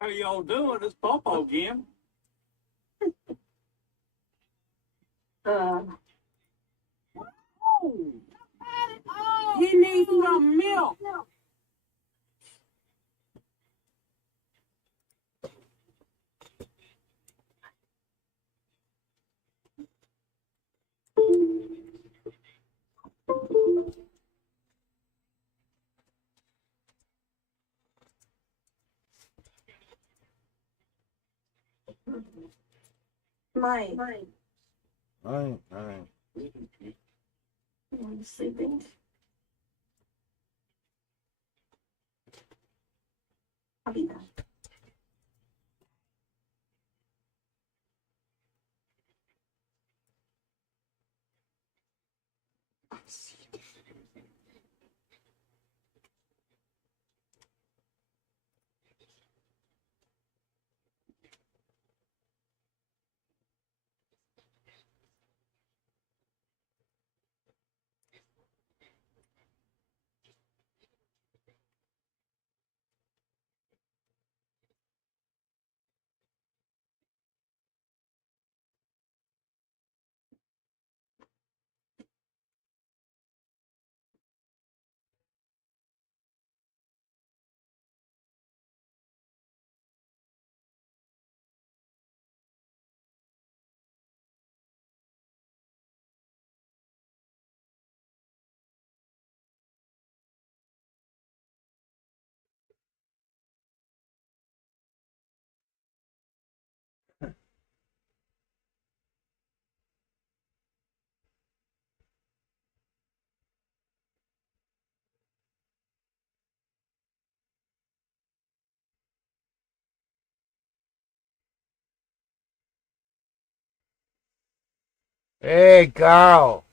How y'all doing? It's Popo again. He needs some milk. Mine. All right. I'm sleeping. I'll be back. Hey, Carl.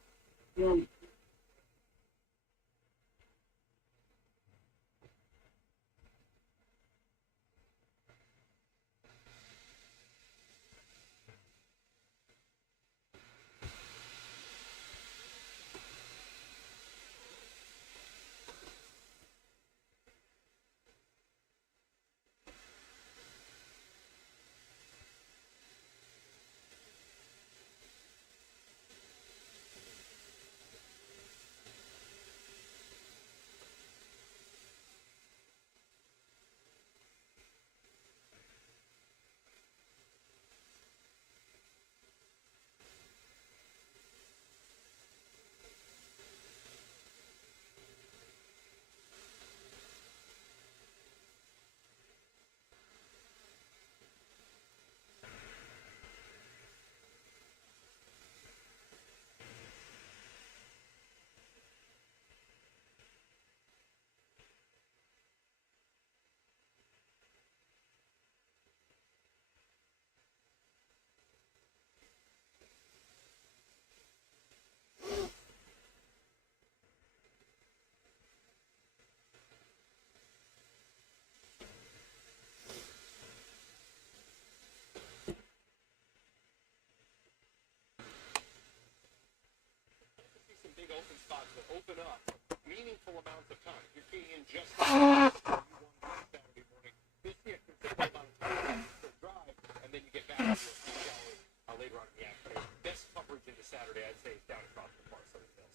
Big open spots that open up meaningful amounts of time. You're keying in just Saturday morning. This year, considerable amount of time to drive, and then you get back to your peak hours later on in the afternoon. Best coverage into Saturday, I'd say, is down across the Park Southern Hills.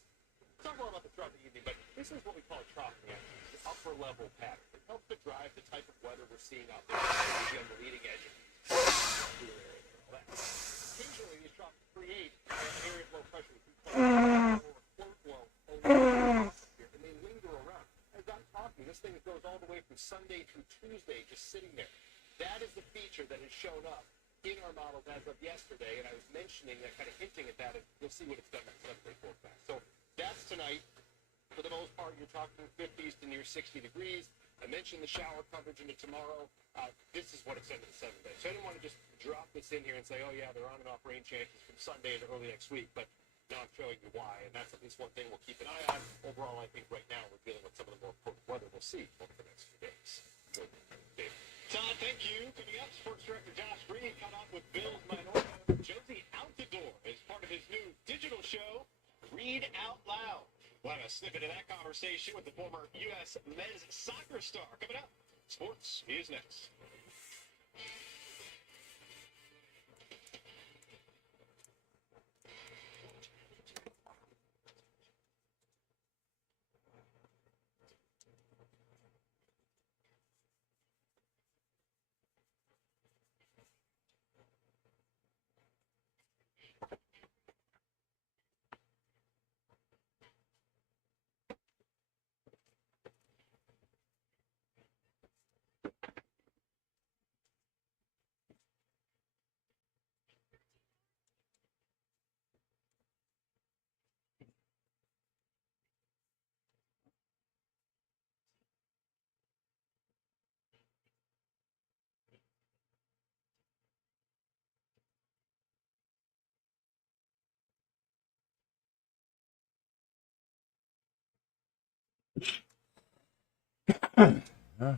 Talk more about the throughout the evening, but this is what we call a troughing action, the upper level pattern. It helps to drive the type of weather we're seeing out there on the leading edge of all that. Occasionally, these troughs create an area of low pressure. And they linger around. As I'm talking, this thing goes all the way from Sunday through Tuesday, just sitting there. That is the feature that has shown up in our models as of yesterday, and I was mentioning that, kind of hinting at that, and you'll see what it's done at 7-day forecast. So that's tonight. For the most part, you're talking 50s to near 60 degrees. I mentioned the shower coverage into tomorrow. This is what it's done to the 7 days. So I didn't want to just drop this in here and say, oh, yeah, they're on and off rain chances from Sunday into early next week, but now I'm showing you why, and that's at least one thing we'll keep an eye on. Overall, I think right now we're dealing with some of the more potent weather we'll see over the next few days. So, Dave. Todd, thank you. Coming up, Sports Director Josh Reed caught up with Bills Minority. Josie Outdoor is part of his new digital show, Read Out Loud. We'll have a snippet of that conversation with the former U.S. men's soccer star. Coming up, sports is next. Huh?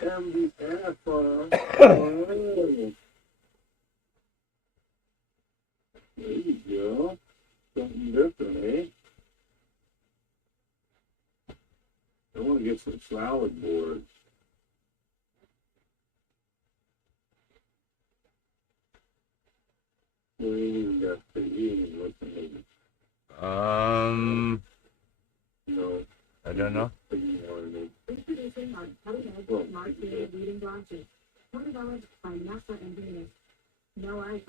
MDF, there you go. Something different, eh? I want to get some salad boards. We ain't even got the eating with them. No. I don't know. Introducing our cutting-edge smart creative reading glasses, co-developed by NASA engineers. No eye.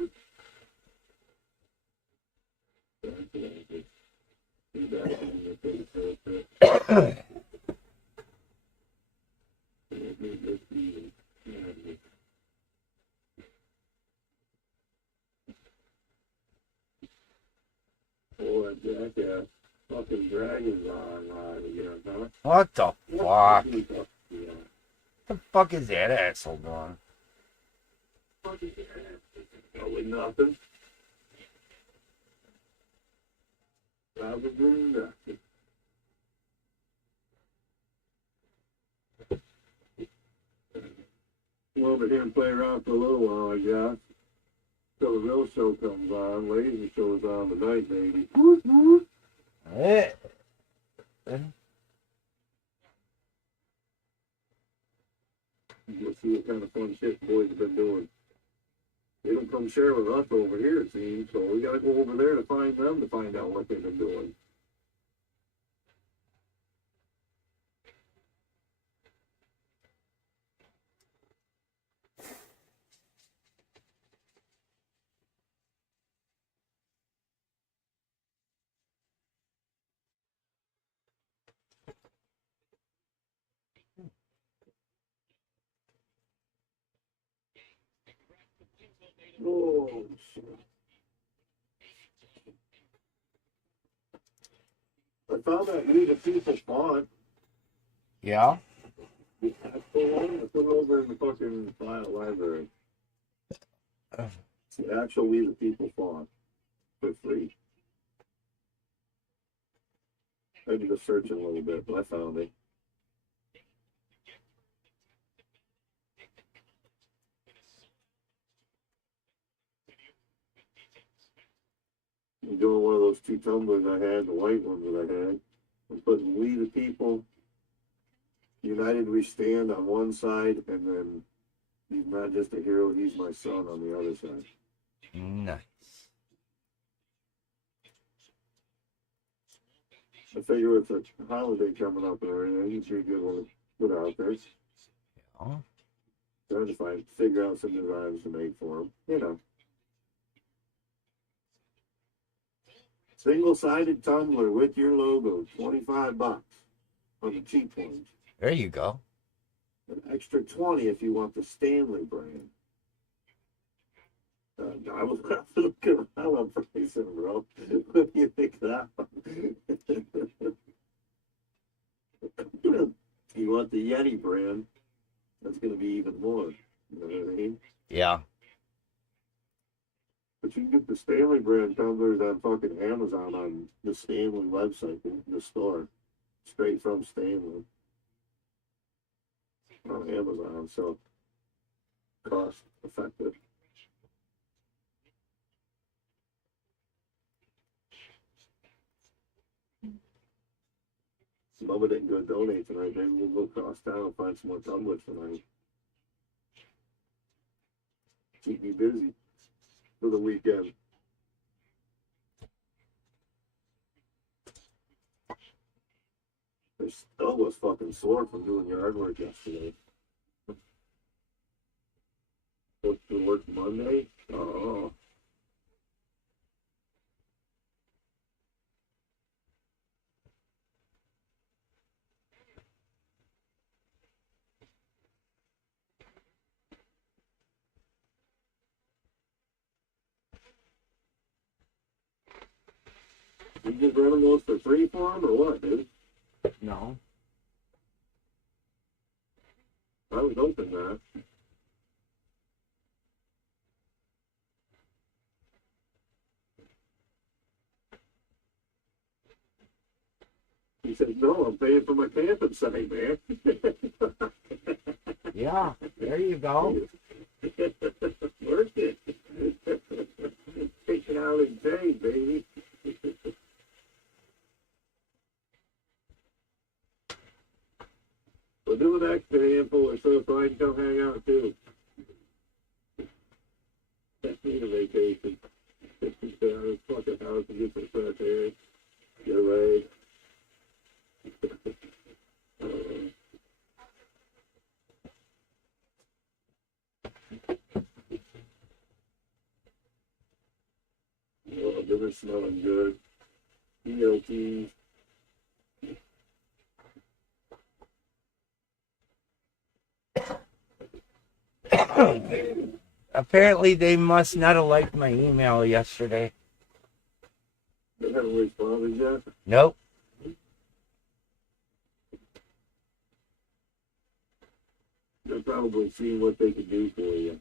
Boy, jackass. Fucking dragons on again, huh? What the fuck? Yeah. What the fuck is that asshole doing? Probably nothing. Probably nothing. Come over here and play around for a little while, I guess. Till the real show comes on. Laser show's on tonight, maybe. Eh. You'll see what kind of fun shit the boys have been doing. They don't come share with us over here, it seems, so we gotta go over there to find them to find out what they've been doing. Oh, shit. I found that new The People font. Yeah? I put it over in the fucking file library. It's the actual We the People font for free. had to go searching a little bit, but I found it. I'm doing one of those 2 tumblers I had, the white ones that I had. I'm putting "We the People, United We Stand" on one side, and then "He's not just a hero, he's my son" on the other side. Nice. I figure with the holiday coming up and everything, it's a good one to put out there. Yeah. Trying to figure out some designs to make for them, you know. Single-sided tumbler with your logo, $25 on the cheap ones. There you go. An extra 20 if you want the Stanley brand. I was looking around on pricing, bro. What do you think of that one? You want the Yeti brand, that's going to be even more. You know what I mean? Yeah. But you can get the Stanley brand tumblers on fucking Amazon on the Stanley website, in the store. Straight from Stanley. On Amazon, so cost effective. Mama didn't go donate tonight. Maybe we'll go across town and find some more tumblers tonight. Keep me busy for the weekend. I still was fucking sore from doing yard work yesterday. What's the work Monday? Oh. You just running those for free for them or what, dude? No. I was hoping that. He said, "No, I'm paying for my camping site, man." Yeah, there you go. Worth it. Take it out in pay, baby. We'll do an extra handful or so I can come hang out too. That's need a vacation. Get out of this fucking house and get some fresh air. Get away. Well, dinner's smelling good. ELT. Apparently, they must not have liked my email yesterday. They haven't responded yet. Nope. They're probably seeing what they can do for you.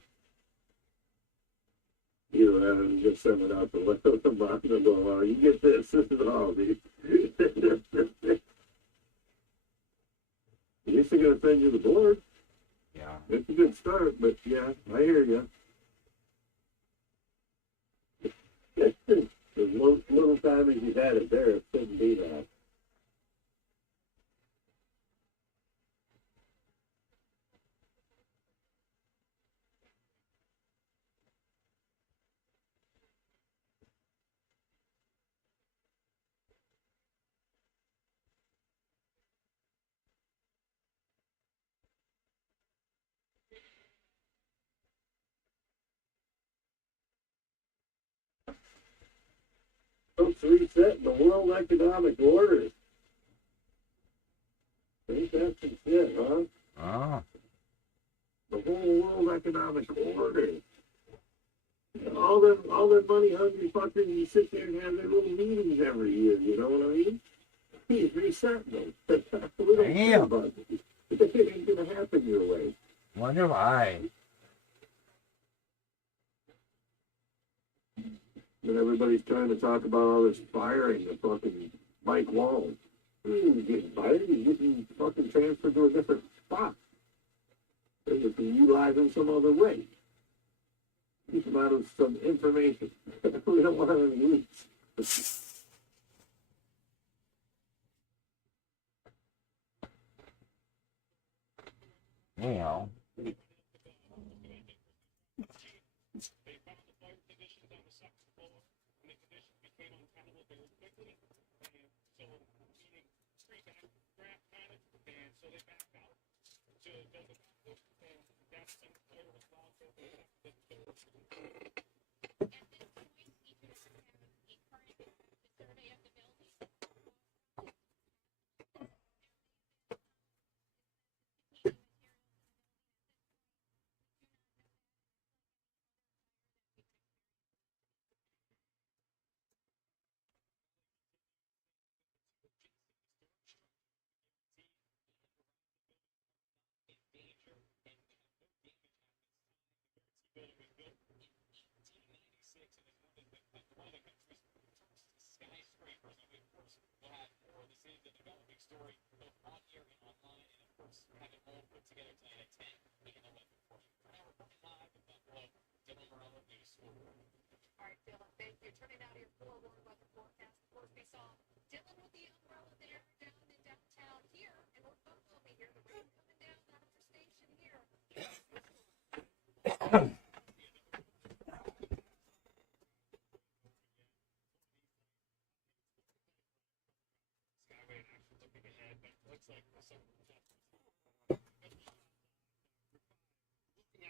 Either that or just send it out to let them know, "Oh, you get this. This is all, dude." At least they're going to send you the board. Yeah. It's a good start, but yeah, I hear you. As little time as you've had it there, it shouldn't be that. Folks resetting the world economic order. Ain't that some shit, huh? Oh. The whole world economic order. All them money hungry fuckers, you sit there and have their little meetings every year, you know what I mean? He's resetting them. We don't care about it. It ain't gonna happen your way. Wonder why. And everybody's trying to talk about all this firing of fucking Mike Wall. He's getting fired. He's getting fucking transferred to a different spot. They have to utilize him some other way. Keep him out of some information. We don't want any leaks. You know. They found the fire conditions on the second floor, and the conditions became untenable very quickly. And so, meaning pre-draft panic, and so they backed out to build a backup, and that's when the fire was involved. At this point, each of us have a current survey of the building. Story both on air and online, and of course, we're having all put together tonight at 10 in the 11 portion. For now, we're coming live in Buffalo, Dylan Morello, News 4. All right, Dylan, thank you. Turning out your forewarned weather forecast. Of course, we saw Dylan with the umbrella there down in downtown here in North Buffalo. We hear the rain coming down out of our station here. Skyway actually looking ahead, but it looks like some looking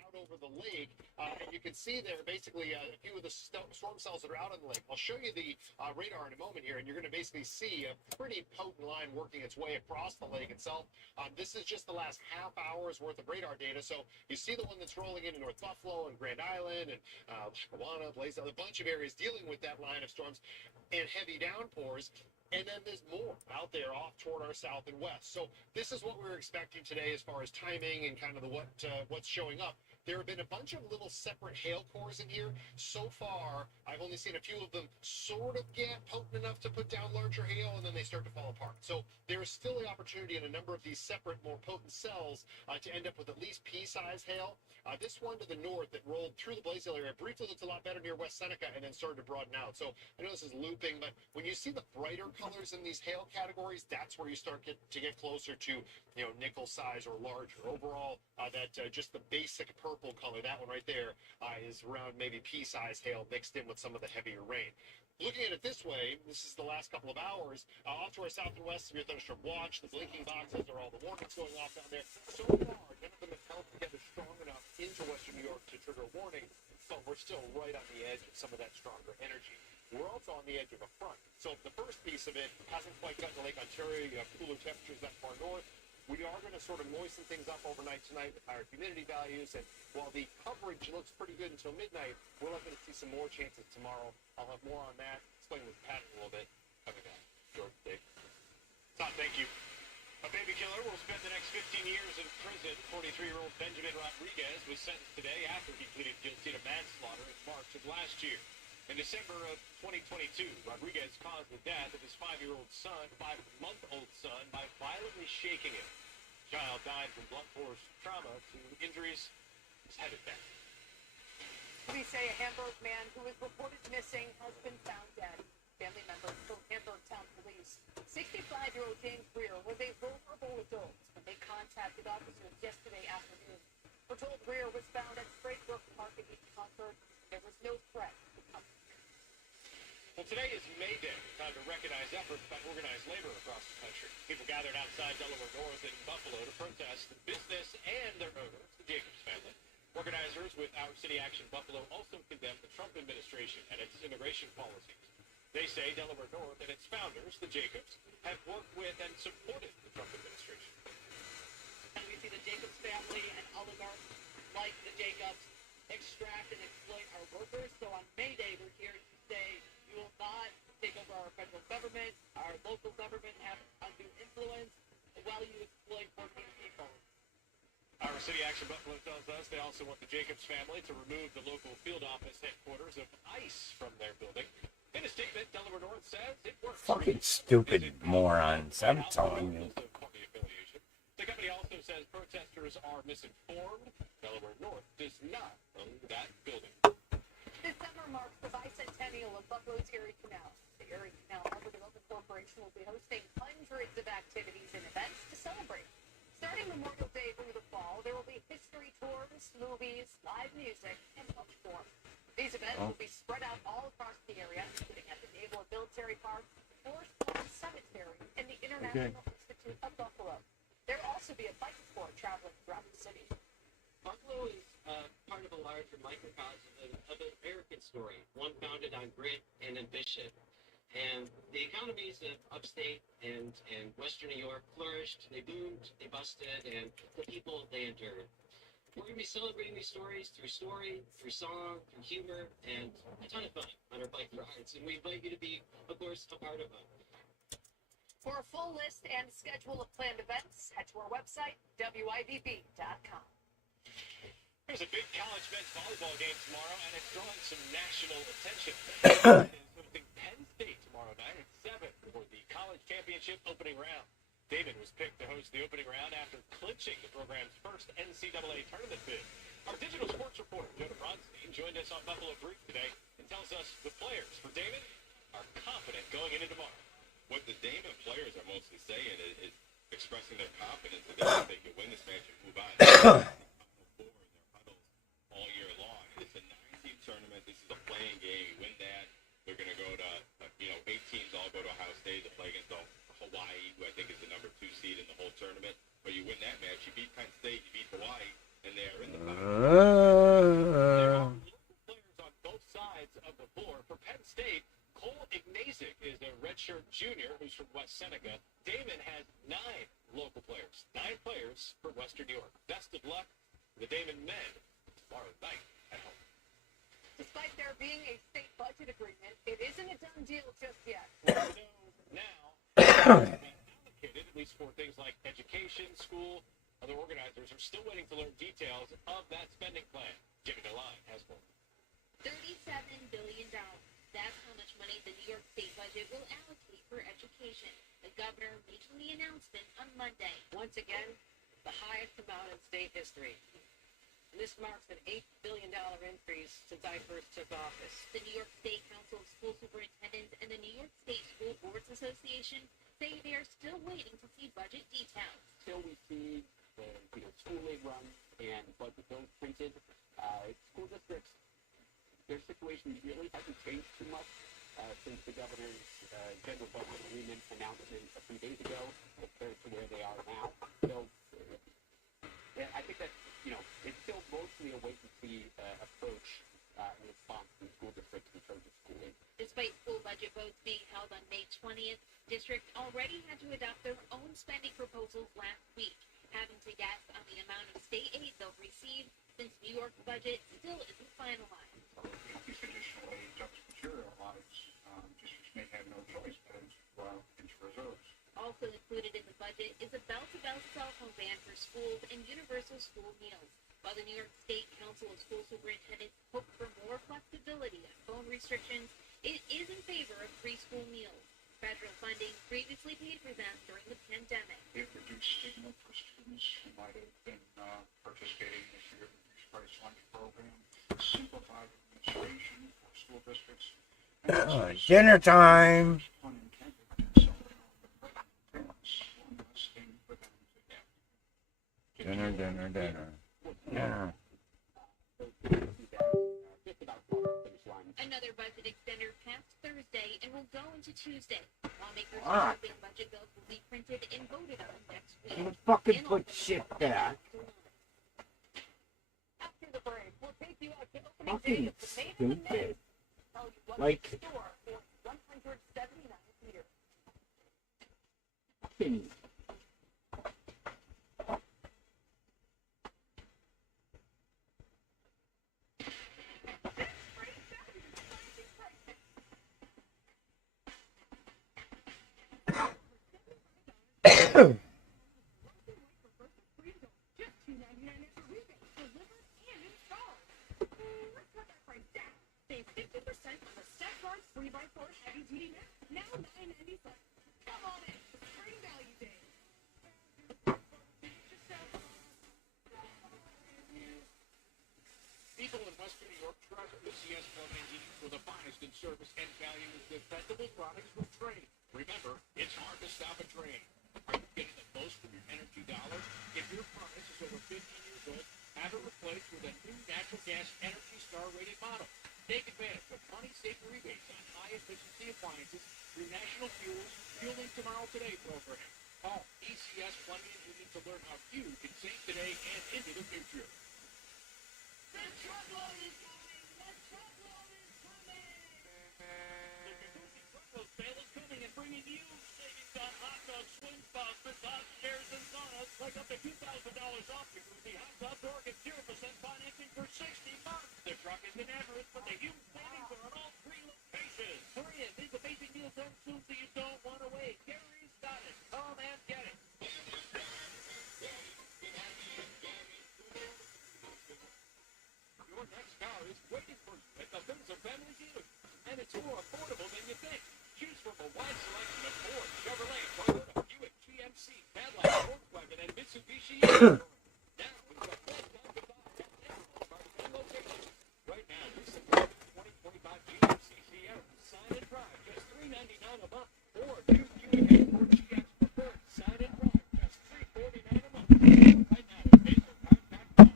out over the lake, and you can see there basically a few of the storm cells that are out on the lake. I'll show you the radar in a moment here, and you're going to basically see a pretty potent line working its way across the lake itself. This is just the last half hour's worth of radar data. So you see the one that's rolling into North Buffalo and Grand Island and Lackawanna, Blaisdell, a bunch of areas dealing with that line of storms and heavy downpours. And then there's more out there off toward our south and west. So this is what we were expecting today as far as timing and kind of the what's showing up. There have been a bunch of little separate hail cores in here. So far, I've only seen a few of them sort of get potent enough to put down larger hail, and then they start to fall apart. So there is still the opportunity in a number of these separate, more potent cells to end up with at least pea-size hail. This one to the north that rolled through the Blaisdell area briefly looked a lot better near West Seneca and then started to broaden out. So I know this is looping, but when you see the brighter colors in these hail categories, that's where you start to get closer to, nickel size or larger. Overall, just the basic purple color, that one right there, is around maybe pea-size hail mixed in with some of the heavier rain. Looking at it this way, this is the last couple of hours. Off to our south and west, severe thunderstorm watch. The blinking boxes are all the warnings going off down there. So far, none of them have held together strong enough into western New York to trigger a warning, but we're still right on the edge of some of that stronger energy. We're also on the edge of a front. So the first piece of it hasn't quite gotten to Lake Ontario. You have cooler temperatures that far north. We are going to sort of moisten things up overnight tonight with higher humidity values. And while the coverage looks pretty good until midnight, we're likely to see some more chances tomorrow. I'll have more on that. Explain with Pat a little bit. Coming back. George, Dave. Todd, thank you. A baby killer will spend the next 15 years in prison. 43-year-old Benjamin Rodriguez was sentenced today after he pleaded guilty to manslaughter in March of last year. In December of 2022, Rodriguez caused the death of his 5-month-old son, by violently shaking him. The child died from blunt force trauma to injuries to his head and neck. Police say a Hamburg man who was reported missing has been found dead. Family members told Hamburg Town Police 65-year-old James Greer was a vulnerable adult when they contacted officers yesterday afternoon. We're told Greer was found at Spraybrook Park in East Concord. There was no threat to public. Well, today is May Day, time to recognize efforts by organized labor across the country. People gathered outside Delaware North in Buffalo to protest the business and their owner, the Jacobs family. Organizers with Our City Action Buffalo also condemned the Trump administration and its immigration policies. They say Delaware North and its founders, the Jacobs, have worked with and supported the Trump administration. And we see the Jacobs family and oligarchs like the Jacobs extract and exploit our workers. So on May Day, we're here to say you will not take over our federal government, our local government have undue influence while you exploit working people. Our City Action Buffalo tells us they also want the Jacobs family to remove the local field office headquarters of ICE from their building. In a statement, Delaware North Borough says it works. Fucking stupid morons. I'm telling you. The company also says protesters are misinformed. Delaware North does not own that building. This summer marks the bicentennial of Buffalo's Erie Canal. The Erie Canal Harbor Development Corporation will be hosting hundreds of activities and events to celebrate. Starting Memorial Day through the fall, there will be history tours, movies, live music, and much more. These events will be spread out all across the area, including at the Naval and Military Park, Forest Lawn Cemetery, and the International Institute of Buffalo. There will also be a bike tour traveling throughout the city. Buffalo is part of a larger microcosm of an American story, one founded on grit and ambition. And the economies of upstate and Western New York flourished, they boomed, they busted, and the people, they endured. We're going to be celebrating these stories through story, through song, through humor, and a ton of fun on our bike rides. And we invite you to be, of course, a part of them. For a full list and schedule of planned events, head to our website, WIVB.com. There's a big college men's volleyball game tomorrow, and it's drawing some national attention. It's hosting Penn State tomorrow night at 7 for the college championship opening round. Damon was picked to host the opening round after clinching the program's first NCAA tournament bid. Our digital sports reporter, Jonah Bronstein, joined us on Buffalo Brief today and tells us the players for Damon are confident going into tomorrow. What the Damon players are mostly saying is expressing their confidence that they can win this match and move on. All year long. It's a 9-team tournament. This is a playing game. You win that, they're going to go to, 8 teams all go to Ohio State to play against Hawaii, who I think is the number 2 seed in the whole tournament. But you win that match, you beat Penn State, you beat Hawaii, and they are in the final. There are local players on both sides of the floor. For Penn State, Cole Ignazik is a redshirt junior who's from West Seneca. Damon has 9 local players. 9 players for Western New York. Best of luck to the Damon men tomorrow night at home. Despite there being a state budget agreement, it isn't a done deal just yet. Well, we know now allocated, at least for things like education, school. Other organizers are still waiting to learn details of that spending plan. Jimmy DeLine has more. $37 billion. That's how much money the New York State budget will allocate for education. The governor making the announcement on Monday. Once again, the highest amount in state history. And this marks an $8 billion increase since I first took office. The New York State Council of School Superintendents and the New York State School Boards Association say they are still waiting to see budget details. Till we see the school aid run and budget bills printed, school districts, their situation really hasn't changed too much since the governor's general budget agreement announcement a few days ago compared to where they are now. So I think that, it's still mostly a wait-and-see approach in response to school districts in terms of school aid. Despite school budget votes being held on May 20th, districts already had to adopt their own spending proposals last week, having to guess on the amount of state aid they'll receive since New York's budget still isn't finalized. If this additional aid doesn't materialize, districts may have no choice but to into reserves. Also included in the budget is a bell-to-bell cell phone ban for schools and universal school meals. While the New York State Council of School Superintendents hope for more flexibility on phone restrictions, it is in favor of free school meals. Federal funding previously paid for them during the pandemic. It reduced stigma for students who might have been participating in the reduced price lunch program, simplified administration for school districts. Dinner time. Dinner. Yeah. Another budget extender passed Thursday and will go into Tuesday. Lawmakers Ah. are hoping budget bills will be printed and voted on next week. You fucking put shit there. After the break, we'll take you out to opening day Fucking of the Made in the stupid. Mid. Tell you what's Like- in store for 179 years. Fucking. Just $2.99 every rebate, delivered and installed. Let's cut that price down. Save 50% on the Step Guard 3x4 hardcore heavy duty map. Now $9.97. Come on in. Spring value day. People in Western New York trust OCS Plumbing and Heating for the finest in service and value with dependable products from Trane. Remember, it's hard to stop a drain. Are you getting the most from your energy dollar? If your furnace is over 15 years old, have it replaced with a new natural gas Energy Star rated model. Take advantage of money saver rebates on high efficiency appliances through National Fuel's Fueling Tomorrow Today program. Call ECS Plumbing and Heating to learn how you can save today and into the future. The truckload is coming! The truckload is coming! The Kabuki Truckload Sale is coming and bringing you savings on hot dogs, swing spots, massage chairs, and saunas, like up to $2,000 off Kabuki hot dogs or get 0% financing for 60 months. The truck is in Everett, but the huge savings are on all 3 locations. Hurry in, these amazing deals don't soon so you don't want to wait. Gary's got it. Come and get it. Your next car is waiting for you at the Vincent Family Dealer, and it's more affordable than you think. Choose from a wide selection of Ford, Chevrolet, Toyota, Buick, GMC, Cadillac, Volkswagen, and Mitsubishi. Now, we've got full time to buy at every partisan location. Right now, we support 2025 GMC Sierra, sign and drive, just $399 a month, or new Buick and Ford GX Preferred, sign and drive, just $349 a month. Right now, VaporTime.com.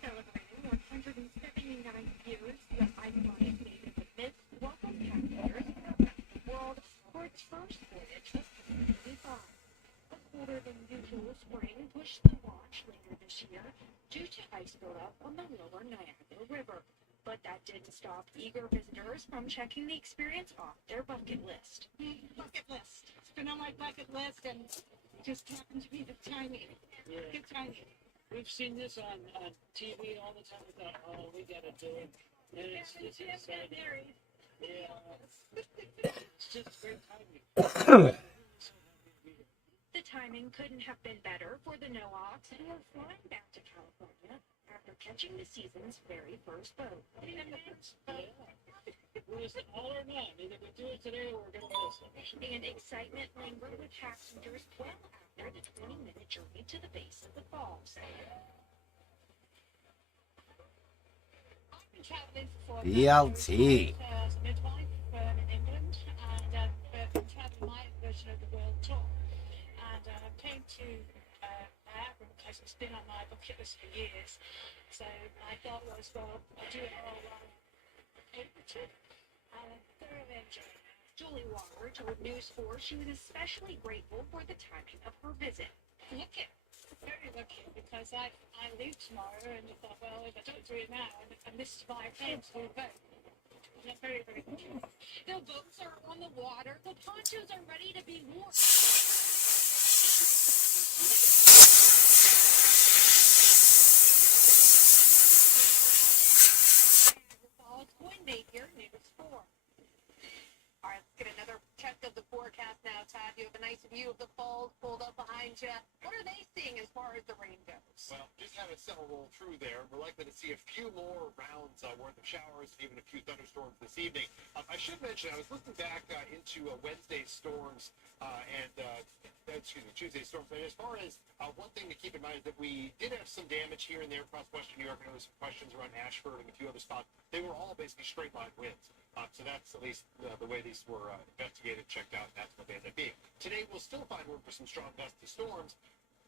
Celebrating 179 years, the iconic Name of the Myth welcomed passengers around the world for its first voyage of 1985. A colder than usual spring pushed the launch later this year due to ice buildup on the lower Niagara River. But that didn't stop eager visitors from checking the experience off their bucket list. Bucket list. It's been on my bucket list and it just happened to be the timing. Yeah. Good timing. We've seen this on TV all the time. We thought, oh, we got to do it. And it's exciting. Yeah. It's just great timing. The timing couldn't have been better for the Noahs who were flying back to California after catching the season's very first boat. It was all or none. Either we do it today or we're going to miss it. And excitement lingered with passengers well after the 20-minute journey to the base of the falls. I've been traveling for BLT. as a midwife in England, and been traveling my version of the world tour. And I came to Niagara because it's been on my bucket list for years. So my thought was, well, I'll do it all April 2. And I thoroughly enjoyed it. Julie Walker told News 4 she was especially grateful for the timing of her visit. Lucky, very lucky, because I leave tomorrow, and I thought, well, if I don't do it now, I missed my plane to the boat. I'm very, very lucky. The boats are on the water. The ponchos are ready to be worn. Falls, Gwen Napier, News 4. All right, let's get another check of the forecast now, Todd. You have a nice view of the falls pulled up behind you. What are they seeing as far as the rain goes? Well, just have a cell roll through there. We're likely to see a few more rounds worth of showers, even a few thunderstorms this evening. I should mention, I was looking back into Wednesday's storms Tuesday's storms. But as far as one thing to keep in mind is that we did have some damage here and there across western New York. I know there's some questions around Ashford and a few other spots. they were all basically straight line winds. So that's at least the way these were investigated, checked out, and that's what they ended up being. Today, we'll still find room for some strong gusty storms.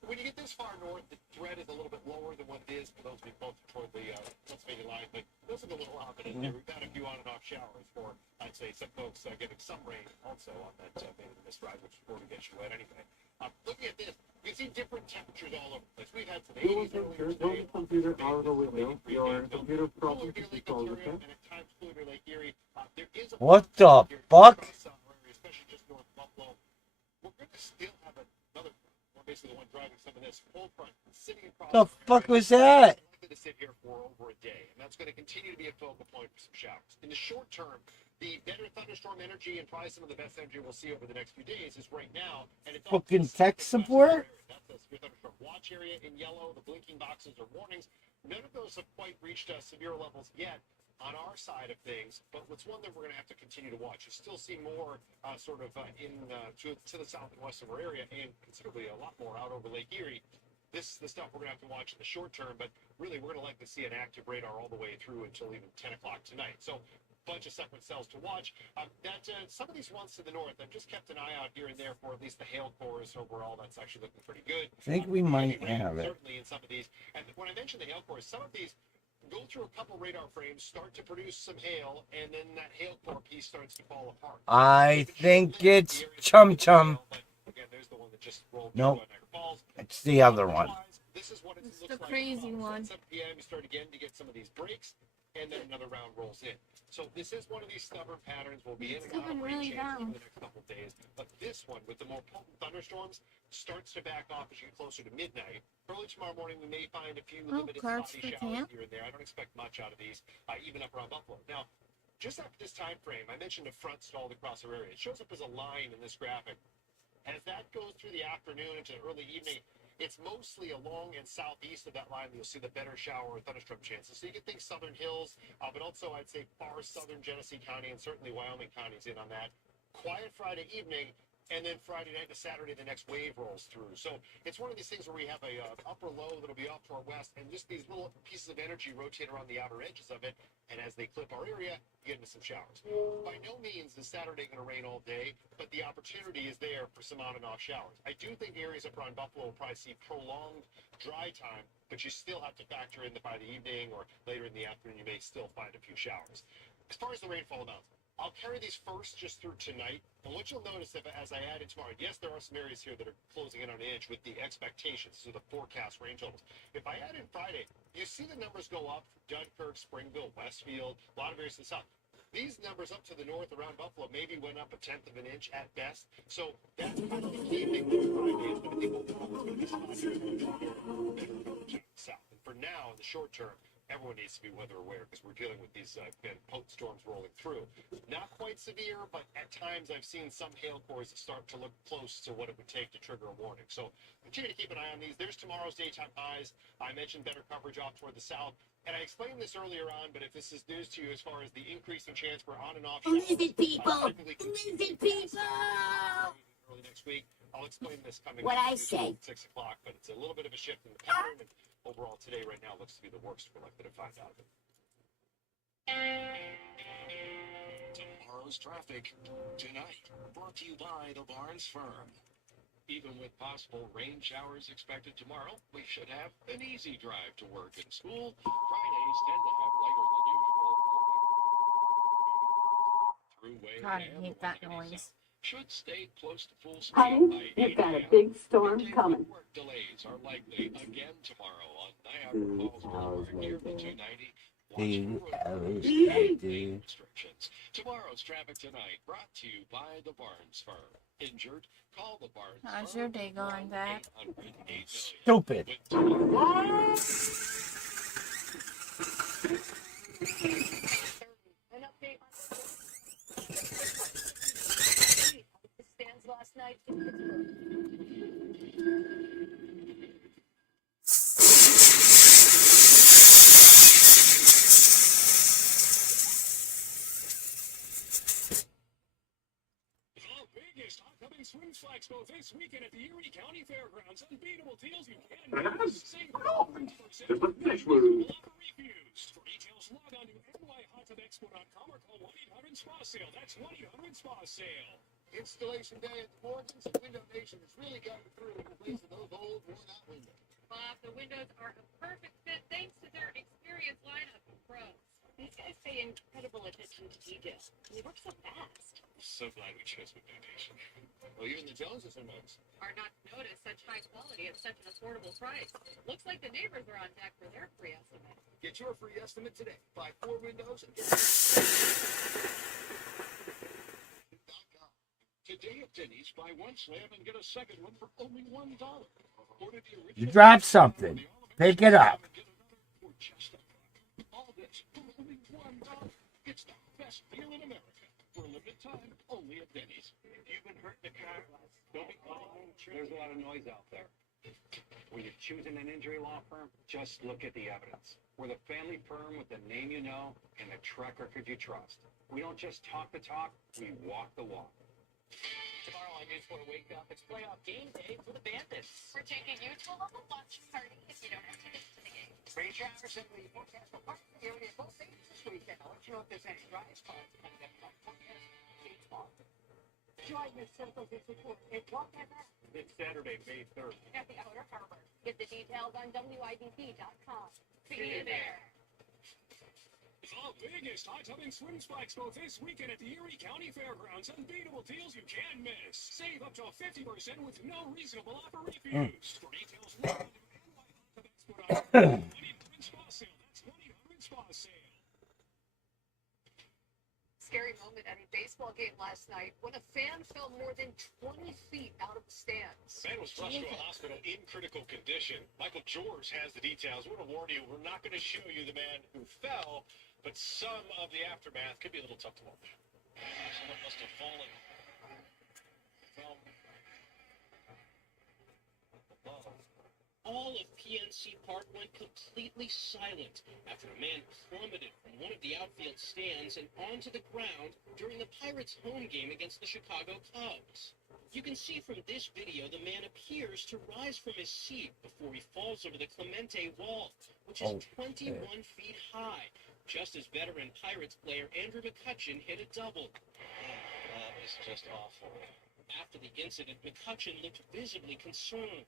When you get this far north, the threat is a little bit lower than what it is for those of you closer toward the Pennsylvania line. But those are a little ominous there. We've got a few on and off showers for, I'd say, some folks getting some rain also on that maybe mist ride, which is going to get you wet anyway. Looking at this, you can see different temperatures all over the place. We've had some 80s earlier today. Computer out of the window. Your computer problem is solved. And at times cooler Lake Erie. There is a What the fuck? especially just north of Buffalo. We're going to still have another, basically the one driving some of this cold front sitting across The fuck was that? likely to sit here for over a day, and that's going to continue to be a focal point for some showers. In the short term, the better thunderstorm energy and probably some of the best energy we'll see over the next few days is right now, and it's Fucking tech support? That's the severe thunderstorm watch area in yellow. The blinking boxes are warnings. None of those have quite reached severe levels yet on our side of things, but what's one that we're going to have to continue to watch. You still see more to the south and west of our area, and considerably a lot more out over Lake Erie. This is the stuff we're going to have to watch in the short term, but really we're going to likely see an active radar all the way through until even 10 o'clock tonight. So a bunch of separate cells to watch. Some of these ones to the north, I've just kept an eye out here and there for at least the hail cores. Overall, that's actually looking pretty good. I think we might have it. Certainly in some of these. And when I mentioned the hail cores, some of these go through a couple radar frames, start to produce some hail, and then that hail core piece starts to fall apart. I think it's Chum Chum. Again, there's the one that just rolled Nope. through Niagara Falls. It's the other one. This is what it It's looks the like. crazy one. At 7 p.m. you start again to get some of these breaks, and then another round rolls in. So this is one of these stubborn patterns. We'll be in and out of rain changes over the next couple of days. But this one, with the more potent thunderstorms, starts to back off as you get closer to midnight. Early tomorrow morning, we may find a few limited spotty showers here and there. I don't expect much out of these, even up around Buffalo. Now, just after this time frame, I mentioned a front stalled across our area. It shows up as a line in this graphic. As that goes through the afternoon into the early evening, it's mostly along and southeast of that line you'll see the better shower or thunderstorm chances. So you get things southern hills, but also I'd say far southern Genesee County and certainly Wyoming County's in on that. Quiet Friday evening, and then Friday night to Saturday, the next wave rolls through. So it's one of these things where we have a upper low that'll be off to our west, and just these little pieces of energy rotate around the outer edges of it, and as they clip our area, you get into some showers. By no means is Saturday going to rain all day, but the opportunity is there for some on and off showers. I do think areas up around Buffalo will probably see prolonged dry time, but you still have to factor in that by the evening or later in the afternoon, you may still find a few showers. As far as the rainfall amounts, I'll carry these first just through tonight, and what you'll notice as I add in tomorrow, yes, there are some areas here that are closing in on an inch with the expectations, so the forecast rain totals. If I add in Friday, you see the numbers go up, Dunkirk, Springville, Westfield, a lot of areas to the south. These numbers up to the north around Buffalo maybe went up 1/10 of an inch at best. So that's kind of the key thing for Friday is that I think overall it's going to be south. And for now, in the short term, everyone needs to be weather aware because we're dealing with these potent storms rolling through. Not quite severe, but at times I've seen some hail cores that start to look close to what it would take to trigger a warning. So continue to keep an eye on these. There's tomorrow's daytime highs. I mentioned better coverage off toward the south. And I explained this earlier on, but if this is news to you as far as the increase in chance for on and off showers, Lizard people! Lizard people! Early next week, I'll explain this coming What up I say. at 6 o'clock, but it's a little bit of a shift in the pattern. And overall, today, right now, looks to be the worst we're likely to find out of it. Tomorrow's traffic tonight, brought to you by the Barnes Firm. Even with possible rain showers expected tomorrow, we should have an easy drive to work and school. Fridays tend to have lighter than usual morning throughway. God, I hate that noise. Should stay close to full speed Honey, by 8 you've got a a.m. big storm coming. Work delays are likely again tomorrow on Niagara Falls Boulevard near the 290. Restrictions. Tomorrow's traffic tonight brought to you by the Barnes Firm. Injured? Call the Barnes Firm. How's your day going, Dad? Stupid. An update on the stands last night in Pittsburgh. Upcoming Swing Expo this weekend at the Erie County Fairgrounds. Unbeatable deals you can't miss. Save for There's a fish moon. refused. For details, log on to Expo.com or call 1-800-SPA-SALE. That's 1-800-SPA-SALE. Installation day at the Morgans. Window Nation has really gotten through replacing those old, worn-out windows. Bob, the windows are a perfect fit thanks to their experienced lineup of pros. These guys pay incredible attention to detail. They work so fast. So glad we chose Window Nation. Well, even the Joneses are noticed. Are not to notice such high quality at such an affordable price. Looks like the neighbors are on deck for their free estimate. Get your free estimate today. Buy 4 windows and get Today at Denny's, buy one slab and get a second one for only $1. Order the original. You dropped something. Pick it up. All this for only $1. It's the best deal in America. For a limited time, only at Denny's. If you've been hurt in the car, don't be calling. There's a lot of noise out there. When you're choosing an injury law firm, just look at the evidence. We're the family firm with the name you know and the track record you trust. We don't just talk the talk, we walk the walk. Tomorrow on News 4 Wake Up, it's playoff game day for the Bandits. We're taking you to a local lunch party if you don't have tickets to the game. Rain showers and the forecast will partly area both days this weekend. I'll let you know if there's any dry spots coming up on forecast. Join your circles of support and walk that back. It's Saturday, May 3rd. At the Outer Harbor. Get the details on WIBP.com. See you there. The biggest hot tub and swim spa expo this weekend at the Erie County Fairgrounds. Unbeatable deals you can't miss. Save up to 50% with no reasonable offer refused. For details, log on to NYHotTubExpo.com. 1-800-SPA-SALE. That's 1-800-SPA-SALE. Scary moment at a baseball game last night when a fan fell more than 20 feet out of the stands. Man was rushed to a hospital in critical condition. Michael George has the details. We're going to warn you, we're not going to show you the man who fell, but some of the aftermath could be a little tough to watch. Someone must have fallen from above. All of PNC Park went completely silent after a man plummeted from one of the outfield stands and onto the ground during the Pirates' home game against the Chicago Cubs. You can see from this video the man appears to rise from his seat before he falls over the Clemente wall, which is 21 feet high, just as veteran Pirates player Andrew McCutchen hit a double. That is just awful. After the incident, McCutchen looked visibly concerned.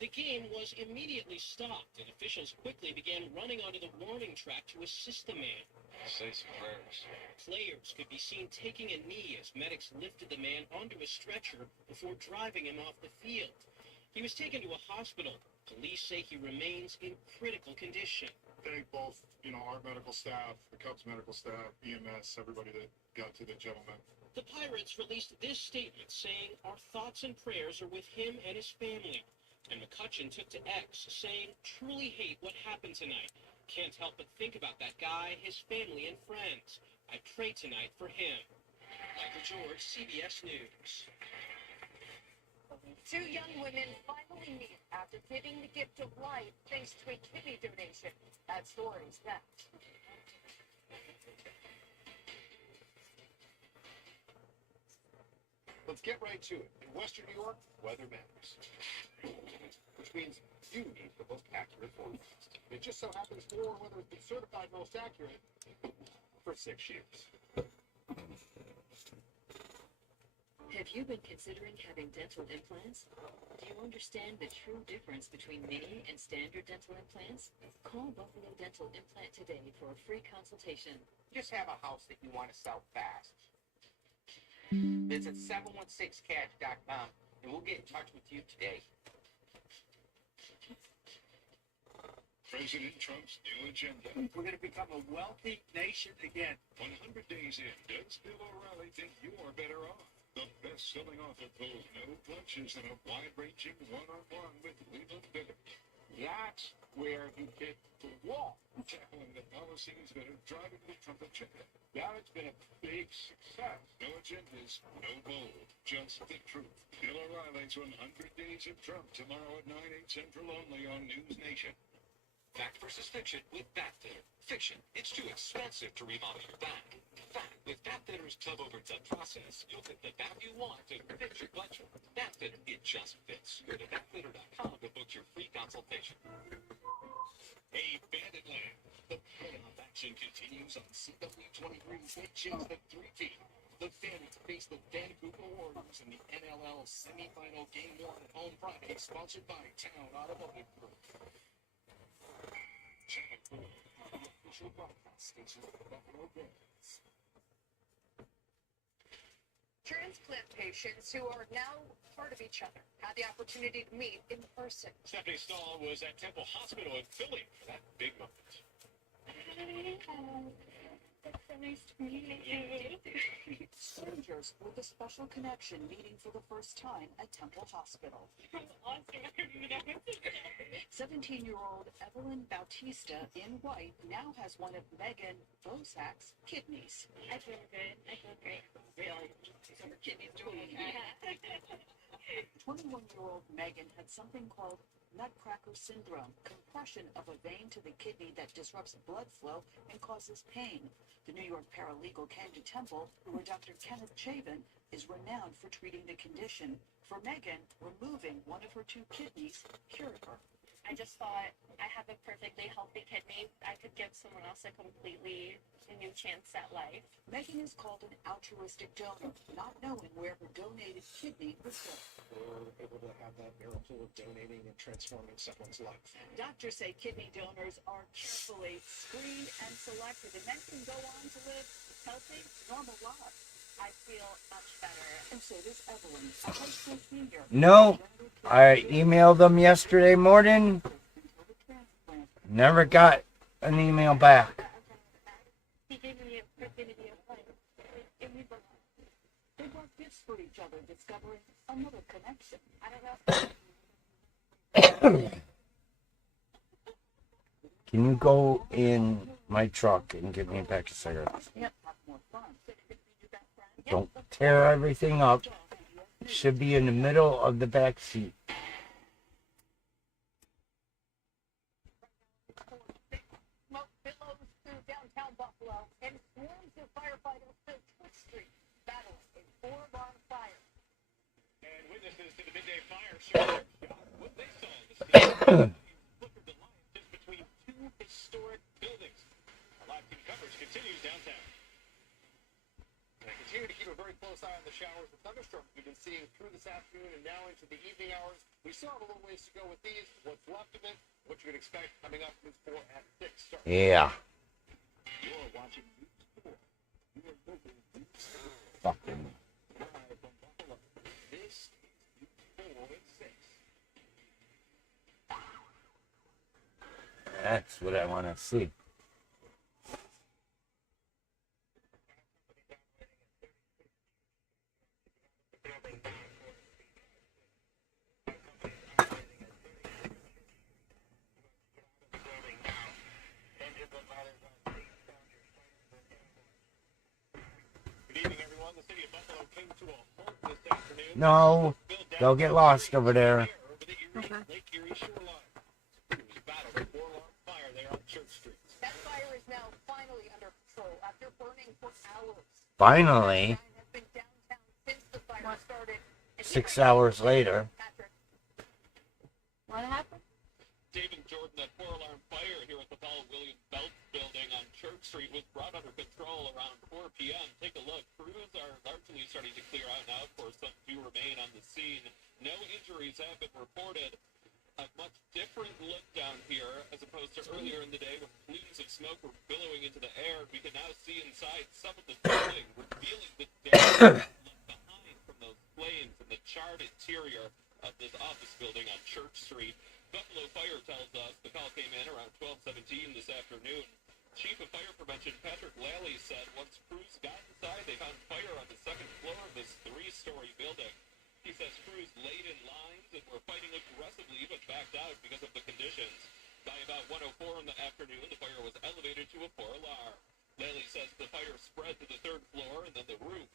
The game was immediately stopped, and officials quickly began running onto the warning track to assist the man. Say some prayers. Players could be seen taking a knee as medics lifted the man onto a stretcher before driving him off the field. He was taken to a hospital. Police say he remains in critical condition. Thank both, our medical staff, the Cubs medical staff, EMS, everybody that got to the gentleman. The Pirates released this statement saying, "Our thoughts and prayers are with him and his family." And McCutchen took to X, saying, "Truly hate what happened tonight. Can't help but think about that guy, his family, and friends. I pray tonight for him." Michael George, CBS News. 2 young women finally meet after giving the gift of life thanks to a kidney donation. That story's next. Let's get right to it. In Western New York, weather matters. Which means you need the most accurate forecast. It just so happens more weather has been certified most accurate for 6 years. Have you been considering having dental implants? Do you understand the true difference between mini and standard dental implants? Call Buffalo Dental Implant today for a free consultation. Just have a house that you want to sell fast. Visit 716cash.com and we'll get in touch with you today. President Trump's new agenda. We're going to become a wealthy nation again. 100 days in, does Bill O'Reilly think you are better off? The best-selling author pulls no punches in a wide-ranging one-on-one with Cleveland Bitter. That's where you hit the wall. Tackling the policies that are driving the Trump agenda. Now it's been a big success. No agendas, no gold, just the truth. Bill O'Reilly's 100 Days of Trump tomorrow at 9, 8 Central only on News Nation. Fact versus fiction with Backfitter. Fiction, it's too expensive to remodel your back. Fact, with Backfitter's tub over tub process, you'll get the back you want to fit your budget. Backfitter, it just fits. Go to backfitter.com to book your free consultation. Hey, Bandit Land. The playoff action continues on CW2 2023, they changed the 3P. The Phantoms face the Vancouver Warriors in the NLL semifinal game 1 at home Friday, sponsored by Town Automotive Group. Channel 4, the official broadcast station of the Buffalo Bills. Transplant patients who are now part of each other had the opportunity to meet in person. Stephanie Stahl was at Temple Hospital in Philly for that big moment. It's so nice to meet you. Strangers with a special connection meeting for the first time at Temple Hospital. Awesome. I don't even know what to say. 17-year-old Evelyn Bautista in white now has one of Megan Bosak's kidneys. I feel good. I feel great. Really? So her kidneys doing okay? Yeah. 21-year-old Megan had something called nutcracker syndrome, compression of a vein to the kidney that disrupts blood flow and causes pain. The New York paralegal came to Temple, where Dr. Kenneth Chavin is renowned for treating the condition. For Megan, removing one of her 2 kidneys cured her. I just thought I have a perfectly healthy kidney. I could give someone else a completely new chance at life. Megan is called an altruistic donor, not knowing where her donated kidney was going. We're able to have that miracle of donating and transforming someone's life. Doctors say kidney donors are carefully screened and selected, and then can go on to live healthy, normal lives. I feel much better. And so does Evelyn, a high school senior. No, I emailed them yesterday morning. Never got an email back. He gave me a opportunity of life. They bought gifts for each other, discovering another connection. I don't know. Can you go in my truck and get me a pack of cigarettes? Yep, have more fun. Don't tear everything up. Should be in the middle of the back seat. Smoke billows through downtown Buffalo, and swarms of firefighters fill Twitch Street, battling a 4-alarm fire. And witnesses to the midday fire shared what they saw at the scene. Flickered the line just between 2 historic buildings. Our live team coverage continues downtown. And I continue to keep a very close eye on the showers and thunderstorms we've been seeing through this afternoon and now into the evening hours. We still have a little ways to go with these. What's left of it, what you can expect coming up is 4 at 6. Start. Yeah. You're watching News 4. You are looking at News 4. Fucking. Live from Buffalo. This is News 4 at 6. That's what I want to see. No, they'll get lost over there. That fire is now finally under control after burning for hours. Finally, Has been downtown since the fire started. 6 hours later. What happened? David Jordan, that 4-alarm fire here at the Paul William Belt building on Church Street was brought under control around 4 p.m. Take a look. Crews are largely starting to clear out now. Of course, some do remain on the scene. No injuries have been reported. A much different look down here as opposed to earlier in the day when plumes of smoke were billowing into the air. We can now see inside some of the building, revealing the damage left behind from those flames in the charred interior of this office building on Church Street. Buffalo Fire tells us the call came in around 12:17 this afternoon. Chief of Fire Prevention Patrick Lally said once crews got inside, they found fire on the second floor of this 3-story building. He says crews laid in lines and were fighting aggressively but backed out because of the conditions. By about 1:04 in the afternoon, the fire was elevated to a 4-alarm. Lally says the fire spread to the 3rd floor and then the roof.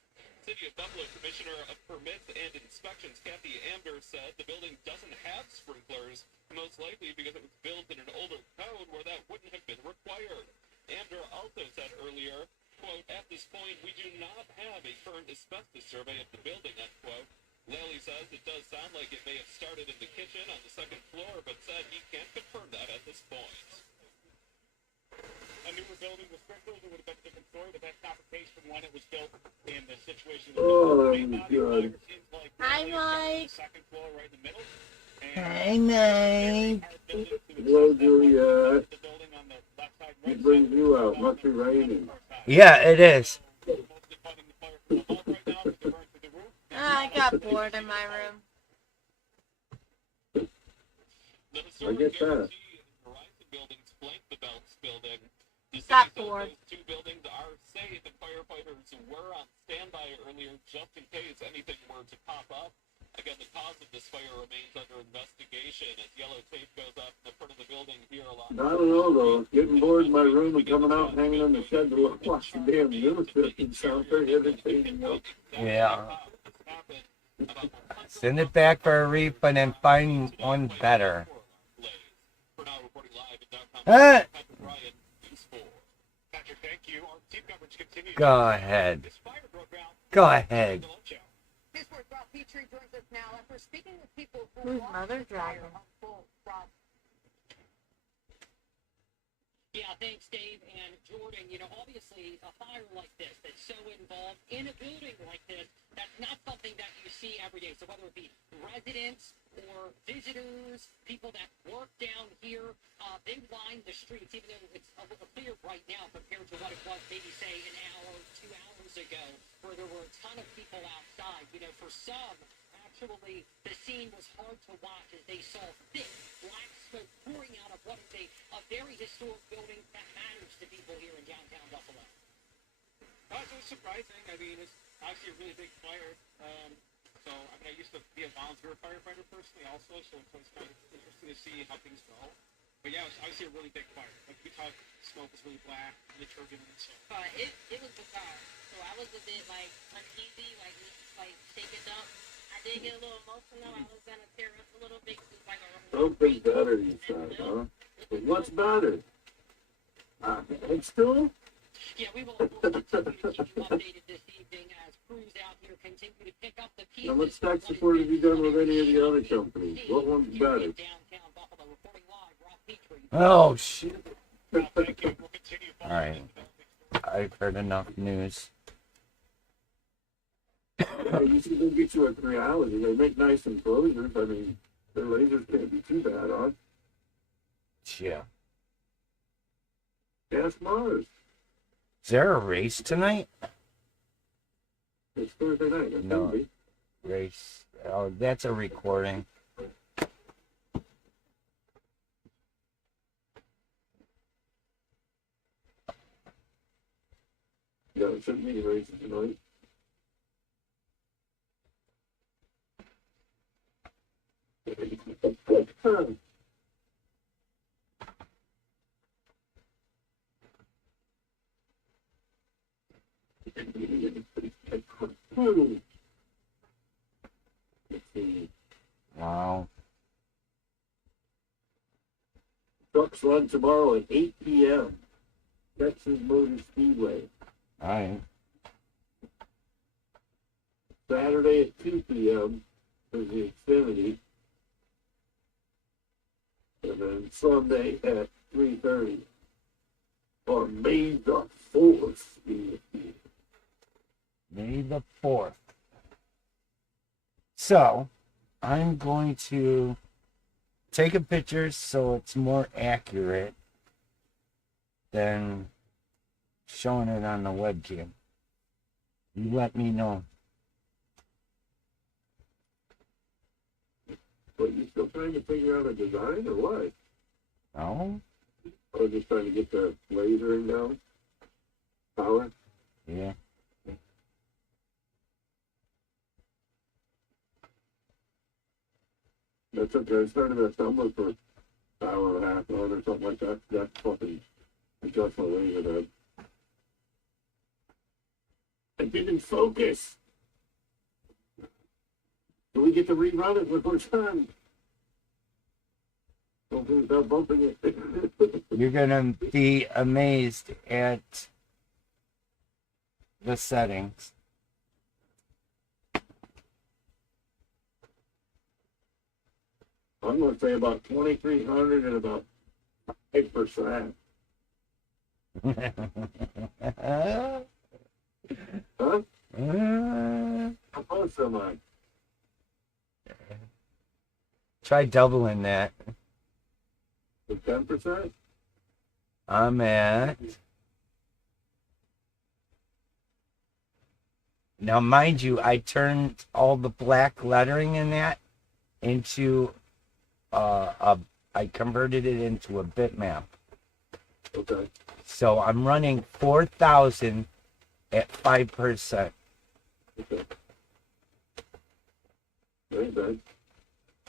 City of Buffalo Commissioner of Permits and Inspections Kathy Amber said the building doesn't have sprinklers, most likely because it was built in an older code where that wouldn't have been required. Amber also said earlier, quote, at this point, we do not have a current asbestos survey of the building, end quote. Lally says it does sound like it may have started in the kitchen on the 2nd floor, but said he can't confirm that at this point. A newer building with sprinklers, it would have been a different story, but that Oh, that was good. Hi, Mike. Hey, Mike. Hello, Julia. It brings you out. Must be raining. Yeah, it is. I got bored in my room. I get that. Got bored. Two buildings are safe, and firefighters were on standby earlier just in case anything were to pop up. Again, the cause of this fire remains under investigation as yellow tape goes up in the front of the building here along. I don't know, though. Getting bored in my room and coming out and hanging on the shed to watch the damn news, it sounds very irritating. Yeah. Send it back for a refund and find one better. Go ahead. Go ahead. Who's Mother Dragon? Yeah, thanks, Dave and Jordan. You know, obviously, a fire like this that's so involved in a building like this, that's not something that you see every day. So whether it be residents or visitors, people that work down here, they line the streets, even though it's a little clear right now compared to what it was maybe, say, an hour, 2 hours ago, where there were a ton of people outside. You know, for some, actually, the scene was hard to watch as they saw thick black smoke pouring out of what is a very historic building that matters to people here in downtown Buffalo. It was surprising. I mean, it's obviously a really big fire. So, I mean, I used to be a volunteer firefighter personally also, so it's kind of interesting to see how things go. But yeah, it was obviously a really big fire. Like, we thought smoke was really black, really turbulent, so. It was bizarre. So I was a bit, like, uneasy, like shaken up. I did get a little emotional. I was gonna tear up a little bit. It was like a Something better, you said, huh? But what's better? It's still? Yeah, we will continue to keep you updated this evening as crews out here continue to pick up the pieces. How much tax support have you done with any of the other companies? What one's better? Oh, shit. Alright. I've heard enough news. You should go get you a reality. They make nice enclosures. I mean, their lasers can't be too bad, huh? Yeah. Ask Mars. Is there a race tonight? It's Thursday night. No. Race. Oh, that's a recording. Yeah, it shouldn't be races tonight. Wow. Trucks run tomorrow at 8 p.m. Texas Motor Speedway. Alright. Saturday at 2 p.m. for the Xfinity. And then Sunday at 3:30. On May the 4th. May the 4th. So, I'm going to take a picture so it's more accurate than showing it on the webcam. You let me know. But you still trying to figure out a design or what? No? Or just trying to get the lasering down? Power? Yeah. That's okay. I started that somewhere for an hour and a half on or something like that. That's fucking adjust my laser head. I didn't focus. Do we get to rerun it one more time? Hopefully without bumping it. You're gonna be amazed at the settings. I'm going to say about 2,300 and about 8%. Huh? How close am I? Try doubling that. The 10%? I'm at. Now, mind you, I turned all the black lettering in that into I converted it into a bitmap. Okay. So I'm running 4,000 at 5%. Okay. Very bad.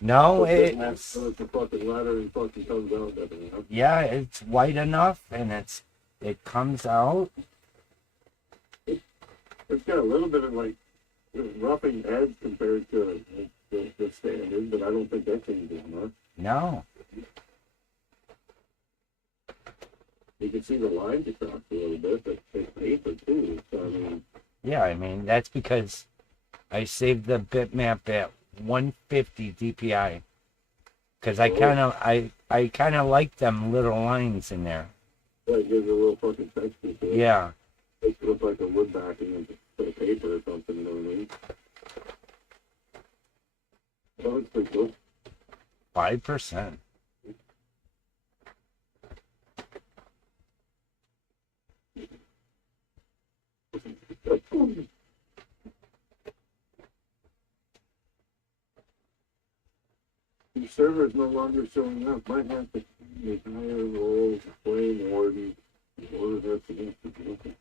No, it's the fucking lettering fucking comes out. Yeah, it's white enough, and it comes out. It's got a little bit of like roughing edge compared to the standard, but I don't think that changes much. No. You can see the lines across a little bit, but it's paper too. So I mean. Yeah, I mean that's because I saved the bitmap at 150 DPI because I kind of like them little lines in there. Yeah, it gives it a little fucking texture to it. Yeah. It looks like a wood backing into paper or something, you know what I mean? Oh, it's pretty cool. 5%. The server is no longer showing up. Might have to make higher roles, playing warden, order that against the vehicle.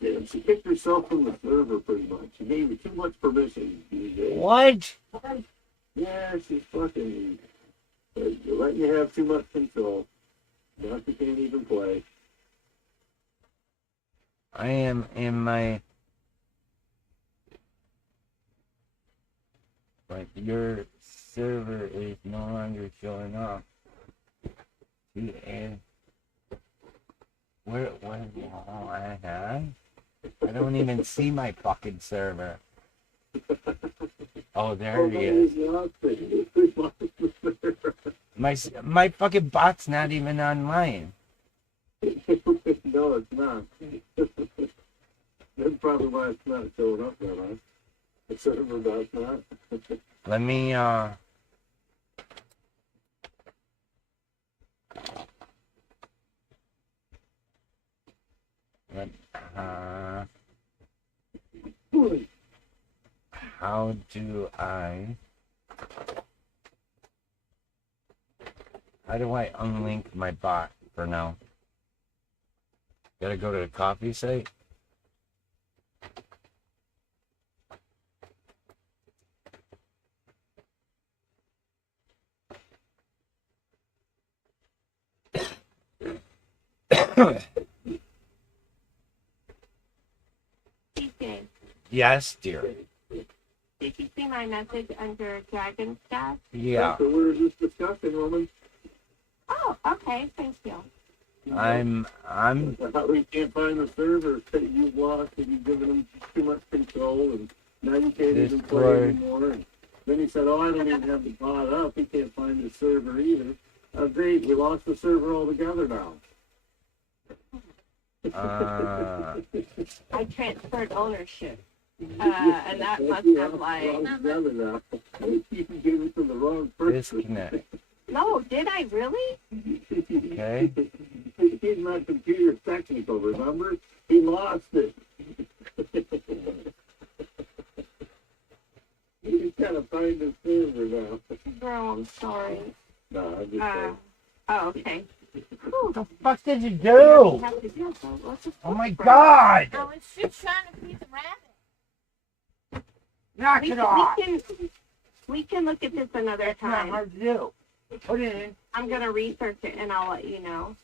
Damn, she kicked herself from the server pretty much. She gave you too much permission. What? Yeah, she's fucking. You're letting you have too much control. Now you can't even play. I am in my. But your server is no longer showing up. Where I have? I don't even see my fucking server. Oh, there he is. My fucking bot's not even online. No, it's not. That's probably why it's not showing up there, huh? The server bot's not. Let me how do I unlink my bot for now? Gotta go to the coffee site. TJ, Yes, dear. did you see my message under dragonsengraving? Yeah. So we were just discussing, Roman. Oh, okay, thank you. I'm How we can't find the servers that you've lost and you've given them too much control and now you can't even play anymore. And then he said, oh, I don't even have the bot up. He can't find the server either. Great, we lost the server altogether now. I transferred ownership. And that must have like... You gave it to the wrong person. Disconnect. No, did I really? Okay. He's not computer technical, remember? He lost it. You just gotta find the server now. Bro, I'm sorry. No, I'm just saying. Oh, okay. What the fuck did you do? Oh my god! I was just trying to feed the rabbit. Knock it off! We can look at this another That's time. not hard to do. Put it in. I'm gonna research it and I'll let you know.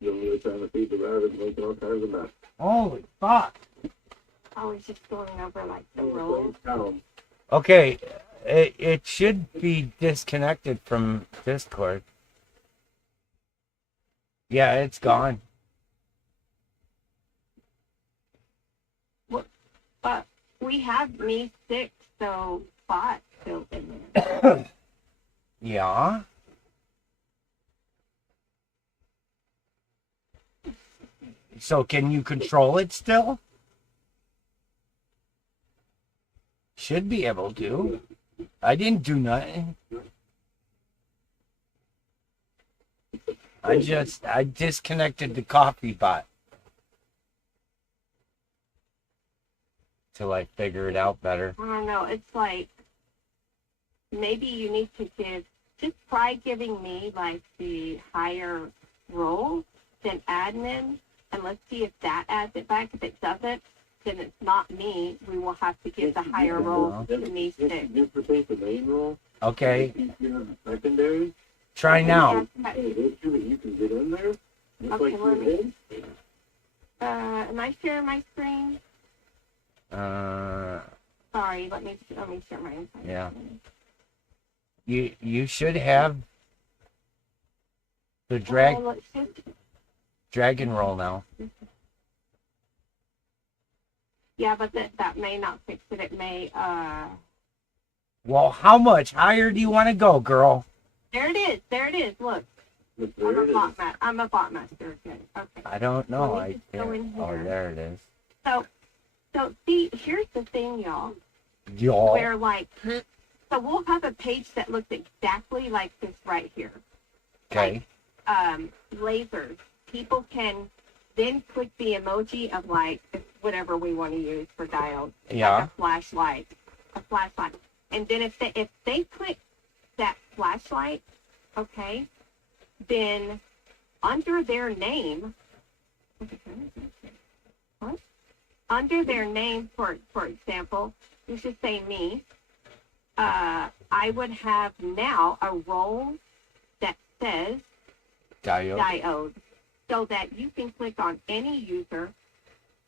You're really trying to feed the rabbit and make all kinds of mess. Holy fuck! I was just going over like the rules. Okay, it should be disconnected from Discord. Yeah, it's gone. But we have me 6, so bot built in there. Yeah. So can you control it still? Should be able to. I didn't do nothing. I disconnected the coffee pot till I figure it out better. I don't know. It's like maybe you need to just try giving me like the higher role than admin, and let's see if that adds it back. If it doesn't, then it's not me. We will have to give the higher role to me too. Duplicate the main role. Okay. Secondary. Try now. You can get in there. Just Okay, like let you me. did. Am I sharing my screen? Sorry, let me share my. Yeah. You should have the dragon roll now. Yeah, but that may not fix it. It may. Well, how much higher do you want to go, girl? There it is. There it is. Look. I'm a bot master. Okay. I don't know. Let me just go in Oh, here. there it is. So see, here's the thing, y'all. Y'all. Where like, so we'll have a page that looks exactly like this right here. Okay. Lasers. People can then click the emoji of like whatever we want to use for diodes. Yeah. Like a flashlight. And then if they click that flashlight, okay, then under their name, under their name, for example, you should say me. I would have now a role that says diode, so that you can click on any user,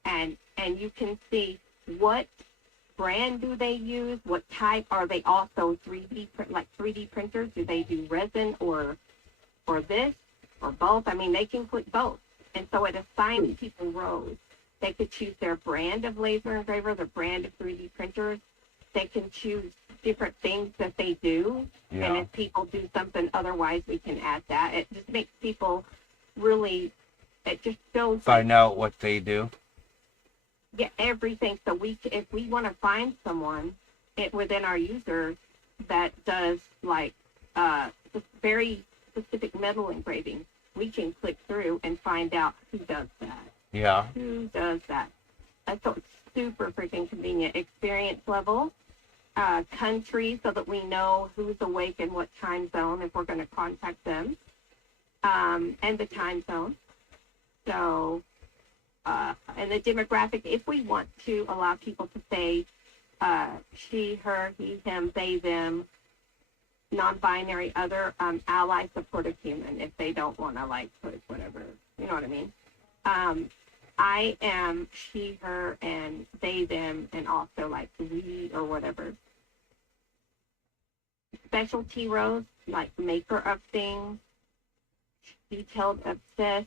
and you can see what brand do they use, what type, are they also 3D printers? Do they do resin or this or both? I mean, they can click both, and so it assigns people rows. They could choose their brand of laser engraver, the brand of 3D printers. They can choose different things that they do, and if people do something otherwise, we can add that. It just makes people really, it just shows. Find out what they do. Yeah, everything. So if we want to find someone within our users that does like very specific metal engraving, we can click through and find out who does that. Yeah. Who does that? So it's super freaking convenient. Experience level, country, so that we know who's awake in what time zone if we're going to contact them, and the time zone. So. And the demographic, if we want to allow people to say she, her, he, him, they, them, non-binary, other, ally, supportive human, if they don't want to like put whatever, you know what I mean? I am she, her, and they, them, and also like we or whatever. Specialty roles, like maker of things, detailed, obsessed,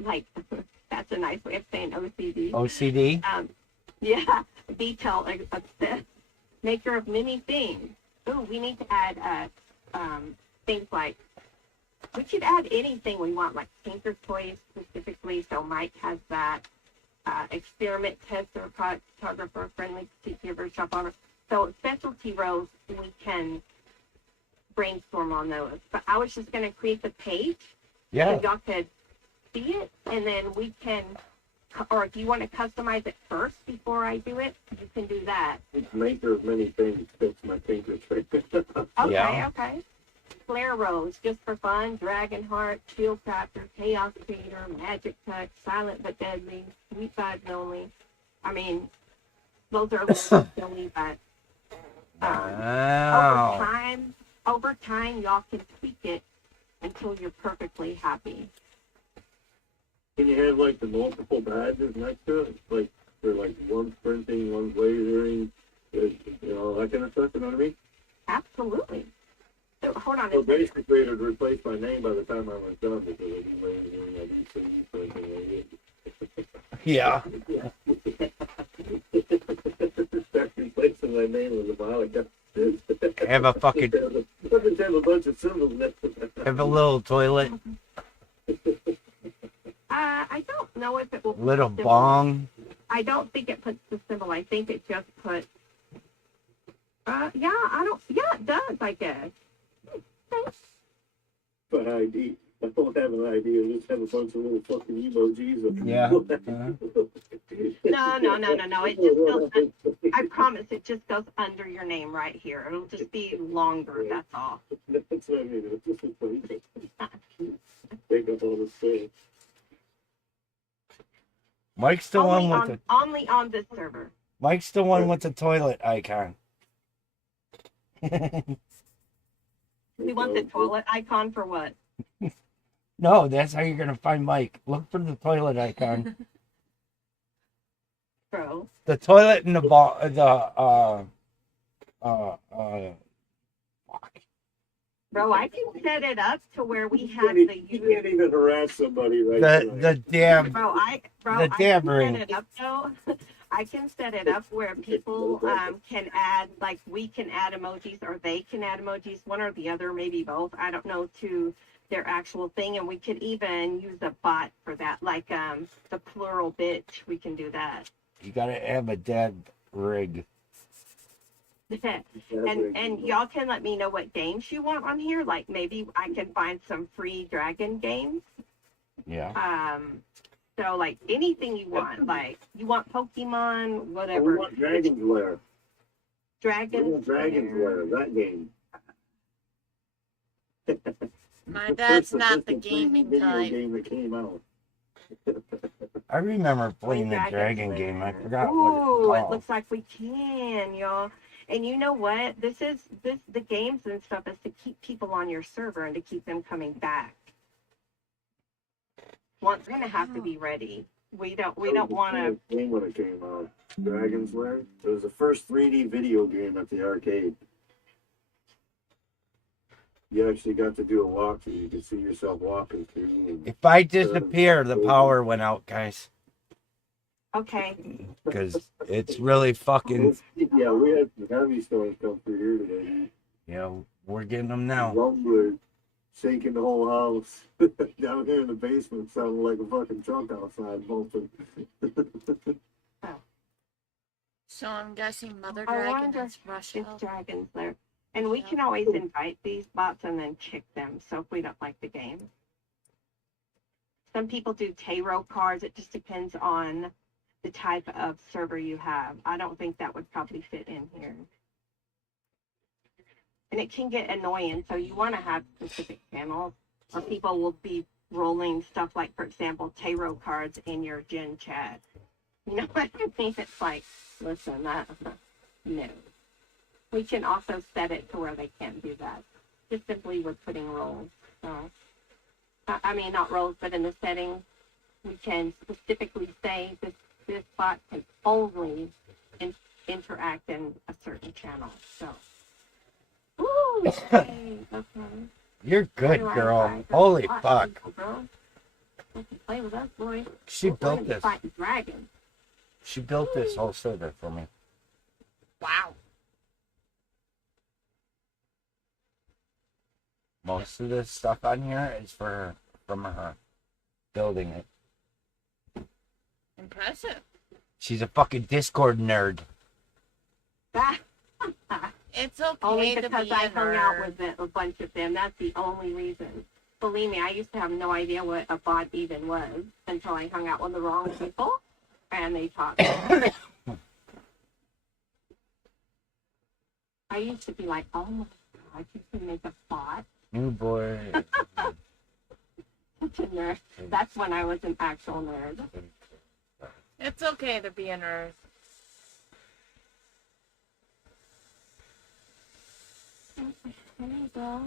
like that's a nice way of saying OCD. OCD? Yeah, detail obsessed, maker of many things. Oh, we need to add things like, we should add anything we want, like tinker toys specifically, so Mike has that. Experiment tester, photographer, friendly giver, shop owner. So specialty roles, we can brainstorm on those. But I was just going to create the page so y'all could see it, and then we can, or if you want to customize it first before I do it, you can do that. It's maker of many things. That's my tinker trick. Okay. Flare Rose, just for fun, Dragon Heart, Shield Crafter, Chaos Creator, Magic Touch, Silent but Deadly, Sweet Vibes Only. I mean, those are a little silly, but over time, y'all can tweak it until you're perfectly happy. Can you have like the multiple badges next to it? Like for like one's printing, one's lasering, you know, that kind of stuff, you know what I mean? Absolutely. So hold on. So basically it would replace my name by the time I was done because I'd be lasering, I'd be CD printing, Yeah. Start replacing my name with a violent. Have a fucking. Have a bunch of symbols next to that. Have a little toilet. I don't know if it will. Little bong. I don't think it puts the symbol. I think it just puts Yeah, I don't. Yeah, it does. I guess. But ID. I don't have an idea. I just have a bunch of little fucking emojis. Yeah. No. It just goes. I promise, it just goes under your name right here. It'll just be longer. That's all. That's what I mean. It's just like take up all the space. Mike's the one with the. Only on this server. Mike's the one with the toilet icon. We want the toilet icon for what? No, that's how you're gonna find Mike. Look for the toilet icon. Bro. The toilet and the ball. Bro, I can set it up to where we have the. You can't even harass somebody right the damn. Bro, I the can damn set ring. it up though. I can set it up where people can add, like, we can add emojis or they can add emojis, one or the other, maybe both. I don't know, to their actual thing, and we could even use a bot for that, like the plural bitch. We can do that. You gotta have a dead rig. and y'all can let me know what games you want on here. Like, maybe I can find some free dragon games. Yeah. So, like, anything you want. Like, you want Pokemon, whatever. We want Dragon's Lair. Dragon's Lair, that game. That's not the gaming video type. game that came out. I remember playing the dragon game. I forgot what it's Ooh, called. it looks like we can, y'all. And you know what? The games and stuff is to keep people on your server and to keep them coming back. We're gonna have to be ready. We don't want to. Game when it came out, Dragon's Lair. It was the first 3D video game at the arcade. You actually got to do a walkthrough. You could see yourself walking through. And If I disappear, the power went out, guys. Okay. Because it's really fucking. Yeah, we had some heavy storms come through here today. Yeah, we're getting them now. Lumber shaking the whole house. Down here in the basement, sounding like a fucking truck outside bumping. So I'm guessing Mother I Dragon wonder is Russia. if Dragon's Lair. And we can always invite these bots and then kick them. So if we don't like the game. Some people do tarot cards. It just depends on the type of server you have. I don't think that would probably fit in here. And it can get annoying, so you want to have specific channels where people will be rolling stuff like, for example, tarot cards in your gen chat. You know what I mean? It's like, listen, no. We can also set it to where they can't do that. Just simply with putting roles. So, I mean, not roles, but in the settings, we can specifically say this bot can only interact in a certain channel. So. Ooh, okay. You're good, girl. Holy fuck. Play with us, boy. She built this. Fighting dragons. She built this whole server for me. Wow. Most of the stuff on here is from her building it. Impressive. She's a fucking Discord nerd. It's okay Only to because be I a hung out nerd. with a bunch of them. That's the only reason. Believe me, I used to have no idea what a bot even was until I hung out with the wrong people and they taught me. I used to be like, oh my god, you can make a bot? New boy. Such a nerd. That's when I was an actual nerd. It's okay to be a nerd. There you go.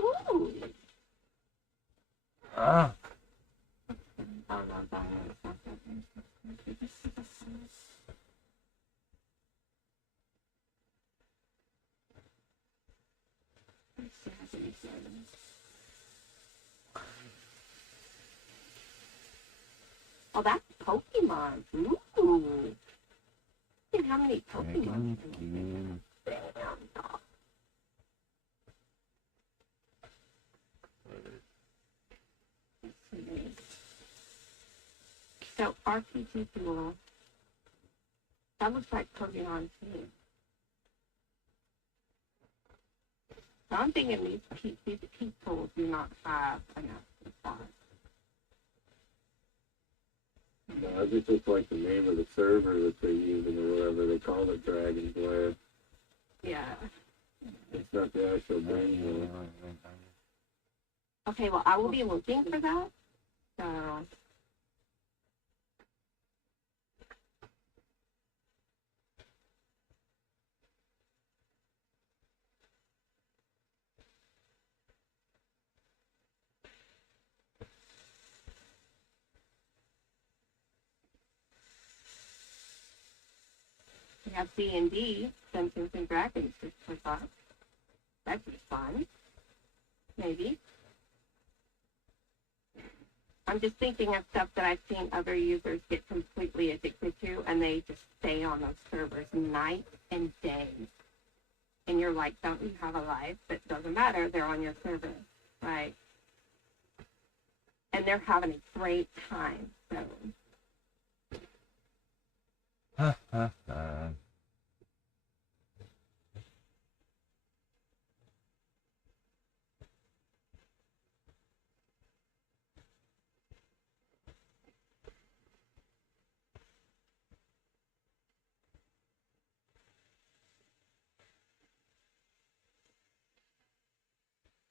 Ooh. Ah. Oh, no, oh, that's Pokemon. Ooh. Look at how many Pokemon. So RPG tool. That looks like Pokemon to me. So I'm thinking these tools do not have enough response. No, I just look like the name of the server that they're using or whatever they call it, Dragon's Lair. Yeah. It's not the actual name. Okay, well, I will be looking for that. So. We have D&D, Dungeons and Dragons, to click on. That'd be fun. Maybe. I'm just thinking of stuff that I've seen other users get completely addicted to, and they just stay on those servers night and day. And you're like, don't you have a life? But it doesn't matter. They're on your server, right? And they're having a great time, so.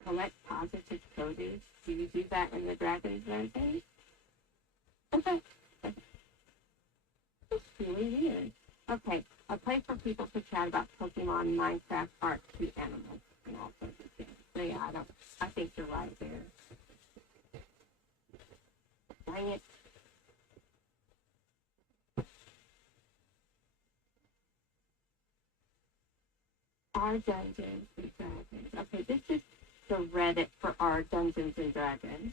Collect positive produce. Do you do that in the Dragon's version? Okay. That's really weird. Okay, a place for people to chat about Pokemon, Minecraft, art, cute animals, and all sorts of things. So yeah, I think you're right there. Dang it. Our Dungeons and Dragons. Okay, this is the Reddit for our Dungeons and Dragons.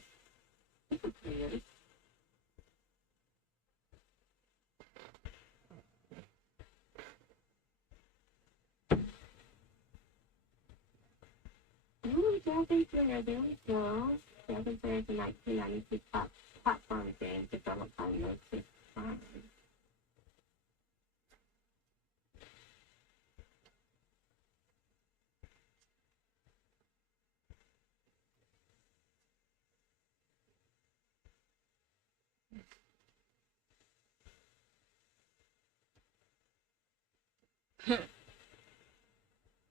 This is weird. Ooh, Dragon's Lair, there we go. Dragon's Lair is a 1992 platform game developed by Notice Prime.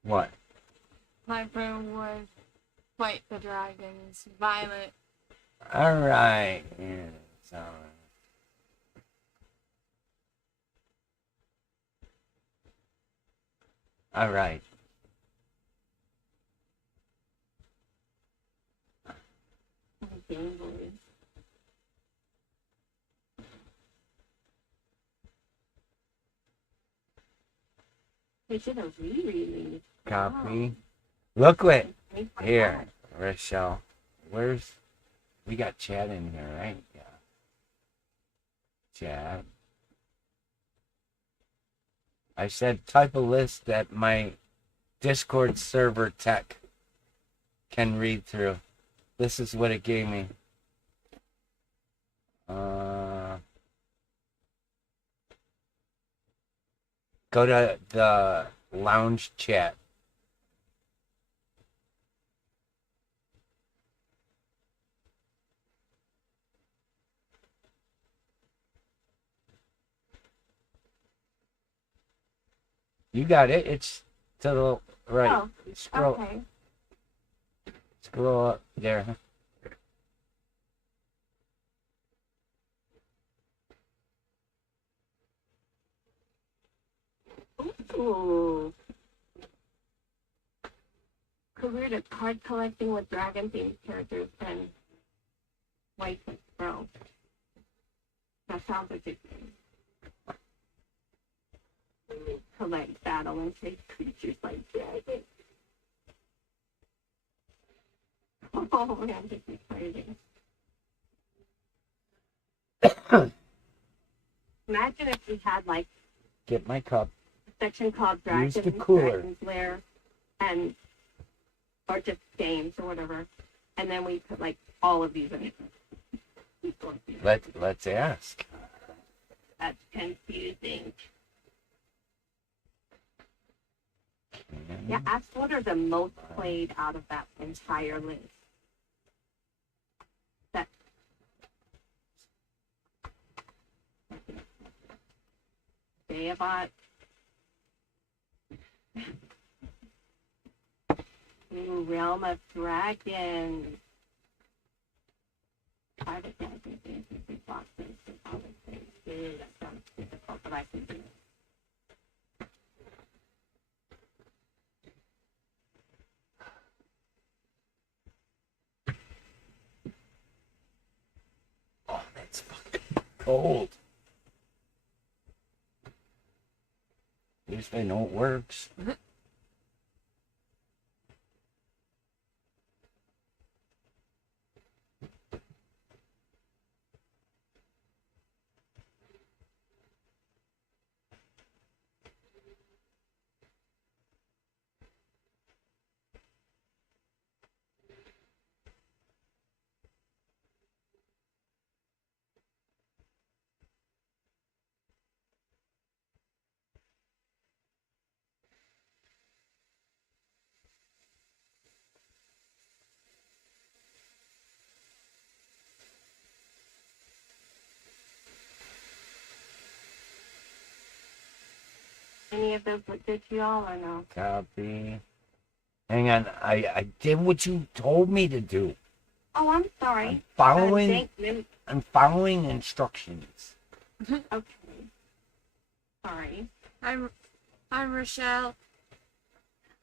What? My room was fight the dragons, violent. All right. Yeah, so. All right. They did a re-release. Copy. Look what here, Rochelle. We got chat in here, right? Yeah. Chat. I said type a list that my Discord server tech can read through. This is what it gave me. Go to the lounge chat. You got it. It's to the right. Oh, Scroll. okay. Scroll up there. Ooh. Career to card collecting with dragon themed characters and white bro. That sounds addicting. Collect, battle, and save creatures like dragons. Oh man, this is crazy. Imagine if we had like Get my cup. a section called Use Dragons, the cooler. Dragon's Lair, and or just games or whatever, and then we put like all of these in it. Let's ask. That's confusing. Yeah, ask what are the most played out of that entire list. That. Daybot. Ooh, Realm of Dragons. Private Dragons, fantasy boxes, all those things. Ooh, that sounds difficult, but I can do it. Oh, that's fucking cold. At least I know it works. Any of those look good to y'all or no? Copy. Hang on, I did what you told me to do. Oh, I'm sorry. I'm following instructions. Okay. Sorry. I'm Rochelle.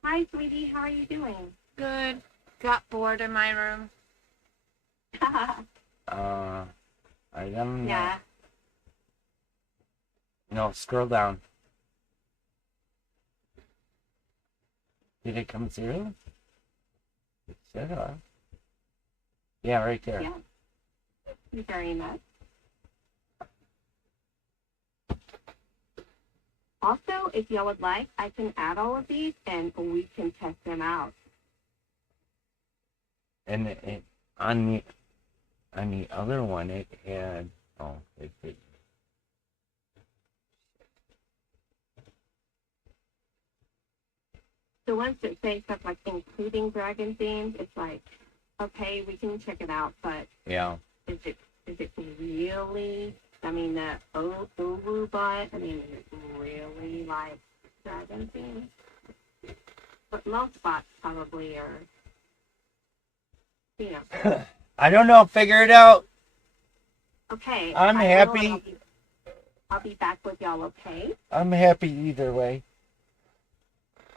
Hi, sweetie. How are you doing? Good. Got bored in my room. I don't know. Yeah. No, scroll down. Did it come through? Shut up. Yeah, right there. Yeah. Thank you very much. Also, if y'all would like, I can add all of these and we can test them out. And on the other one, it had it did. So once it says stuff like including dragon themes, it's like, okay, we can check it out, but Yeah. is it really? I mean, the ORTUR bot. I mean, is it really like dragon themes? But most bots probably are, you know. I don't know. Figure it out. Okay. I'm I will, happy. and I'll be back with y'all. Okay. I'm happy either way.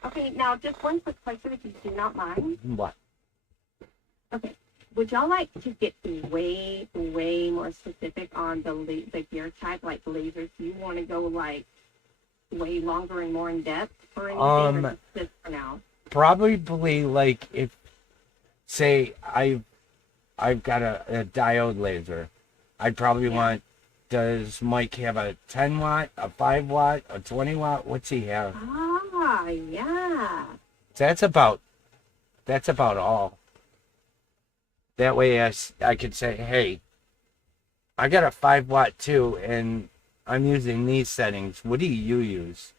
Okay. Now, just one quick question, if you do not mind. What? Okay. Would y'all like to get way, way more specific on the gear type, like lasers? Do you want to go like way longer and more in depth or anything? Or just for now? Probably like if, say, I've got a diode laser. I'd probably want. Does Mike have a 10 watt, a 5 watt, a 20 watt? What's he have? Ah, yeah. That's about all. That way I could say, hey, I got a 5 watt too, and I'm using these settings. What do you use?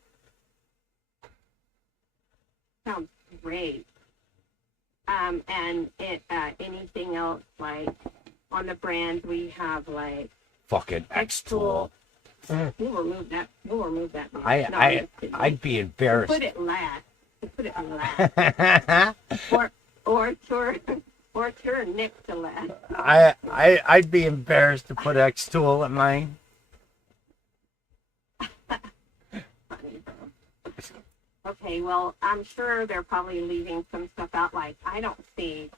Sounds great. And anything else, like on the brand we have like Fucking X tool. We'll remove that. Man. I'd be embarrassed. Put it last. ORTUR next to last. I'd be embarrassed to put X tool in mine. Okay, well, I'm sure they're probably leaving some stuff out. Like, I don't see,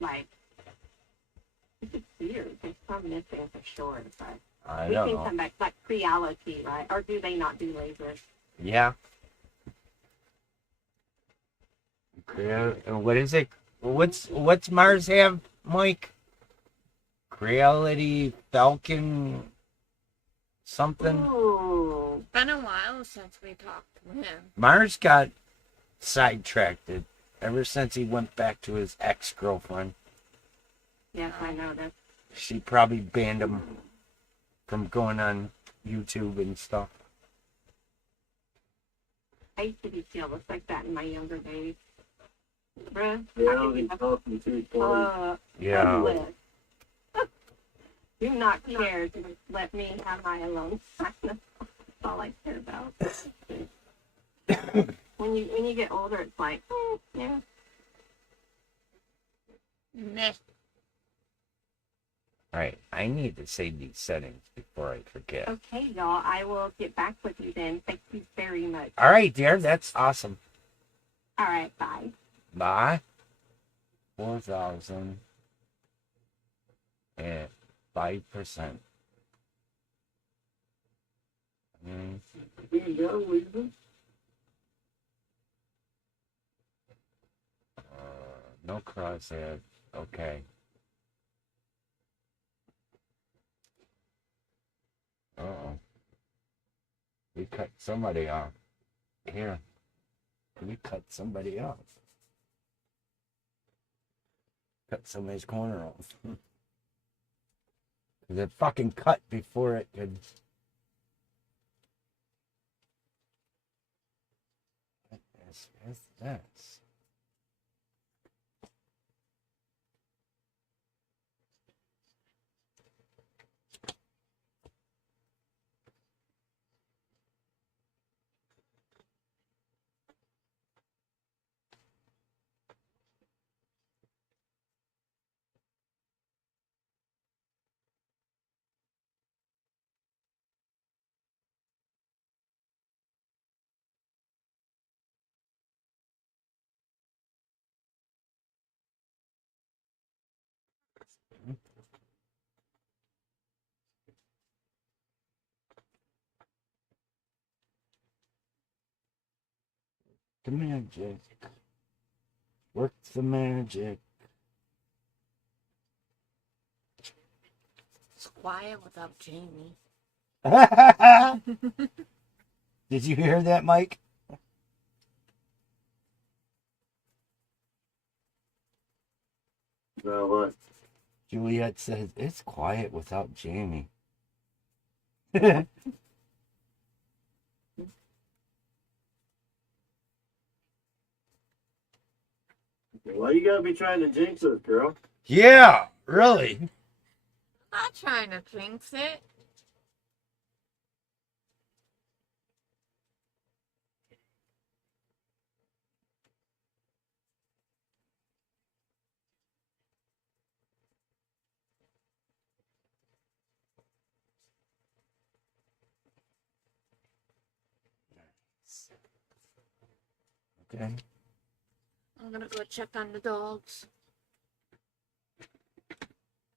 like, it's just weird. There's some missing for sure, but we can come back. Like, reality, right? Or do they not do lasers? Yeah. What is it? What's Mars have, Mike? Reality Falcon something? Ooh. Been a while since we talked to him. Mars got sidetracked ever since he went back to his ex-girlfriend. Yes, I know that. She probably banned him from going on YouTube and stuff. I used to be jealous like that in my younger days. Bruh, Yeah, they talking too funny. Yeah. List. Do not care to let me have my alone time. That's all I care about. when you get older, it's like, yeah. Meh. Alright, I need to save these settings before I forget. Okay, y'all. I will get back with you then. Thank you very much. Alright, dear, that's awesome. All right, bye. Bye. 4,000 at 5%. No crosshead. Okay. Uh-oh. We cut somebody off. Here. We cut somebody off. Cut somebody's corner off. Because it fucking cut before it could... What is this? The magic. Work the magic. It's quiet without Jamie. Did you hear that, Mike? No, what? Juliet says, it's quiet without Jamie. Why you gotta be trying to jinx us, girl? Yeah, really. I'm not trying to jinx it. Okay. I'm gonna go check on the dogs.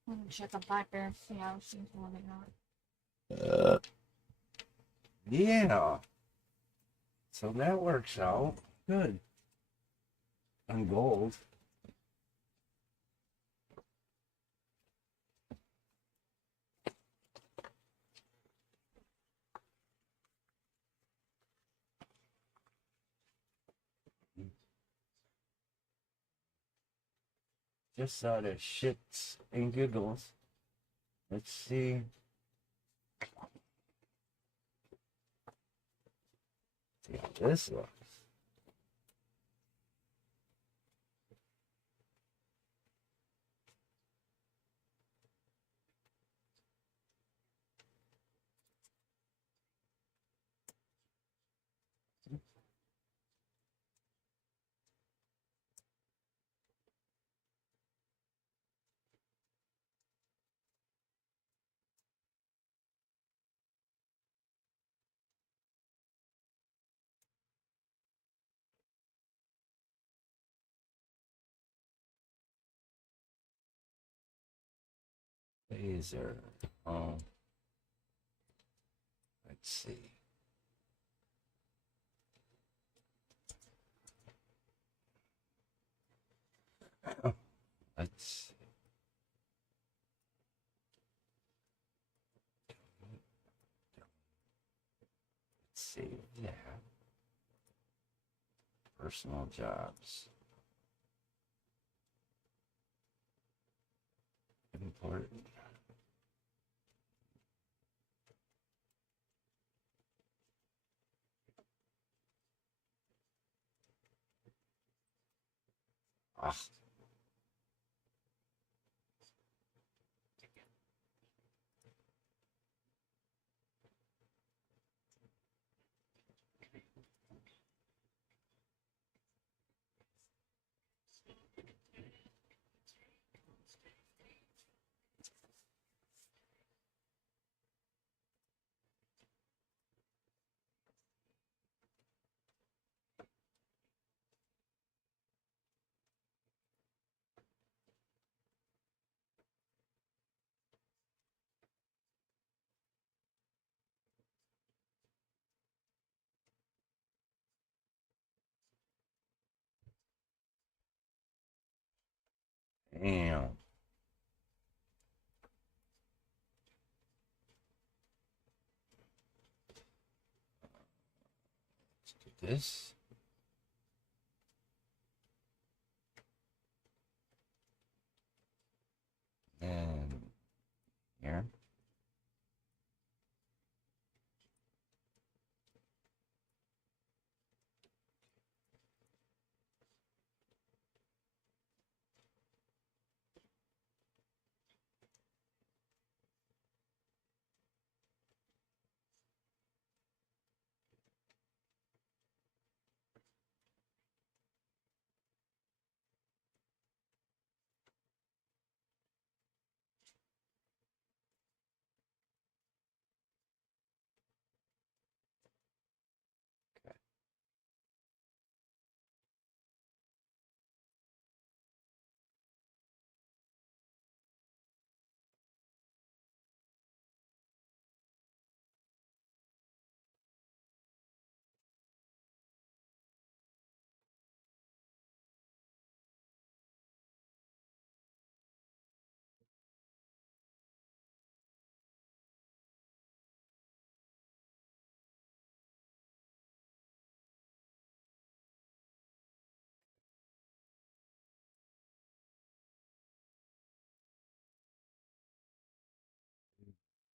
I'm gonna check on Piper, see how she's warming up. Yeah. So that works out. Good. On gold. Just out of shits and giggles. Let's see. See how this looks. Laser. Oh. Let's see. Let's see. Let's see. Yeah. Personal jobs. Important. Ugh. Damn. Let's do this. And here.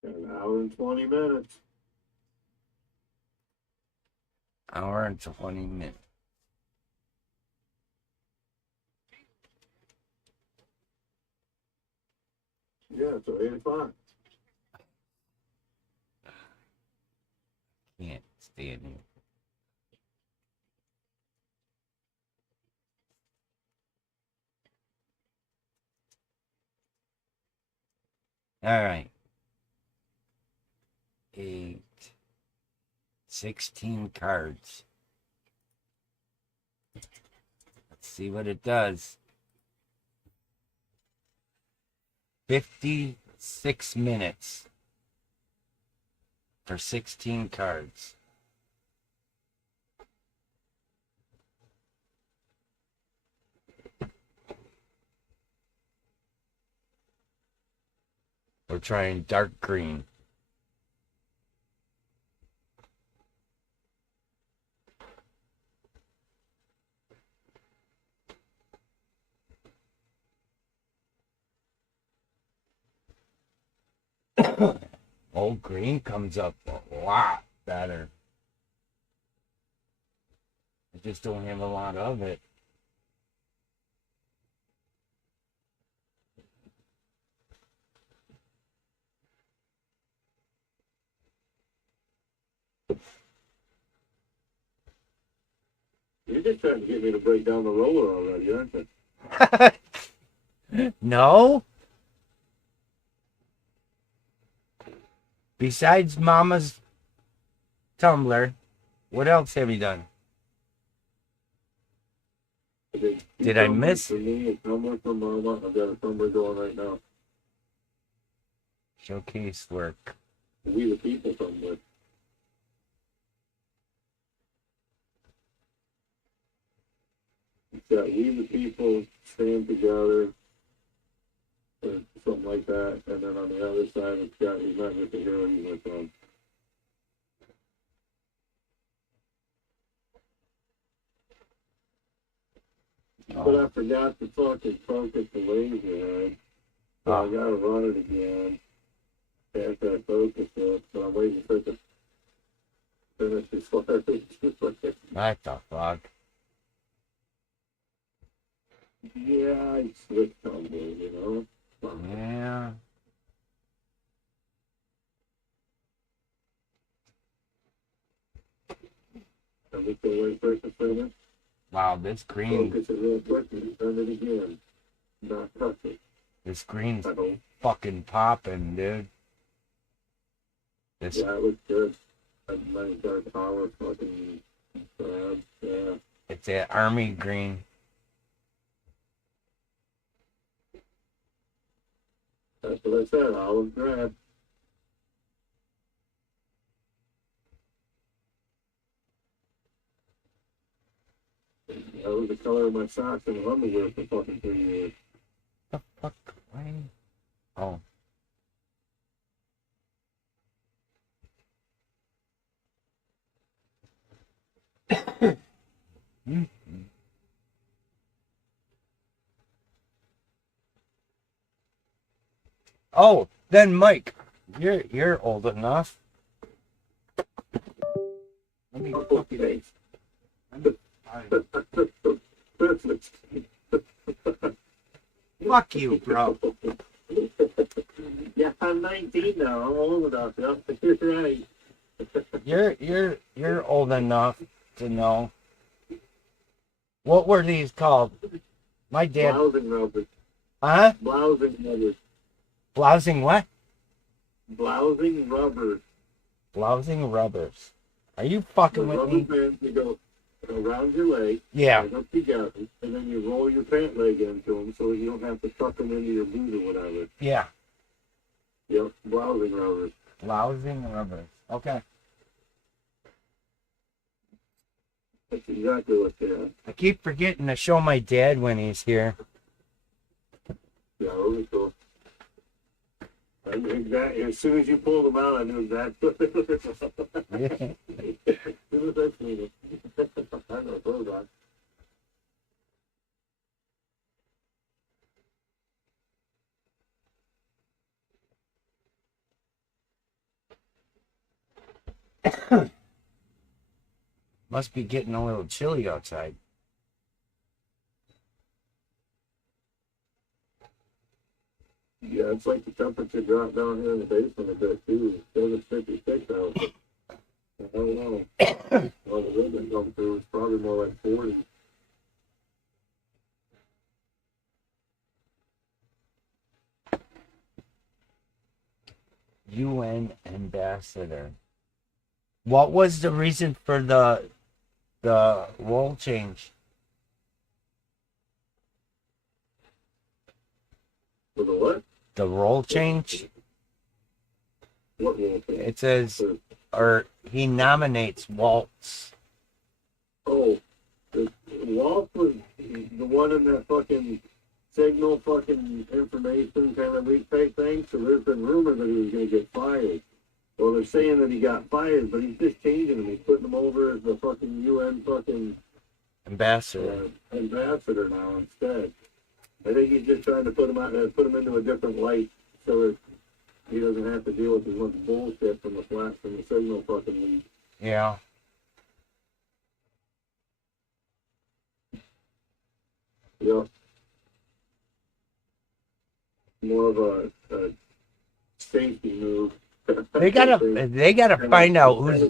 An hour and 20 minutes. Hour and 20 minutes. Yeah, so 8 o'clock. Can't stand you. All right. 8, 16 cards. Let's see what it does. 56 minutes for 16 cards. We're trying dark green. Old green comes up a lot better. I just don't have a lot of it. You're just trying to get me to break down the roller already, aren't you? No? Besides Mama's tumbler, what else have you done? Did I miss? For me, a tumbler for Mama. I've got a tumbler going right now. Showcase work. We the people tumbler. It's got we the people stand together, or something like that, and then on the other side it's got he's not with the hero, he's with them. But I forgot to fucking focus the laser head. So I gotta run it again after I focus it, but I'm waiting for it to finish before I What the fuck? Yeah, I switched on me, you know? Yeah. I'm just gonna wait for it to finish. Wow, this green. Focus it real quick and turn it again. Not touch it. This green's I hope. fucking popping, dude. This. Yeah, it looks good. That's nice dark power fucking yeah. It's that army green. That's what I said, olive drab. That was the color of my socks and underwear for fucking 3 years. The fuck? Why? Oh. Oh, then Mike, you're old enough. Let me okay. Fuck you, bro. Yeah, I'm 19 now. I'm old enough. Yep, you're right. You're old enough to know. What were these called? My dad. Blousing rubbers. Huh? Blousing rubbers. Blousing what? Blousing rubbers. Blousing rubbers. Are you fucking The with rubber me? bands, you go around your leg. Yeah. Right up together, and then you roll your pant leg into them so you don't have to tuck them into your boot or whatever. Yeah. Yep, blousing rubbers. Blousing rubbers. Okay. That's exactly what they are. I keep forgetting to show my dad when he's here. Yeah, those are cool. I knew exactly, as soon as you pulled them out, I knew exactly what they were. As soon as I seen it. I know what those are. Must be getting a little chilly outside. Yeah, it's like the temperature dropped down here in the basement a bit too. It says it's 56 out. I don't know. Well, the wind didn't come through. It's probably more like 40. UN ambassador. What was the reason for the role change? For the what? The role change? What role change? It says, or he nominates Waltz. Oh, Walt was the one in that fucking signal fucking information kind of leak type thing. So there's been rumors that he was going to get fired. Well, they're saying that he got fired, but he's just changing him. He's putting him over as the fucking UN fucking ambassador now instead. I think he's just trying to put him out there, put him into a different light, so that he doesn't have to deal with as much bullshit from the signal fucking leak. Yeah. Yep. More of a safety move. They gotta find out who's.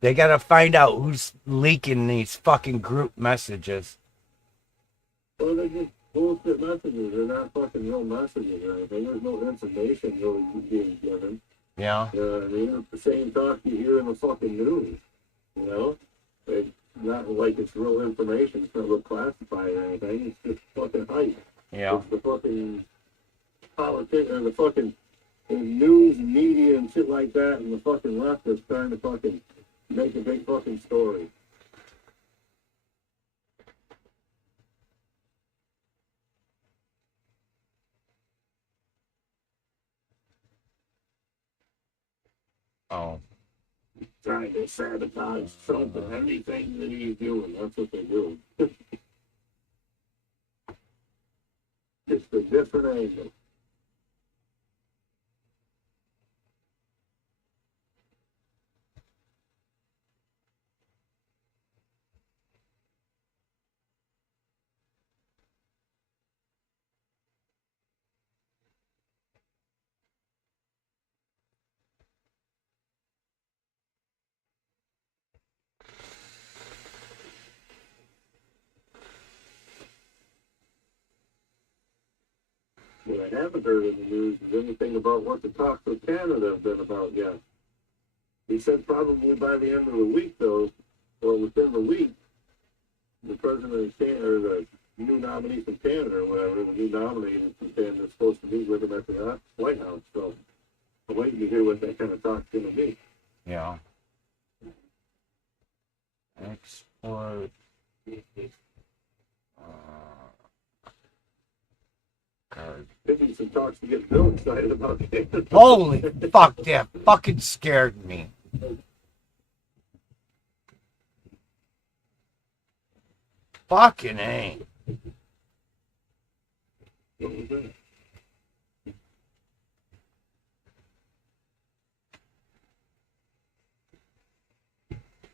They gotta find out who's leaking these fucking group messages. Well, they're just bullshit messages. They're not fucking real messages or anything. There's no information really being given. Yeah. You know what I mean? It's the same talk you hear in the fucking news. You know? It's not like it's real information. It's not real classified or anything. It's just fucking hype. Yeah. It's the fucking politics or the fucking news and media and shit like that, and the fucking left is trying to fucking make a big fucking story. Oh. Trying to sabotage Trump and anything that he's doing. That's what they do. Just a different angle. I haven't heard in the news is anything about what the talks with Canada have been about yet. He said probably by the end of the week, though, or within the week, the president of Canada, or the new nominee from Canada, or whatever, the new nominee from Canada is supposed to meet with him at the White House. So I'm waiting to hear what that kind of talk's going to be. Yeah. Export. God. Maybe some talks to get Bill excited about Canada. Holy fuck, that fucking scared me. Fucking A. What was that?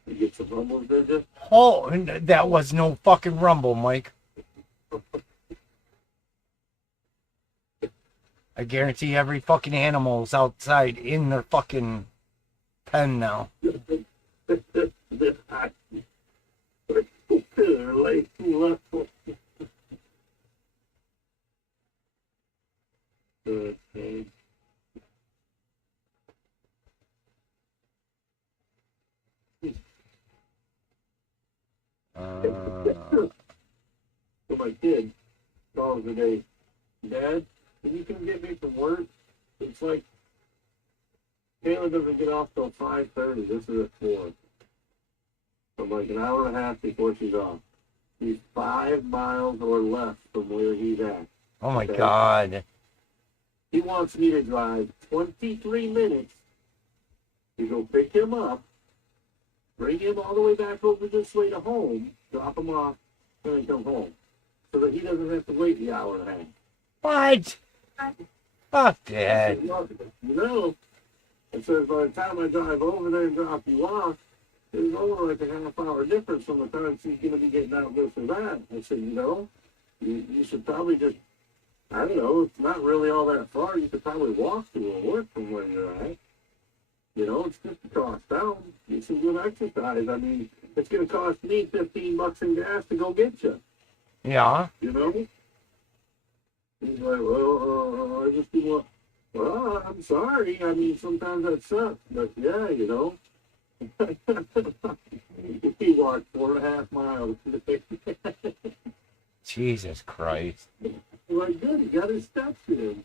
You get some rumbles, did you? Oh, and that was no fucking rumble, Mike. I guarantee every fucking animal's outside in their fucking pen now. So my kid calls today, Dad, can you come get me from work? It's like Taylor doesn't get off till 5:30. This is at 4. I'm like an hour and a half before she's off. He's 5 miles or less from where he's at. Oh my Okay? God. He wants me to drive 23 minutes to go pick him up, bring him all the way back over this way to home, drop him off, and then come home. So that he doesn't have to wait the hour and a half. What? Fuck that. You know, it says by the time I drive over there and drop you off, there's only like a half-hour difference from the time she's going to be getting out this or that. I said, you know, you should probably just, I don't know, it's not really all that far. You could probably walk to her work from where you're at. You know, it's just a cost down. It's some good exercise. I mean, it's going to cost me $15 in gas to go get you. Yeah. You know? He's like, well, I just do what, well, I'm sorry. I mean, sometimes that sucks. But yeah, you know. He walked 4.5 miles. Jesus Christ. Like, good, he got his steps in.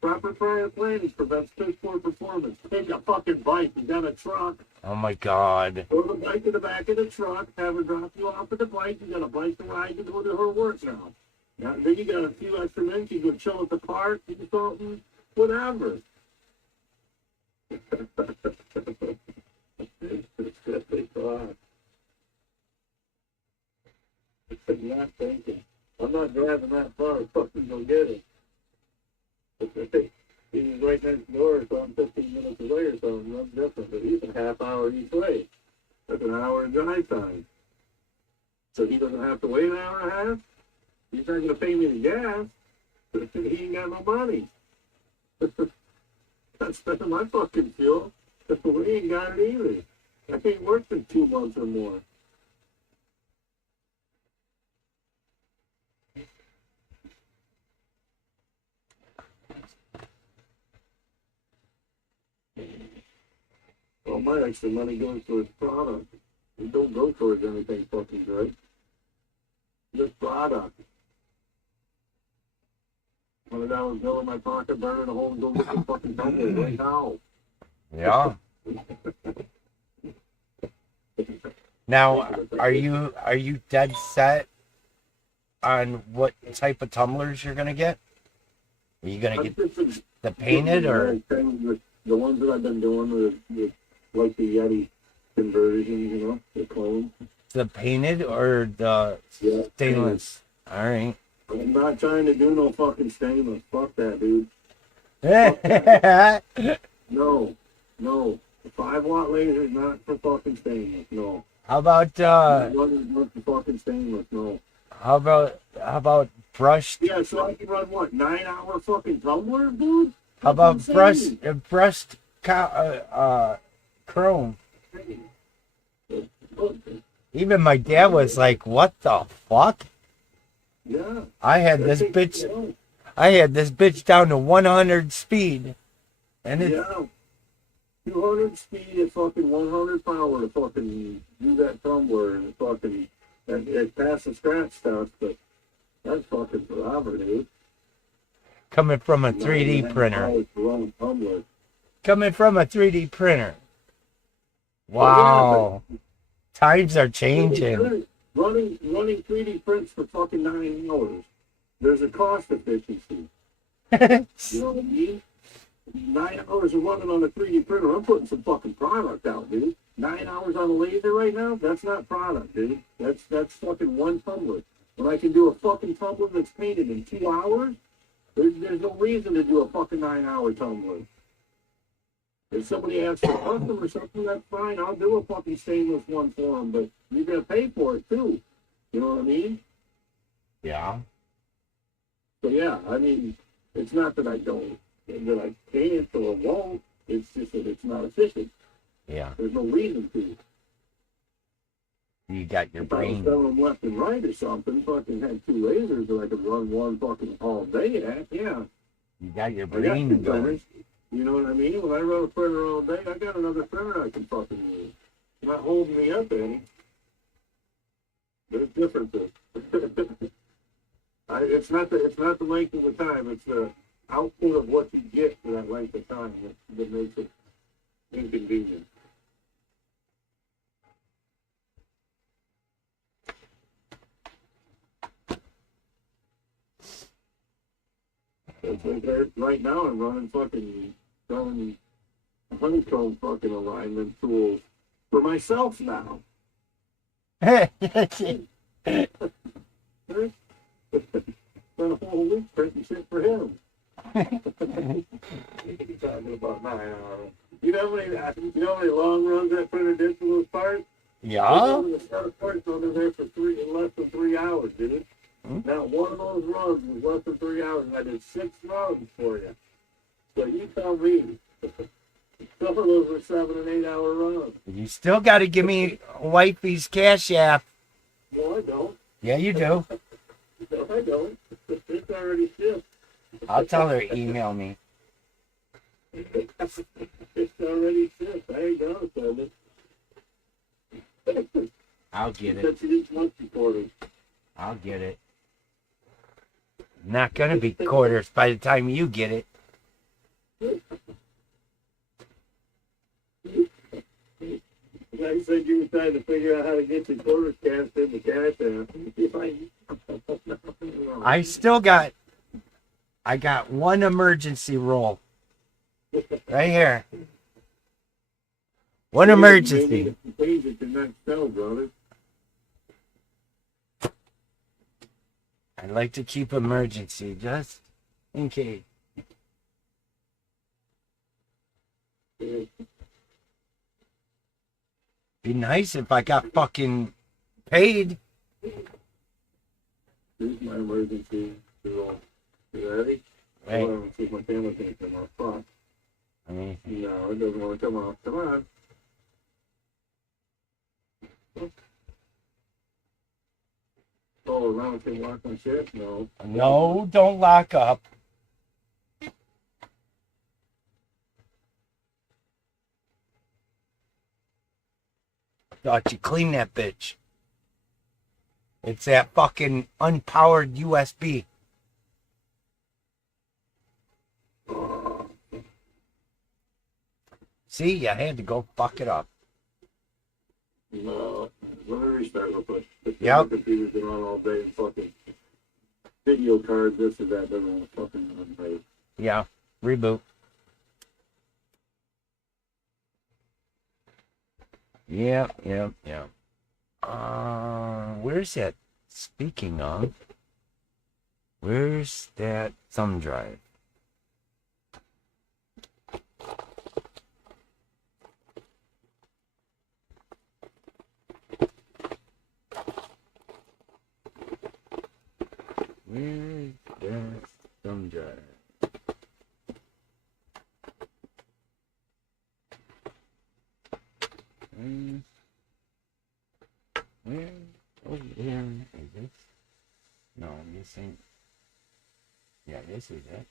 Proper prior planning prevents piss poor performance. Take a fucking bike. You got a truck. Oh my God. Throw the bike in the back of the truck. Have her drop you off at the bike. You got a bike to ride to go to her work now. Now then you got a few extra minutes. You go chill at the park. Do something. Whatever. I'm not thinking. I'm not driving that far. Fucking go get it. He's right next door, so I'm 15 minutes away or something. That's different. But he's a half hour each way. That's an hour in drive time. So he doesn't have to wait an hour and a half. He's not going to pay me the gas. He ain't got no money. I'm spending my fucking fuel. We ain't got it either. I can't work for 2 months or more. All my extra money goes towards product. It don't go towards anything fucking good. Just product. $100 bill in my pocket, burning a hole and go get the fucking tumbler right now. Yeah. Now, are you dead set on what type of tumblers you're gonna get? Are you gonna get the painted or the ones that I've been doing with like the Yeti conversions, you know, the clone. the painted or the stainless? All right. I'm not trying to do no fucking stainless. Fuck that, dude. Fuck that. No. The 5-watt laser is not for fucking stainless. No. How about Not for fucking stainless. No. how about brushed? Yeah, so I can run what 9-hour fucking tumbler, dude. How about That's insane. brushed chrome? Even my dad was like, "What the fuck?" Yeah. I had That this takes bitch. care of- I had this bitch down to 100 speed, and it. Yeah. 200 speed at fucking 100 power to fucking do that tumbler and fucking it passes scratch stuff, but that's fucking forever, dude. Coming from a 3D printer. Coming from a 3D printer. Wow. Times are changing. Running 3D prints for fucking 9 hours. There's a cost efficiency. You know what I mean? 9 hours of running on a 3D printer. I'm putting some fucking product out, dude. 9 hours on a laser right now? That's not product, dude. That's fucking one tumbler. When I can do a fucking tumbler that's painted in 2 hours, there's no reason to do a fucking 9-hour tumbler. If somebody asks for custom or something, that's fine. I'll do a fucking stainless one for them, but you're gonna pay for it too. You know what I mean? Yeah. So yeah, I mean, it's not that I can't or won't. It's just that it's not efficient. Yeah. There's no reason to. You got your If I was brain. selling them left and right or something, fucking had 2 lasers that I could run one fucking all day at, yeah. You got your I got 2 brain going. printers. You know what I mean? When I run a printer all day, I got another printer I can fucking use. Not holding me up any. There's differences. It's not the length of the time. It's the output of what you get for that length of time that makes it inconvenient. It's like right now I'm running honeycomb fucking alignment tools for myself now. Spent a whole week printing shit for him. Talking about 9 hours. You know how many long runs that printer did for those parts? Yeah. The set of parts under there for less than 3 hours, did it? Now, one of those runs was less than 3 hours, and I did 6 runs for you. So you tell me. Some of those were 7 and 8 hour runs. You still got to give me wifey's cash app. No, I don't. Yeah, you do. No, I don't. It's already shipped. I'll tell her to email me. It's already shipped. I ain't gonna send it. I'll get it. But you didn't want your quarters. I'll get it. Not gonna be quarters by the time you get it. Like I said, you were trying to figure out how to get your quarters cast in the cash app. I got one emergency roll. Right here. One emergency. Change it to next cell, brother. I like to keep emergency just in case. Be nice if I got fucking paid. Here's my emergency roll. You ready? Right. Hold on, see if my camera can't come off. Fuck. No, it doesn't want to come off. Come on. Oh, around can lock my shit? No. No, don't lock up. Thought you clean that bitch. It's that fucking unpowered USB. See, you had to go fuck it up. No. Let me restart real quick. Yep. The computer's been on all day and fucking video card, this or that, doesn't want to fucking run right. Yeah, reboot. Yep. Where's that? Speaking of, where's that thumb drive? Where's that thumb drive? Where? Oh, where is this? No, this ain't. Yeah, this is it.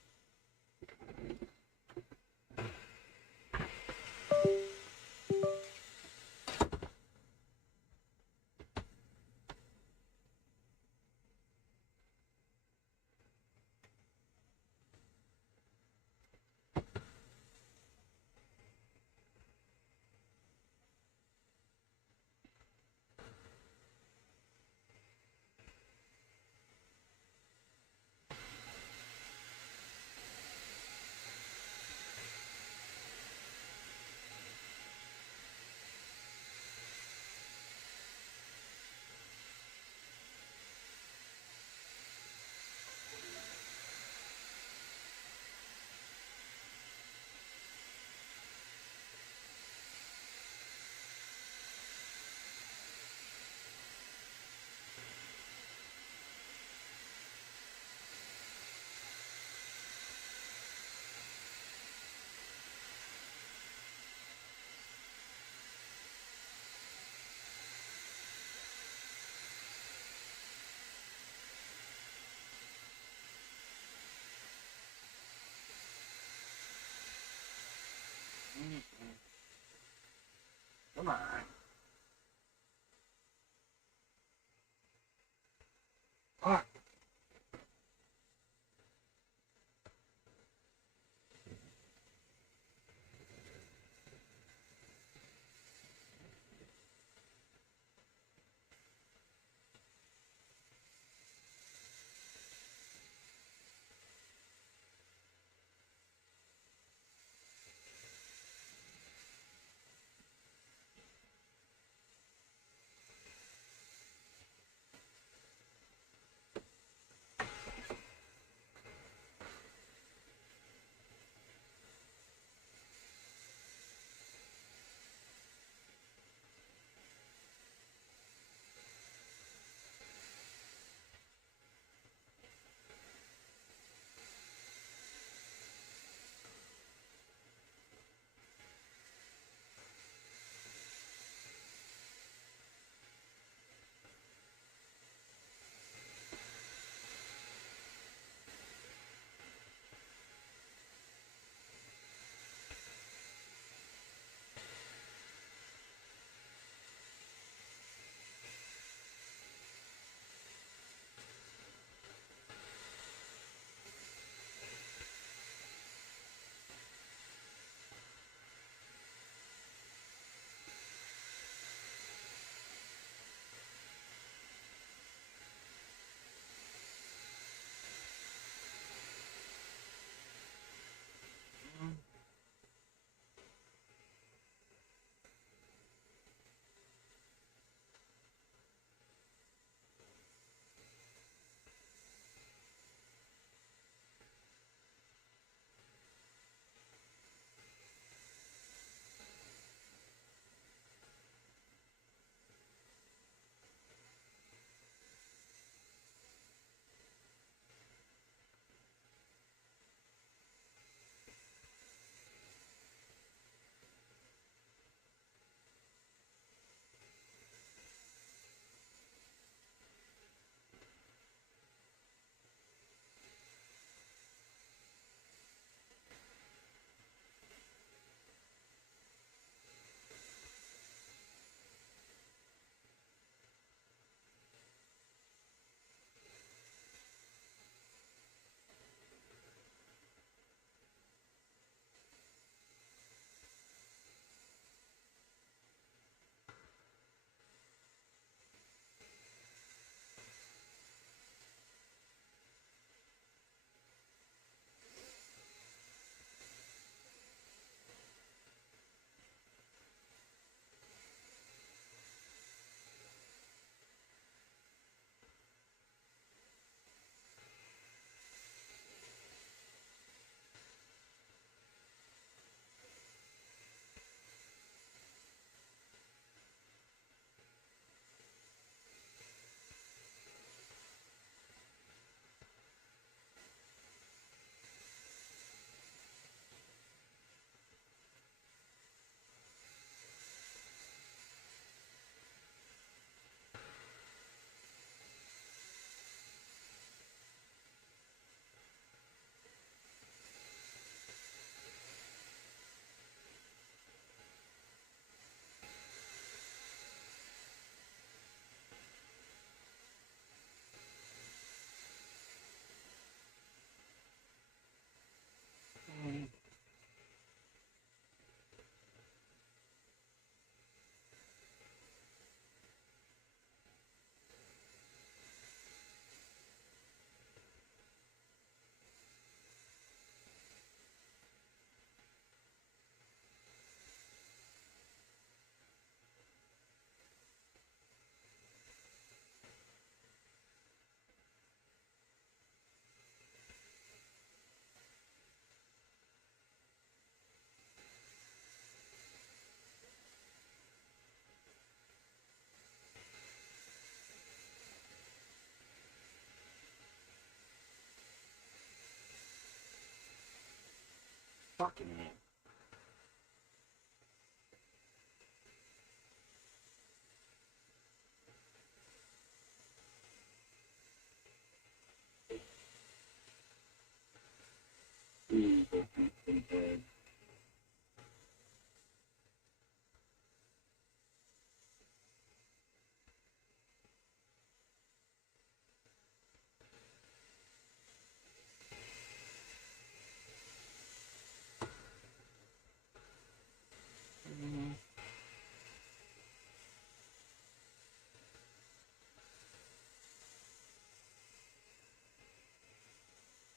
fucking it.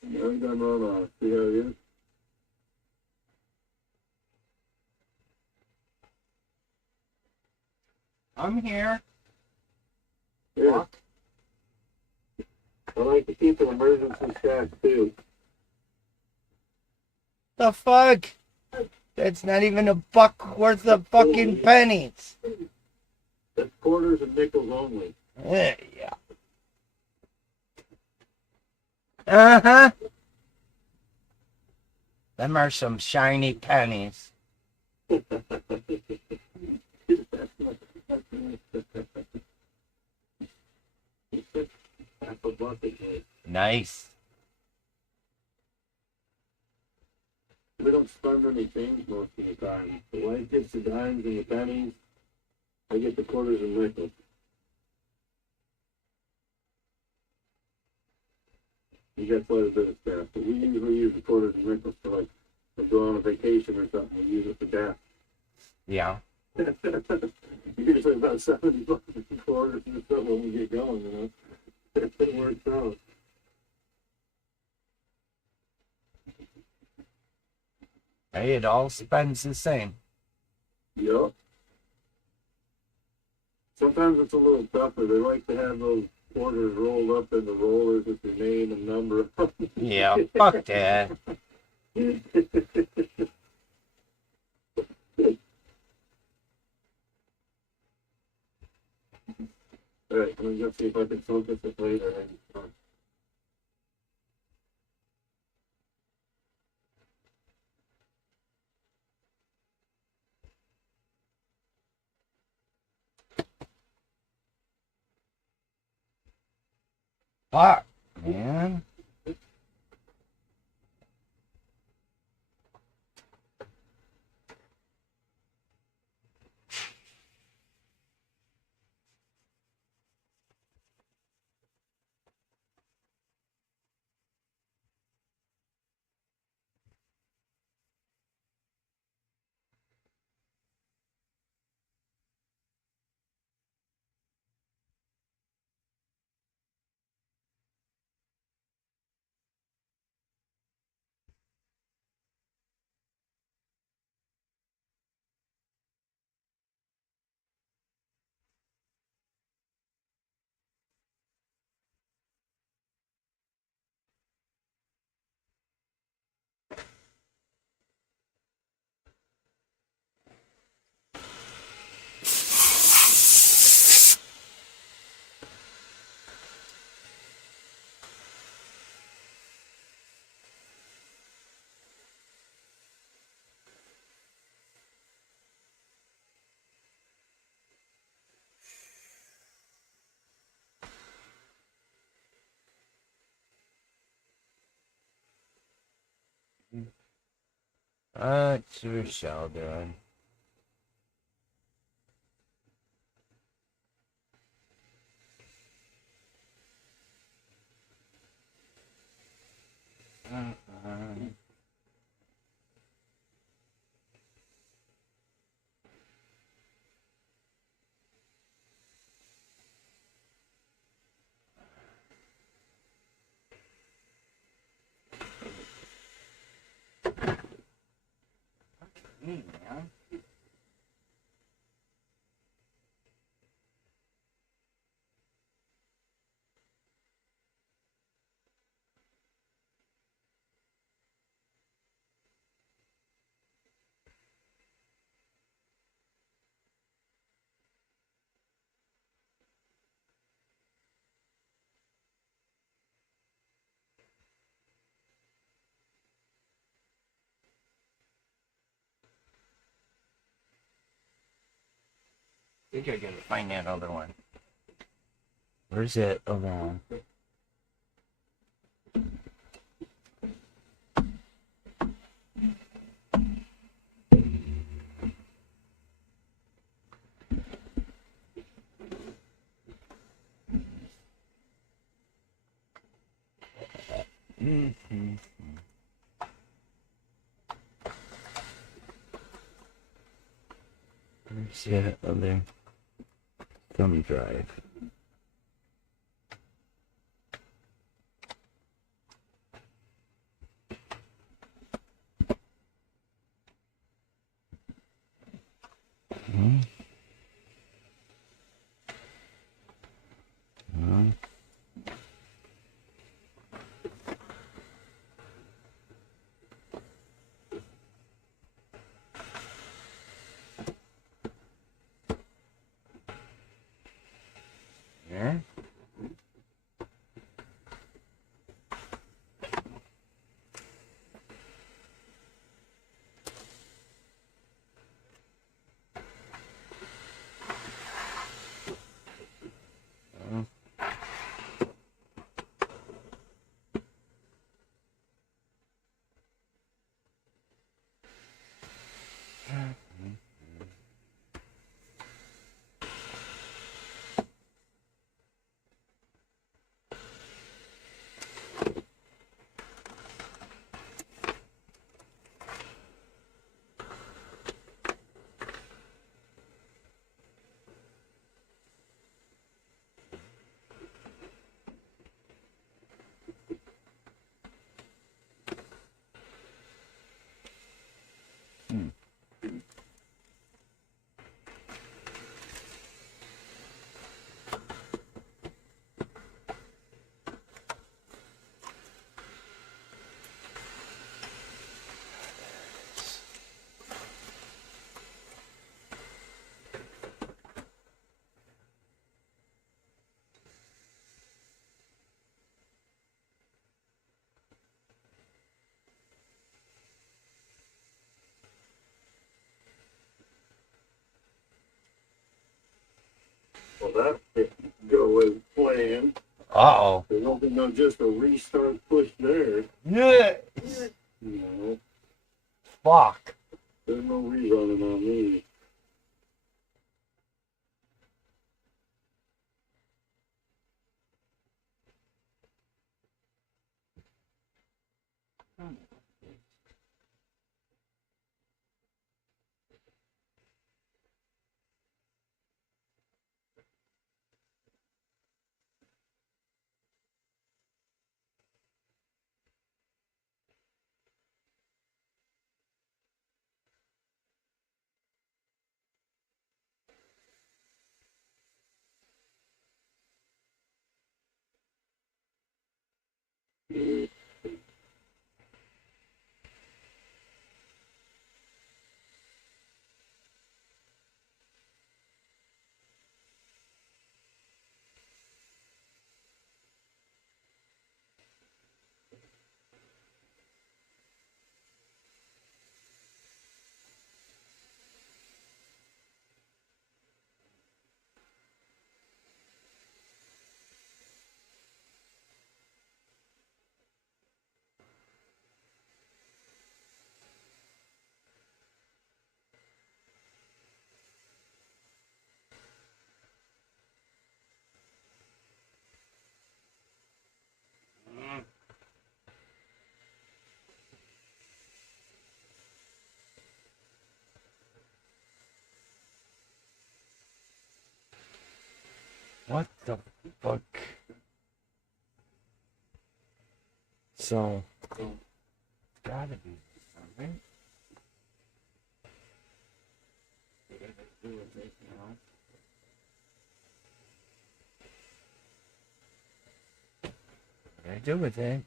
I'm done on see how it is. I'm here. Yeah. I like to keep an emergency stash too. The fuck? That's not even a buck worth of fucking pennies. That's quarters and nickels only. Yeah. Uh-huh. Them are some shiny pennies. Nice. We don't spend any change most of the time. The wife gets the dimes and the pennies. I get the quarters and nickels. We get quite a bit of staff, but we usually use the quarters and nickels for like, if we go on a vacation or something, we use it for gas. Yeah. Usually about 70 bucks in quarters and stuff when we get going, you know. It works out. Hey, it all spends the same. Yep. Sometimes it's a little tougher. They like to have those quarters rolled up in the rollers with your name and number. Yeah, fuck that. Alright, let me go see if I can focus it later. Fuck, man. What's your shell doing? Man. think I gotta find that other one. Where's it around? Mm-hmm. Where's that other thumb drive? Hmm. Hmm. Yeah. Oh. Hmm. Well, that didn't go as planned. Uh-oh. There's hoping no just a restart push there. Yeah. No, Fuck. there's no rerunning on me. What the fuck? So, gotta be something. What did I do with this now? What did I do with it?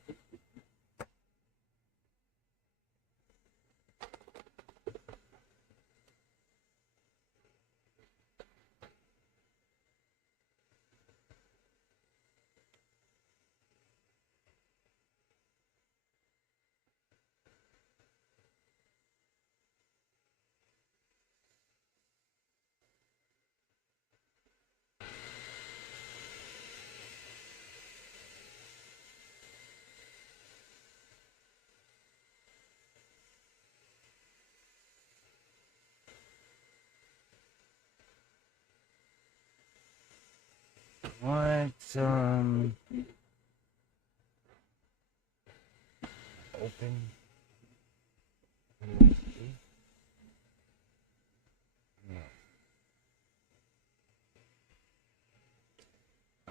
What, open. No.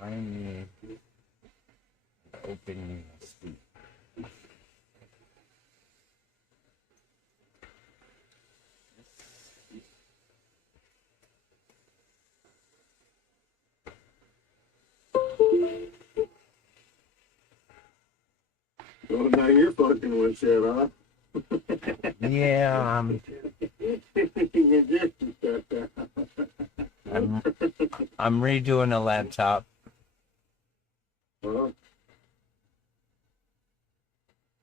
I need open USB. Oh, now you're fucking with shit, huh? Yeah, I'm redoing a laptop. Huh?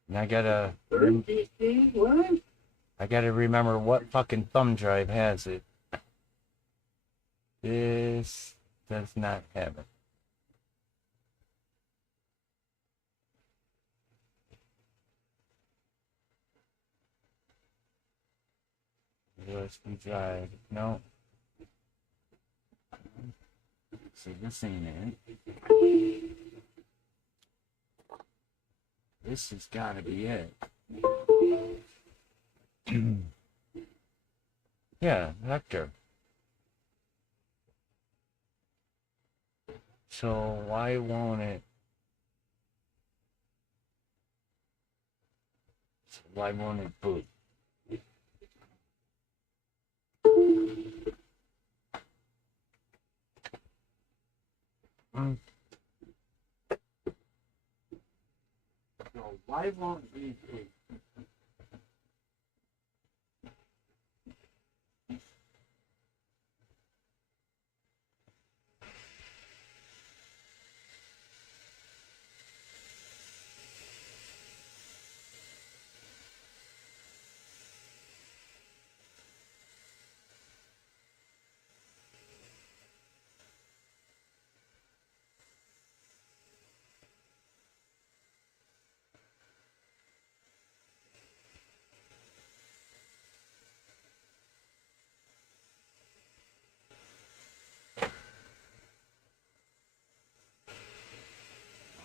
And I gotta What? I gotta remember what fucking thumb drive has it. This does not have it. USB drive. No. So this ain't it. This has gotta be it. Yeah, vector. So why won't it? Why won't it boot? So why won't it boot?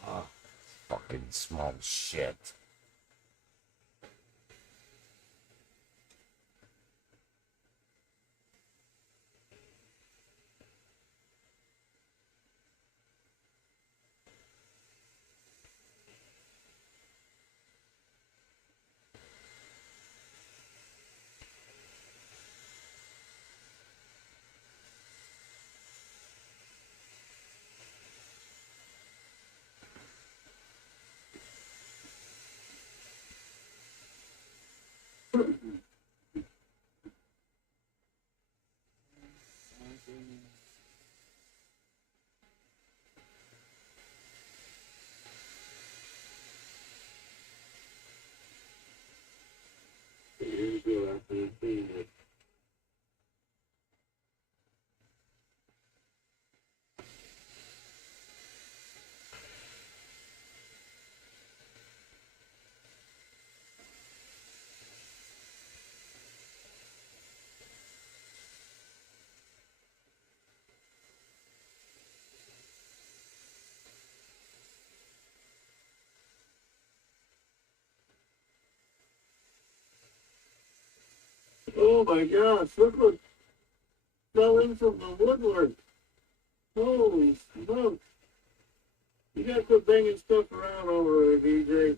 Oh, fucking small shit. Oh my gosh, look what fell in from the woodwork. Holy smoke. You gotta quit banging stuff around over there, DJ.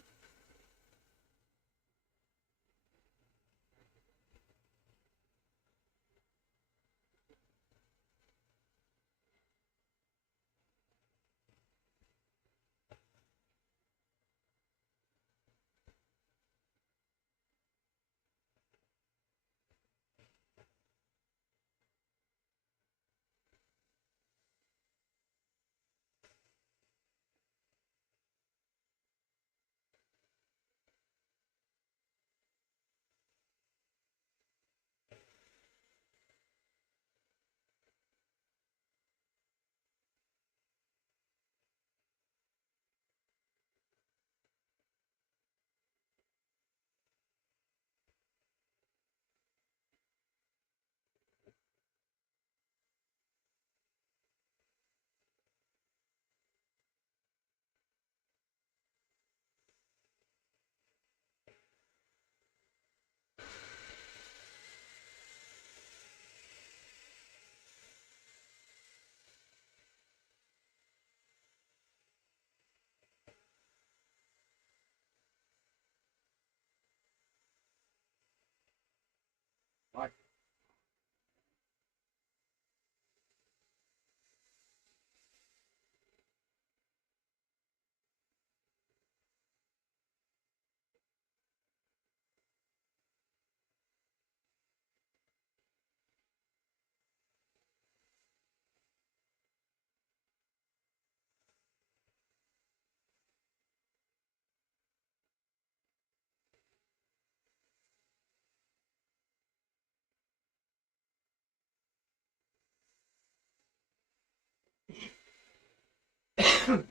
Yeah.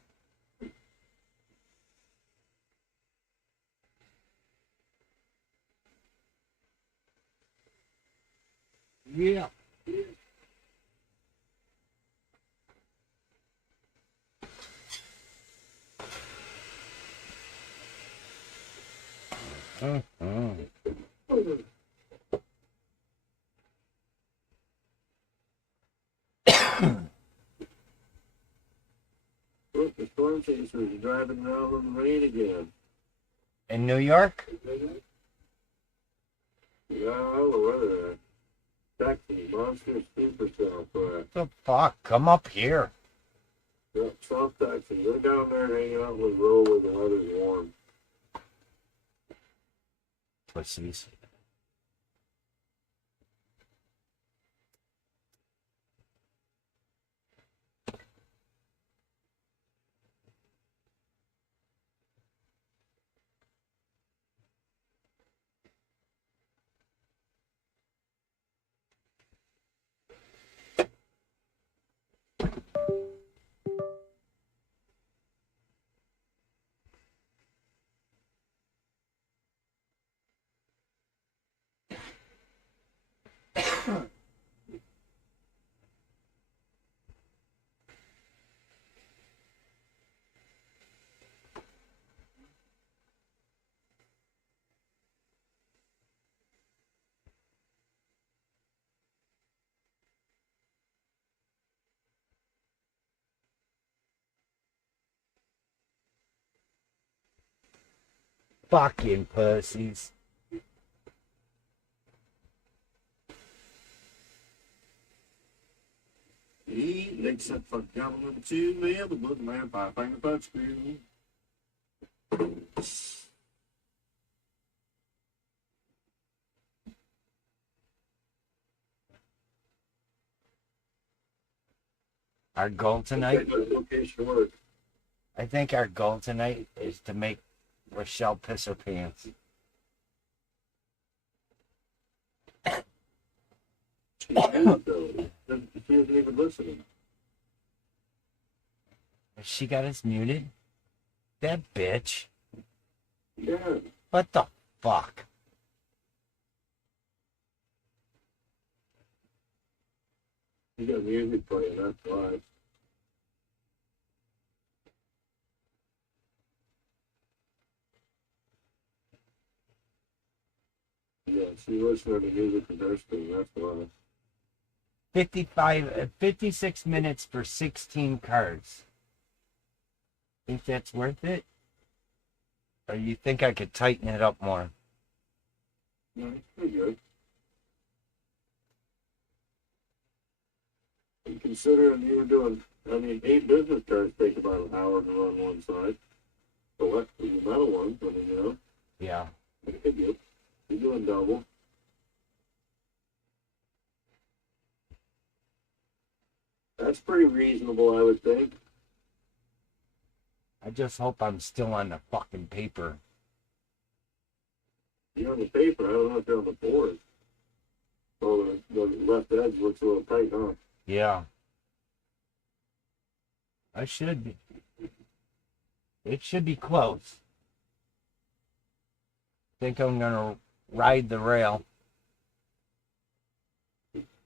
Look, the storm chaser is driving around in the rain again. In New York? Yeah, all the weather. Texas, monster supercell for it. The fuck? Come up here. Yep, South Texas. They're down there hanging out with Roe where the weather's warm. Pussies. Fucking pussies. Except for government to live, the book man, 5-finger punch screw. Our goal tonight, Location work. I think our goal tonight is to make Rochelle piss her pants. She isn't even listening. She got us muted? That bitch. Yeah. What the fuck? You got music playing, that's why. Yeah, she's listening to music from her screen, that's why. 56 minutes for 16 cards. Think that's worth it? Or you think I could tighten it up more? No, it's pretty good. And considering you were doing, 8 business cards take about an hour to run one side. So the metal ones, Yeah. You're doing double. That's pretty reasonable, I would think. I just hope I'm still on the fucking paper. You're on the paper, I don't know if you're on the board. Oh, the left edge looks a little tight, huh? Yeah. I should be. It should be close. Think I'm gonna ride the rail.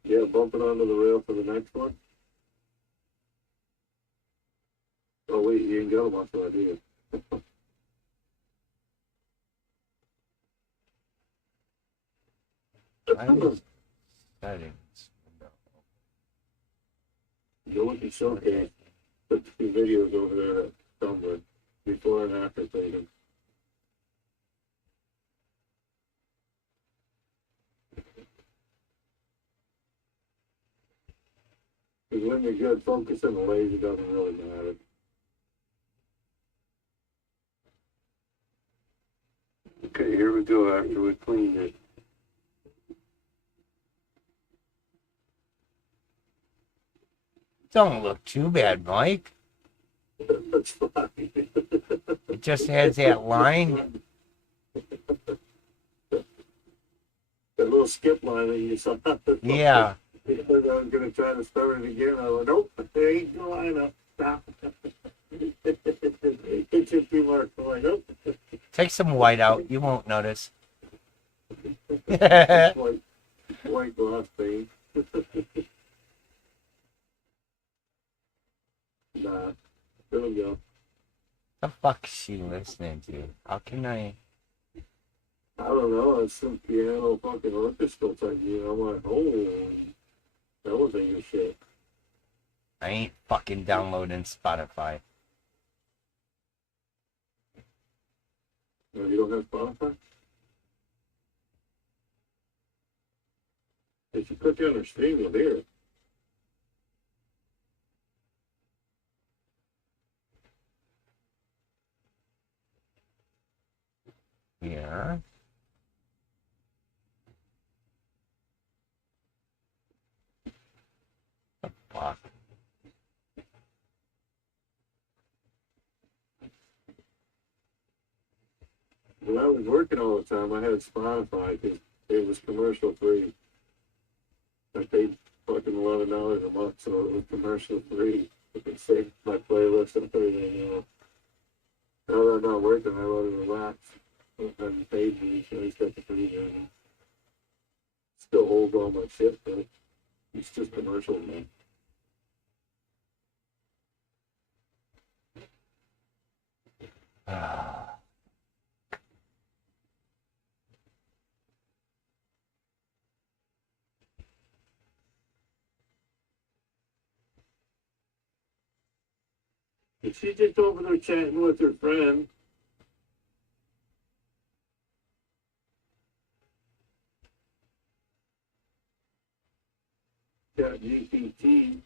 Yeah, bump it onto the rail for the next one. Oh wait, you ain't got a muscle idea. Settings. Go look at showcase. Put 2 videos over there somewhere. Before and after taken. Because when you're good, focusing the laser doesn't really matter. Okay, here we go after we cleaned it. Don't look too bad, Mike. That's fine. It just has that line. That little skip line that you saw. Yeah. I was going to try to start it again. I was like, nope, there ain't no line up. Stop. mark. I'm like, oh. Take some white out. You won't notice. white gloss paint. Nah. There we go. The fuck is she listening to? How can I? I don't know. It's some piano fucking orchestral type. I'm like, oh, that was a shit. I ain't fucking downloading Spotify. No, you don't have Spotify? If you put you on her stream, you'll hear it. Yeah. The fuck. When I was working all the time, I had Spotify because it was commercial free. I paid fucking $11 a month, so it was commercial free. I could save my playlist and everything. Now that I'm not working, I let it relax. I haven't paid me, so I just got the free version. Still holds all my shit, but it's just commercial, man. And she's just over there chatting with her friend. Chat GPT.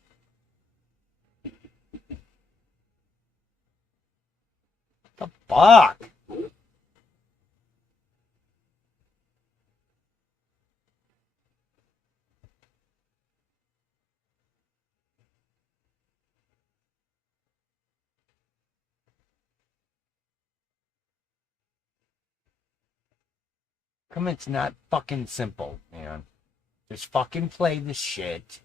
The fuck? Come, it's not fucking simple, man. Just fucking play the shit.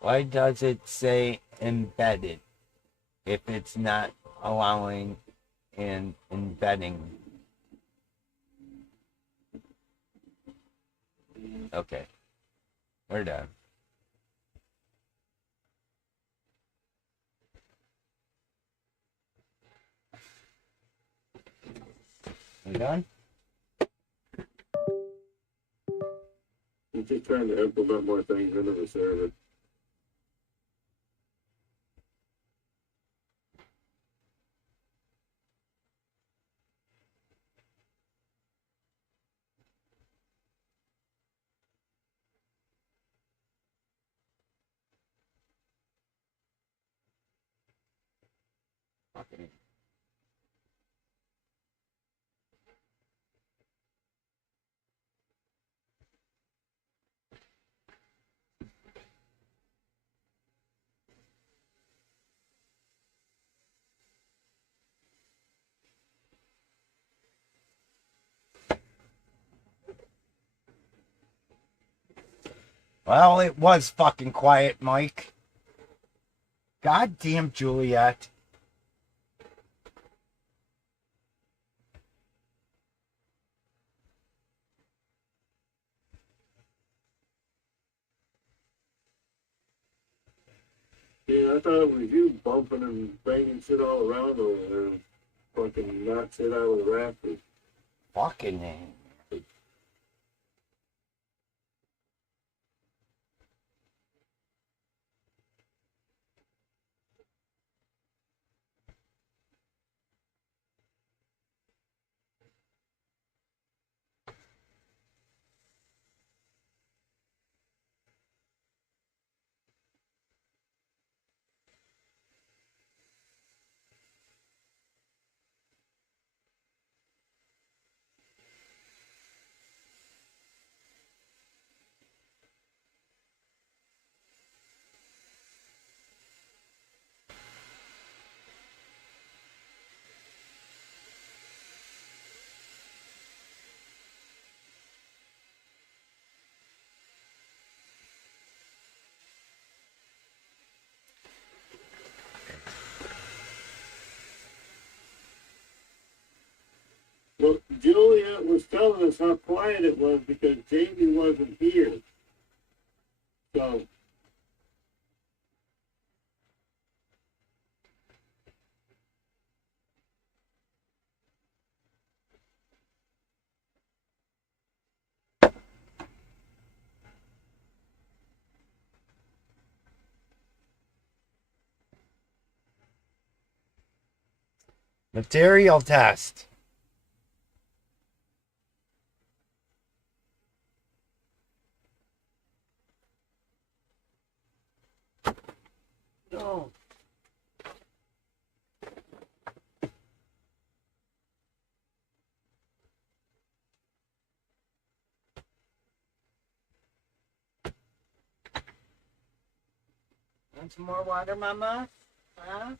Why does it say embedded if it's not allowing an embedding? Okay, we're done. We done? I'm just trying to implement more things into the server. Okay. Well, it was fucking quiet, Mike. Goddamn Juliet. Yeah, I thought it was you bumping and banging shit all around over there. Fucking knock shit out of the rafters. Fucking name. telling us how quiet it was because Jamie wasn't here. So. Material test. No. Want some more water, Mama? Huh?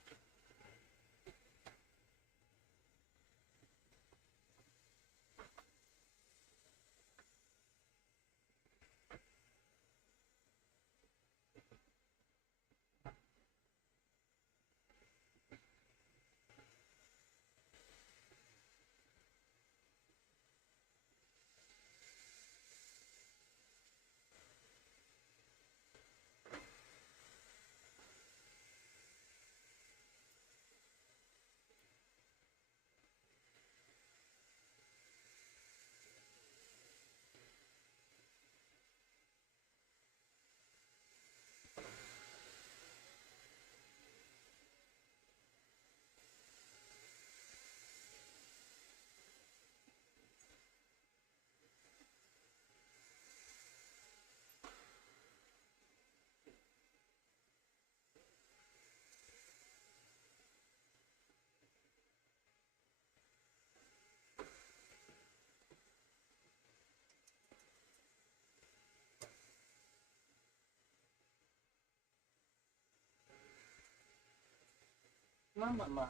Mama.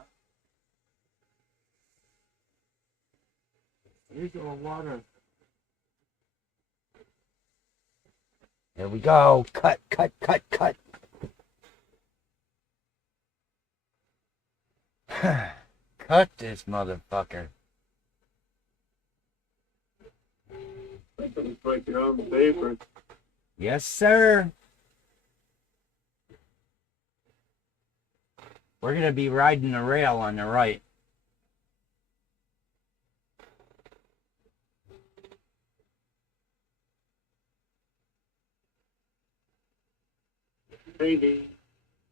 Here's your water. There we go. Cut, cut, cut, cut. Cut this motherfucker. Looks like you're on the paper. Yes, sir. We're going to be riding the rail on the right. Hey,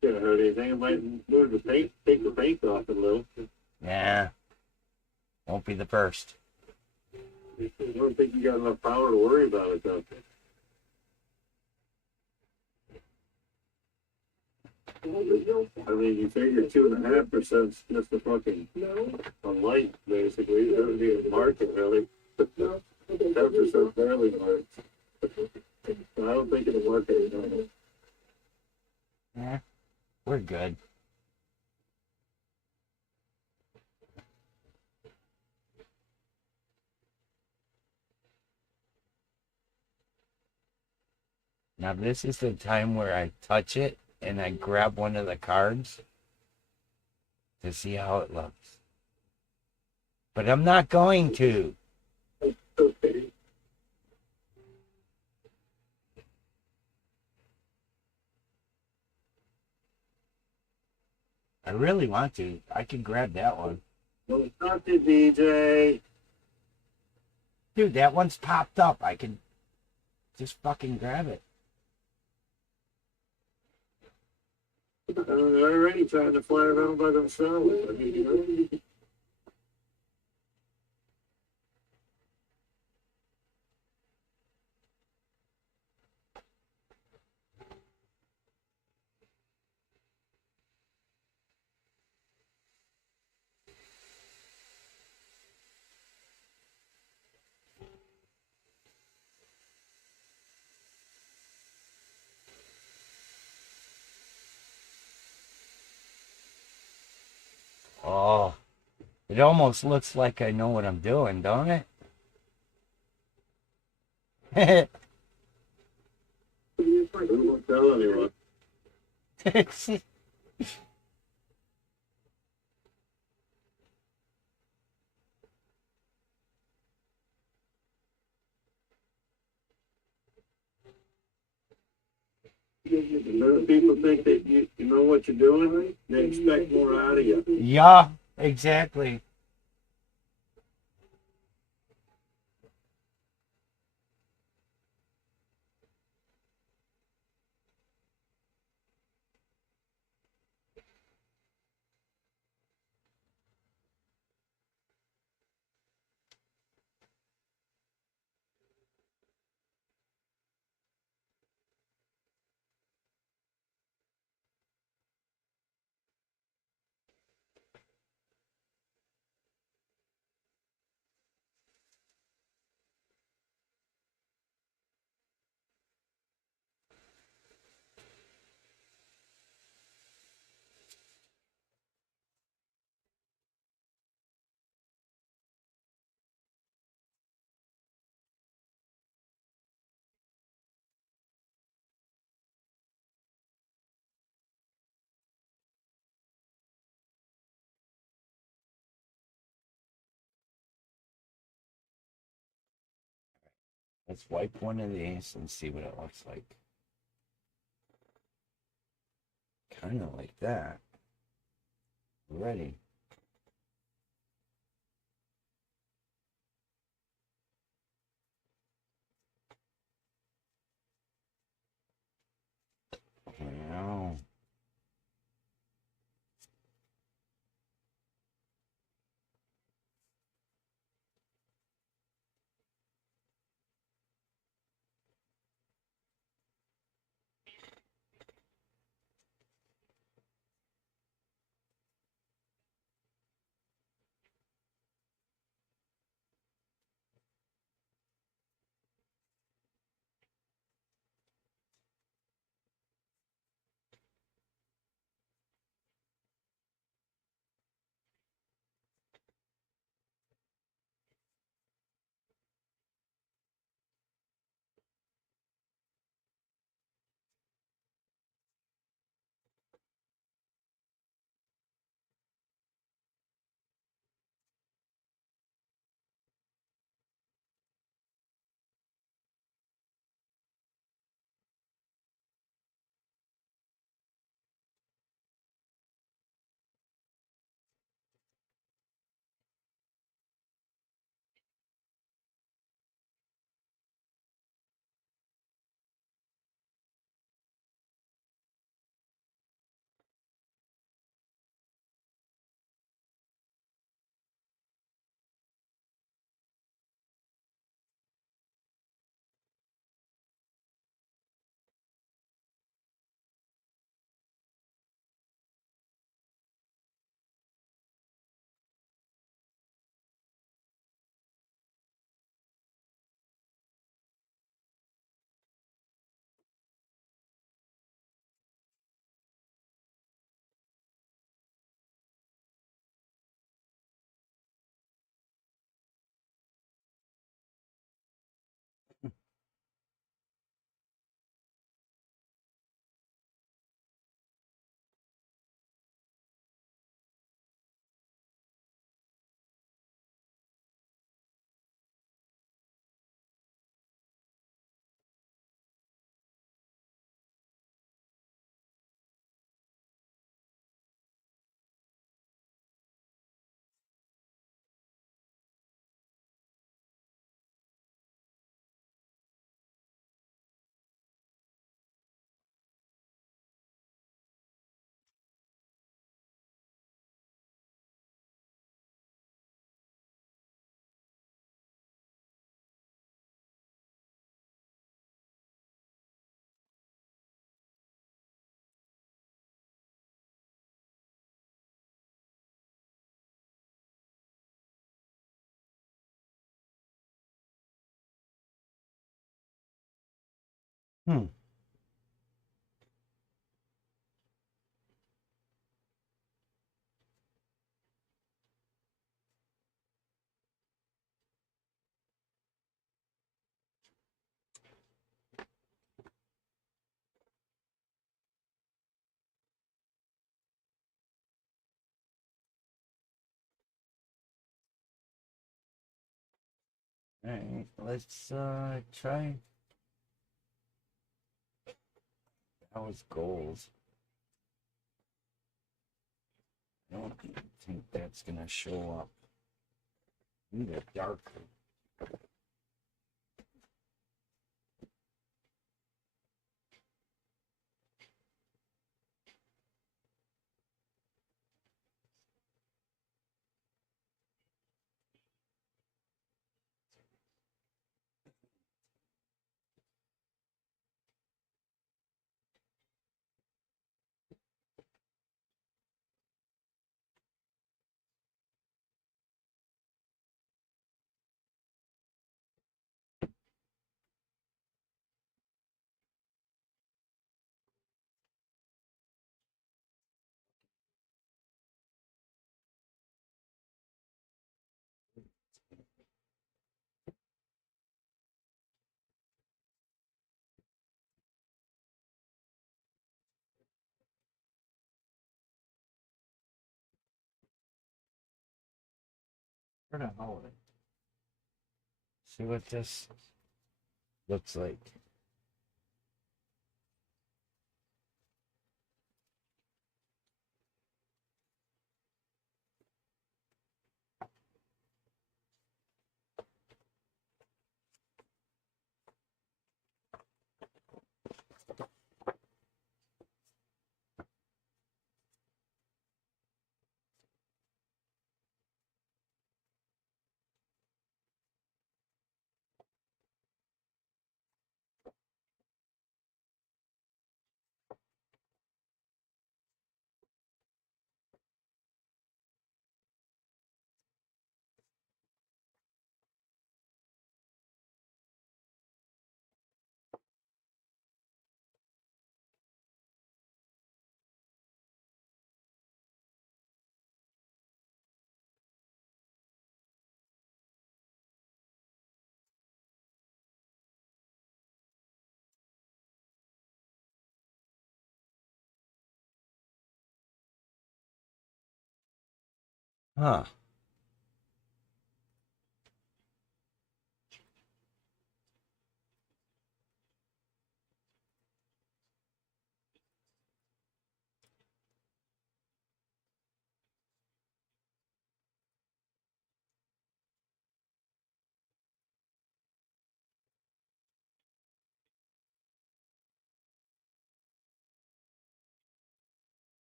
could have heard anything. It might move the paint, take the paint off a little. Yeah. Won't be the first. I don't think you got enough power to worry about it, though. I mean, you figure 2.5% is just a fucking a light, basically. It doesn't be a market, really. 10% barely marks. I don't think it'll work anymore. Yeah, we're good. Now this is the time where I touch it and I grab one of the cards to see how it looks. But I'm not going to. Okay. I really want to. I can grab that one. Don't touch it, DJ. Dude, that one's popped up. I can just fucking grab it. They're already trying to fly around by themselves. I mean, you know. Oh, it almost looks like I know what I'm doing, don't it? We won't tell anyone. And then people think that you know what you're doing, they expect more out of you. Yeah, exactly. Let's wipe one of these and see what it looks like. Kind of like that. Ready. Wow. Hmm. All right, let's try. That was gold. I don't think that's gonna show up. Need a darker. Turn it on. See what this looks like. Huh.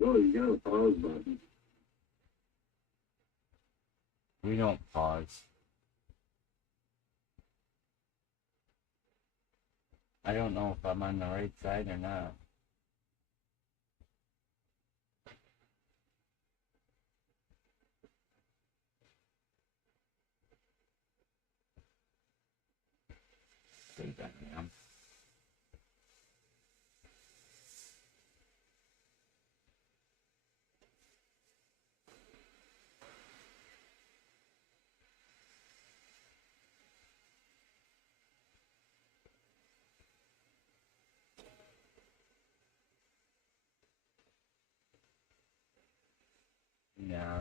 No, you got a pause button. We don't pause. I don't know if I'm on the right side or not. I think I am. Yeah.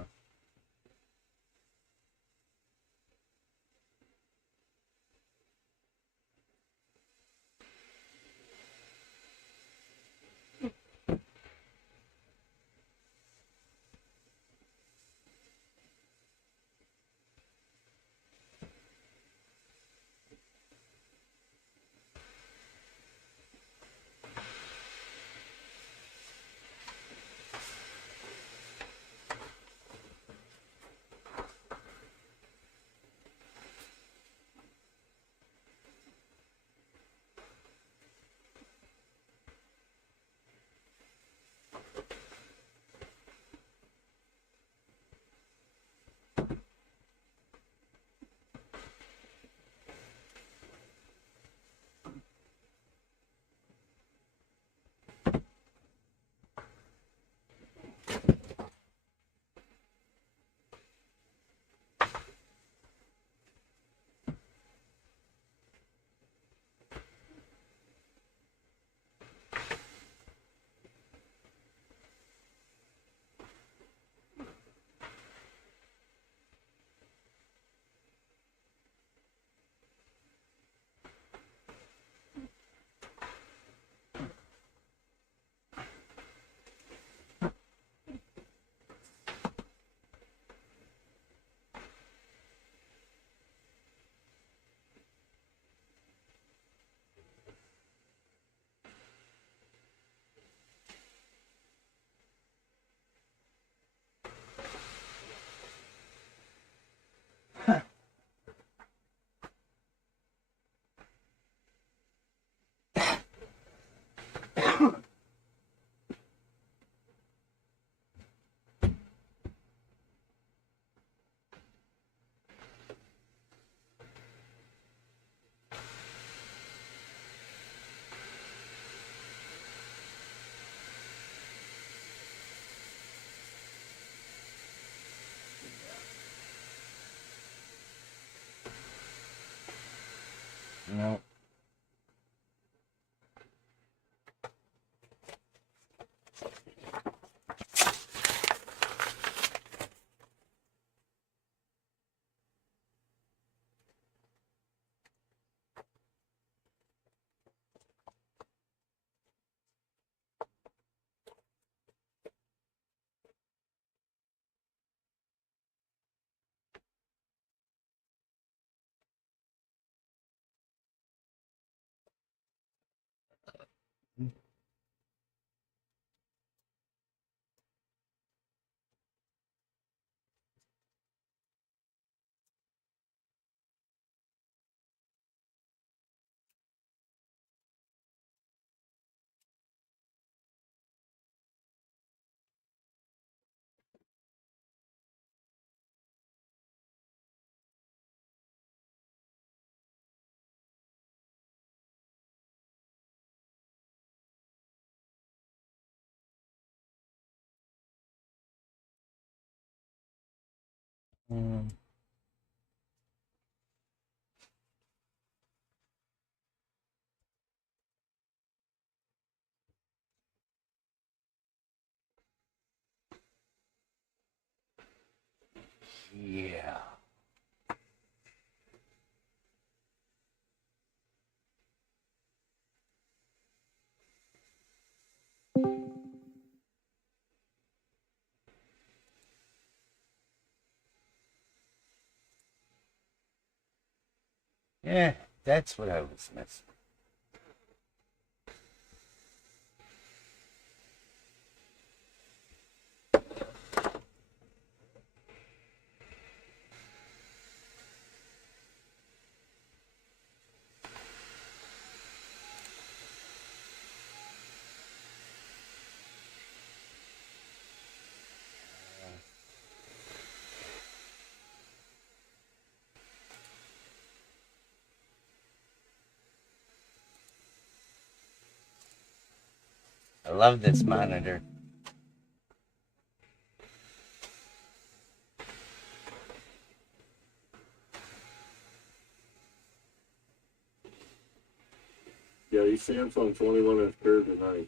Mm. Yeah. Yeah, that's what I was missing. I love this monitor. Yeah, these Samsung 21-inch curves are nice.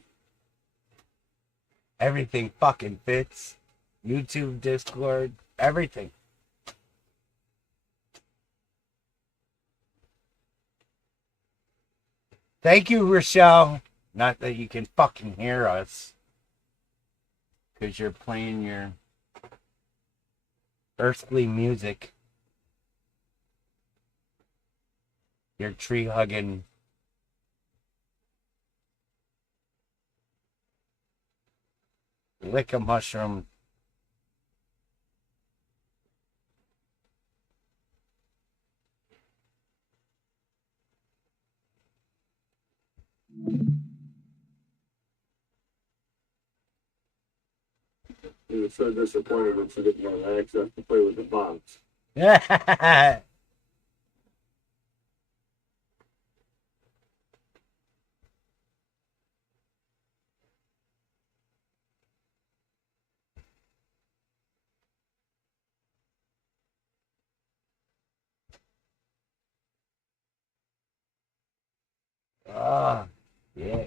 Everything fucking fits. YouTube, Discord, everything. Thank you, Rochelle. Not that you can fucking hear us. Because you're playing your earthly music. Your tree hugging. Lick a mushroom. He was so disappointed when she didn't have access to play with the box. Ah, yeah.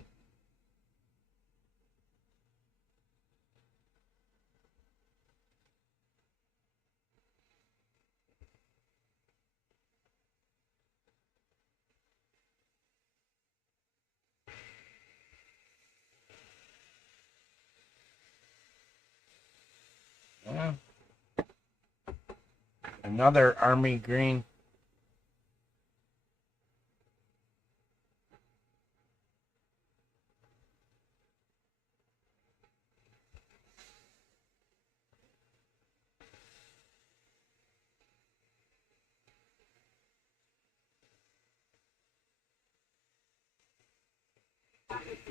Yeah. Another army green.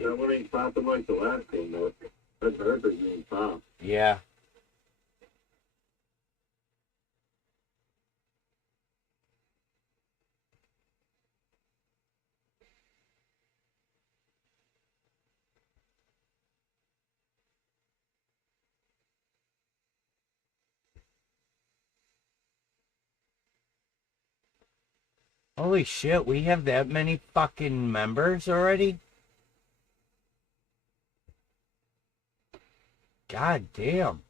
That one ain't popping like the last one, though. That's perfect being popped. Yeah. Holy shit, we have that many fucking members already? God damn.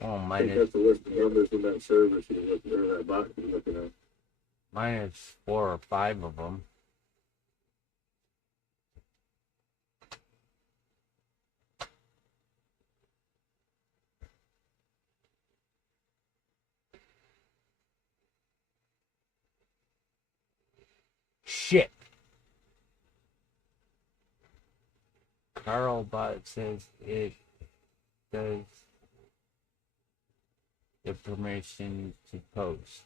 Oh, I mine think is, that's the list of numbers in that service you're looking at, or that box you're looking at. mine is 4 or 5 of them. Shit. Carl Bot says it does the permission to post.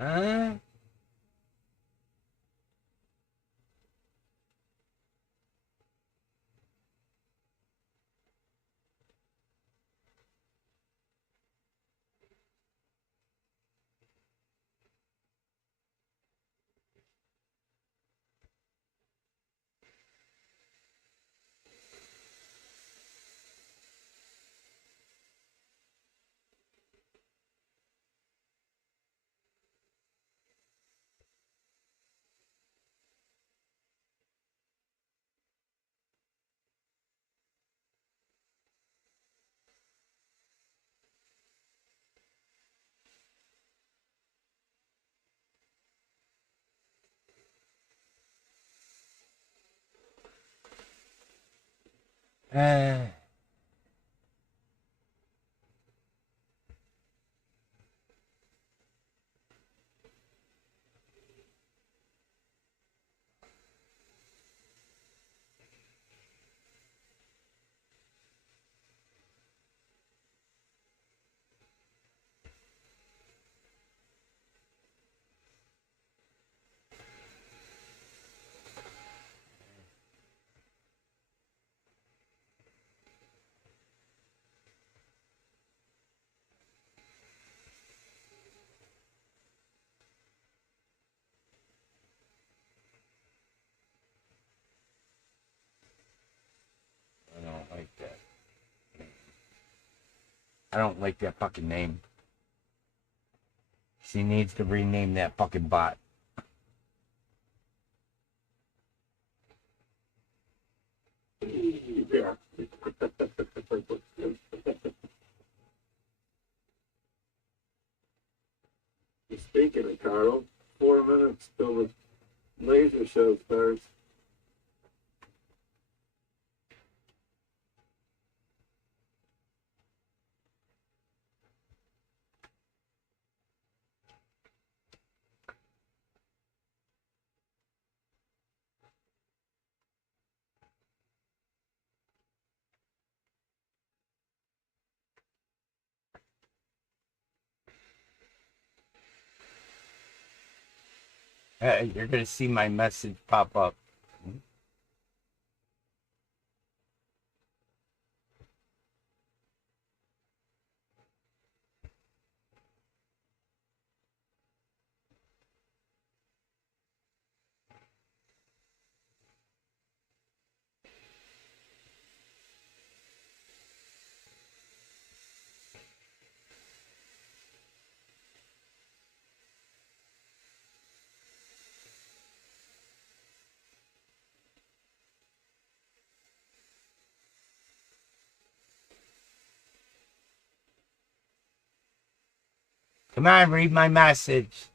Huh? Uh, I don't like that. I don't like that fucking name. She needs to rename that fucking bot. Yeah. Speaking of Carl, 4 minutes till the laser show starts. You're gonna see my message pop up. Come on, read my message.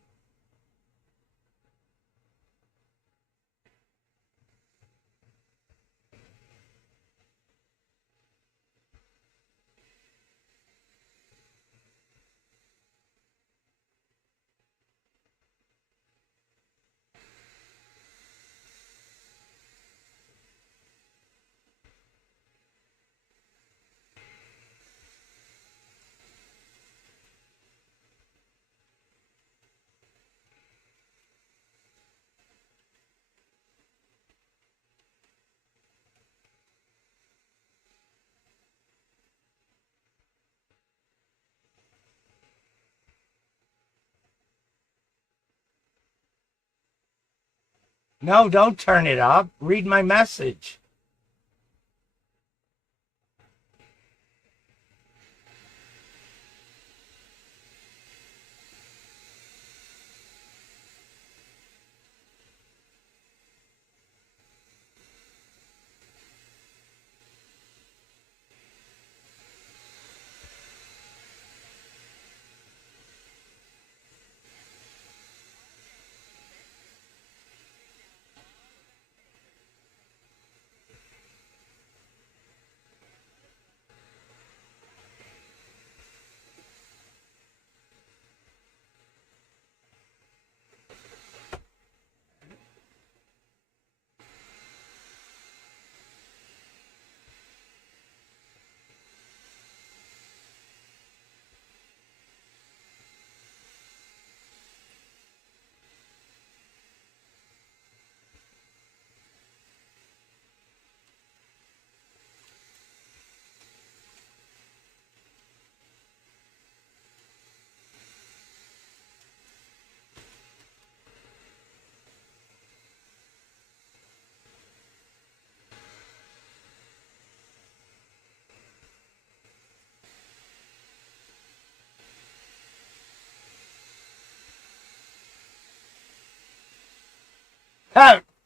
No, don't turn it up. Read my message.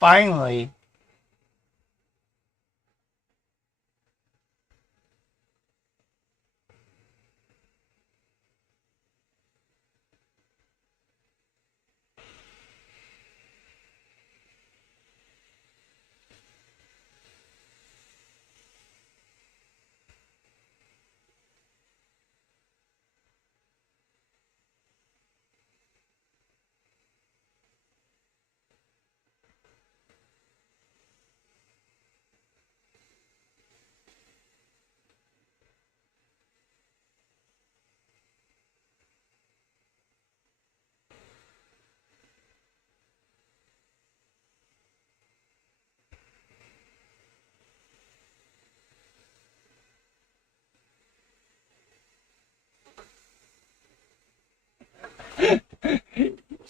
Finally.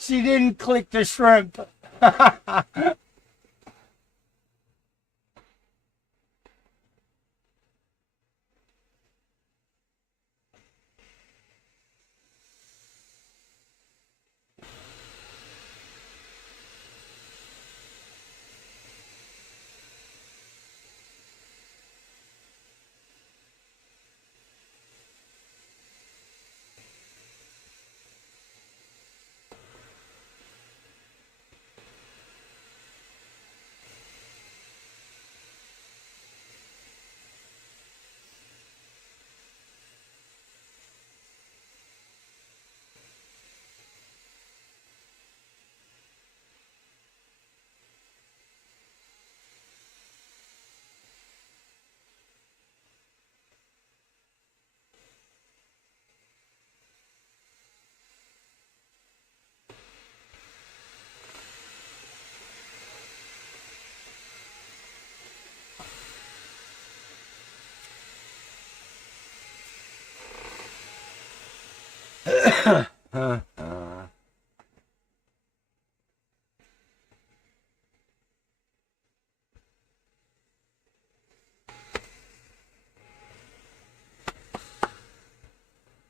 She didn't click the shrimp.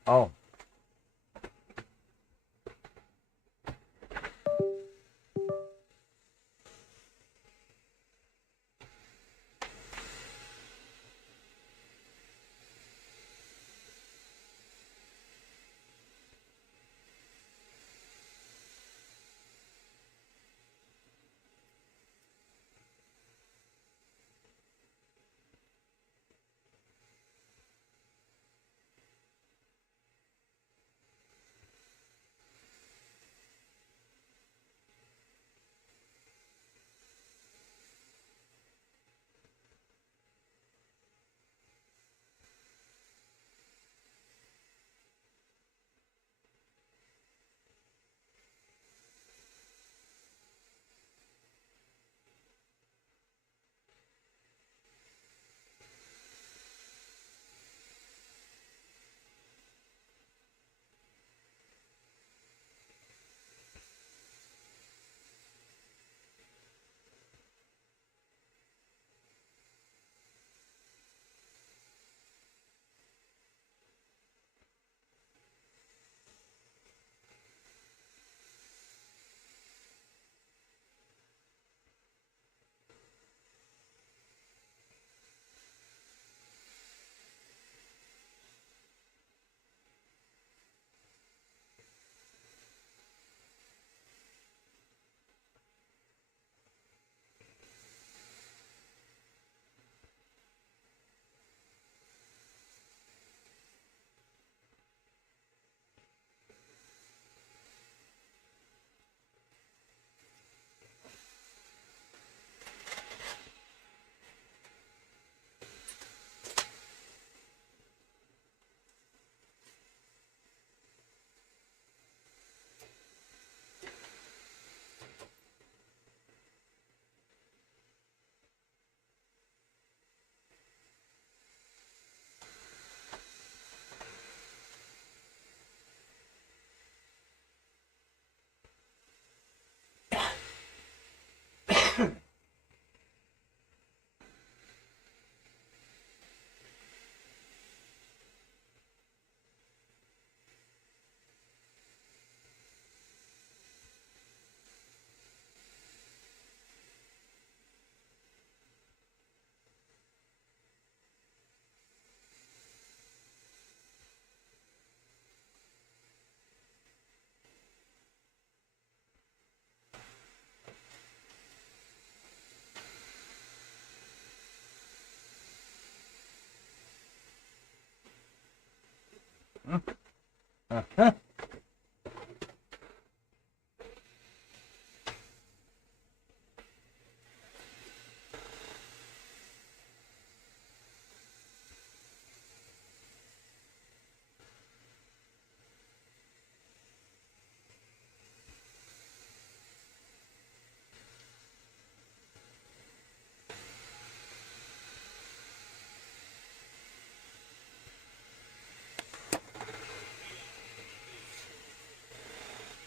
Oh.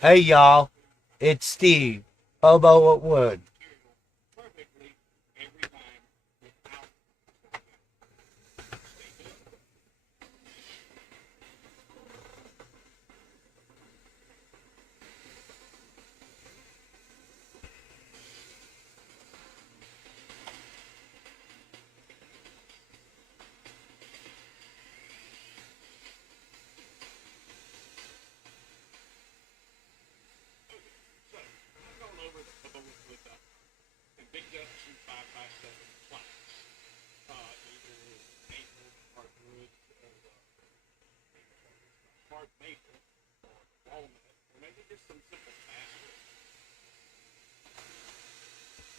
Hey, y'all. It's Steve. How about what would? Perfectly every time without So, I've gone over the bubbles with and picked up some 5x7 planks. Either maple, hardwood, or hard maple, or walnut, or maybe just some simple basswood.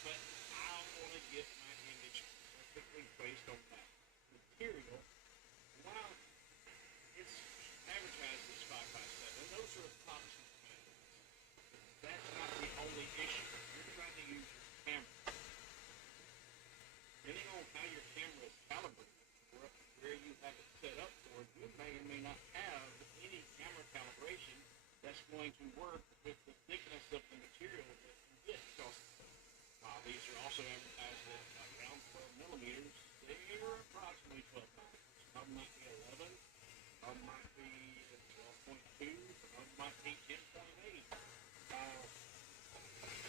But I want to get my image perfectly based on that material. Now, it's advertised as 5x7. Those are approximate measurements. That's not the only issue. You're trying to use your camera. Depending on how your camera is calibrated, or where you have it set up for, you may or may not have any camera calibration that's going to work with the thickness of the material that you get. Because these are also advertised at around 12 millimeters. They're approximately 12 millimeters. Some might be 11, some might be 12.2, some might be 10.8.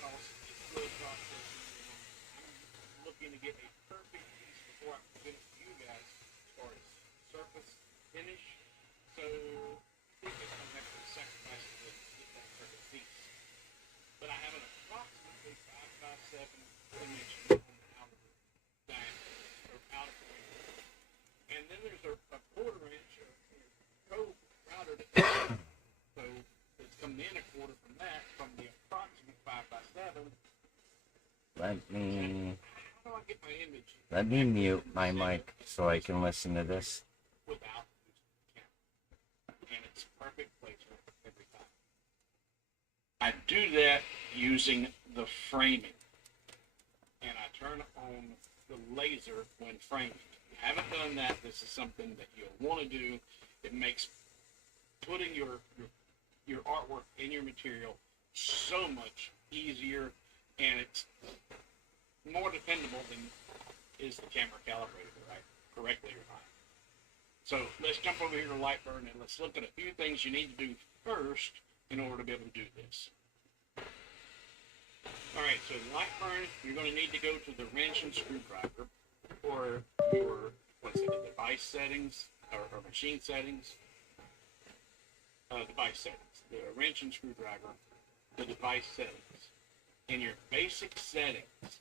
Because it's slow processing, and I'm looking to get a perfect piece before I present it to you guys as far as surface finish. So I think it's going to have to sacrifice a bit to get that perfect piece. But I have an approximately 5x7 image on the outer diameter, or outer perimeter. And then there's a quarter-inch cove router that so it's coming in a quarter from that, from the approximate 5x7. Let me mute my mic so I can listen to this. Without using the camera. And it's perfect placement every time. I do that using the framing. And I turn on the laser when framing. If you haven't done that, this is something that you'll want to do. It makes putting your artwork in your material so much easier, and it's more dependable than is the camera calibrated correctly or not. So let's jump over here to LightBurn and let's look at a few things you need to do first in order to be able to do this. All right, so LightBurn, you're going to need to go to the wrench and screwdriver, or your the device settings or machine settings. Device settings, the wrench and screwdriver, the device settings. In your basic settings,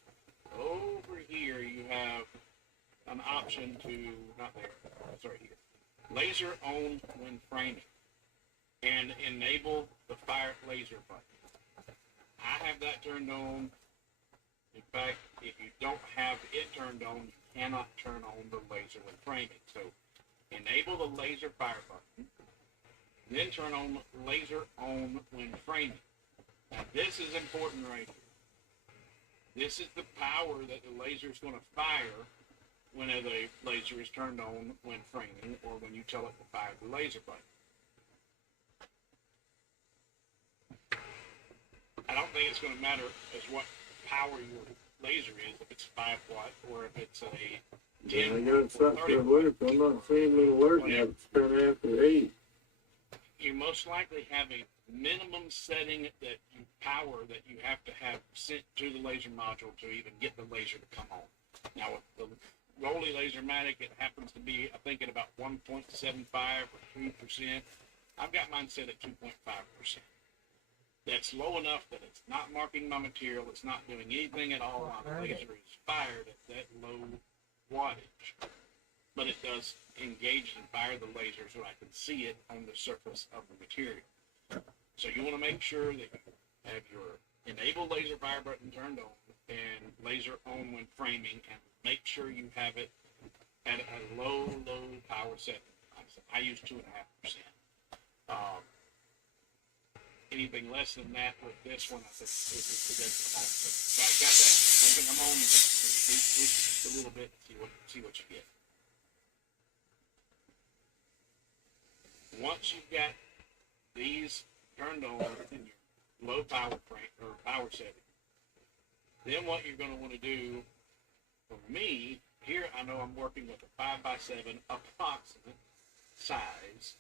over here you have an option to, not there, sorry, here. Laser on when framing, and enable the fire laser button. I have that turned on. In fact, if you don't have it turned on, you cannot turn on the laser when framing. So enable the laser fire button, then turn on laser on when framing. Now this is important right here. This is the power that the laser is going to fire whenever the laser is turned on when framing, or when you tell it to fire the laser button. I don't think it's going to matter as what power your laser is, if it's 5 watt or if it's a 10 I got stuff that works. I'm not saying it'll work. It's 10 after 8. You most likely have a minimum setting that you power that you have to have sent to the laser module to even get the laser to come on. Now with the Rolly Lasermatic, it happens to be, I think, at about 1.75 or 3%. I've got mine set at 2.5%. That's low enough that it's not marking my material, it's not doing anything at all while the laser is fired at that low wattage. But it does engage and fire the laser so I can see it on the surface of the material. So you want to make sure that you have your enable laser fire button turned on and laser on when framing, and make sure you have it at a low power setting. I use 2.5%. Anything less than that with this one, I think it doesn't come on. So I got that. Doesn't come on. Just a little bit. See what you get. Once you've got these turned on and your low power frame or power setting. Then what you're going to want to do, for me, here I know I'm working with a 5x7 approximate size.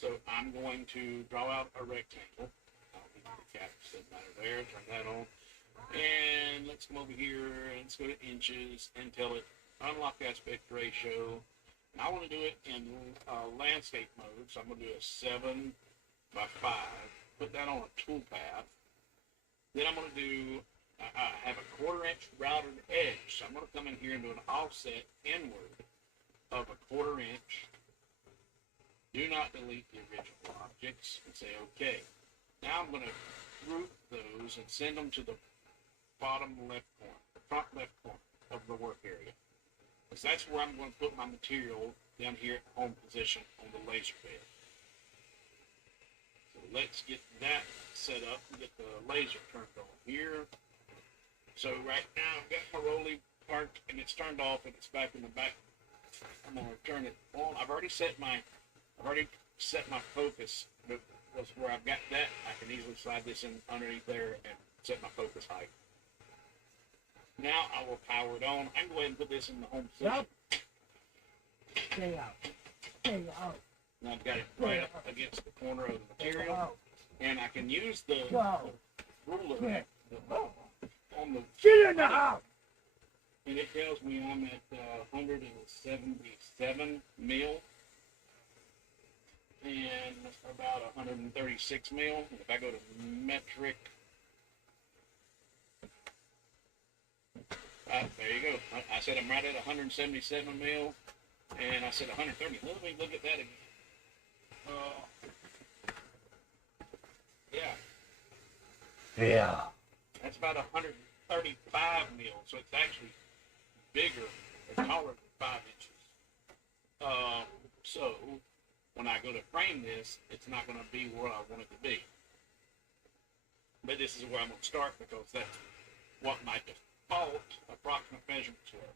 So I'm going to draw out a rectangle. I'll leave the cap, doesn't matter there, turn that on. And let's come over here and let's go to inches and tell it unlock aspect ratio. And I want to do it in landscape mode, so I'm going to do a 7x5. Put that on a toolpath. Then I'm going to do, I have a 1/4 inch routed edge, so I'm going to come in here and do an offset inward of a 1/4 inch. Do not delete the original objects and say OK. Now I'm going to group those and send them to the bottom left corner, the front left corner of the work area. Because that's where I'm going to put my material down here at home position on the laser bed. So let's get that set up and get the laser turned on here. So right now I've got my rolly parked and it's turned off and it's back in the back. I'm going to turn it on. I've already set my focus. Was where I've got that. I can easily slide this in underneath there and set my focus height. Now I will power it on. I can go ahead and put this in the home position. Stay out. Stay out. And I've got it right up against the corner of the material. And I can use the ruler on the Get in the house. And it tells me I'm at 177 mil. And about 136 mil. And if I go to metric, there you go. I said I'm right at 177 mil, and I said 130. Let me look at that again. Yeah. That's about 135 mil, so it's actually bigger, it's taller than 5 inches. So when I go to frame this, it's not going to be where I want it to be. But this is where I'm going to start because that's what my default approximate measurements were.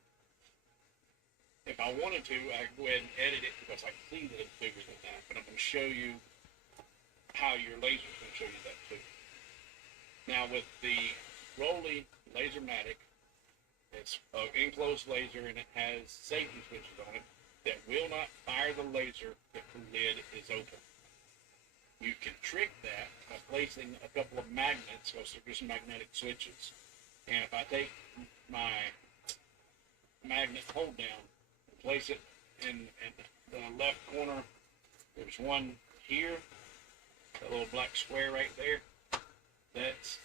If I wanted to, I could go ahead and edit it because I can see that it's bigger than that. But I'm going to show you how your laser is going to show you that too. Now with the Rolly Lasermatic, it's an enclosed laser and it has safety switches on it that will not fire the laser if the lid is open. You can trick that by placing a couple of magnets, because they're just magnetic switches. And if I take my magnet hold down and place it in the left corner, there's one here, that little black square right there. That's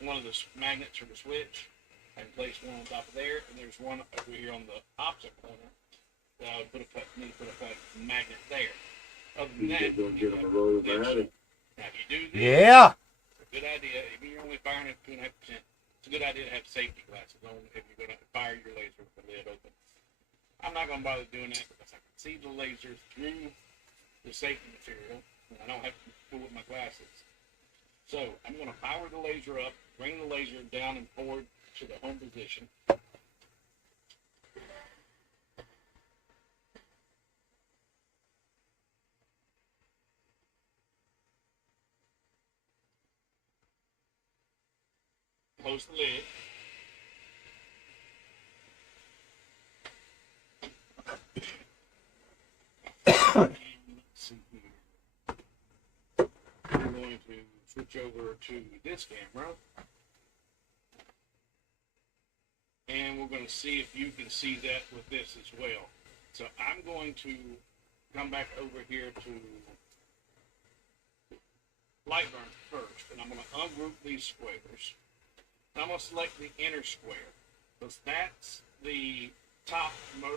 one of the magnets for the switch. I can place one on top of there, and there's one over here on the opposite corner that I would need to put a magnet there. Other than that, don't get on the road about it. Now, if you do this, it's a good idea. If you're only firing at 2.5%, it's a good idea to have safety glasses on if you're going to fire your laser with the lid open. I'm not going to bother doing that because I can see the laser through the safety material, and I don't have to fool with my glasses. So I'm going to power the laser up, bring the laser down and forward to the home position. Close the lid. And let's see here. I'm going to switch over to this camera. And we're going to see if you can see that with this as well. So I'm going to come back over here to LightBurn first. And I'm going to ungroup these squares. I'm going to select the inner square because that's the top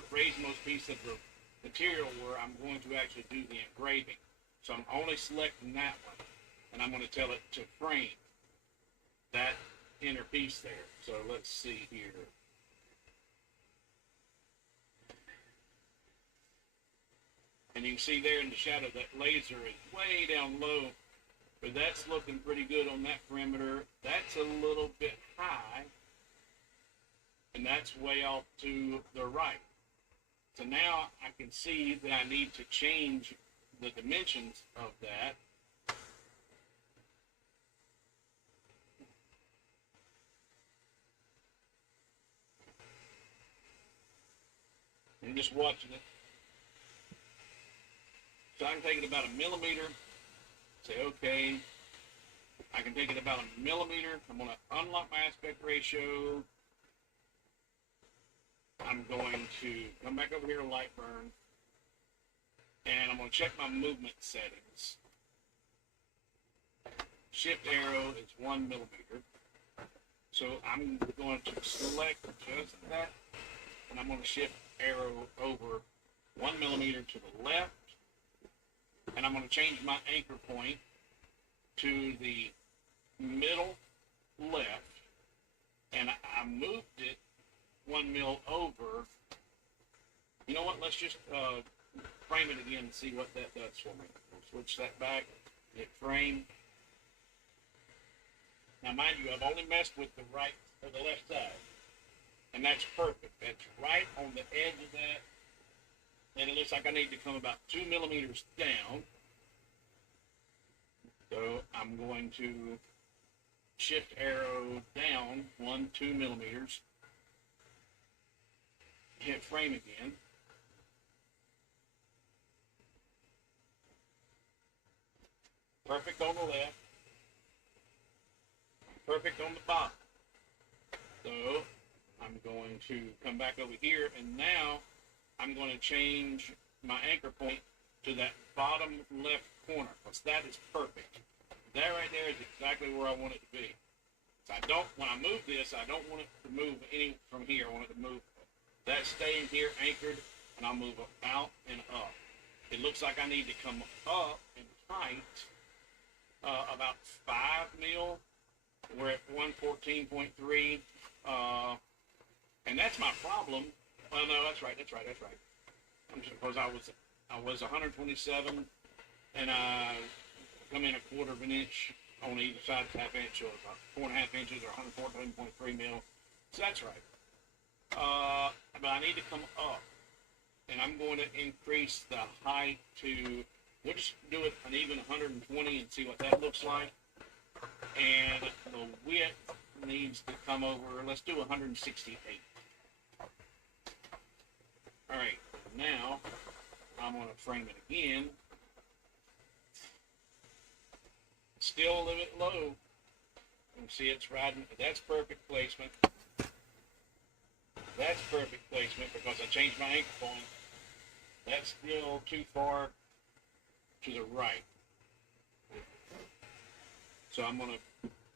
raised-most piece of the material where I'm going to actually do the engraving. So I'm only selecting that one, and I'm going to tell it to frame that inner piece there. So let's see here. And you can see there in the shadow that laser is way down low. But that's looking pretty good on that perimeter. That's a little bit high. And that's way off to the right. So now I can see that I need to change the dimensions of that. I'm just watching it. So I can take it about a millimeter. Say, okay. I can take it about a millimeter. I'm going to unlock my aspect ratio. I'm going to come back over here to LightBurn. And I'm going to check my movement settings. Shift arrow is 1 millimeter. So I'm going to select just that. And I'm going to shift arrow over 1 millimeter to the left. And I'm going to change my anchor point to the middle left. And I moved it 1 mil over. You know what? Let's just frame it again and see what that does for me. We'll switch that back. Hit frame. Now, mind you, I've only messed with the right or the left side. And that's perfect. That's right on the edge of that. And it looks like I need to come about 2 millimeters down. So I'm going to shift arrow down 2 millimeters. Hit frame again. Perfect on the left. Perfect on the bottom. So I'm going to come back over here, and now I'm going to change my anchor point to that bottom left corner, because that is perfect. That right there is exactly where I want it to be. So when I move this, I don't want it to move any from here. I want it to move, that staying here anchored, and I'll move out and up. It looks like I need to come up in height about 5 mil. We're at 114.3, and that's my problem. Oh no, that's right. I'm just, because I was 127, and I come in 1/4 of an inch on either side, half inch, or about 4.5 inches, or 114.3 mil. So that's right. But I need to come up, and I'm going to increase the height to. We'll just do it an even 120 and see what that looks like. And the width needs to come over, let's do 168. All right, now I'm going to frame it again. Still a little bit low. You can see it's riding, that's perfect placement. That's perfect placement because I changed my anchor point. That's still too far to the right. So I'm going to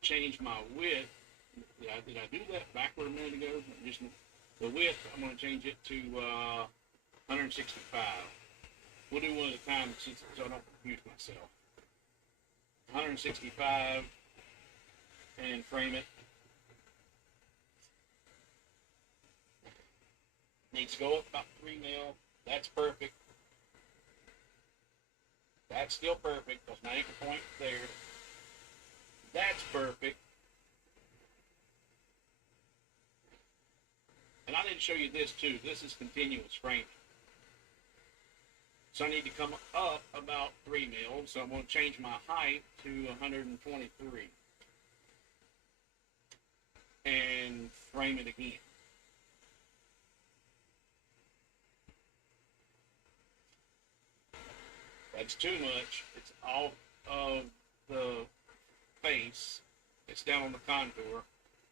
change my width. Did I do that backward a minute ago? Just the width, I'm going to change it to 165. We'll do one at a time so I don't confuse myself. 165 and frame it. Needs to go up about 3 mil. That's perfect. That's still perfect because my anchor point is there. That's perfect. And I need to show you this too. This is continuous framing. So I need to come up about 3 mil. So I'm going to change my height to 123. And frame it again. That's too much. It's off of the face. It's down on the contour.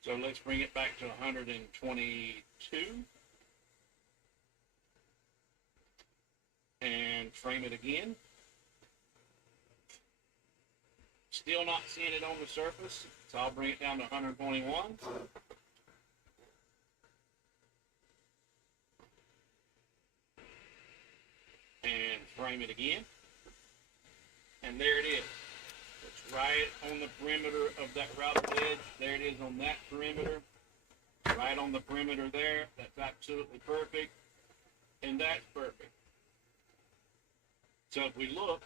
So let's bring it back to 122. And frame it again. Still not seeing it on the surface. So I'll bring it down to 121. And frame it again. And there it is. It's right on the perimeter of that routed edge. There it is on that perimeter. Right on the perimeter there. That's absolutely perfect. And that's perfect. So if we look,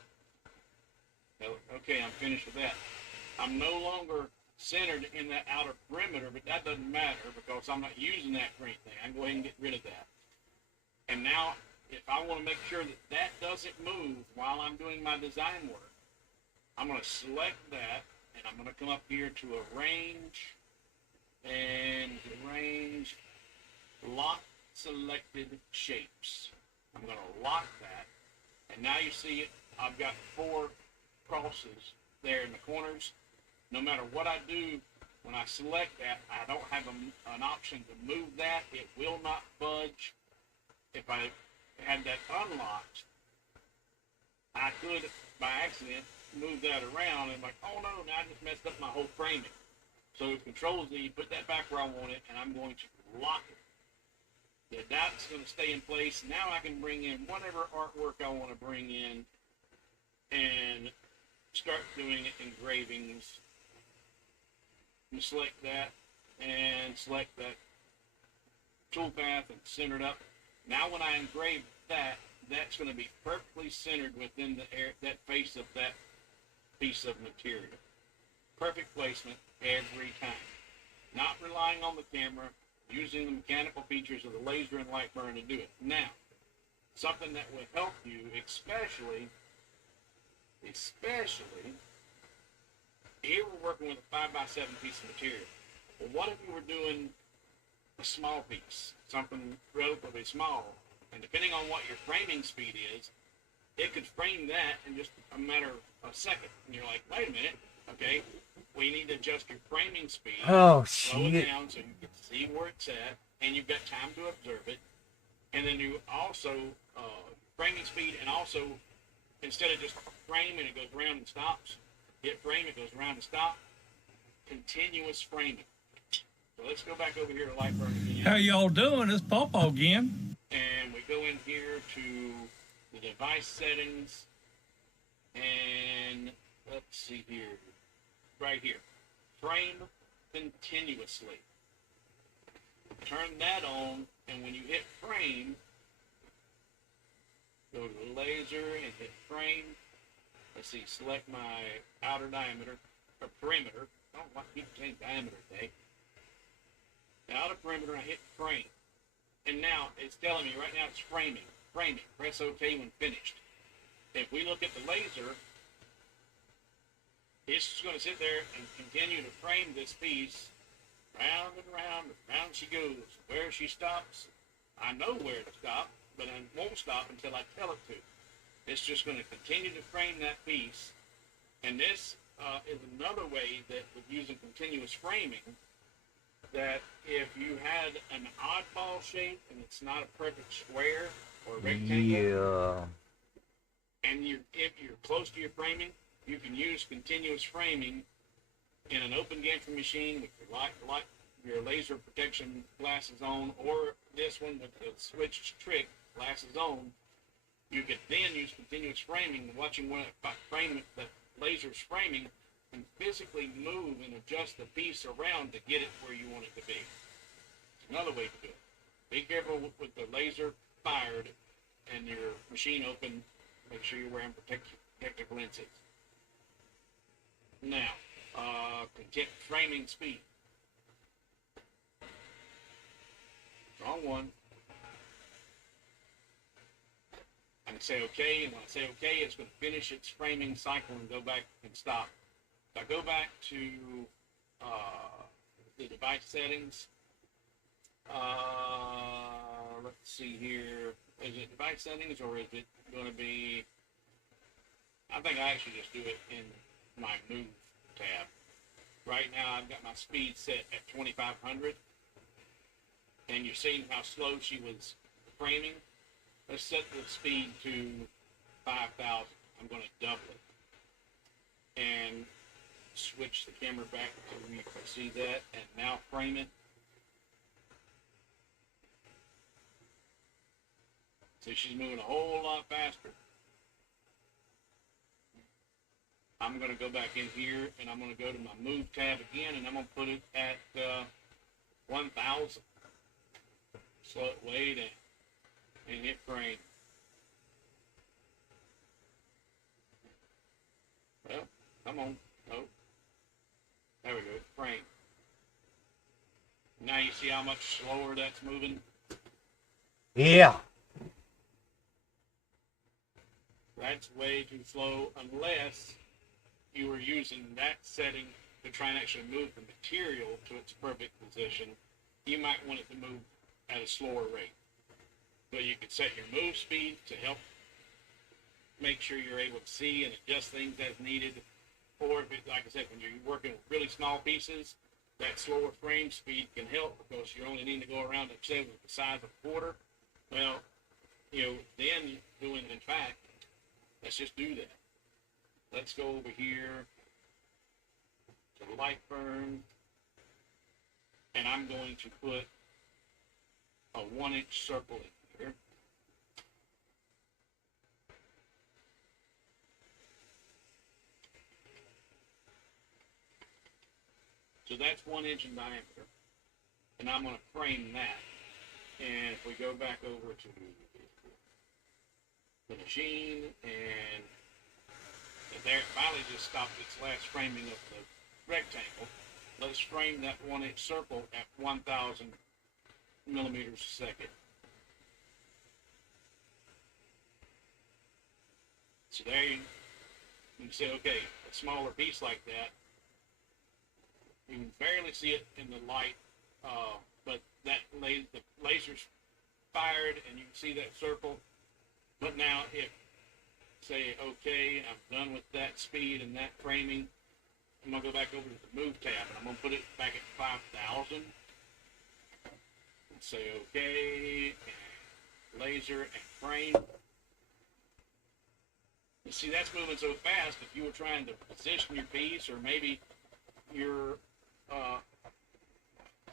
okay, I'm finished with that. I'm no longer centered in that outer perimeter, but that doesn't matter because I'm not using that for anything. I can go ahead and get rid of that. And now, if I want to make sure that that doesn't move while I'm doing my design work, I'm going to select that, and I'm going to come up here to a range, and range, lock selected shapes. I'm going to lock that. And now you see it, I've got 4 crosses there in the corners. No matter what I do, when I select that, I don't have an option to move that. It will not budge. If I had that unlocked, I could, by accident, move that around and like, oh no, now I just messed up my whole framing. So Control Z, put that back where I want it, and I'm going to lock it. The dot's going to stay in place. Now I can bring in whatever artwork I want to bring in and start doing engravings. And select that and select that toolpath and center it up. Now when I engrave that, that's going to be perfectly centered within the air, that face of that piece of material. Perfect placement every time. Not relying on the camera, using the mechanical features of the laser and LightBurn to do it. Now, something that will help you, especially, here we're working with a 5x7 piece of material. Well, what if you were doing a small piece, something relatively small, and depending on what your framing speed is, it could frame that in just a matter of a second. And you're like, wait a minute, okay, we need to adjust your framing speed, Oh, slow it shit. down so you can see where it's at, and you've got time to observe it. And then you also, framing speed, and also, instead of just frame and it goes around and stops, hit frame, it goes around and stop, continuous framing. So let's go back over here to LightBurn again. How y'all doing? It's Popo again. And we go in here to the device settings, and let's see here, right here, frame continuously. Turn that on, and when you hit frame, go to the laser and hit frame. Let's see, select my outer diameter, or perimeter. I don't want to keep saying diameter today. The outer perimeter, I hit frame. And now it's telling me right now it's framing. Framing. Press OK when finished. If we look at the laser, it's just going to sit there and continue to frame this piece. Round and round and round she goes. Where she stops, I know where to stop, but I won't stop until I tell it to. It's just going to continue to frame that piece. And this is another way that with using continuous framing, that if you had an oddball shape and it's not a perfect square or rectangle, and if you're close to your framing, you can use continuous framing in an open gantry machine with your laser protection glasses on, or this one with the switch trick glasses on. You could then use continuous framing, watching what the laser's framing, and physically move and adjust the piece around to get it where you want it to be. It's another way to do it. Be careful with the laser fired and your machine open. Make sure you're wearing protective lenses. Now, framing speed. Wrong one. I can say OK, and when I say OK, it's going to finish its framing cycle and go back and stop. If I go back to the device settings, let's see here. Is it device settings, or is it going to be, I think I actually just do it in my move tab. Right now I've got my speed set at 2500, and you're seeing how slow she was framing. Let's set the speed to 5000. I'm going to double it and switch the camera back so you can see that, and now frame it. So she's moving a whole lot faster. I'm going to go back in here, and I'm going to go to my move tab again, and I'm going to put it at 1000. Slow it way down and hit frame. Well, come on. Oh, there we go. Frame. Now you see how much slower that's moving? Yeah. That's way too slow, unless you were using that setting to try and actually move the material to its perfect position. You might want it to move at a slower rate. So you can set your move speed to help make sure you're able to see and adjust things as needed. Or if it, like I said, when you're working with really small pieces, that slower frame speed can help because you only need to go around, like say, with the size of a quarter. Well, you know, then doing, in fact, let's just do that. Let's go over here to LightBurn, and I'm going to put a 1-inch circle in here. So that's 1 inch in diameter, and I'm going to frame that. And if we go back over to the machine, and there it finally just stopped its last framing of the rectangle. Let's frame that 1-inch circle at 1,000 millimeters a second. So there you can say, okay, a smaller piece like that, you can barely see it in the light, but that the laser's fired and you can see that circle. But now if, say, okay, I'm done with that speed and that framing, I'm going to go back over to the move tab and I'm going to put it back at 5,000. And say okay, and laser and frame. You see, that's moving so fast. If you were trying to position your piece, or maybe you're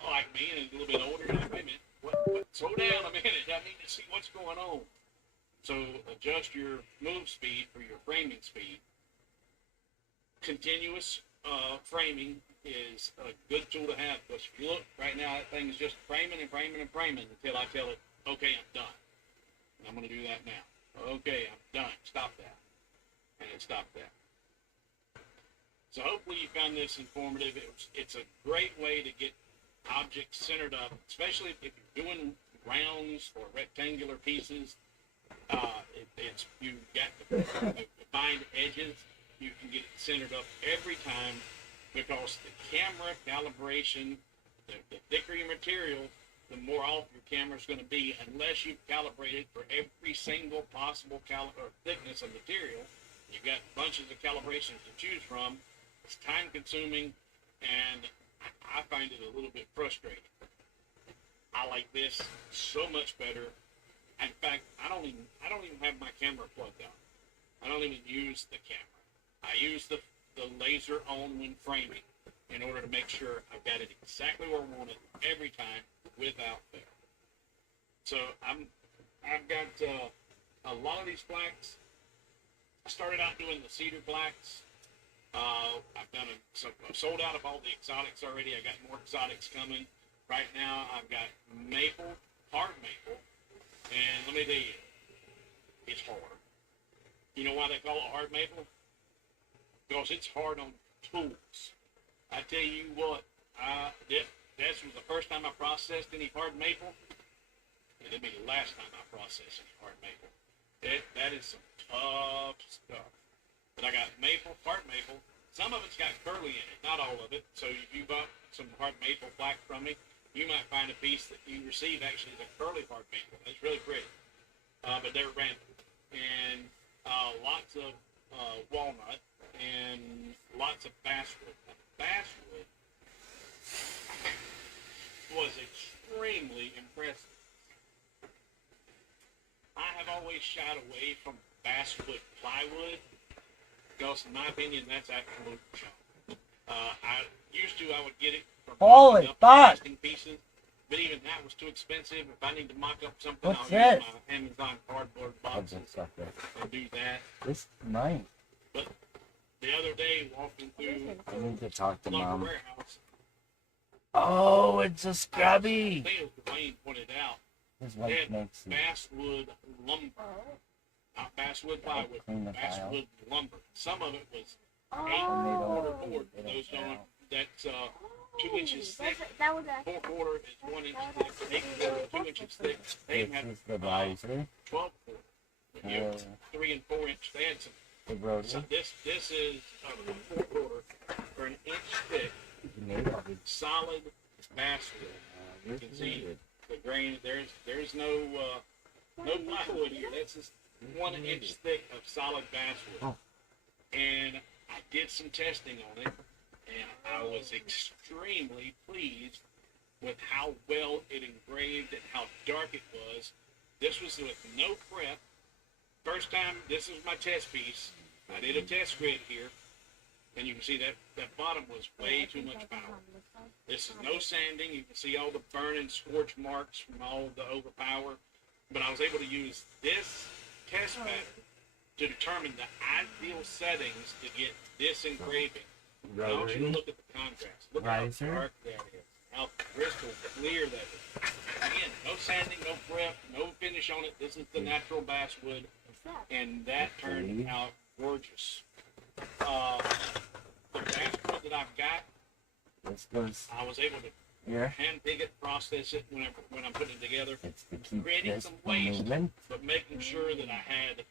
like me and a little bit older, wait a minute, what, slow down a minute, I need to see what's going on. So adjust your move speed for your framing speed. Continuous framing is a good tool to have, because if you look right now, that thing is just framing and framing and framing until I tell it, okay, I'm done. And I'm going to do that now. Okay, I'm done. Stop that. And it stopped that. So hopefully you found this informative. It's a great way to get objects centered up, especially if you're doing rounds or rectangular pieces. You got the defined edges. You can get it centered up every time, because the camera calibration, the thicker your material, the more off your camera is going to be, unless you've calibrated for every single possible thickness of material. You've got bunches of calibrations to choose from. It's time consuming, and I find it a little bit frustrating. I like this so much better. In fact, I don't even have my camera plugged out. I don't even use the camera. I use the laser on when framing in order to make sure I've got it exactly where I want it every time without fail. So I've got a lot of these plaques. I started out doing the cedar plaques. I've sold out of all the exotics already. I got more exotics coming. Right now I've got maple, hard maple, and let me tell you, it's hard. You know why they call it hard maple? Because it's hard on tools. I tell you what, this was the first time I processed any hard maple, and it'll be the last time I process any hard maple. That is some tough stuff. But I got maple, hard maple. Some of it's got curly in it, not all of it. So if you bought some hard maple plaque from me, you might find a piece that you receive actually is a curly hard maple. It's really pretty. But they're random. And lots of walnut and lots of basswood. Basswood was extremely impressive. I have always shied away from basswood plywood, because in my opinion, that's absolute junk. I would get it from testing pieces, but even that was too expensive. If I need to mock up something, I'll use my Amazon cardboard boxes and do that. This is mine. But the other day, walking through I need to talk to lumber Mom. warehouse, Oh, it's a scrubby. Wayne pointed out, His they wife had makes it. basswood lumber. Not basswood plywood, Clean the basswood lumber. Some of it was Oh. 8.25 board. Those don't. That's 2 inches thick. 4/4 is 1 inch thick. 8/4 2 inches thick. They even This had is the visor. 12/4. You know, 3 and 4 inch. They had some. The rotary. So this is a 4/4 or an inch thick, solid basswood. You can see the grain. There's no no plywood here. That's just 1 inch thick of solid basswood. And I did some testing on it, and I was extremely pleased with how well it engraved and how dark it was. This was with no prep. First time, this is my test piece. I did a test grid here, and you can see that bottom was way too much power. This is no sanding. You can see all the burn and scorch marks from all the overpower. But I was able to use this test pattern to determine the ideal settings to get this engraving. I want you to look at the contrast. Look at how dark that is. How crystal clear that is. Again, no sanding, no prep, no finish on it. This is the natural basswood, and that turned out gorgeous. The basswood that I've got, I was able to hand dig it, process it when I'm putting it together, creating some waste, but making sure that I had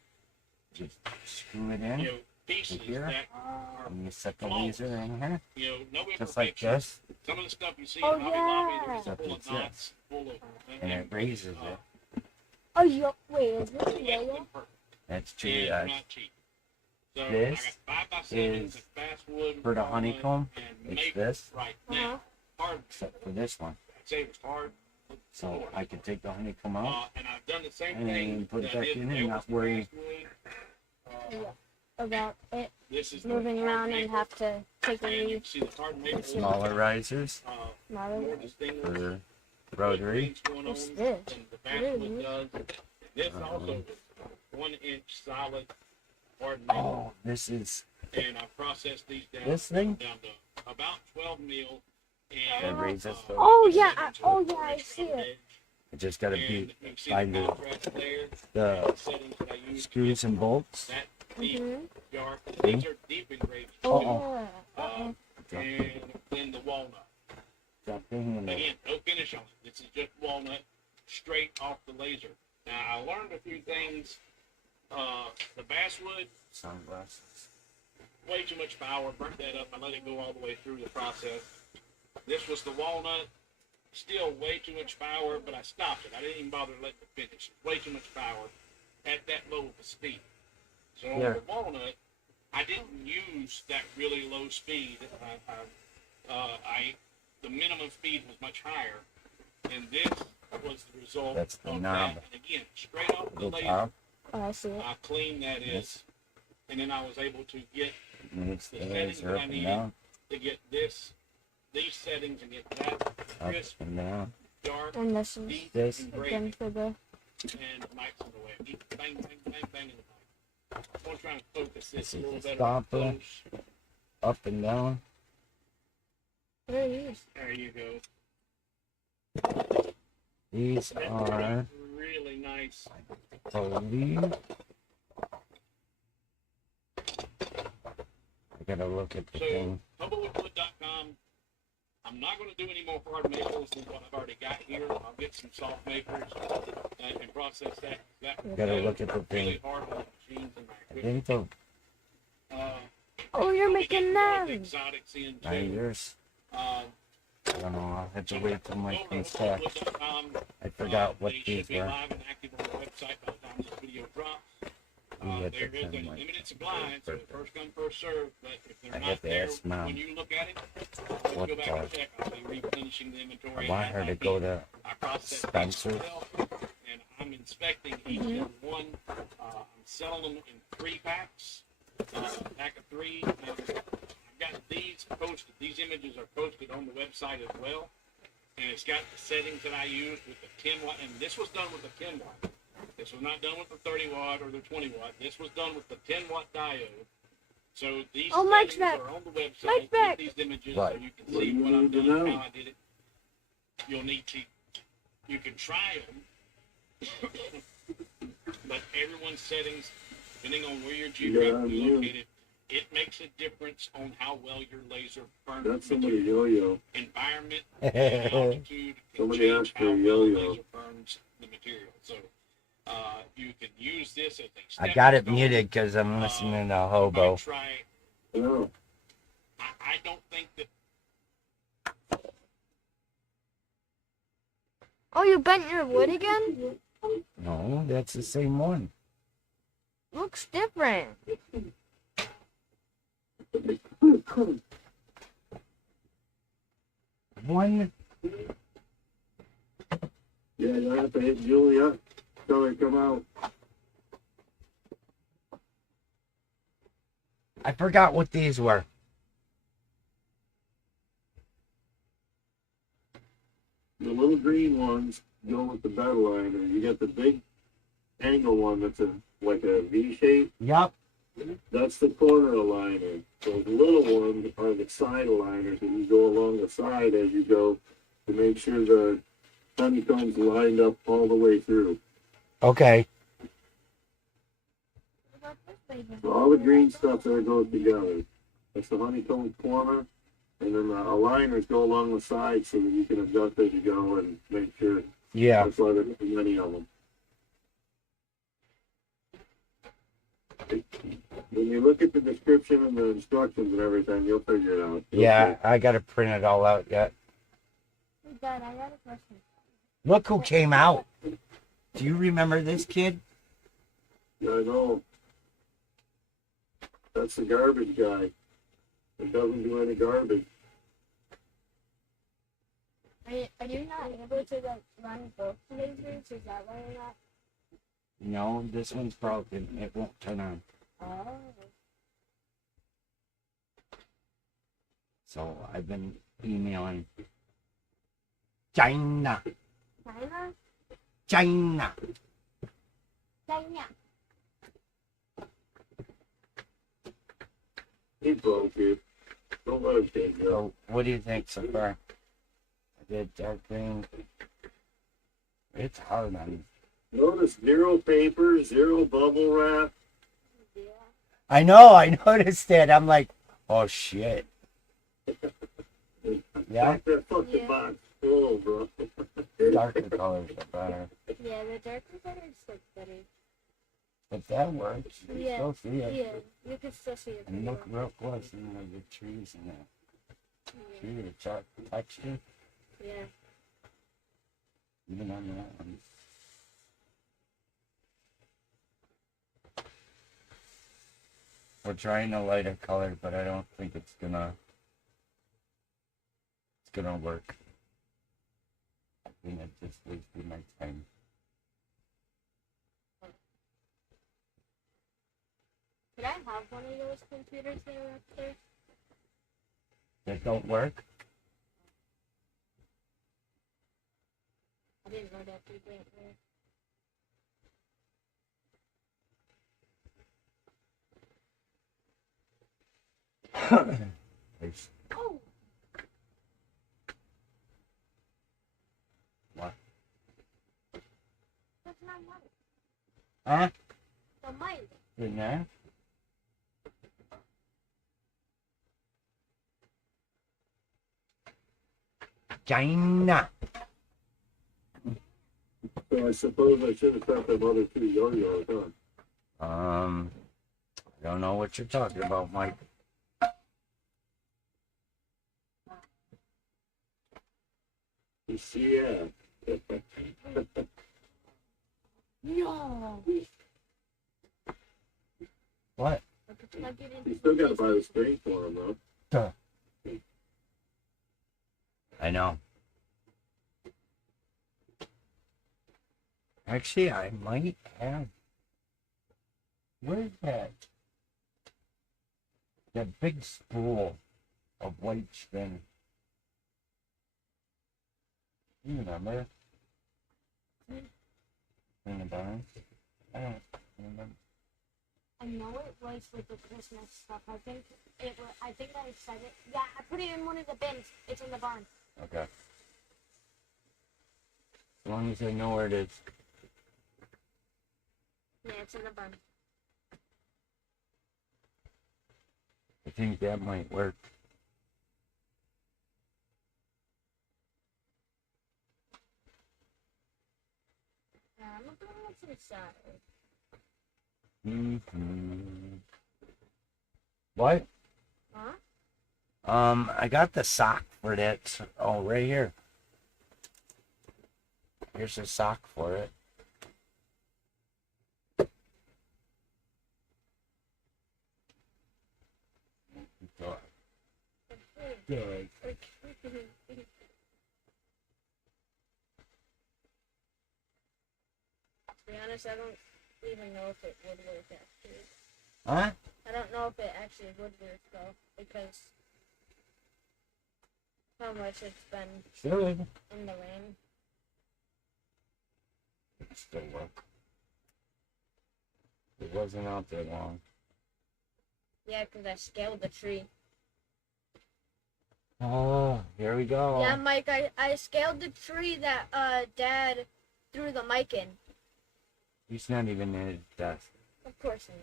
just screw it in pieces here, that are and you set the laser in here, no just like this. Some of the stuff you see in Hobby Lobby, there's Except full of it's knots, full of, and it raises it. Oh, wait, is this a yo-yo? That's true, and guys. not cheap. So This I got 5x7s is of basswood, for the walnut, honeycomb. and It's maple this, right now. Hard, except for this one. I'd say it was hard. So I can take the honeycomb out And I've done the same thing and put it that I back did in there and with not the worry. basswood. About it This is moving the around and maple, have to take a and you lead. can see the hard maple Smaller risers Smaller. for rotary. What's this? and the basswood does. This also is 1 inch solid hard maple. Oh, this is And I processed these down, this thing. down to about 12 mil. That And raises the. Oh yeah, I see it. I just gotta and be you can see find the the, contrast there. the Settings that I use. screws and bolts. That deep, dark. See? These are deep engraved. Uh-oh. And then the walnut. That thing in there. Again, no finish on it. This is just walnut, straight off the laser. Now, I learned a few things. The basswood, Sunglasses. way too much power. Burnt that up. I let it go all the way through the process. This was the walnut. Still way too much power, but I stopped it. I didn't even bother letting it finish. Way too much power at that low of a speed. So on the walnut, I didn't use that really low speed. The minimum speed was much higher, and this was the result That's the of knob. that. And again, straight off the laser, top. Oh, I see it. how clean that is, and then I was able to get Moves the the settings laser that up I and needed down, to get these settings and get that up crisp, and down. dark, And this is deep This. again engraving, for the. and the mic's in the way. Keep bang, bang, bang, bang in the mic. I want to try and focus this This a is little the better. stopper. Close. Up and down. There it is. There you go. These That's are, really nice. I believe. I gotta look at the So, thing. hubblewoodwood.com. I'm not going to do any more hard maples than what I've already got here. I'll get some soft makers and process that. Gotta look at the really thing. hard on the machines and I think the Oh, you're making them. exotics in too. risers. Um, I don't know. I'll have to wait till my thing's packed. I forgot what they these should be were. live and active on the website by the time this video drops. We had There to is a send my limited supply, so first come, first serve. But if they're I not had to there ask Mom when you look at it, what go back and check. I'll be replenishing the inventory. I want her to go to I process these Spencer. myself, and I'm inspecting each and one. I'm selling them in 3 packs, pack of 3. And I've got these posted. These images are posted on the website as well, and it's got the settings that I used with the 10 watt. And this was done with the 10 watt. This was not done with the 30 watt or the 20 watt. This was done with the 10 watt diode. So these Mike's settings back. are on the website. Mike's back. These images, What? so you can see what I've done, how I did it. You'll need to. You can try them, but everyone's settings, depending on where you're geographically located, it makes a difference on how well your laser burns. That's somebody yo-yo. Environment and altitude can Somebody change asked how for a well the yo-yo. laser burns the material. So you can use this as a I stepping got it stone. muted because I'm listening to I Hobo. try. No. I don't think that. Oh, you bent your wood again? No, that's the same one. Looks different. One. Yeah, you have to hit Julia till they come out. I forgot what these were. The little green ones go with the bed liner. You get the big angle one that's like a V shape. Yep. That's the corner aligner. So the little ones are the side aligners that you go along the side as you go to make sure the honeycomb's lined up all the way through. Okay. So all the green stuff there goes together. That's the honeycomb corner, and then the aligners go along the side so that you can adjust as you go and make sure. Yeah. That's why there's many of them. When you look at the description and the instructions and everything, you'll figure it out. Yeah, I gotta print it all out yet. Dad, I got a question. Look who came out. Do you remember this kid? Yeah, I know. That's the garbage guy. It doesn't do any garbage. Are you not able to like run both lasers? Is that why you're not? No, this one's broken. It won't turn on. Oh. So I've been emailing China. China? China. China. He broke it. Don't let him take it. So what do you think so far? I did dark green. It's hard on. Notice zero paper, zero bubble wrap. I know, I noticed that. I'm like, oh shit. Yeah? That fucking box full, bro. Darker colors are better. Yeah, the darker colors look better. But that works. You can Yeah, still see it. yeah, you can still see it. And look real close in the trees and that. See the chalk texture? Yeah. Even on that one. We're trying a lighter color, but I don't think it's gonna work. I think I just wasted my time. Could I have one of those computers that are up there? That don't work? I didn't know that they didn't work. Oh! What? That's my mother. Huh? The mic. In there? China. So I suppose I should have sent them other two yo-yos, huh? I don't know what you're talking about, Mike. Yeah. No! What? You still gotta buy the screen for them, though. Duh. I know. Actually, I might have. Where's that? That big spool of white string. You remember? In the barn? I don't remember. I know it was with the Christmas stuff. I think I said it. Yeah, I put it in one of the bins. It's in the barn. Okay. As long as I know where it is. Yeah, it's in the barn. I think that might work. I'm gonna put it to the side. What? Huh? I got the sock for that. Oh, right here. Here's a sock for it. Good. To be honest, I don't even know if it would work actually. Huh? I don't know if it actually would work though, because how much it's been Should. in the rain. It still work. It wasn't out there long. Yeah, because I scaled the tree. Oh, here we go. Yeah, Mike, I scaled the tree that Dad threw the mic in. He's not even in his desk. Of course not.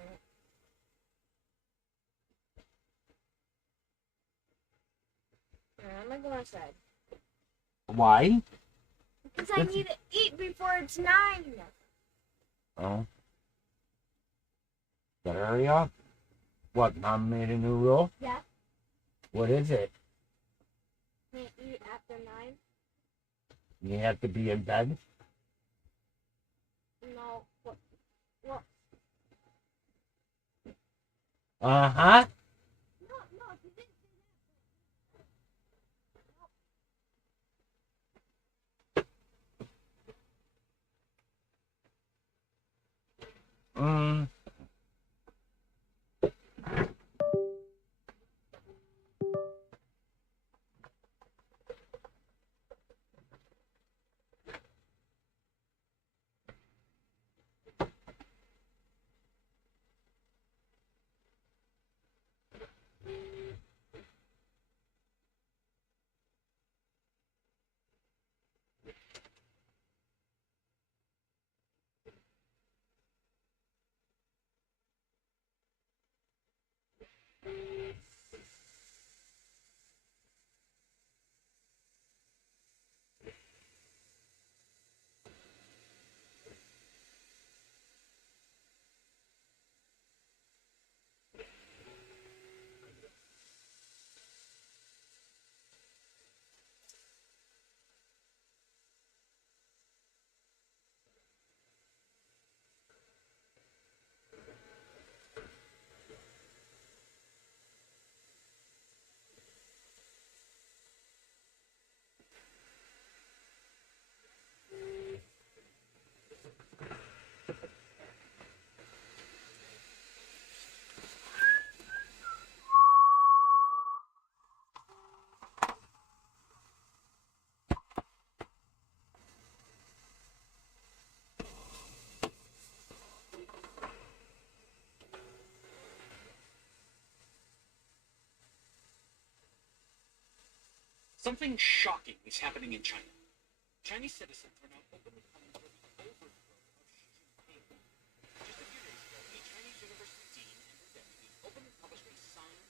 Alright, I'm gonna go outside. Why? Because I need to eat before it's 9. Oh. Gotta hurry up. What, Mom made a new rule? Yeah. What is it? Can't eat after 9? You have to be in bed? No. What? Uh-huh. No, you didn't say that. Something shocking is happening in China. Chinese citizens are now openly calling for the overthrow of Xi Jinping. Just a few days ago, a Chinese university dean and her deputy openly published a sign.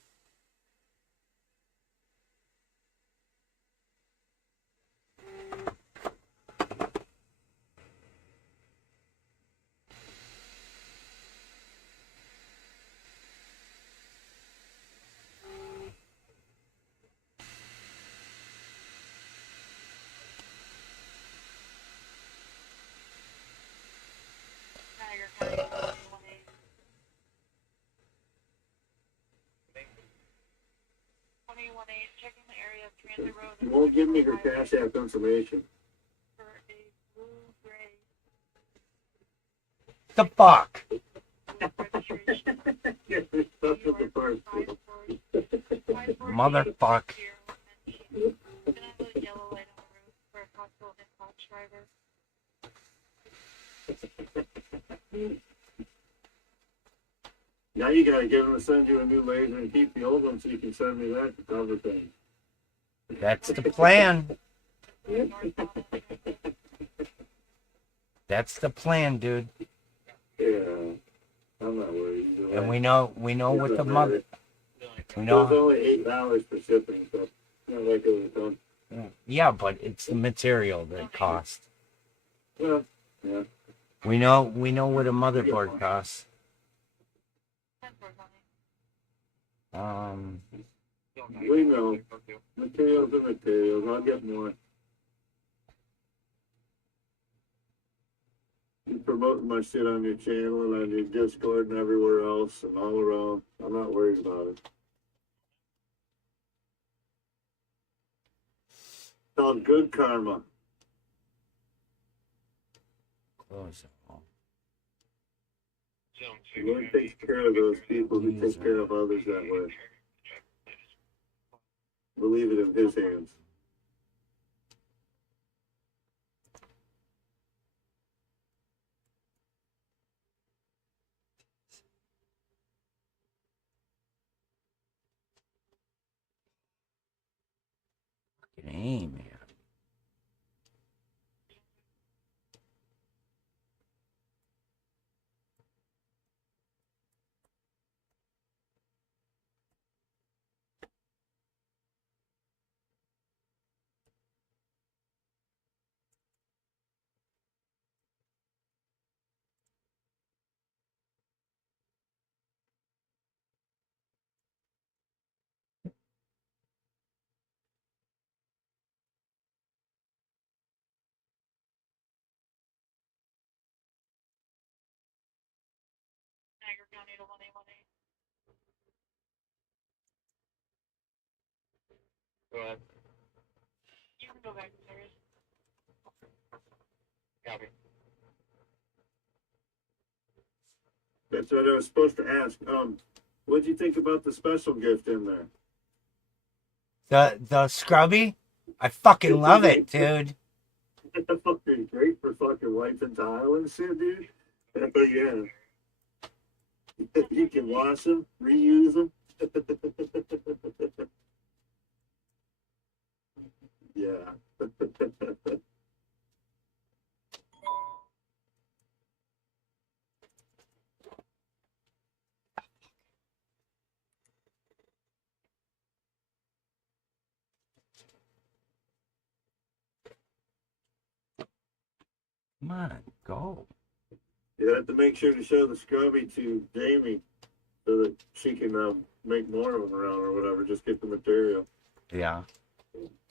Tiger County 21-8, checking the area of Transit Road. You won't give me her Cash App information. For a blue-gray The fuck? Get me stuff with the parts. Motherfuck. Then I put a yellow light on the roof for a possible impulse driver. Now you gotta get him to send you a new laser and keep the old one so you can send me that to cover things. That's the plan. That's the plan, dude. Yeah, I'm not worried. And we know what the mother. We It's know. only $8 for shipping, so it's not like it was done. Yeah, but it's the material that costs. Well, yeah. We know what a motherboard costs. We know. Materials are materials. I'll get more. You promoting my shit on your channel and on your Discord and everywhere else and all around. I'm not worried about it. Called good karma. Close them all. The Lord takes care of those people who take care of others that way. We'll leave it in his hands. Fucking aim, man. Niagara County to 1818. Go ahead. You can go back to service. Copy. That's what I was supposed to ask. What'd you think about the special gift in there? The scrubby? I fucking love it, dude. That's fucking great for fucking wiping tile and shit, dude. Yeah. You can wash them, reuse them. Yeah. Come on, go. You have to make sure to show the scrubby to Jamie so that she can make more of them around or whatever. Just get the material. Yeah.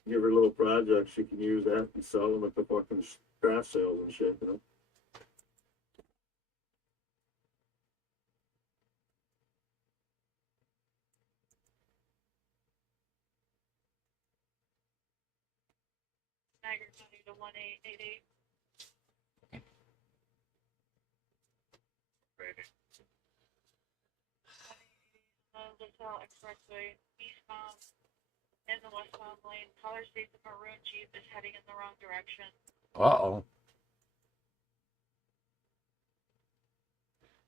Give her a little project. She can use that and sell them at the fucking craft sales and shit, you know? Niagara County to 1888. LaSalle Expressway, eastbound in the westbound lane. Caller states the maroon Jeep is heading in the wrong direction. Uh-oh.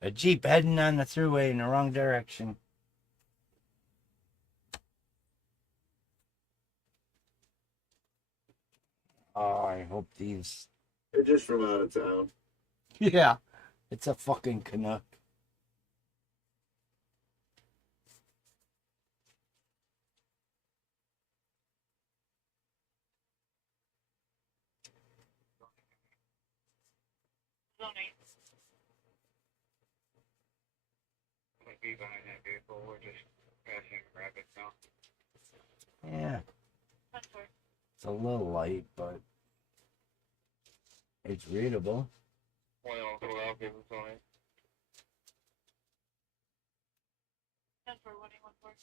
A Jeep heading on the thruway in the wrong direction. Oh, I hope these... They're just from out of town. Yeah, it's a fucking Canuck. Zone 8. Might be behind that vehicle. We're just passing rapid now. Yeah. It's a little light, but it's readable. Well, I'll give it on it. 10-4, 1814.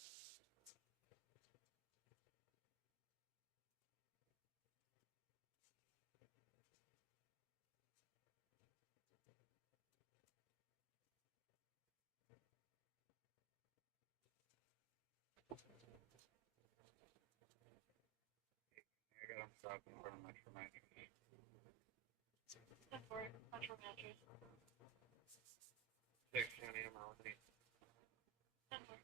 I got him stopped in front of Metro Mattress. 10-4, Metro Mattress. 6 County to Melanie. 10-4.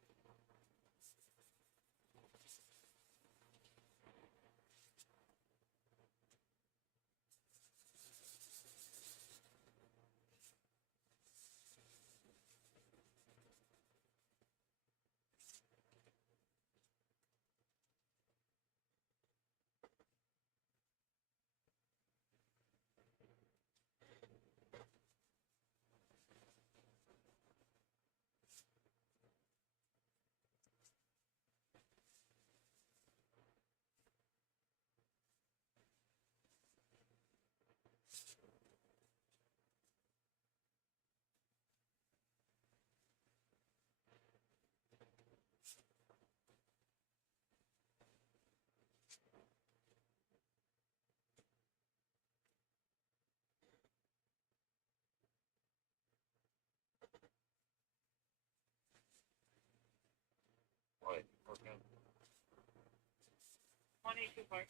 1824.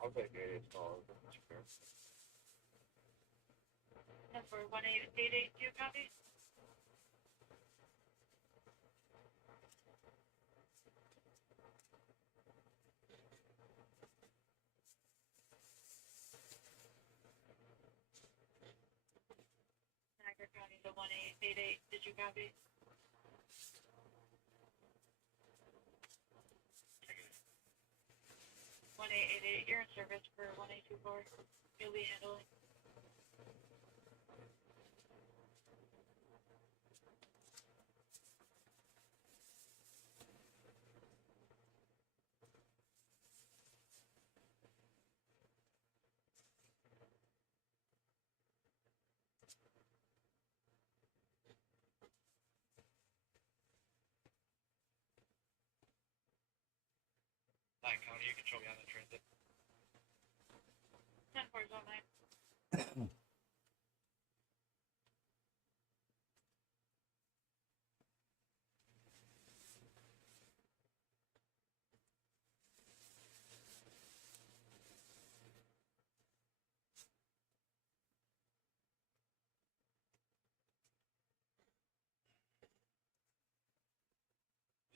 I'll take 88 calls. Number 1888, do you copy? Niagara County to 1888, did you copy? One eight eight eight, you're in service for 1824. You'll be handling. County, you can show me on the transit. 10-4-9.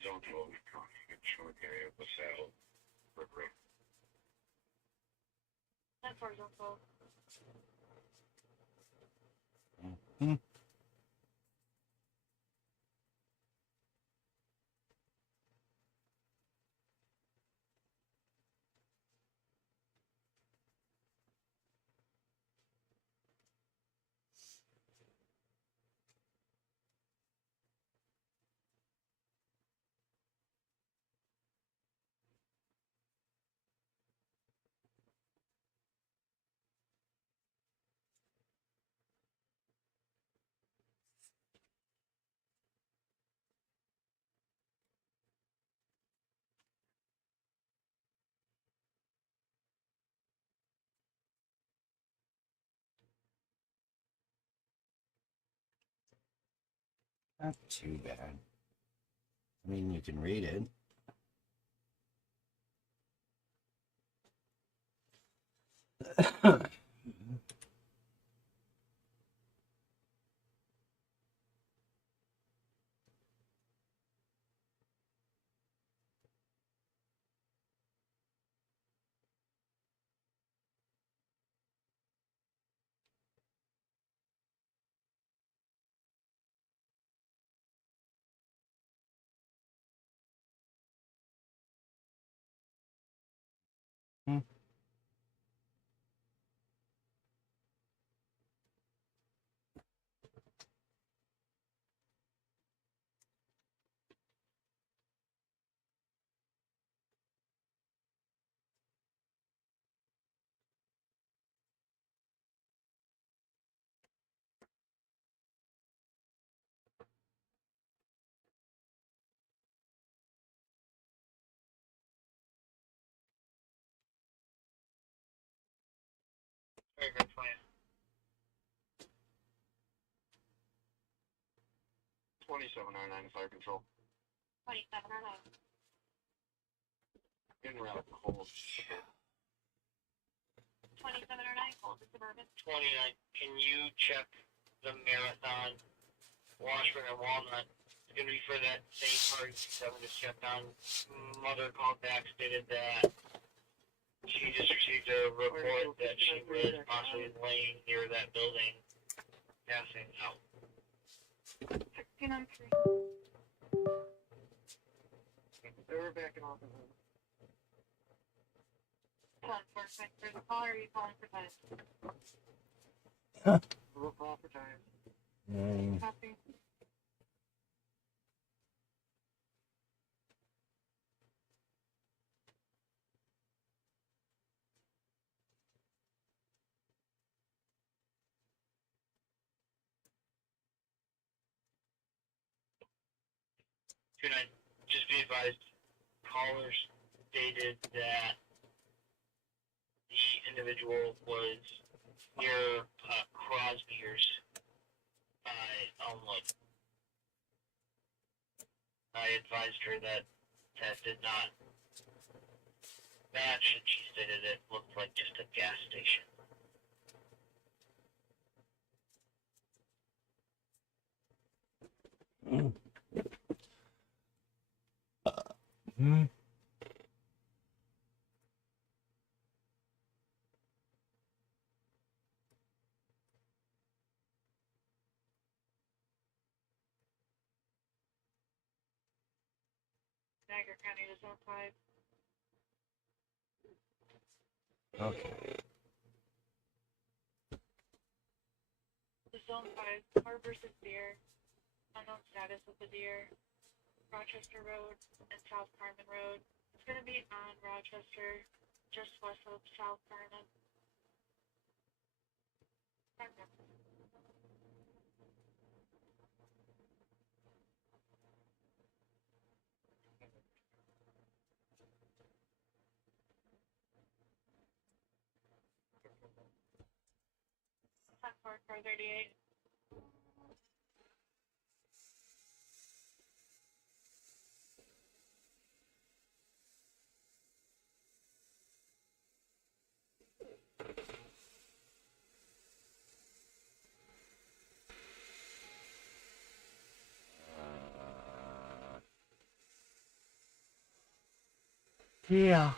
Zone 12, showing area of LaSalle River. 10-4-12. Hmm. Not too bad. I mean, you can read it. Hmm. Very good plan. 2709 fire control. 2709. In route, hold. 2709, hold the Suburban. 29, can you check the Marathon, Washburn, and Walnut? It's going to be for that same party that we just checked on. Mother called back, stated that she just received a report that she was possibly laying near that building, passing out. 1603. They were backing off of him. 10-4, for the caller, are you calling for time? We'll call for time. Copy. Just be advised, callers stated that the individual was near Crosby's by Elmwood. I advised her that that did not match, and she stated it looked like just a gas station. Hmm. Niagara County to Zone 5. Okay. The Zone 5, Harbor Deer, unknown status of the deer, Rochester Road and South Carmen Road. It's going to be on Rochester, just west of South Carmen. Car 38. Yeah.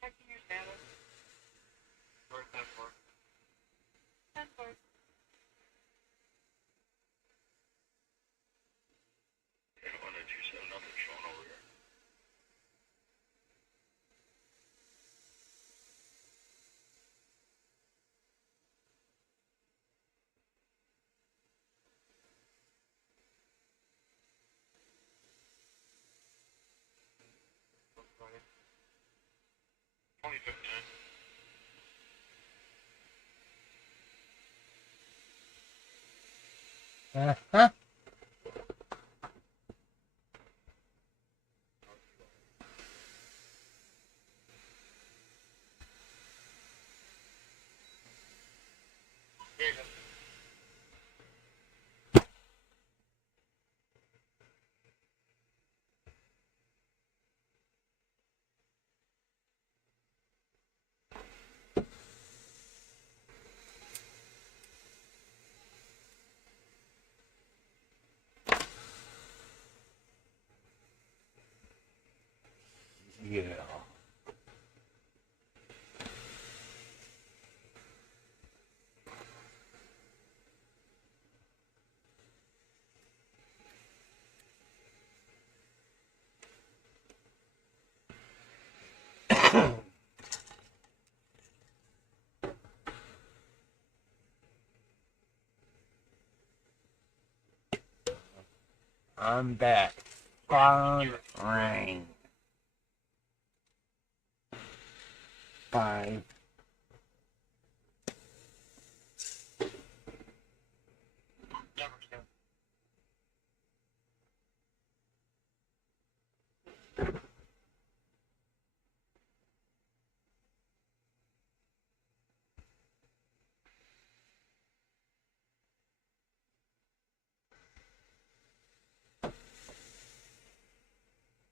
Checking your status. Where's that for? 10-4. Yeah, 1227, nothing showing over here. Right. 2059. Uh-huh. Yeah. I'm back. Fun rain. 5.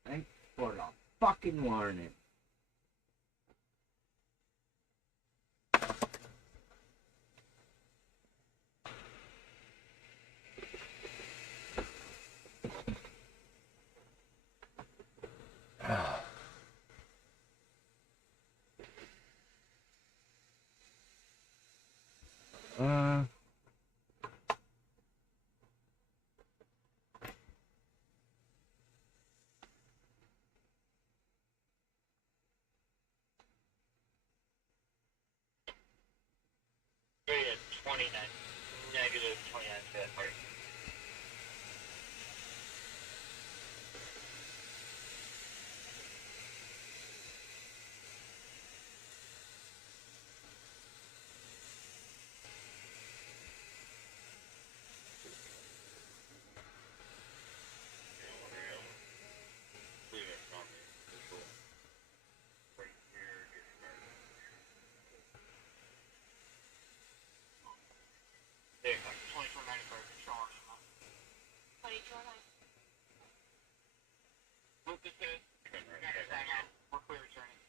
Thanks for the fucking warning. straight at 29, negative 29 bit. There you go, 2495 control. 2495. Look at this. We're clear returning.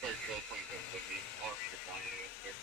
Third drill point goes with the all meter value here.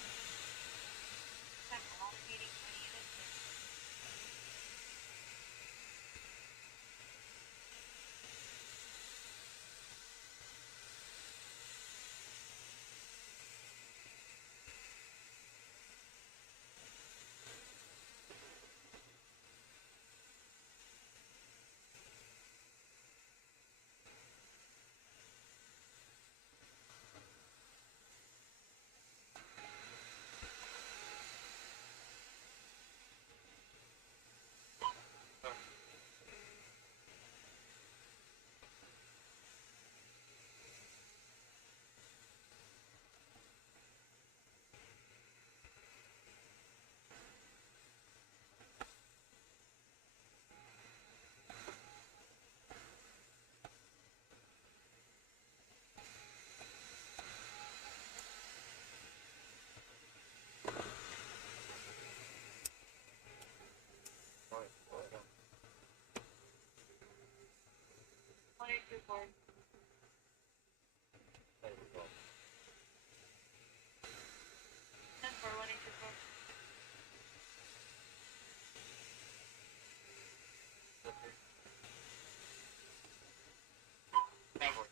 Never.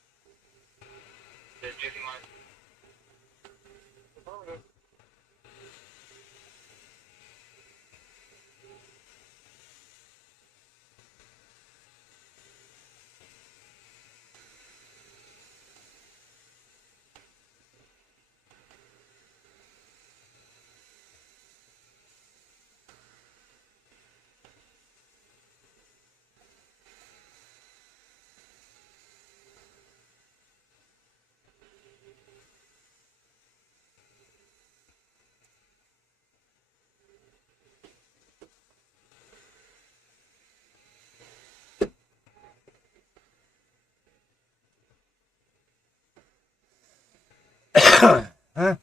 The Jiffy Mart. Affirmative. Huh?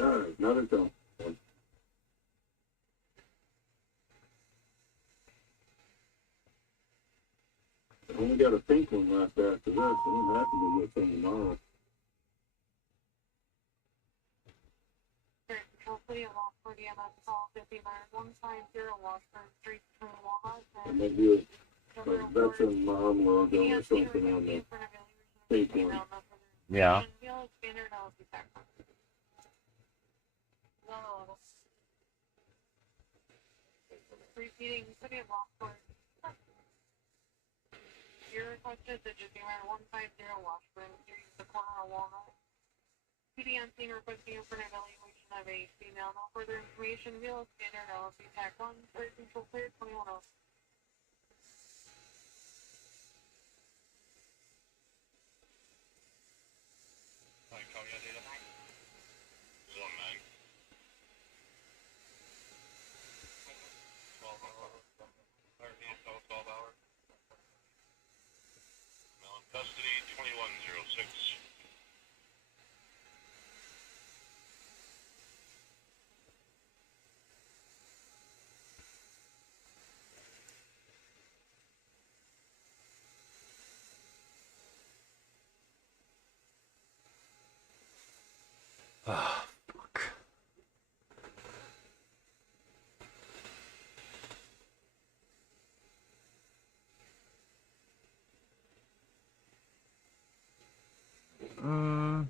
Alright, another go. I only got a pink one left after this. I don't have to do this thing tomorrow. Hopefully, a lot for the MS call 59-150 Washburn Street between Walmart And then do a veteran mom logo or something on the pink one. Yeah. Repeating City of Lockport. You requested the January 150 Washburn Street, the corner of Walnut. PD on scene requesting you for an evaluation of a female. No further information. Vehicle standard LLC TAC 1, third control clear 21 0. Custody 2106. Mm.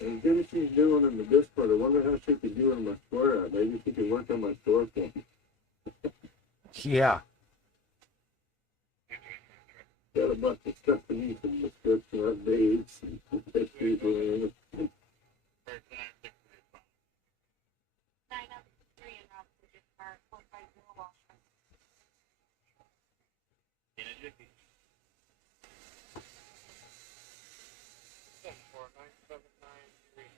As good as she's doing in the Discord, I wonder how she could do in my store. Maybe she could work on my store for me. Yeah. Got a bunch of stuff to need some description updates and pictures and 903 and Rob Bridget are 450 Washburn. In a jiffy. 749793.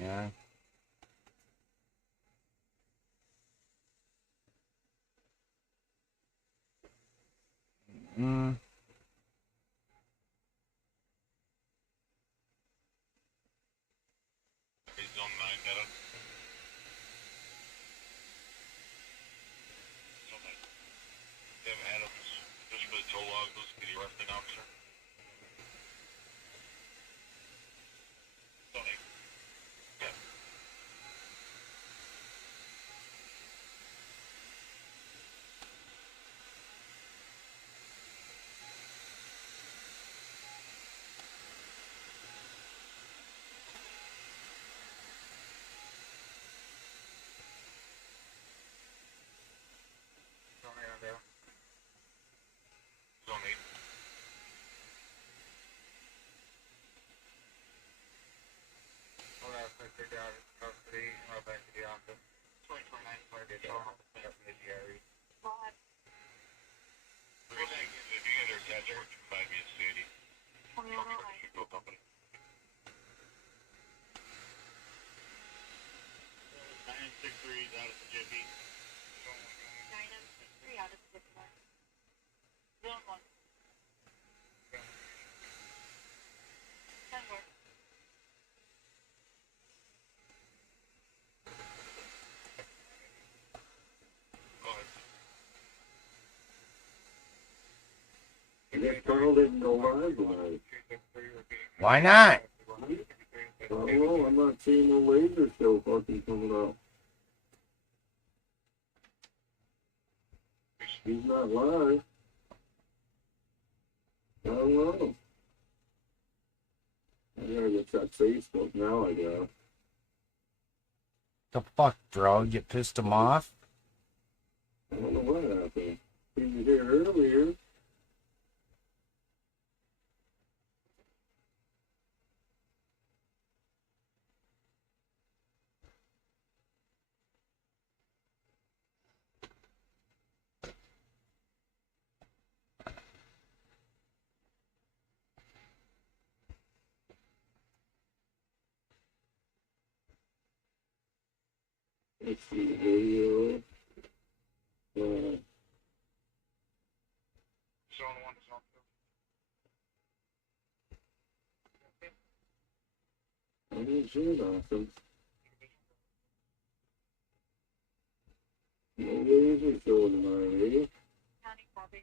Yeah. Mm. He's on 9 Meadow. Tim Adams, just for the tow logs, can you reference officer? Tony. Yeah. Tony on there. Tony. Hold on, Mr. Down in custody. I'll back to the office. 2029 flight is on the beneficiary. Bob, 36. If you get their attachment, find me in city. 2109. Go company. 963 is out of the jiffy. 903 out of the Discord. Zone 1. 10 work. Go ahead. I guess Carl didn't go live tonight. Why not? I don't know, I'm not seeing no laser show fucking coming up. He's not live. I don't know. I gotta get that Facebook now, I guess. The fuck, bro? You pissed him off? I don't know what happened. He was here earlier. Let's see, video. Zone 1 is on. I didn't see nothing. No laser show tonight, County copy.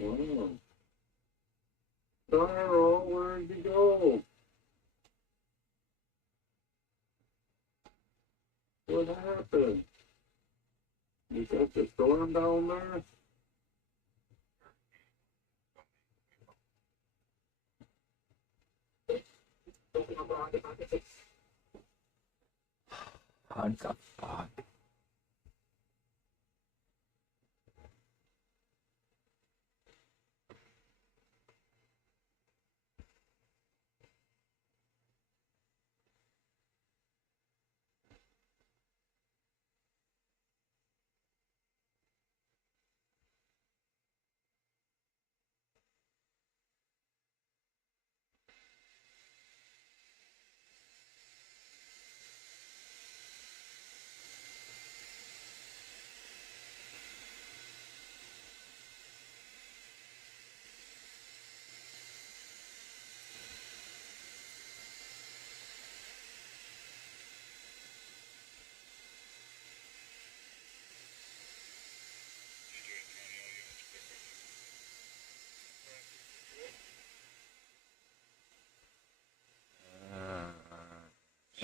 eh? Wow. Tyrell, where'd you go? What happened? You got the storm down there? What the fuck?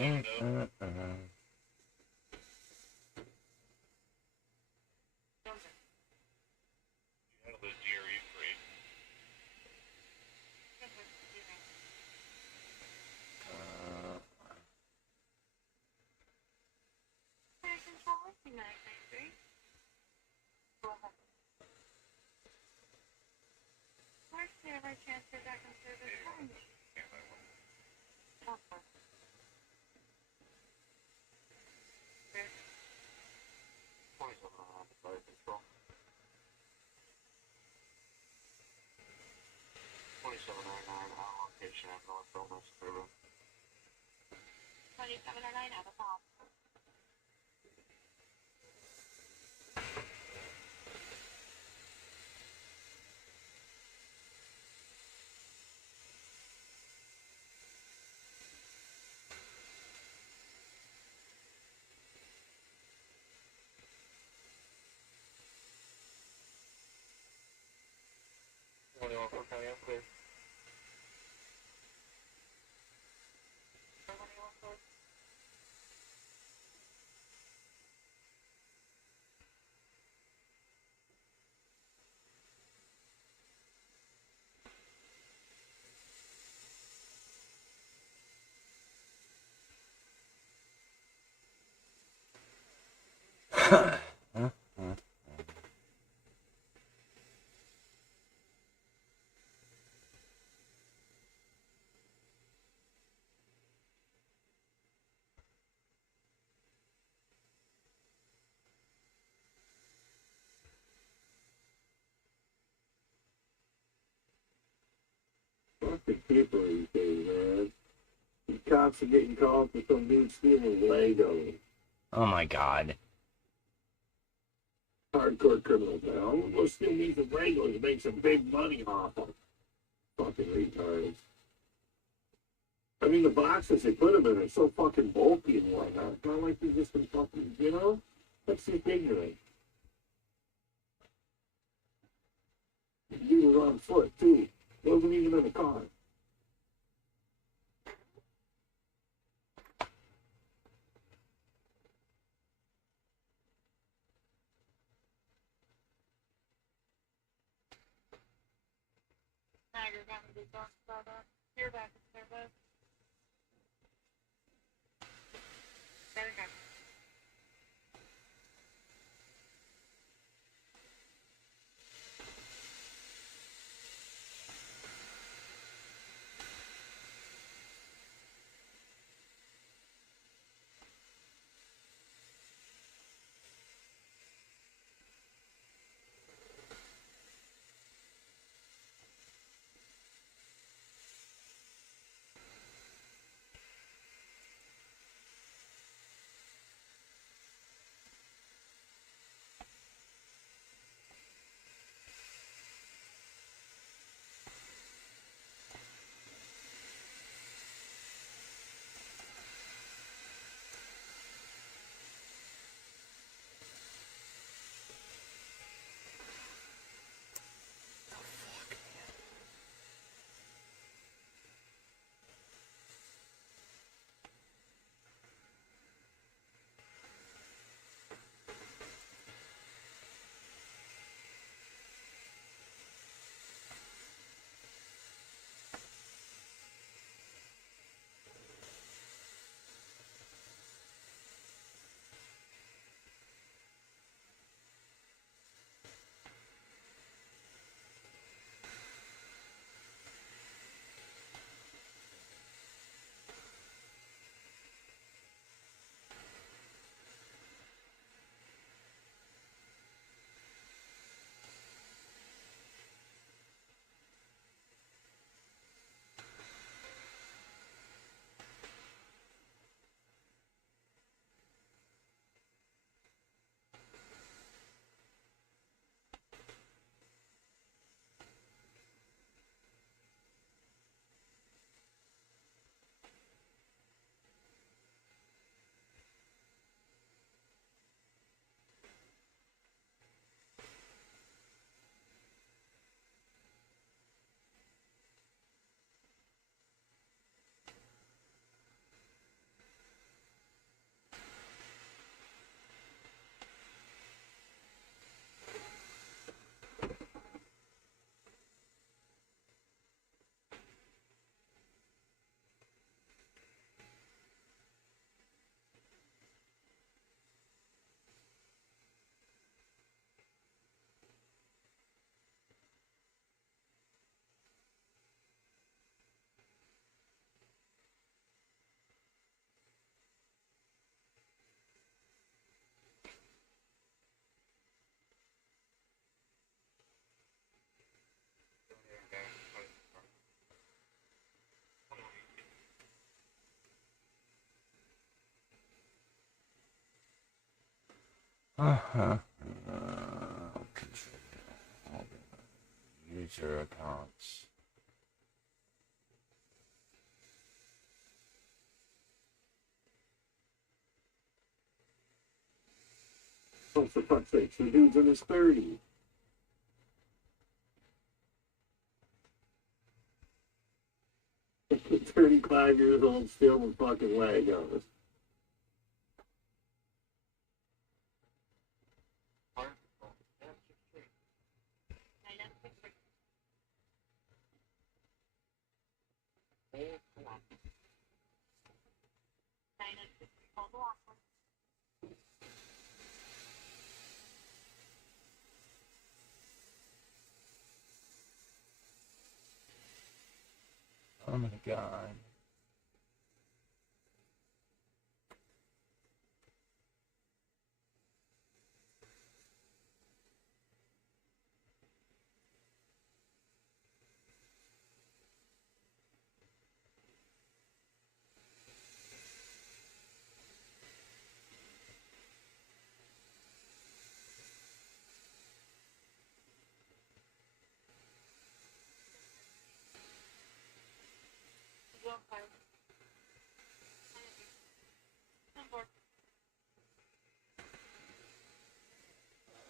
Where's the ever chance that I can serve this time? Okay. 2709 on location at North Illness River. 2709 at the top. Clear. Fucking people these days, man. These cops are getting called for some dude stealing Legos. Oh my god. Hardcore criminals, man. I'm gonna go steal me some Legos and make some big money off them. Fucking retards. I mean, the boxes they put them in are so fucking bulky and whatnot. It's not like they're just in fucking, you know? That's just ignorant. You were on foot, too. Wasn't even in a car. Now you're going to be talking about that. You're back in service. There you go. Uh-huh. User accounts. Oh, for fuck's sake, the dude's in his 30s. He's 35 years old, still with fucking Legos. Oh my god.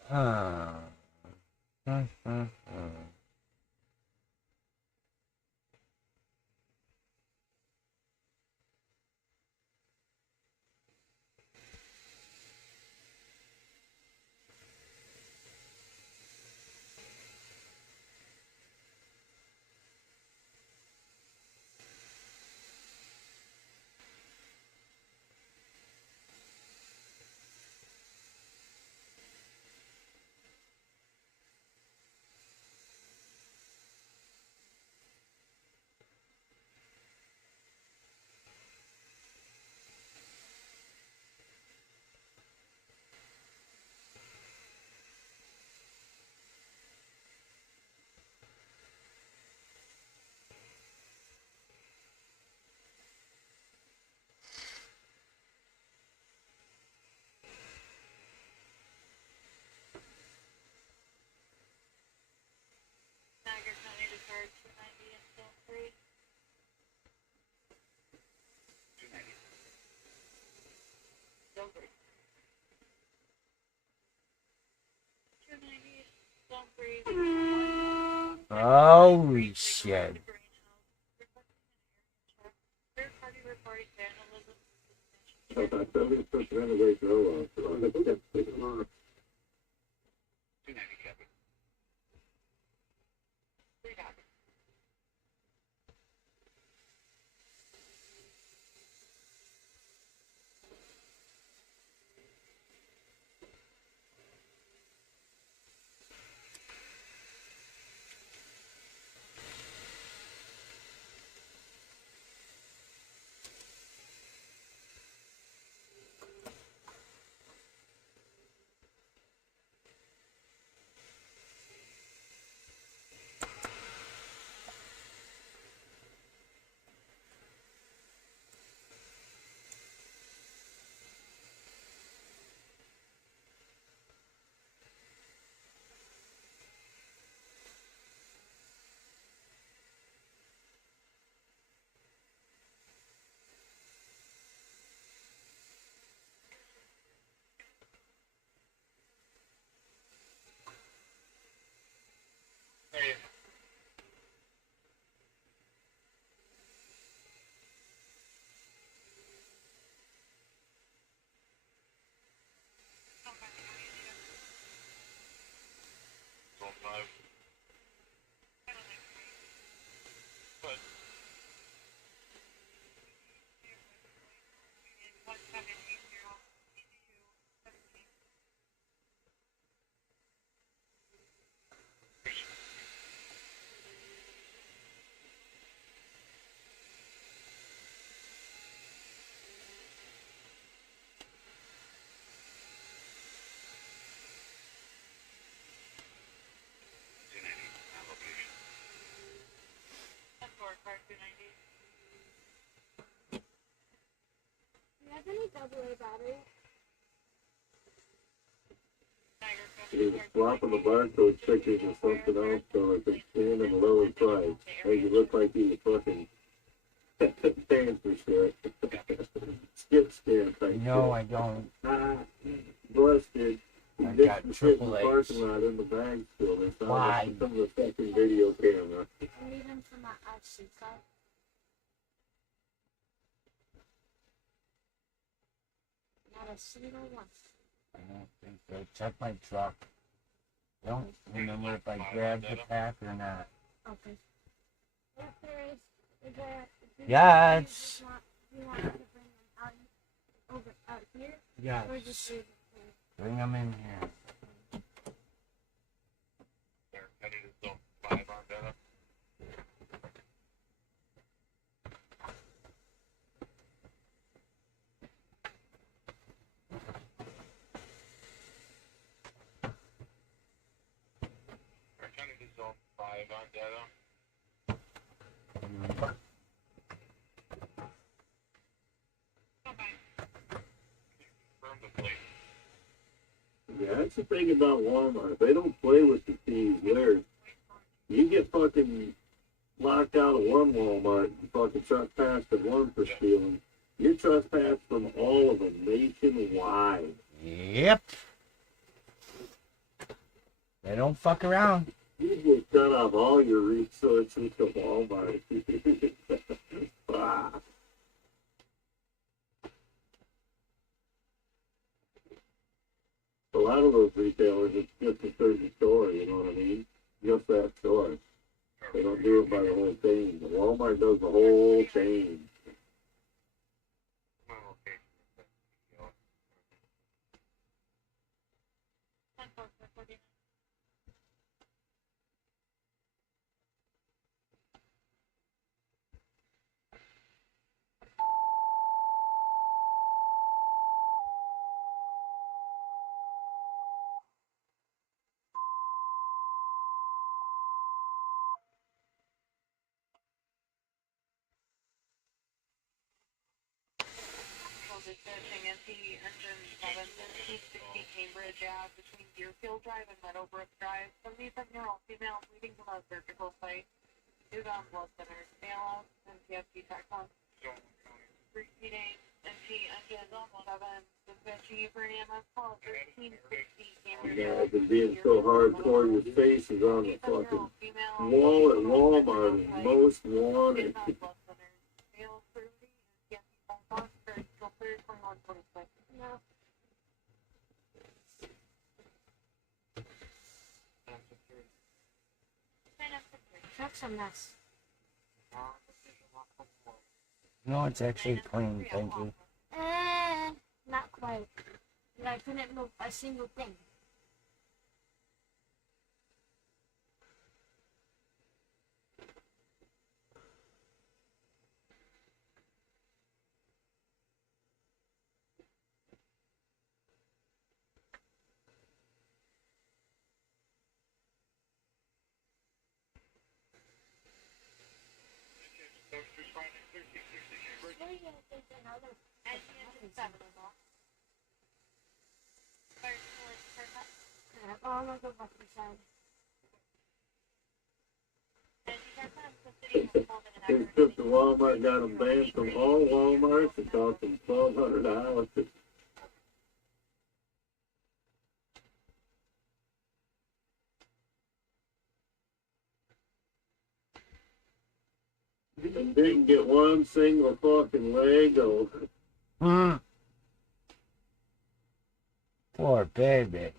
Huh. Tiger County to charge for 90 and still free. 290. Still free. 290, still free. Holy shit. Third party reporting vandalism. I thought somebody's supposed to have a way to go off. So I'm like, okay, take them off. 290 Kevin. 390. Hey. Do you have any AA batteries? he was swapping the barcode stickers or something else so it could stand at a lower price. Made it look like he was fucking paying for shit. Skip scan type No, shit. I don't. Busted. He I did got some shit in the triple A's. parking lot in the bag still. They found Why? it from the fucking video camera. I need them for my RC car. Not a single one. I don't think so. Check my truck. Don't remember if I grabbed the pack or not. Okay. If there is there, if you Yes. you want to bring them out over out here? Yes. Or just leave them here? Bring them in here. They're headed to zone 5 on data. They're headed to zone 5 on data. Confirm the plate. Yeah, that's the thing about Walmart. They don't play with the thieves there. You get fucking locked out of one Walmart and fucking trespassed at one for stealing. You're trespassed from all of them nationwide. Yep. They don't fuck around. You just cut off all your resources to Walmart. Ah. A lot of those retailers, it's just a certain store, you know what I mean? Just that store. They don't do it by the whole thing. Walmart does the whole chain. Finishing empty engine 7 260 Cambridge Ave between Deerfield Drive and Meadowbrook Drive. 77-year-old female bleeding from a surgical site. Is on blood center. Male out and PFP tax on. Repeating empty engine 7. Dispatching you for an EMS call 1360 Cambridge Yeah, Ave. it's being so hardcore, your face is on the fucking wall at Walmart is most wanted. Male 30 and PFP tax on. Surgical clear 2146. No. Truck's a mess. No, it's actually clean, thank you. Not quite. I couldn't move a single thing. Oh, I'm gonna go back inside. This trip to Walmart got them banned from all Walmarts. It cost them $1,200. And didn't get one single fucking Lego. Poor baby.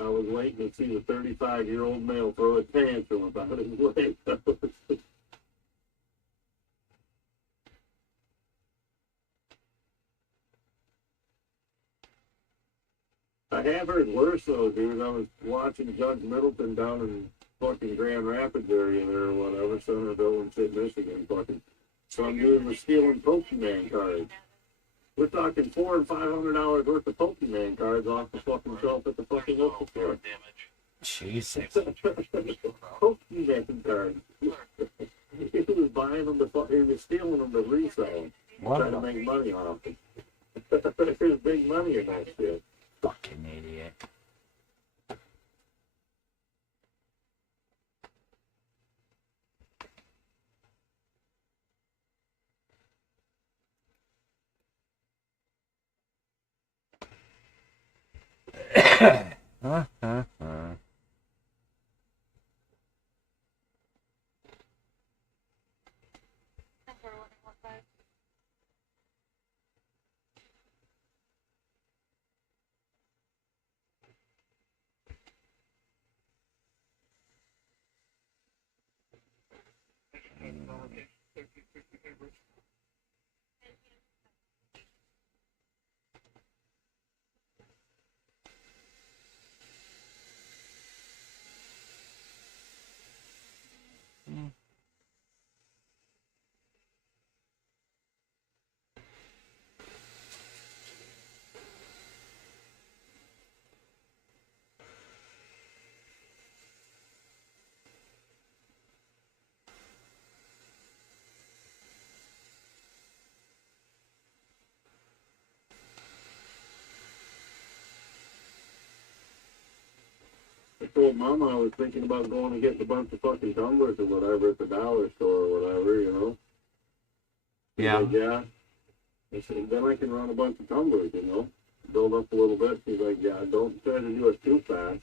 I was waiting to see the 35-year-old male throw a tantrum about his Legos. I have heard worse though, dude. I was watching Judge Middleton down in fucking Grand Rapids area there or whatever, Centerville and shit, Michigan. Fucking some dude was stealing Pokemon cards. We're talking $400 and $500 worth of Pokemon cards off the fucking shelf at the fucking local store. Jesus. Pokemon cards. he was buying them he was stealing them to resell them. What? Trying to make money off them. There's big money in that shit. Fucking idiot. Huh. I told Mama I was thinking about going and getting a bunch of fucking tumblers or whatever at the dollar store or whatever, you know? She's Yeah. like, yeah. I said, then I can run a bunch of tumblers, you know? Build up a little bit. She's like, yeah, don't try to do it too fast,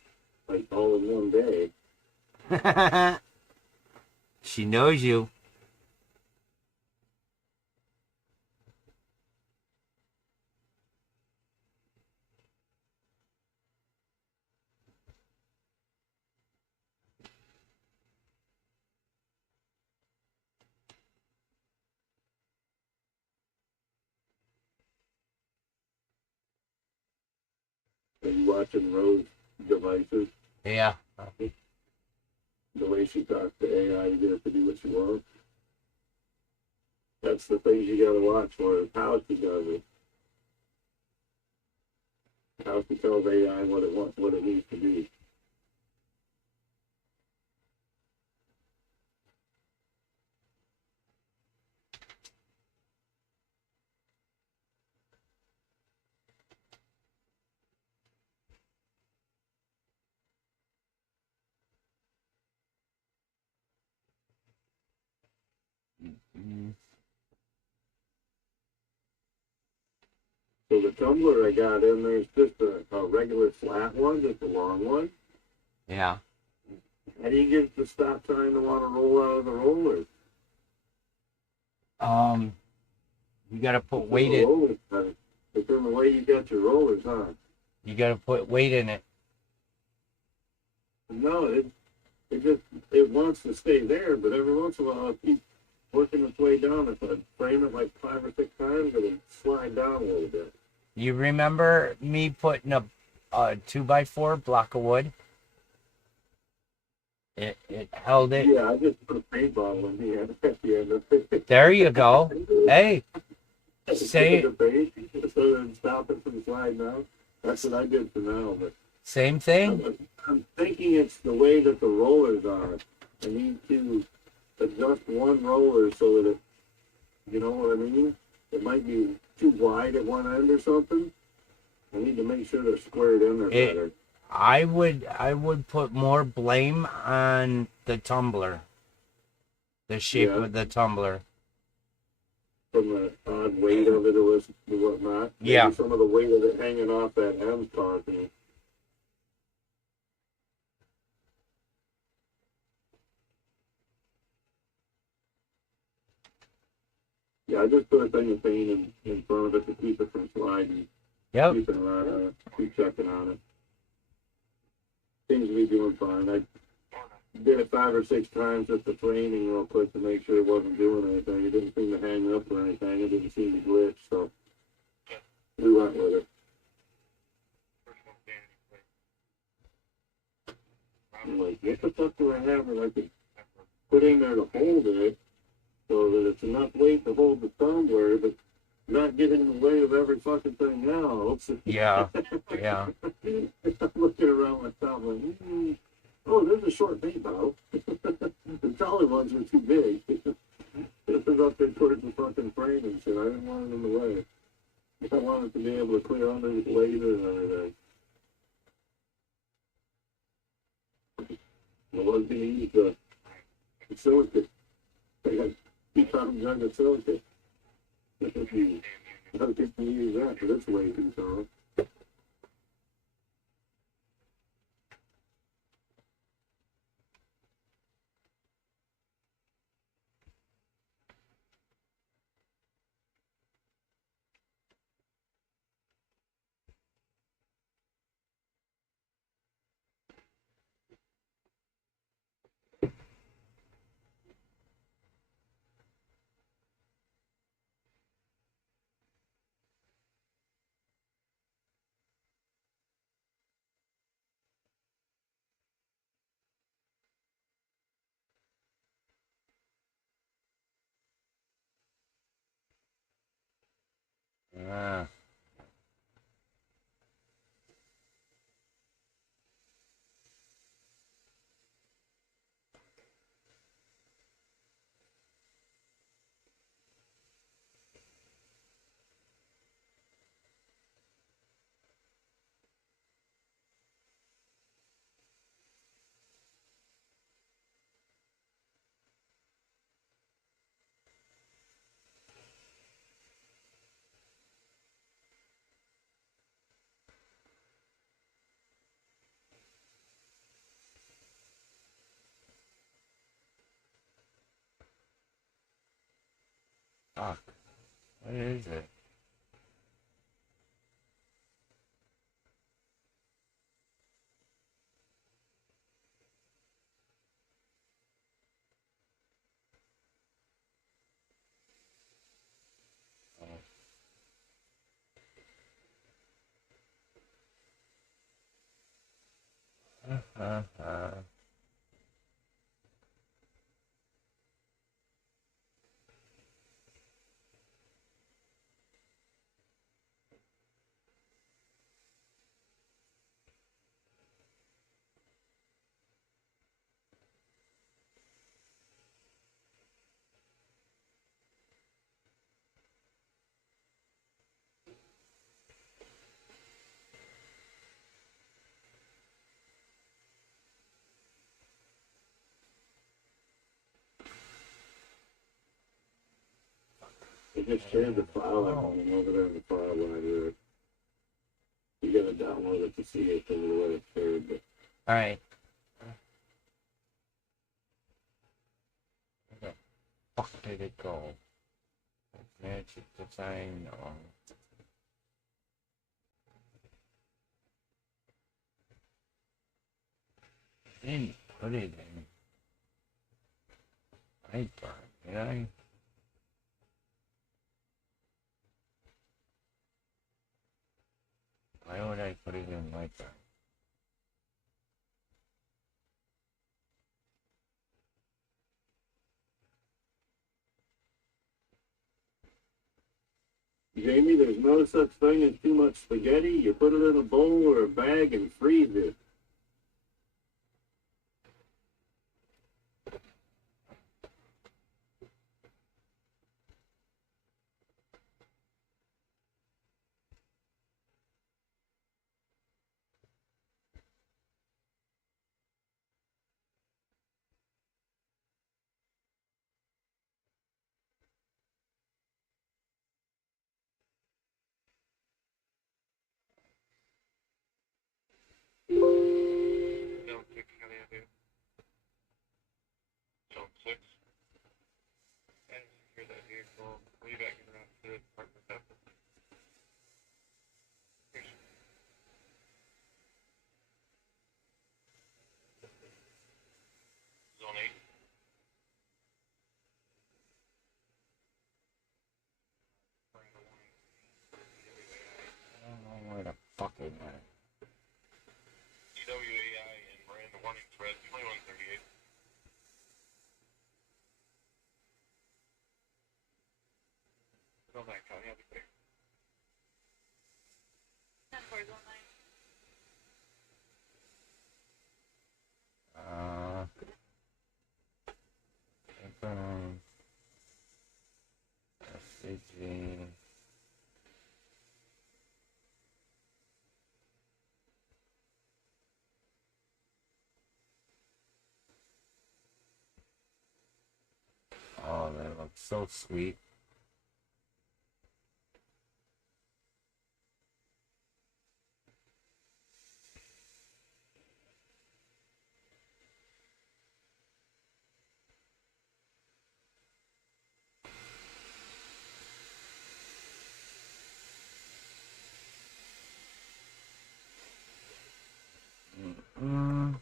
like all in one day. She knows you. Are you watching Rose devices? Yeah. The way she talks to AI to get it to do what she wants. That's the things you gotta watch for, is how she does it. How she tells AI what it wants, what it needs to do. So the tumbler I got in there is just a regular flat one, just a long one. Yeah. How do you get it to stop trying to want to roll out of the roller? You gotta put weight in. It's in the way you got your rollers, huh? You gotta put weight in it. No, it wants to stay there, but every once in a while it keeps working its way down. If I frame it like 5 or 6 times, it'll slide down a little bit. You remember me putting a 2x4 block of wood? It held it. Yeah, I just put a paint bottle in the end at the end of it. There you go. Hey, say it. So that it stop it from sliding out. That's what I did for now. But Same thing. I'm thinking it's the way that the rollers are. I need to adjust one roller so that it, you know what I mean? It might be too wide at one end or something. I need to make sure they're squared in there better. I would put more blame on the tumbler. The shape of the tumbler. From the odd weight of it or whatnot. Yeah. Maybe some of the weight of it hanging off that end's causing it. Yeah, I just put a thing of paint in front of it to keep it from sliding. Yep. Keep an eye on it. Keep checking on it. Seems to be doing fine. I did it 5 or 6 times just to framing real quick to make sure it wasn't doing anything. It didn't seem to hang up or anything. It didn't seem to glitch, so we went with it. I'm like, what the fuck do I have that I could put in there to hold it so that it's enough weight to hold the tumbler, but not get in the way of every fucking thing else? Yeah. Yeah. I'm looking around myself like, oh, there's a short paint bottle. The taller ones are too big. buses up there towards the fucking frame and shit. I didn't want it in the way. I wanted to be able to clear under the laser and everything. I wasn't going to use the silicate. They got 2 times under silicate. I think you use that, but it's way too thorough. Ah. Fuck. What is it? I just shared the file at home over there in the file library. You gotta download it to see it from the way it's shared, but Alright. Where the fuck did it go? Magic design or... I didn't put it in LightBurn, did I? Why would I put it in LightBurn? Jamie, there's no such thing as too much spaghetti. You put it in a bowl or a bag and freeze it. Zone 6, how do you do? Zone 6. And secure that vehicle. We'll be back in around 2 apartment depot. Zone 8. I don't know where the fuck it went. CW So sweet. Mm.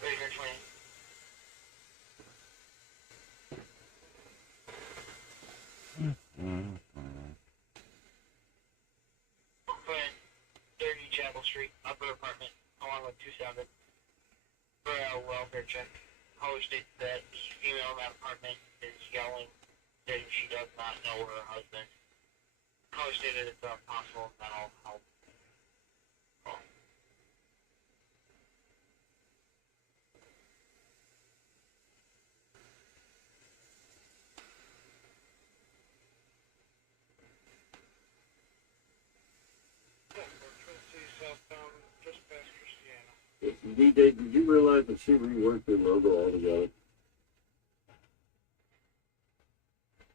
Razor 20. Put 30 Chapel Street, upper apartment, along with 27. For a welfare check. Caller states that the female in that apartment is yelling that she does not know her husband. Caller stated it's a possible mental health call. Southbound, just past Christiana. DJ, did you realize that she reworked her logo altogether?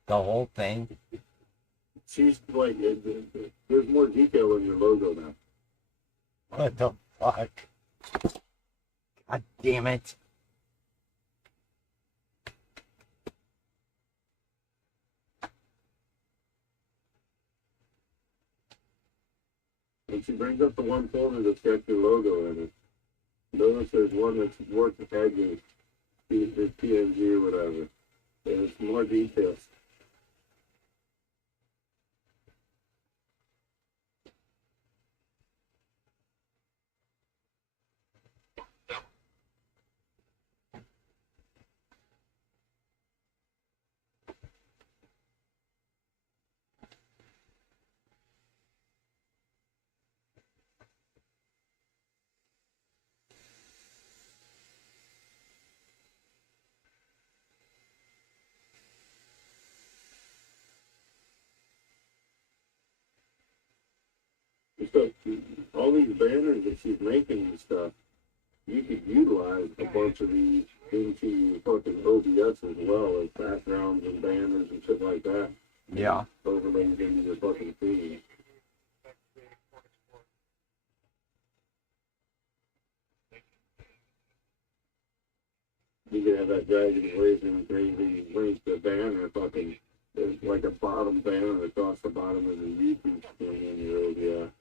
The whole thing. She's like, there's more detail in your logo now. What the fuck? God damn it. When she brings up the one folder that's got your logo in it, notice there's one that's worked at you, the PNG or whatever. There's more details. stuff, all these banners that she's making and stuff, you could utilize a bunch of these into fucking OBS as well as backgrounds and banners and shit like that. Yeah. Overlaid into your fucking theme. You could have that Dragon's Laser Engraving link, the banner fucking, there's like a bottom banner across the bottom of the YouTube screen in your OBS.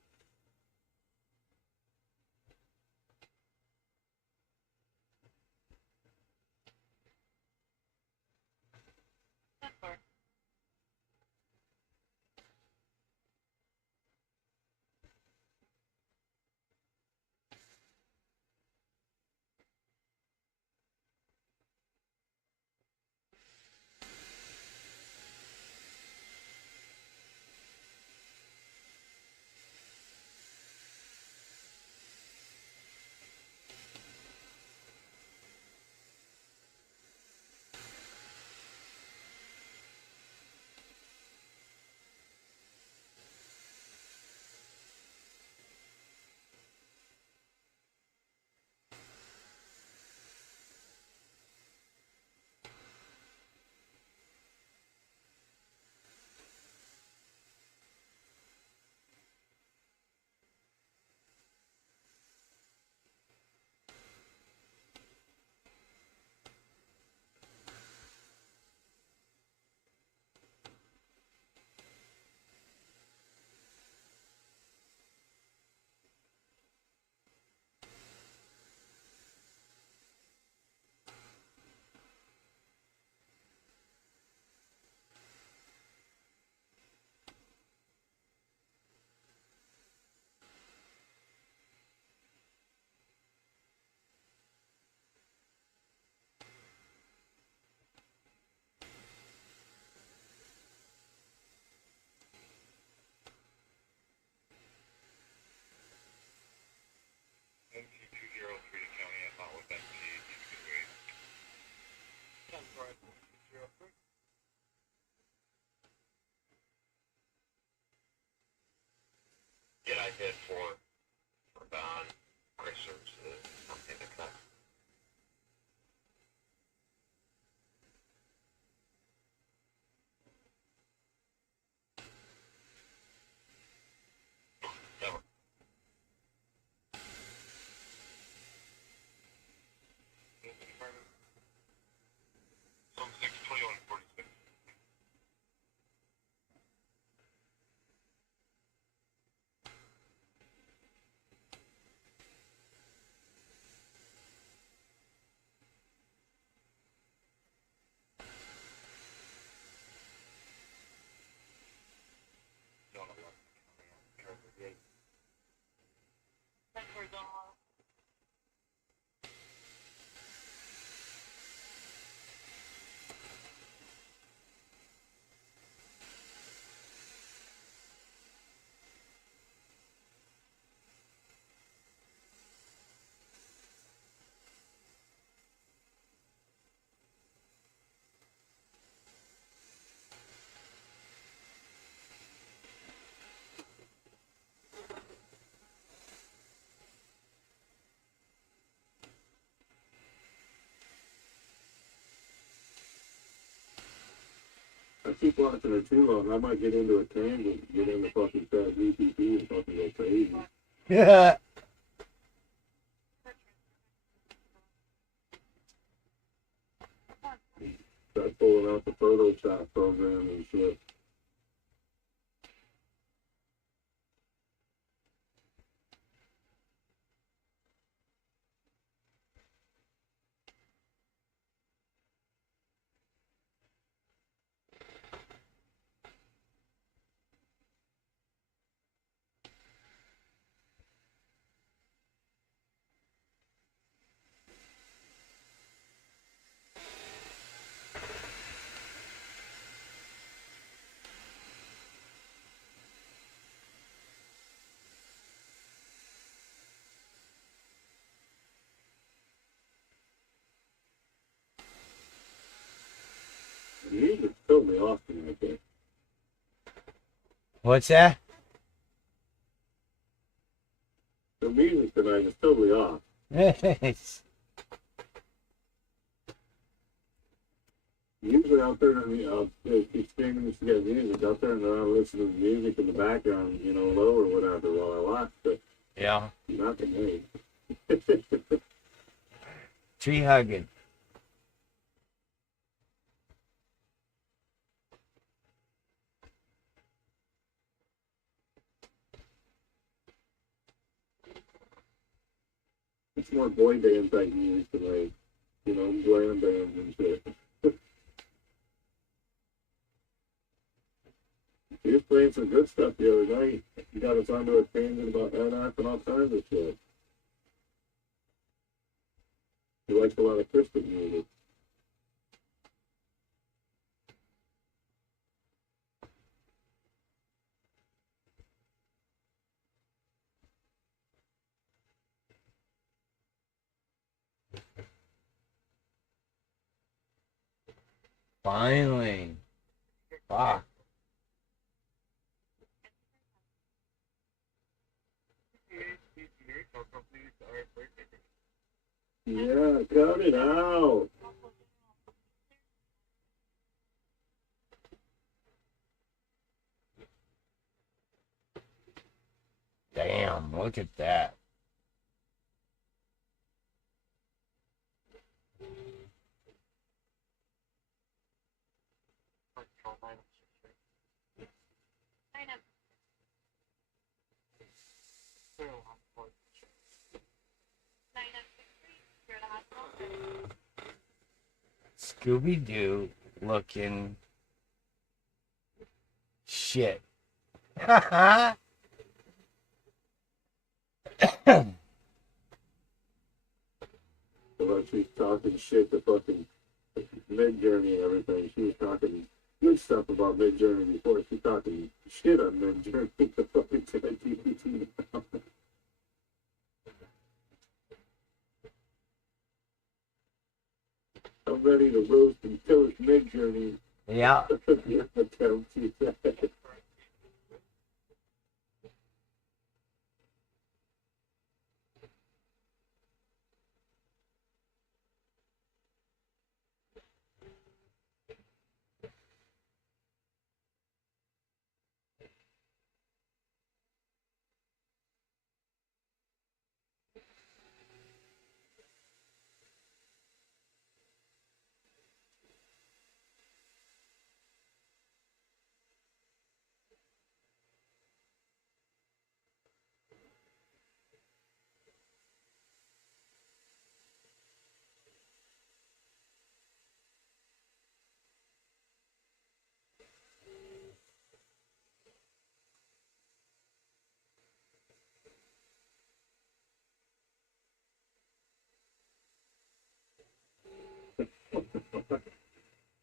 Yeah, I did for Don Research, something like that. Some 62146. I keep watching her too long. I might get into a tangent, get into fucking chat GPT and fucking go crazy. Yeah. Start pulling out the Photoshop program and shit. The music's totally awesome right there. What's that? tonight is totally off. Usually out there, keep streaming this to get music out there, and I'll listen to the music in the background, low or whatever while I watch, but Yeah. not tonight. Tree hugging. It's more boy band type music tonight, glam bands and shit. He was playing some good stuff the other night. He got us onto a tangent about NF and all kinds of shit. He likes a lot of Christian music. Finally. Fuck. Yeah, cut it out. Damn, look at that. Scooby-Doo looking shit. Well, she's talking shit to fucking Mid-Journey and everything. She was talking good stuff about Mid-Journey before. She's talking shit on Mid-Journey to fucking ChatGPT now. I'm ready to roast and toast Mid-Journey. Yeah. Attempt, she said.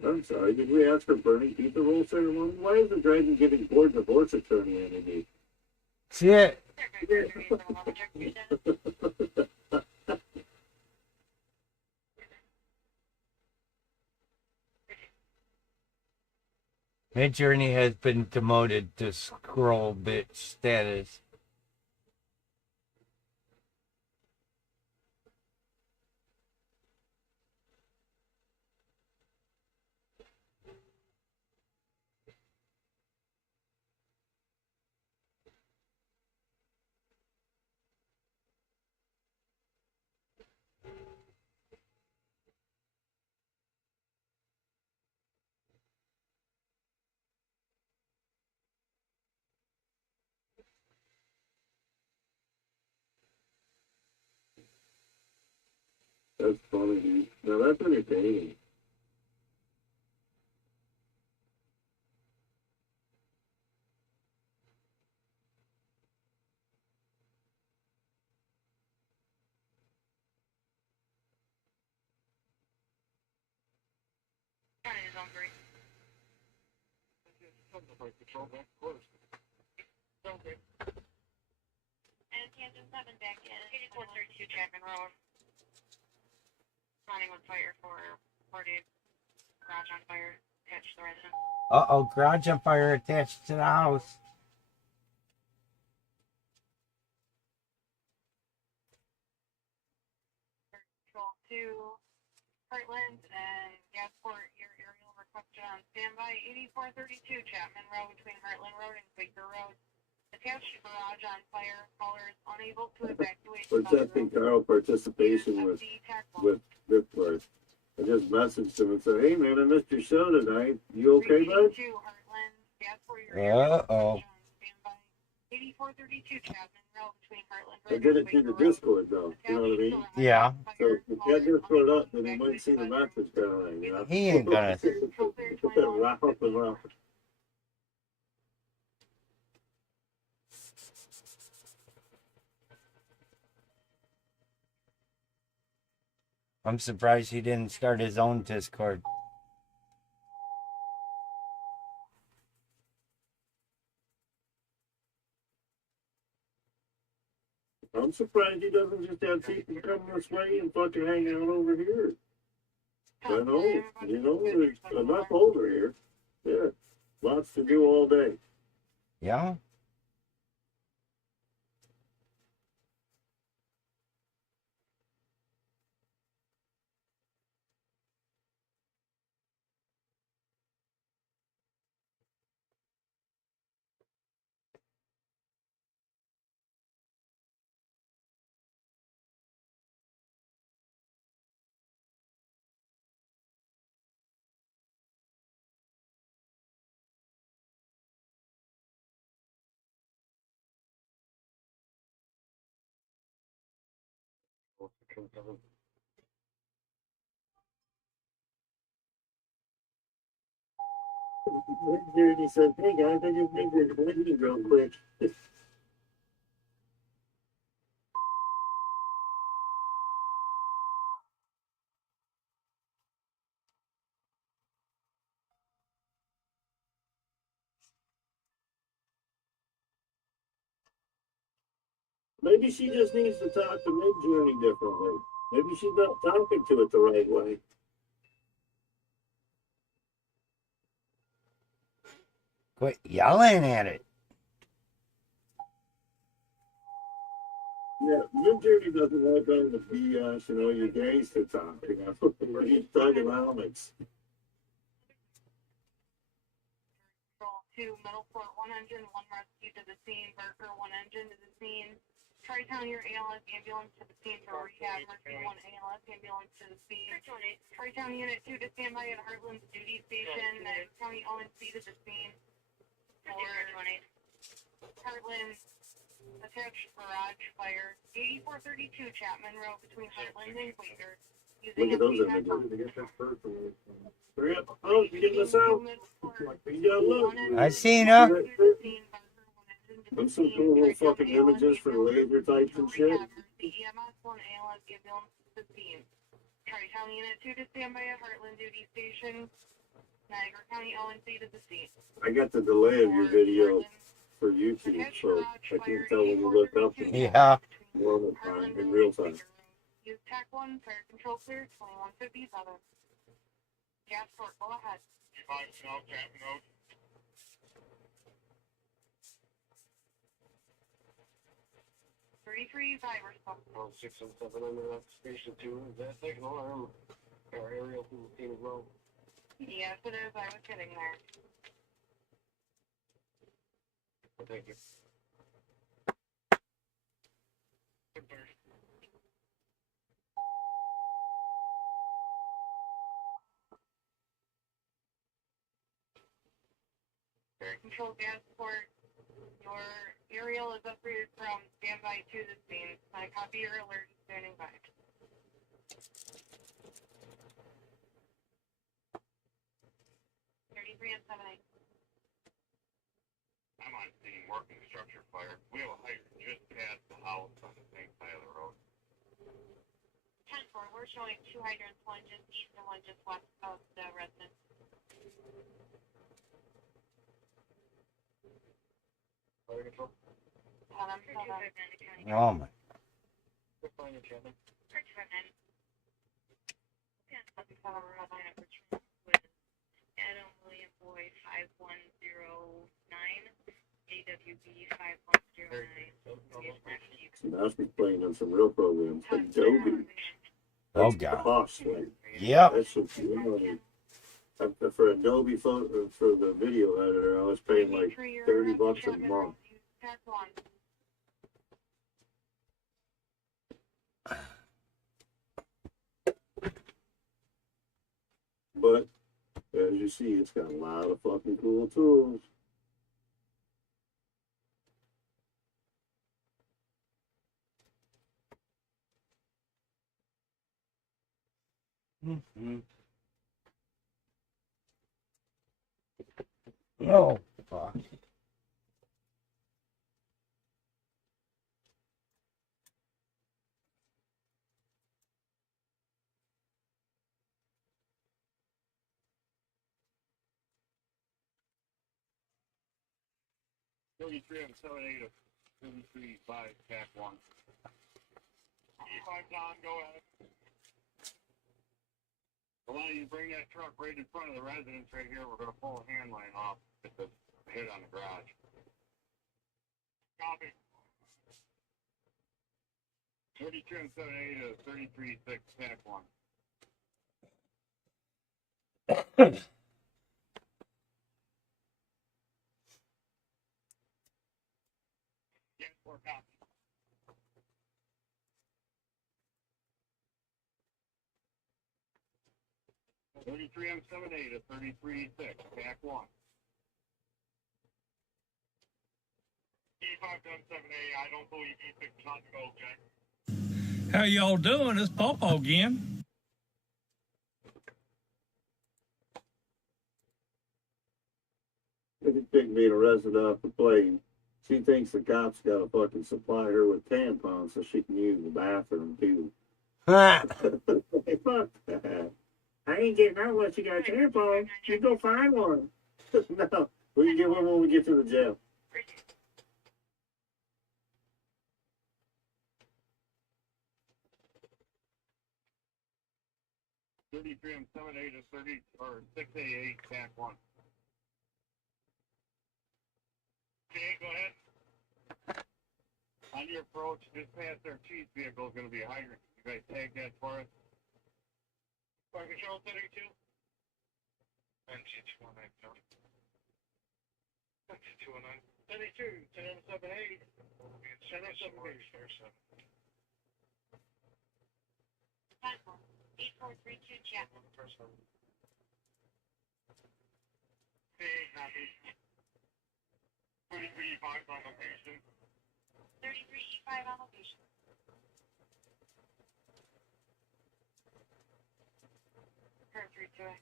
I'm sorry, did we ask for Bernie keep the role ceremony? Why is the dragon giving board divorce attorney energy? Shit. Midjourney has been demoted to scroll bitch status. That's funny, dude. Now that's entertaining. Is hungry. And Kansas haven't back yet. 8432 Chapman Road. Running with fire for reported garage on fire. Catch the resident. Uh-oh, garage on fire attached to the house. Heartland and Gasport, your aerial requested on standby. 8432 Chapman Road between Heartland Road and Quaker Road. Attached garage on fire. Callers unable to evacuate. Protecting Carl participation with LightBurn. I just messaged him and said, "Hey man, I missed your show tonight. You okay, bud?" Uh-oh. 8432 Chapman Road between Heartland I Road did and it through the Quaker Road. Discord though. You know what I mean? Yeah. So if you had Discord up, then you might see the message going. You know? He ain't gonna. Wrap up and wrap. I'm surprised he didn't start his own Discord. I'm surprised he doesn't just have people come this way and fucking hang out over here. I know, you know, there's enough over here. Yeah, lots to do all day. Yeah. Here he said, "Hey guys, I just made this video real quick." Maybe she just needs to talk to Midjourney differently. Maybe she's not talking to it the right way. Quit yelling at it. Yeah, Midjourney doesn't like all the BS and all your gangster talk, you know. He's talking elements. To Middleport 100, one rescue to the scene. Barker 1 engine to the scene. Tri-Town, your ALS ambulance to the scene for rehab. Mercy 1 ALS ambulance to the scene. Tri-Town unit 2 to standby at Heartland's duty station. And County ONC to the scene. For Heartland attached garage fire. 8432 Chapman Road between Heartland and Quaker. Look at those images. Hurry up. Oh, you getting this out? Yeah, look. I seen her. There's some cool little fucking images for laser types and shit. The EMS 1 ALS ambulance to the scene. Tri-Town unit 2 to standby at Heartland duty station. Niagara County ONC to the scene. I got the delay of your video for YouTube, so I can tell when you look up. Yeah. Normal time, in real time. Use TAC 1, fire control clear, 2157. Gasport, go ahead. 5 snow, Chapman Road. 33 fibers. 6 and 7 under station 2. Is that second alarm? Or aerial from the scene as well? Yes, it is. I was sitting there. Thank you. Fire control Gasport. Your aerial is upgraded from standby to the scene. I copy your alert and standing by. 33 and 78. I'm on scene working structure fire. We have a hydrant just past the house on the same side of the road. 10-4, we're showing 2 hydrants, one just east and one just west of the residence. Fire control? Oh my. Good finding, Chapman. Adam William Boyd 5109, AWB 5109. So now she's playing on some real programs. Adobe. Oh, That's God. costly. Yep. That's what you know. For Adobe photo, for the video editor, I was paying like $30 a month. But as you see, it's got a lot of fucking cool tools. Mm-hmm. Oh, fuck. $33 and 7/8 of 33.5 pack 1. E5 Don, go ahead. Well, you bring that truck right in front of the residence right here. We're going to pull a hand line off at the hit on the garage. Copy. 33 and 7/8 of 33.6 pack 1. Yes, 4 copy. $33 and 7/8 of 33.6 pack 1. E5 done 7/8. I don't believe E6 is on the go, Jack. How y'all doing? It's Pawpaw again. If you pick me a resident off the plane, she thinks the cops got to fucking supply her with tampons so she can use the bathroom too. Hey, fuck that. I ain't getting out unless you got a tampon. You go find one. No, we can get one when we get to the jail. $33 and 7/8 of 30 or 6/8 pack 1. Okay, go ahead. On your approach, just past our chief's vehicle is going to be a hydrant. You guys tag that for us. Fire control 32. NG219. NG219. 32, 1078. 1078. 8432 Jack. Okay, copy. 33E5 on location. 33E5 on location. Curve 32A.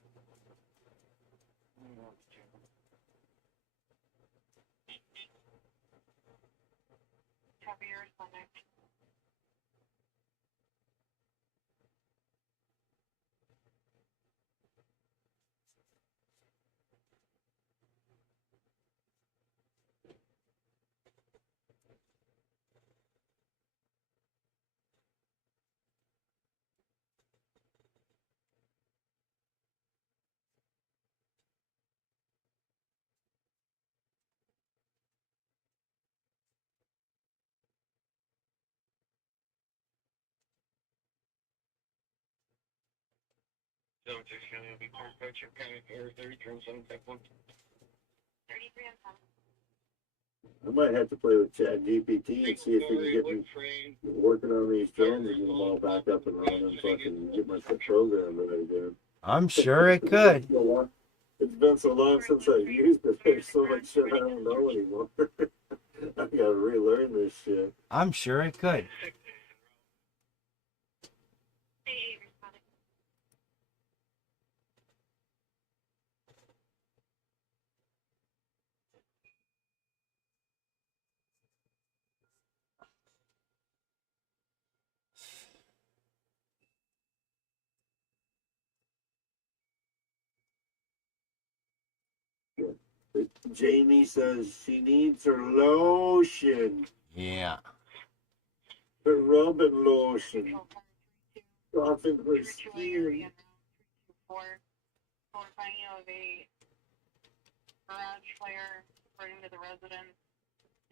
Copy your responding. Zone 6 County will be clear. Coach, your county air 33 on 7 pack 1. 33 on 7. I might have to play with Chat GPT and see if he can get me working on these drones and get them all back up and running and fucking get my program right again. I'm sure it could. It's been so long since I used it. There's so much shit I don't know anymore. I gotta relearn this shit. I'm sure it could. Jamie says she needs her lotion. Yeah. Her rubbing lotion. Soften her skin. Notifying you of a garage fire spreading to the residence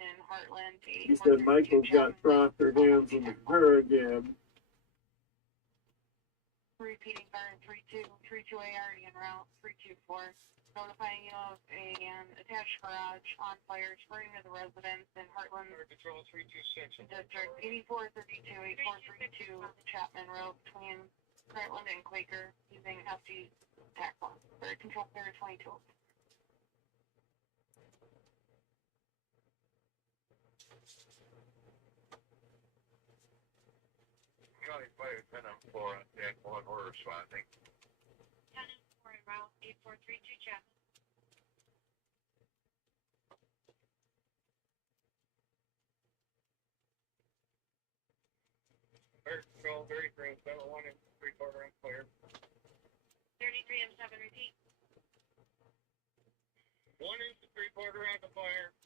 in Heartland. She said Michael's got crossed her hands in her again. Repeating guard 32, 32A already en route, 324. Notifying you of an attached garage on fire spreading to the residents in Heartland. Control 326. District 8432, 8432 Chapman Road between Heartland and Quaker using FG tack bomb. Bird control clear 22. County Fire 10 on 4 on deck 1 order responding. 10 and 4 en route, 8432 Chapman. Fire control 33 and 7 1 and 3/4 on clear. 33 and 7, repeat. 1 inch and 3/4 on the fire.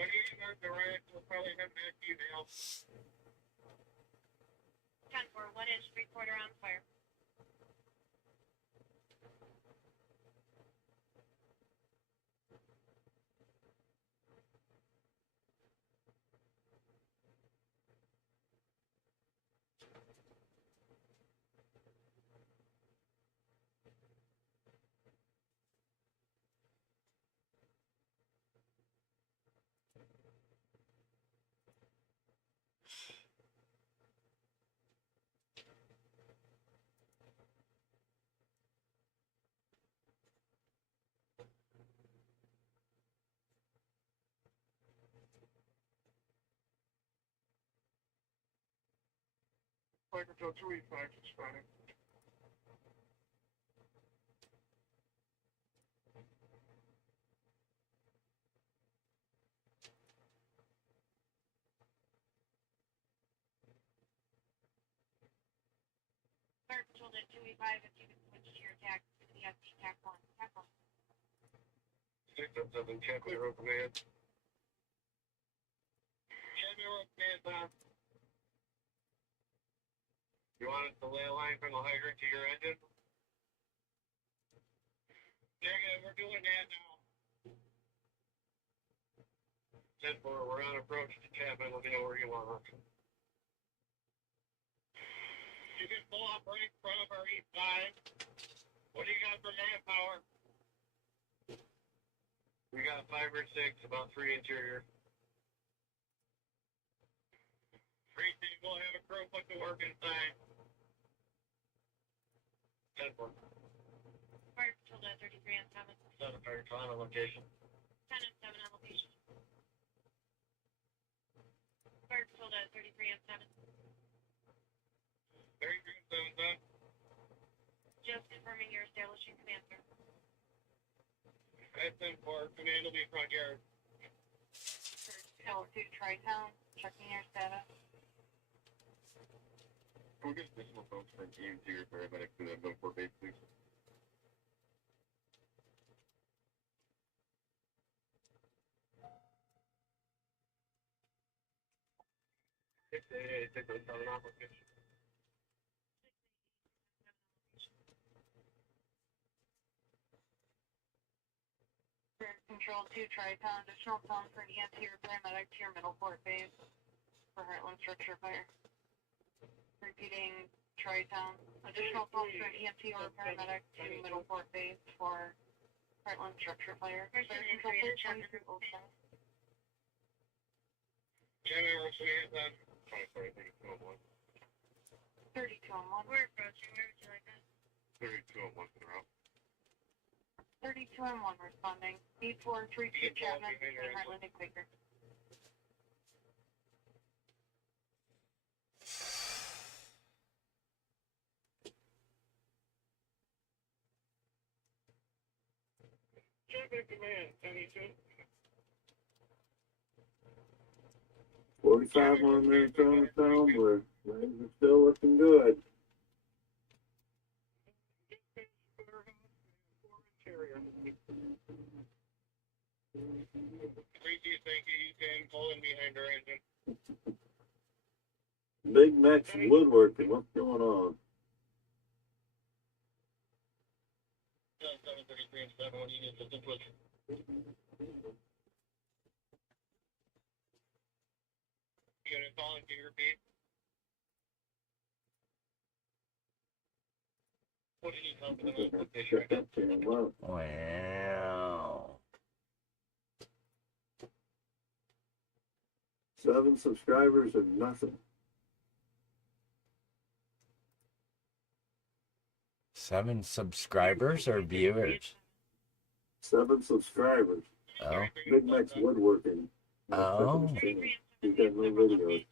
When you start the right, we'll probably have an active now. 10 4, 1 inch, 3/4 on fire. Fire control 285 responding. Bird control at 285 if you can switch to your attack to the FG tack 1. Tack 1. 677 Chapman Road Command. Chapman Road Command on. You want us to lay a line from the hydrant to your engine? Negative, we're doing that now. 10-4, we're on approach to Chapman. Let me know where you want us. You can pull up right in front of our east side. What do you got for manpower? We got 5 or 6, about 3 interior. 3 we'll have a crew put to work inside. 10-4. Fire control at 33 and 7. 7 fire control on location. 10 and 7 on location. Fire control at 33 and 7. 33 and 7, Just confirming your establishing command, sir. That's 10-4. Command will be front yard. L2 Tri-Town, checking your status. Can we get additional folks from EMT or paramedics to the Milford base, please? Six eight 607 application. Control 2 Tri-Town, additional phone for EMT or paramedic to your Middleport base for Heartland structure fire. Repeating Tri-Town, additional phone for EMT or paramedic to Middleport base for Heartland structure fire. Fire control 2207. Chapman Road Command on. 32 32 on 1. We're approaching. Where would you like us? 32 on 1 for the route. 32 on 1 responding. 8432 Chapman between Heartland and Quaker. Chapman Command, 72. 45 more minutes on the phone, but things are still looking good. Thank you. You can pull in behind our engine. Big Max woodworking, what's going on? 733 and 7, what do you need assistance with? Unit calling, can you repeat? Wow. 7 subscribers and nothing. 7 subscribers or viewers? 7 subscribers. Oh. Big Mac's woodworking. Oh. He's got no videos.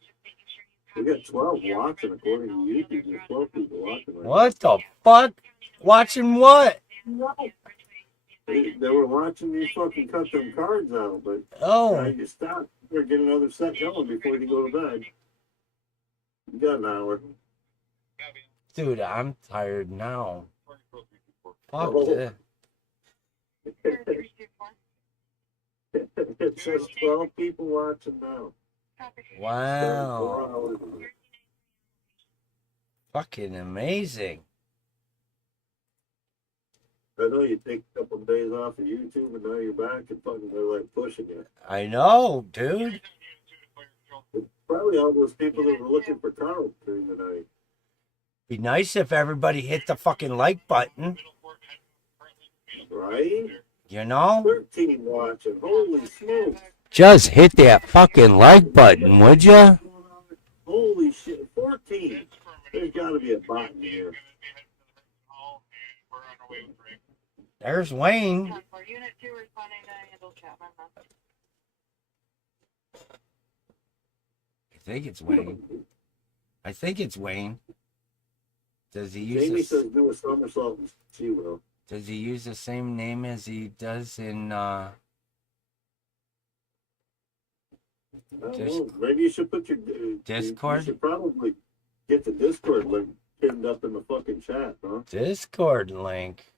We got 12 watching according to YouTube. There's 12 people watching. Right What the fuck? Watching what? They were watching you fucking cut them cards out, but Oh. you stop. Or get another set going before you go to bed. You got an hour. Dude, I'm tired now. Fuck Oh. this. It says 12 people watching now. Wow. Fucking amazing. I know you take a couple of days off of YouTube and now you're back and fucking they're like pushing it. I know, dude. It's probably all those people that were looking for Carl during the night. Be nice if everybody hit the fucking like button. Right? You know? 13 watching. Holy smokes. Just hit that fucking like button, would ya? Holy shit. 14. There's got to be a bot in here. There's Wayne. Unit 2 responding to handle Chapman. I think it's Wayne. I think it's Wayne. Does he use Jamie this? says do a somersault and she will. Does he use the same name as he does in I don't know. Maybe you should put your Discord? You should probably get the Discord link pinned up in the fucking chat, huh? Discord link?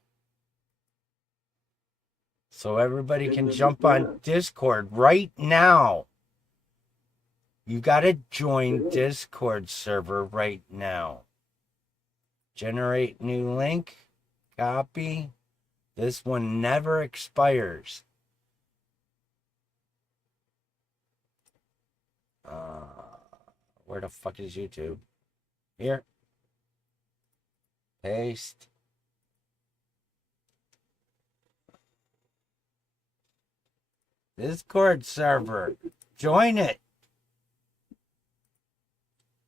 So everybody can the jump on Discord right now. You gotta join Discord server right now. Generate new link. Copy. This one never expires. Where the fuck is YouTube? Here. Paste. Discord server. Join it.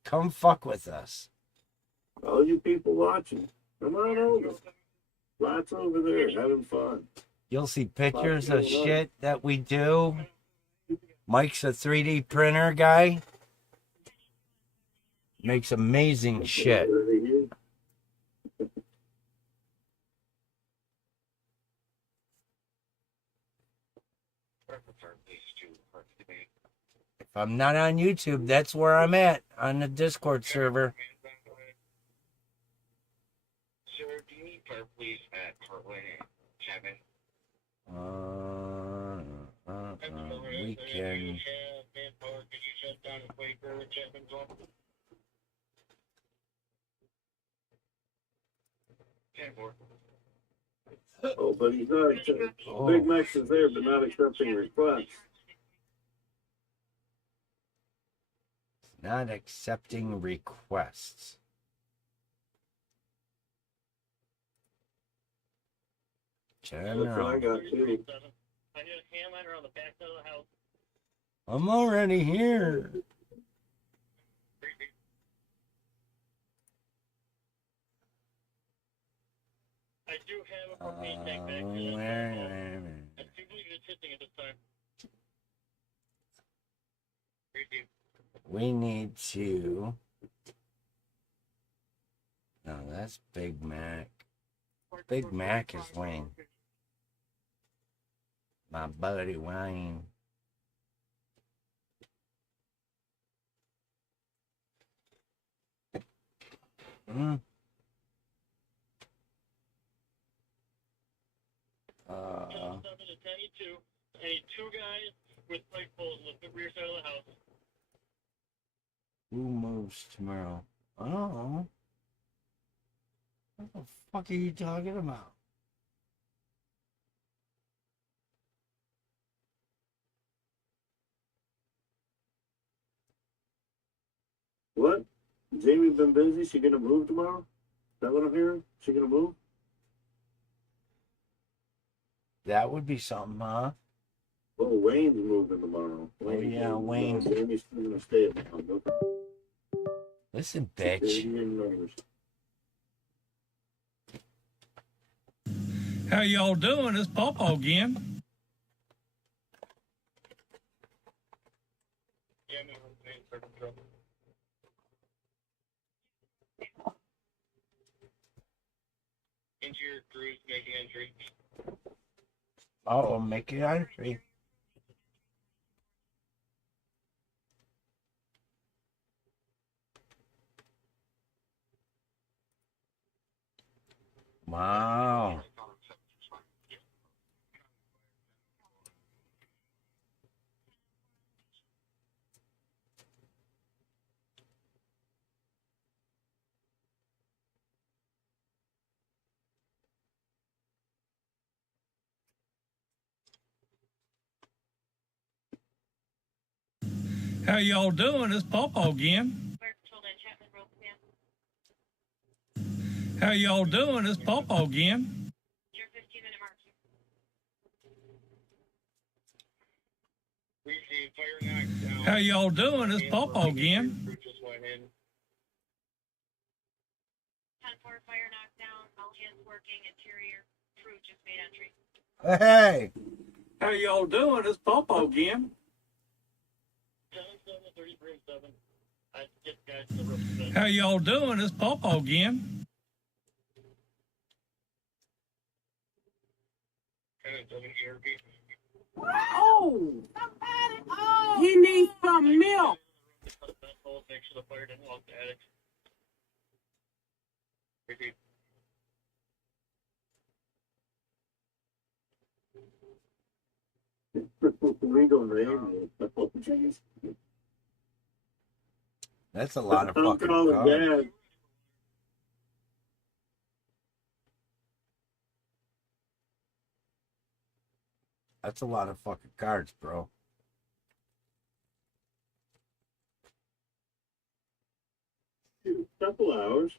Come fuck with us. All you people watching, come on over. Lots over there having fun. You'll see pictures of shit that we do. Mike's a 3D printer guy. Makes amazing shit. If I'm not on YouTube, that's where I'm at, on the Discord server. Sir, do you need fire police at Heartland and Chapman? We can. Oh, but he's not. Big Max is there, but not accepting requests. Not accepting requests. That's what I got too. I need a hand liner on the back side of the house. I'm already here. I do have a propane tank back there. I do believe it's hitting at this time. We need to. No, that's Big Mac. Big Mac is Wayne. My buddy Wayne. I need 2 guys with light poles on the rear side of the house. Who moves tomorrow? Oh. What the fuck are you talking about? What? Jamie been busy? She gonna move tomorrow? Is that what I'm hearing? She gonna move? That would be something, huh? Oh, Wayne's moving tomorrow. Oh, yeah, Wayne. Jamie's going to stay at home. Listen, bitch. How y'all doing? It's Pawpaw again. Interior crews making entry. Oh, make it entry. Wow. How y'all doing? It's Pawpaw again. How y'all doing? It's Pawpaw again. How y'all doing? It's Pawpaw again. 10-4 fire knockdown, all hands working, interior crew just made entry. Hey. How y'all doing? It's Pawpaw again. How y'all doing? It's Pawpaw again. Oh! He needs some milk. Make sure the fire didn't walk the attic. Repeat. Legal name. That's a lot of I'm fucking calling cards. Dad. That's a lot of fucking cards, bro. Couple hours.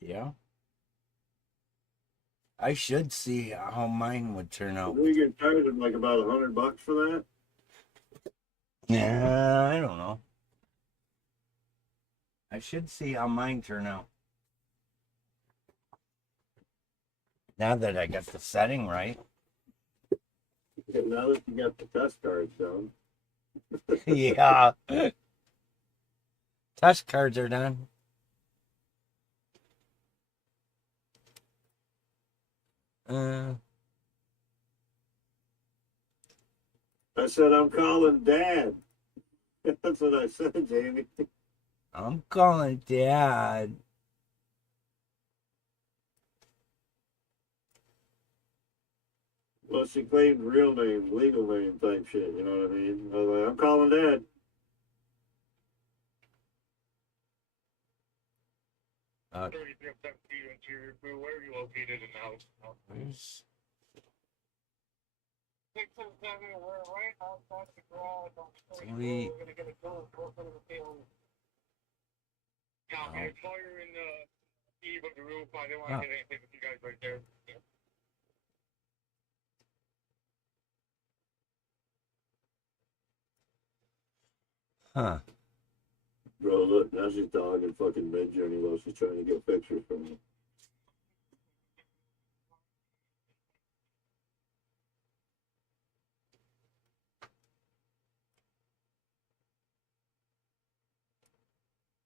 Yeah. I should see how mine would turn out. We get tired of like about $100 for that. Yeah, I don't know. I should see how mine turn out. Now that I got the setting right. Now that you got the test cards done. Yeah. Test cards are done. I said, I'm calling Dad. That's what I said, Jamie. I'm calling Dad. Well, she claimed real name, legal name type shit, you know what I mean? I was like, I'm calling Dad. Uh, 33 interior crew, where are you located in the house? Where's... 6 and 7, we're right outside the garage on the street. Sweet. We're gonna get a go for the field. Copy. It's fire in the eave of the roof. I didn't want to hit anything with you guys right there. Yeah. Huh. Bro, look, now she's dogging fucking Mid-Journey while she's trying to get pictures from me.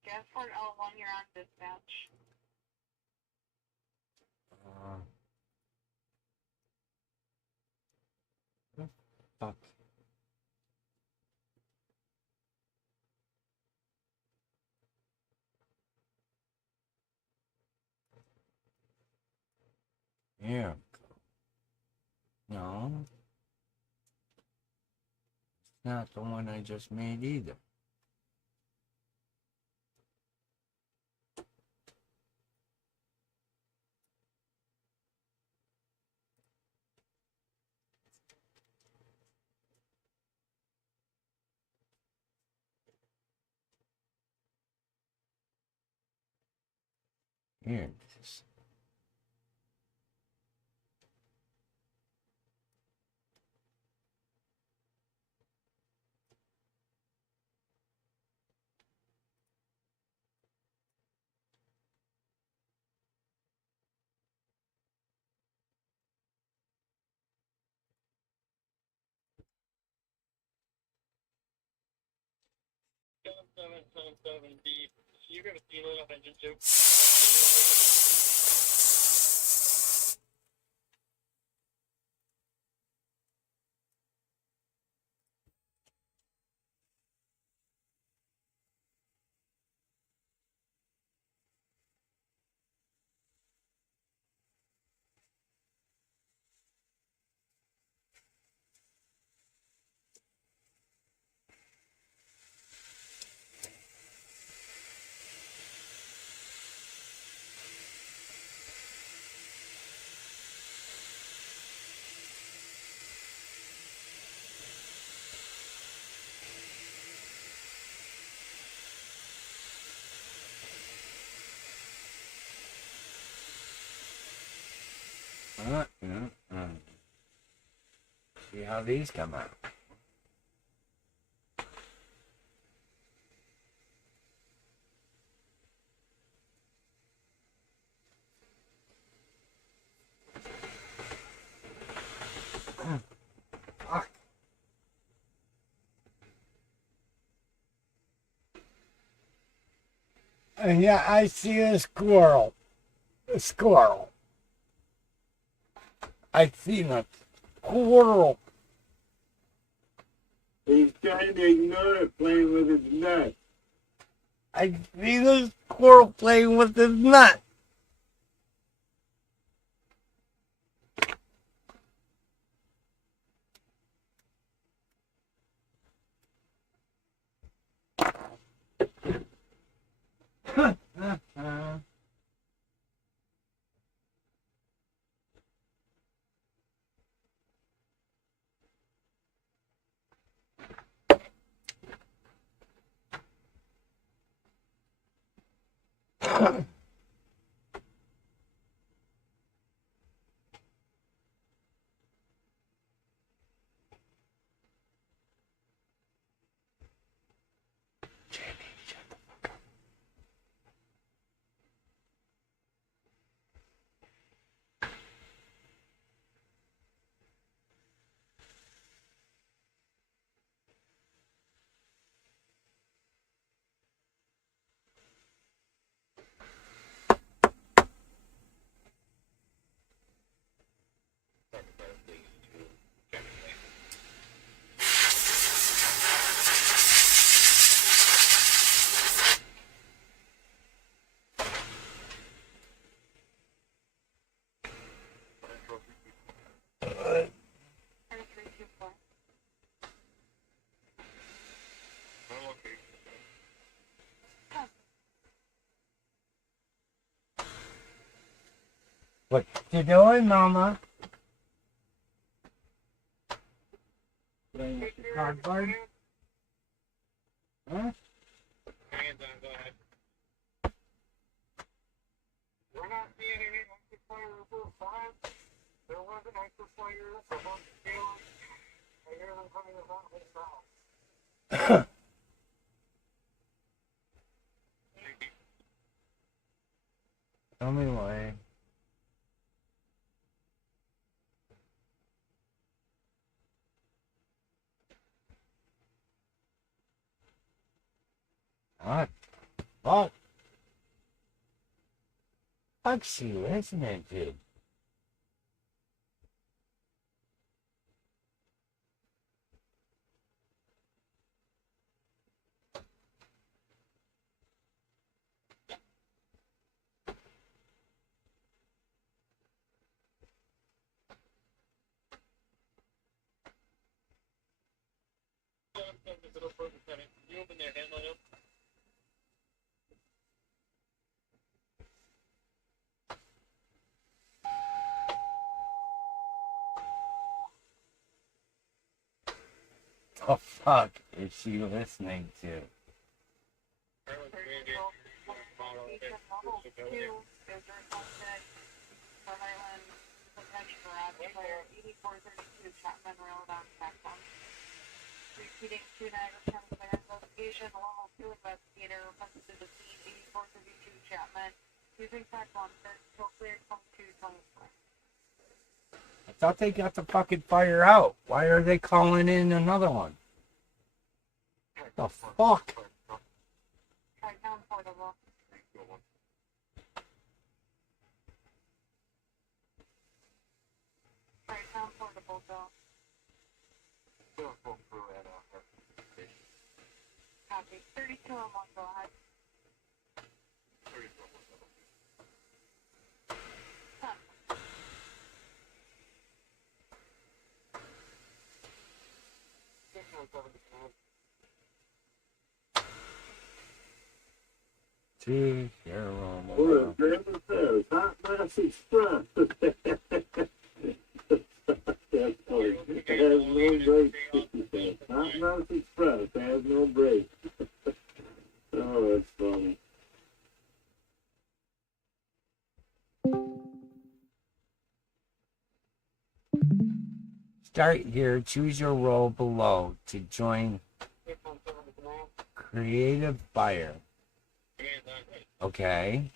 Gasport L1, you're on dispatch. Fuck. Yeah. No. It's not the one I just made either. Here it is. 777B. You're gonna see it up engine 2. See how these come out. Fuck. And yeah, I see a squirrel. A squirrel. I seen a squirrel. He's trying to ignore it, playing with his nut. I see the squirrel playing with his nut. What you doing, Mama? Playing with the cardboard? Huh? Hands on, go ahead. We're not seeing any extra fire for 5. There was an extra fire above the scale. I hear them coming about this house. Tell me why. What? What? What's she listening to? You open their handle up. Oh fuck is she listening to? Repeating two Niagara County Fire investigation, a local field investigator requested the scene 8432 Chapman using fact on till clear 2224. I thought they got the fucking fire out. Why are they calling in another one? The fuck? Right now, portable. Right now, portable, Bill. Copy. 32 on one, go ahead. 32 See, you're wrong. What a grandma says, hot mess express. That's funny. It has no brakes, 50 cents. Hot mess express has no brakes. Oh, that's funny. Start here. Choose your role below to join Creative Buyer. Okay.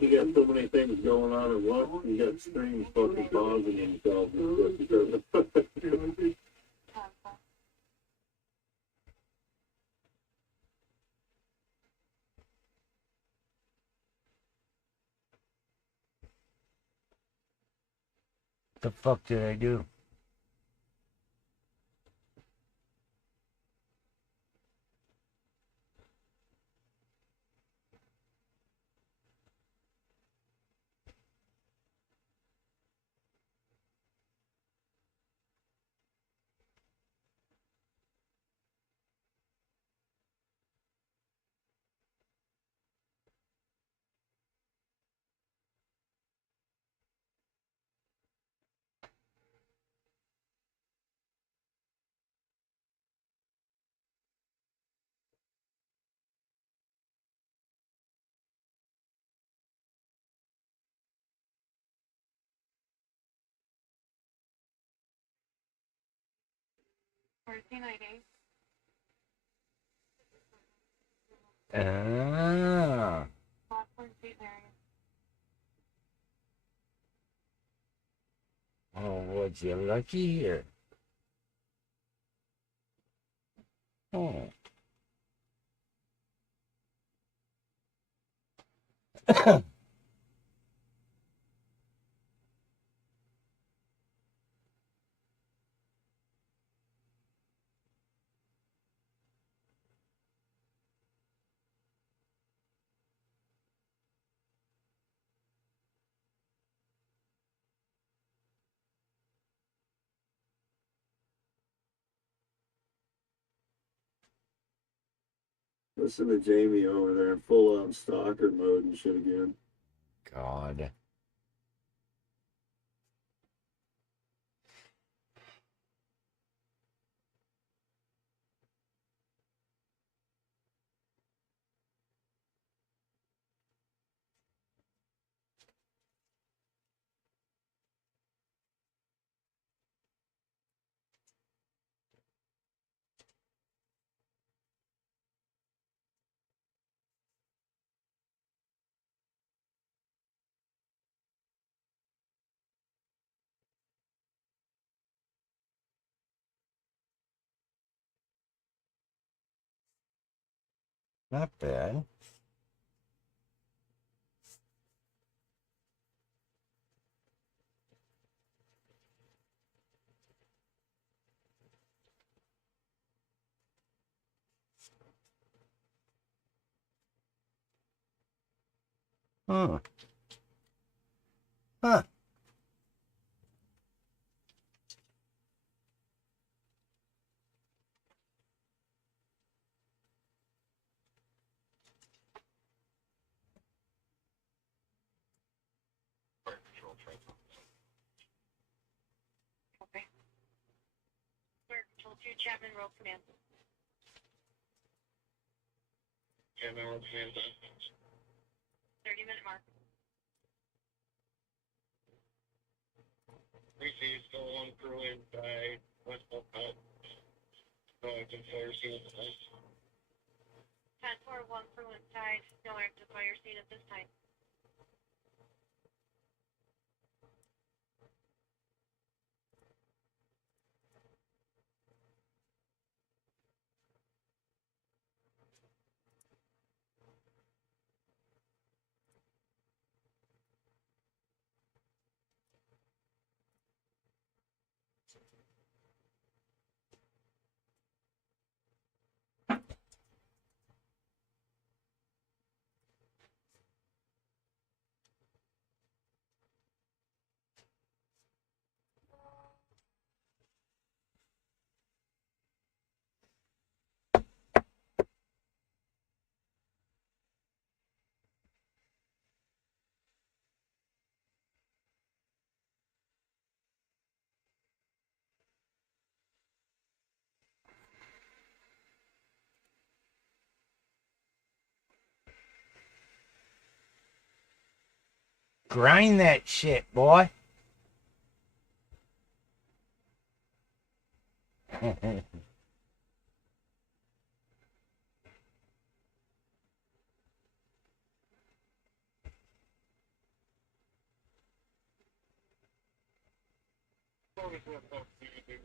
You got so many things going on at once, you got screens fucking pausing themselves and shit. The fuck did I do? Ah. Oh, was you lucky here? Oh. Listen to Jamie over there in full-on stalker mode and shit again. God. Not bad. Huh. Huh. to Chapman Road Command. Chapman Road Command. 30-minute mark. Receive still one crew inside Westport Cut. Going to fire scene at the time. 10-4, 1 crew inside. No active fire scene at this time. Grind that shit, boy. Look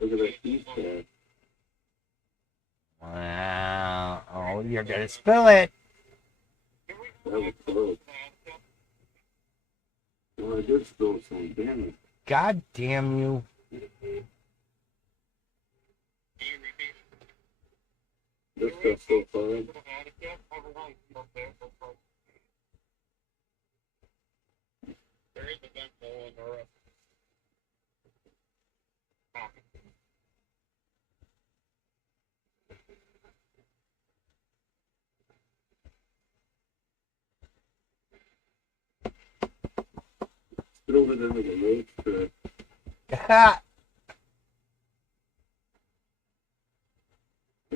at that piece there. Wow. Oh, you're gonna spill it. That was close. Well, I did spill some, damn it. God damn you. This stuff's so fine. There is a vent hole in the roof. Throw it into the road strip. I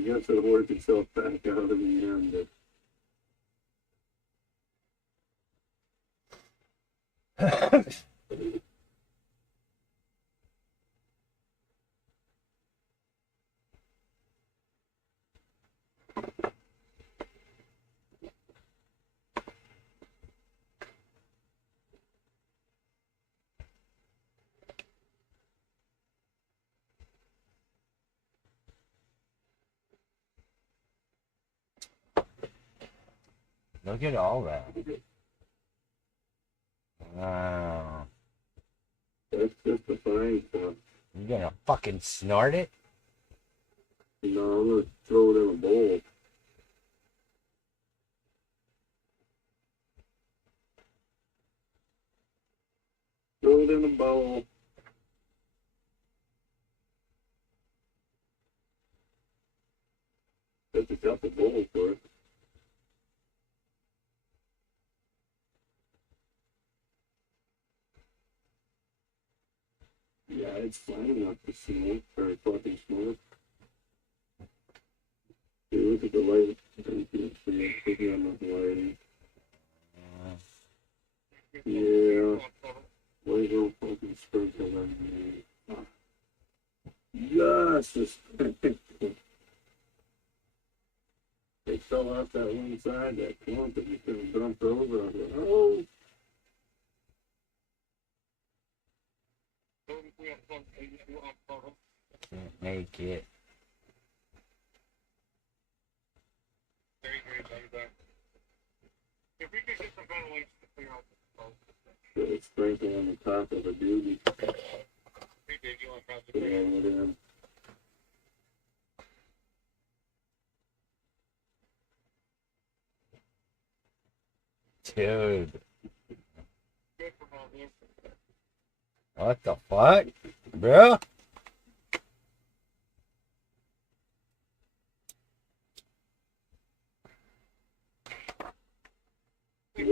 guess it'll work itself back out in the end. Look at all that. Wow. That's just the fine stuff. You gonna fucking snort it? No, I'm gonna throw it in a bowl. Throw it in a bowl. Just a couple bowls for it. Yeah, it's fine enough to smoke, or fucking smoke. Hey, look at the light. Thank you for putting on the lighting. Yeah. Light will fucking sprinkle on me. Yes! They fell off that one side, that clump, and you could have dumped over. I was like, oh! Can't make it. If we could get some ventilation to clear out the smoke. Put a sprinkle on the top of a doobie. We did, you want to Put it in. Dude. What the fuck? Bro? We're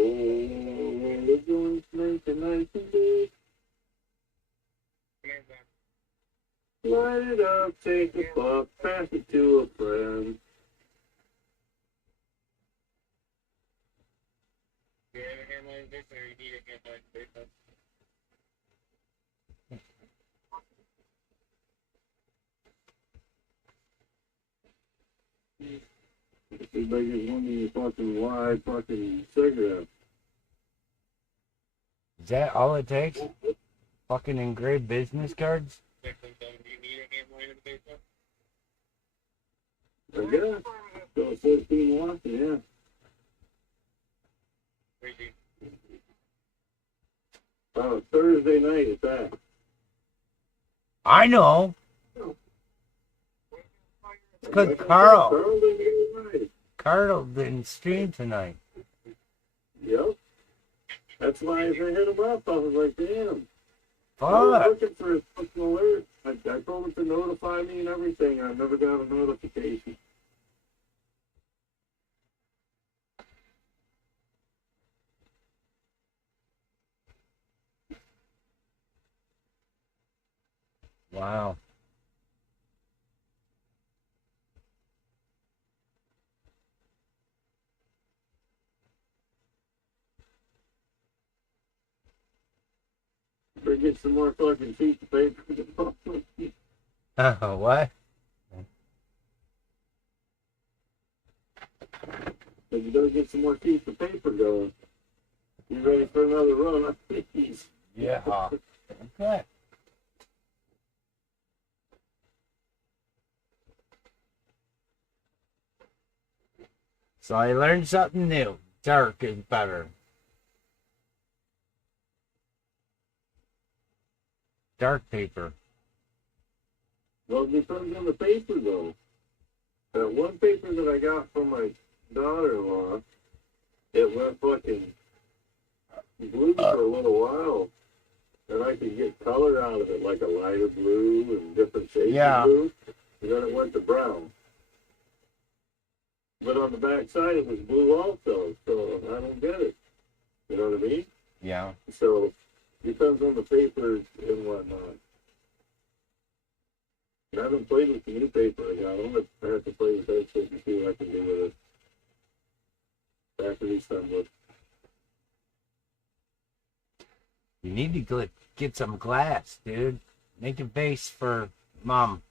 going to make a nice and big. Light Light it up, take a puff, pass it to a friend. Do you have a hand line this or you need a hand line this? Everybody just one of your fucking wide fucking cigarette. Is that all it takes? Fucking engraved business cards? Do you need a hand line in the basement? I guess. So 14 watts, yeah. Thursday night at that. I know. It's because Carl didn't stream tonight. Yep. That's why I hit him up. I was like, damn. Fuck. I was looking for his fucking alert. I told him to notify me and everything. I never got a notification. Wow. Better get some more fucking sheets of paper. What? But you gotta get some more sheets of paper going. You ready for another run of these? Yeah. Okay. So I learned something new. Dark is better. Dark paper. Well, it depends on the paper, though. That one paper that I got from my daughter-in-law, it went fucking blue for a little while. And I could get color out of it, like a lighter blue and different shades of blue. And then it went to brown. But on the back side, it was blue also, so I don't get it. You know what I mean? Yeah. So, depends on the papers and whatnot. I haven't played with the new paper I got. I have to play with that shit and see what I can do with it. After these done with. You need to get some glass, dude. Make a vase for Mom.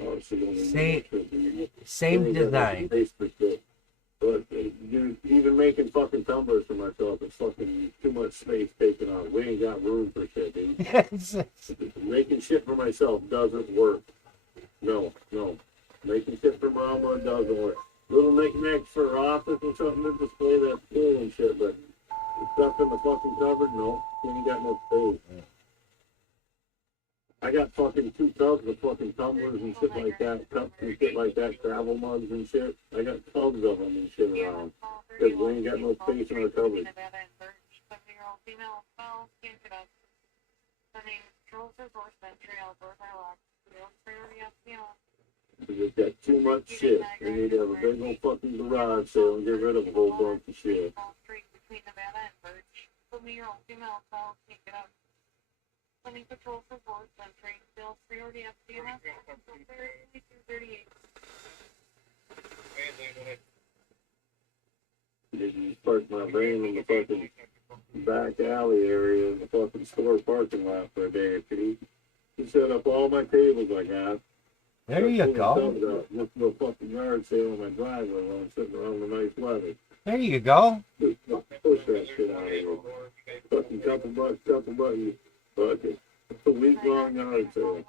Oh, Same design. But dude, even making fucking tumblers for myself is fucking too much space taken on. We ain't got room for shit, dude. Making shit for myself doesn't work. No. Making shit for Mama doesn't work. Little knickknacks for her office or something to display that cool and shit, but stuff in the fucking cupboard, no. We ain't got no space. I got fucking 2 tubs of fucking tumblers and shit like that, cups and shit like that, travel mugs and shit. I got tubs of them and shit around. Because we ain't got no space in our cupboard. We just got too much shit. We need to have a big old fucking garage sale and get rid of a whole bunch of shit. Sending patrol for board entry. Bill priority FCMS 238. Just parked my van in the fucking back alley area in the fucking store parking lot for a day or two. He set up all my tables I got. There you go. Look to a fucking yard sale in my driveway while I'm sitting around the nice weather. There you go. Push that shit out of here. Fucking couple bucks. Fuck it. It's a week-long yard sale.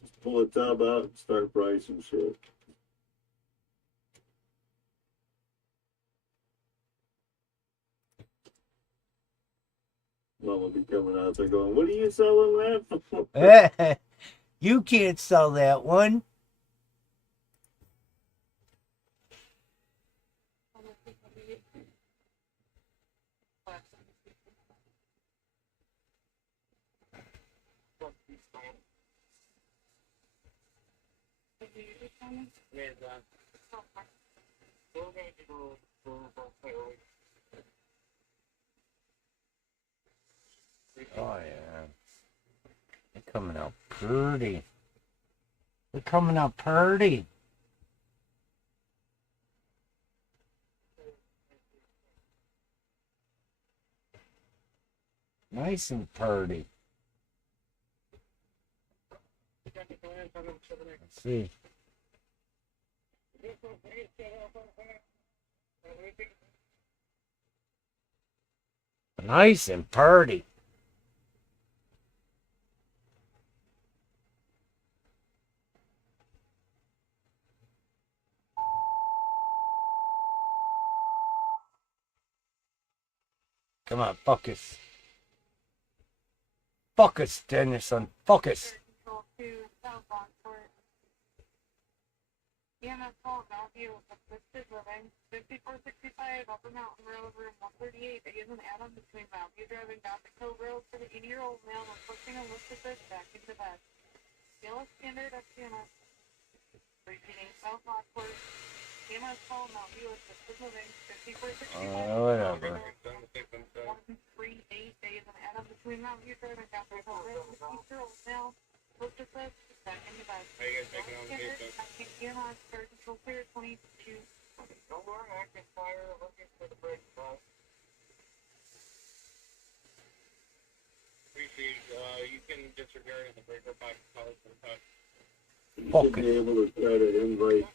Just pull a tub out and start pricing shit. Mom will be coming out there going, what are you selling that for? You can't sell that one. Oh yeah. They're coming out pretty. They're coming out pretty. Nice and pretty. Let's see. Nice and pretty. Come on, focus. Focus, Danielson. Focus. Control 2, southbound port. EMS call Matthew, assisted living, 5465 Upper Mountain Road, room 138. There is an add-on between Matthew Drive and Gothic Cove Road for the 80-year-old male requesting a lift assist back into bed. Yellow standard FCNS. Repeating South Lockport. EMS call Matthew, assisted living, 5465 Whatever. 138. There is an add-on between Matthew Drive and Gothic Cove Road for the 80-year-old male. Lift assist back into bed. How you guys making on the case, then? EMS, start control clear 22. No more active fire looking for the break call. Appreciate you can disregard the breaker box calls for the touch. You should be able to try to invite,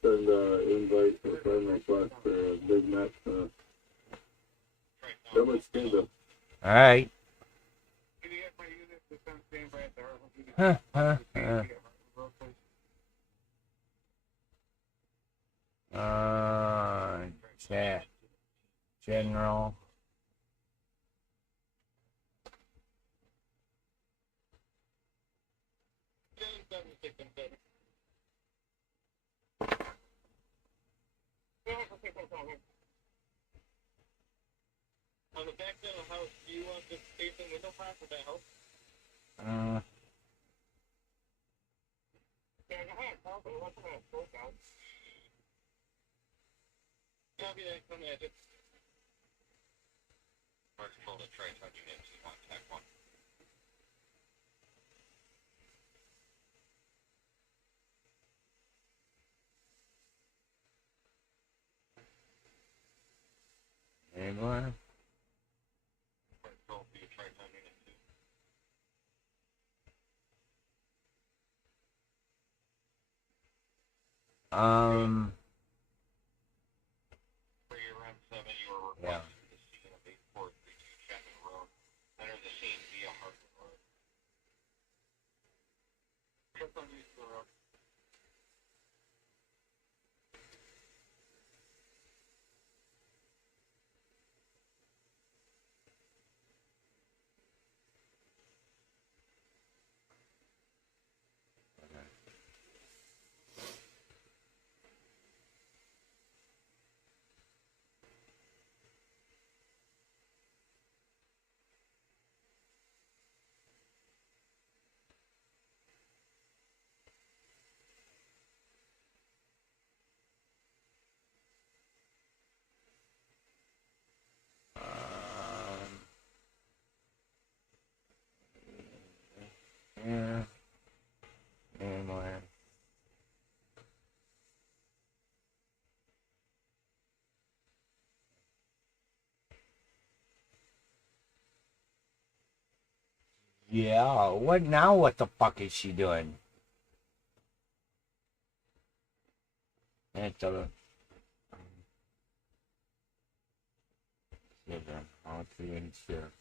send invite to friend request for Big Mac. That much kingdom. All right. Chat. General. On the back end of the house, do you want this facing window flap? Would that help? Yeah, go ahead. What's that? Copy that. Come at it. Mark's told to try touching it. She's on tech one. Anyone? Mark's told you to try touching it too. For your M7, you were requested to the scene of 8432 Chapman Road. Enter the scene via Hartford Road. Trip on East Road. Yeah. Anyway. Yeah, what now? What the fuck is she doing? It's a... I'll see you in here.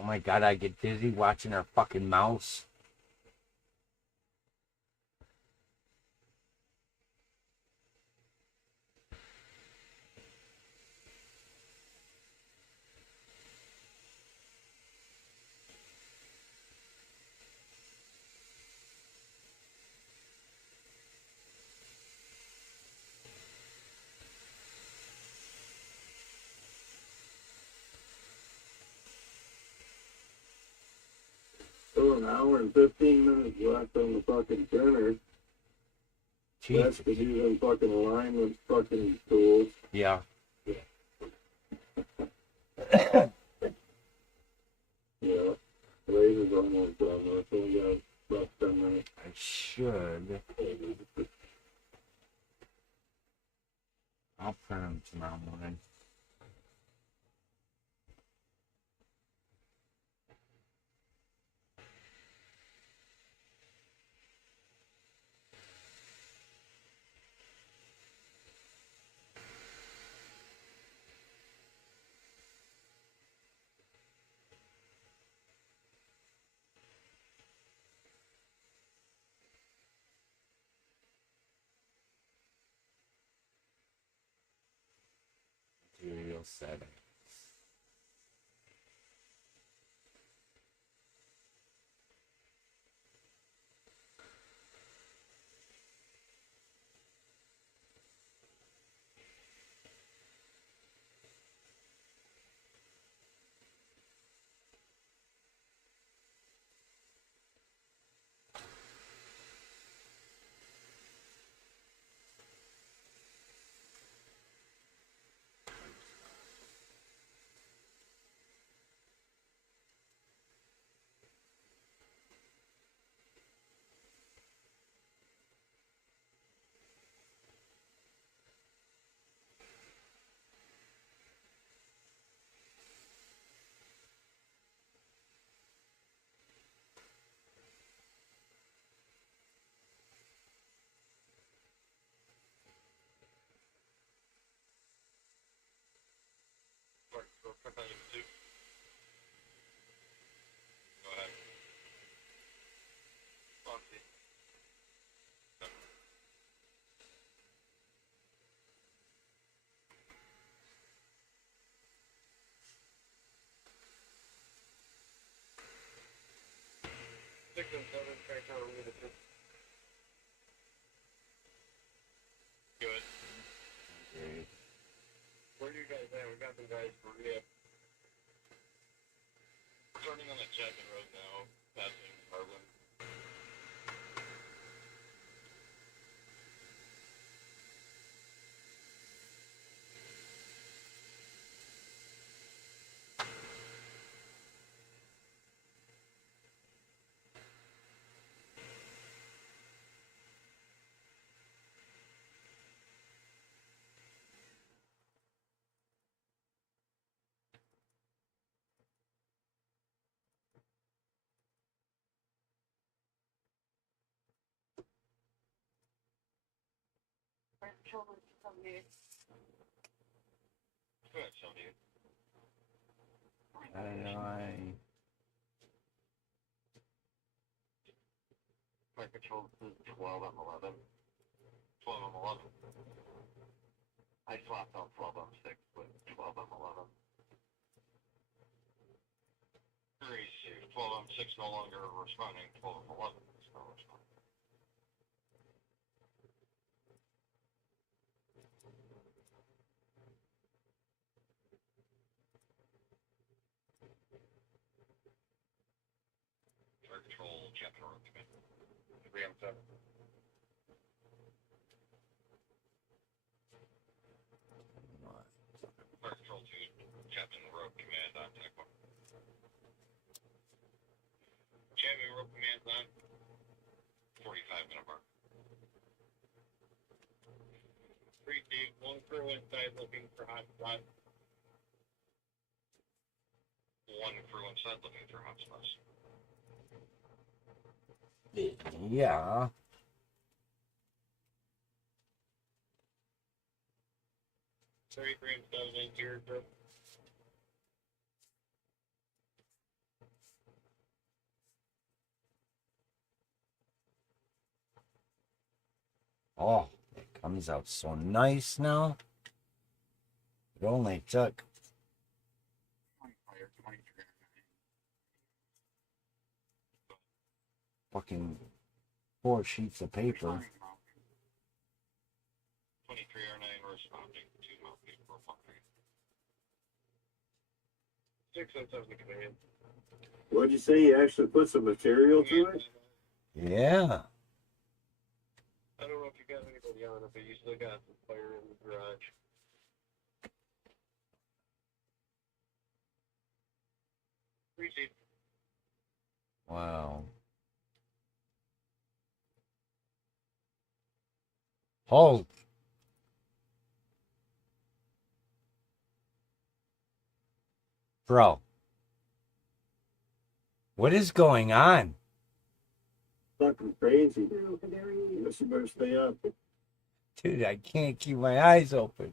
Oh my god, I get dizzy watching her fucking mouse. an hour and 15 minutes left on the fucking printer. That's because you them fucking alignment fucking tools. Yeah. Yeah. Laser's almost done. That's only got about 10 minutes. I should. I'll print them tomorrow morning. Material settings. Go ahead. Fonzie. Good. Okay. Where are you guys at? We got the guys for real. Turning on the Chapman Road now, passing Harlan. Go ahead, Sony. I don't know. My control is 12 and 11. 12 and 11. I swapped out 12 and 6 with 12 and 11. Very safe. 12 and 6 no longer responding. 12 and 11 is not responding. Air control, Captain Road Command. 3M7. Air control 2, Captain Road Command on Tech 1. Captain Road Command's on 45-minute mark. 3 deep, 1 crew inside looking for hot spots. 1 crew inside looking for hot spots. Yeah. Sorry, Green does interior group. Oh, it comes out so nice now. It only took fucking 4 sheets of paper. 23R9 responding to mouthpiece profile. 607 command. What'd you say? You actually put some material to it? Yeah. I don't know if you got anybody on it, but you still got some fire in the garage. Receive. Wow. Hold. Bro. What is going on? Fucking crazy. You better stay up. Dude, I can't keep my eyes open.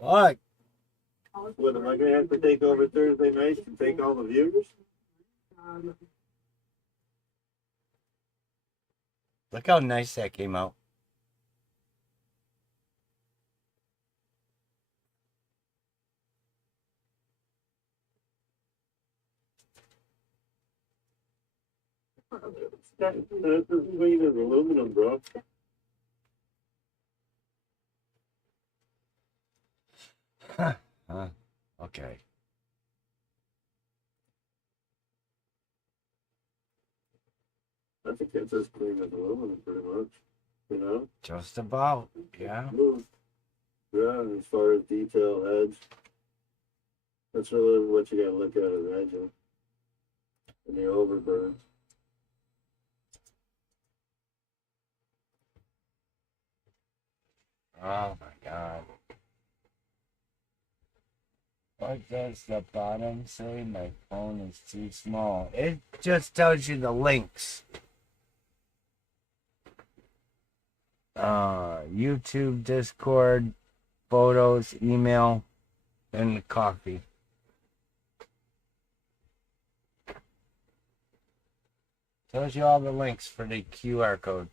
Fuck. What, am I going to have to take over Thursday nights to take all the viewers? Look how nice that came out. That's as clean as aluminum, bro. Huh. Okay. I think it's as clean as aluminum, pretty much. You know? Just about. Yeah. Smooth. Yeah, as far as detail, edge. That's really what you gotta look at as edging. And the overburns. Oh my god. What does the bottom say? My phone is too small. It just tells you the links. YouTube, Discord, photos, email, and the coffee. Tells you all the links for the QR code.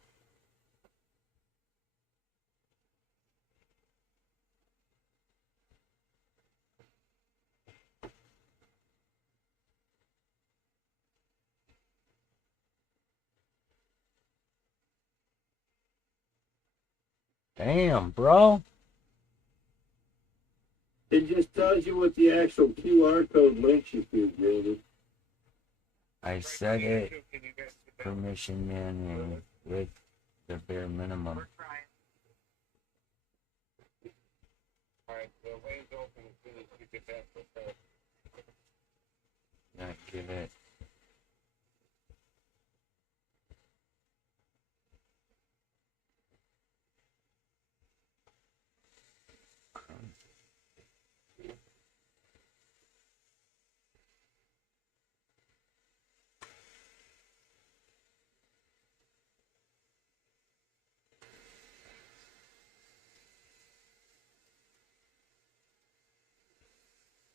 Damn, bro. It just tells you what the actual QR code links you to, Jamie. I set it permission manually with the bare minimum. Alright, the way's open as soon as you get that fulfilled. Not give it.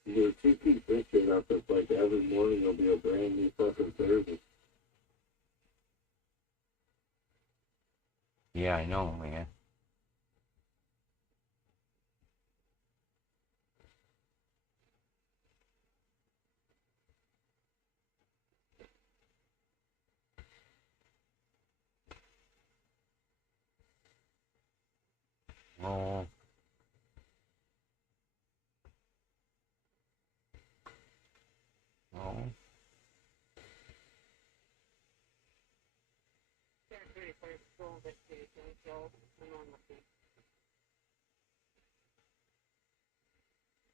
There's two keep this shit up. It's like every morning there'll be a brand new fucking service. Yeah, I know, man. Oh. Oh.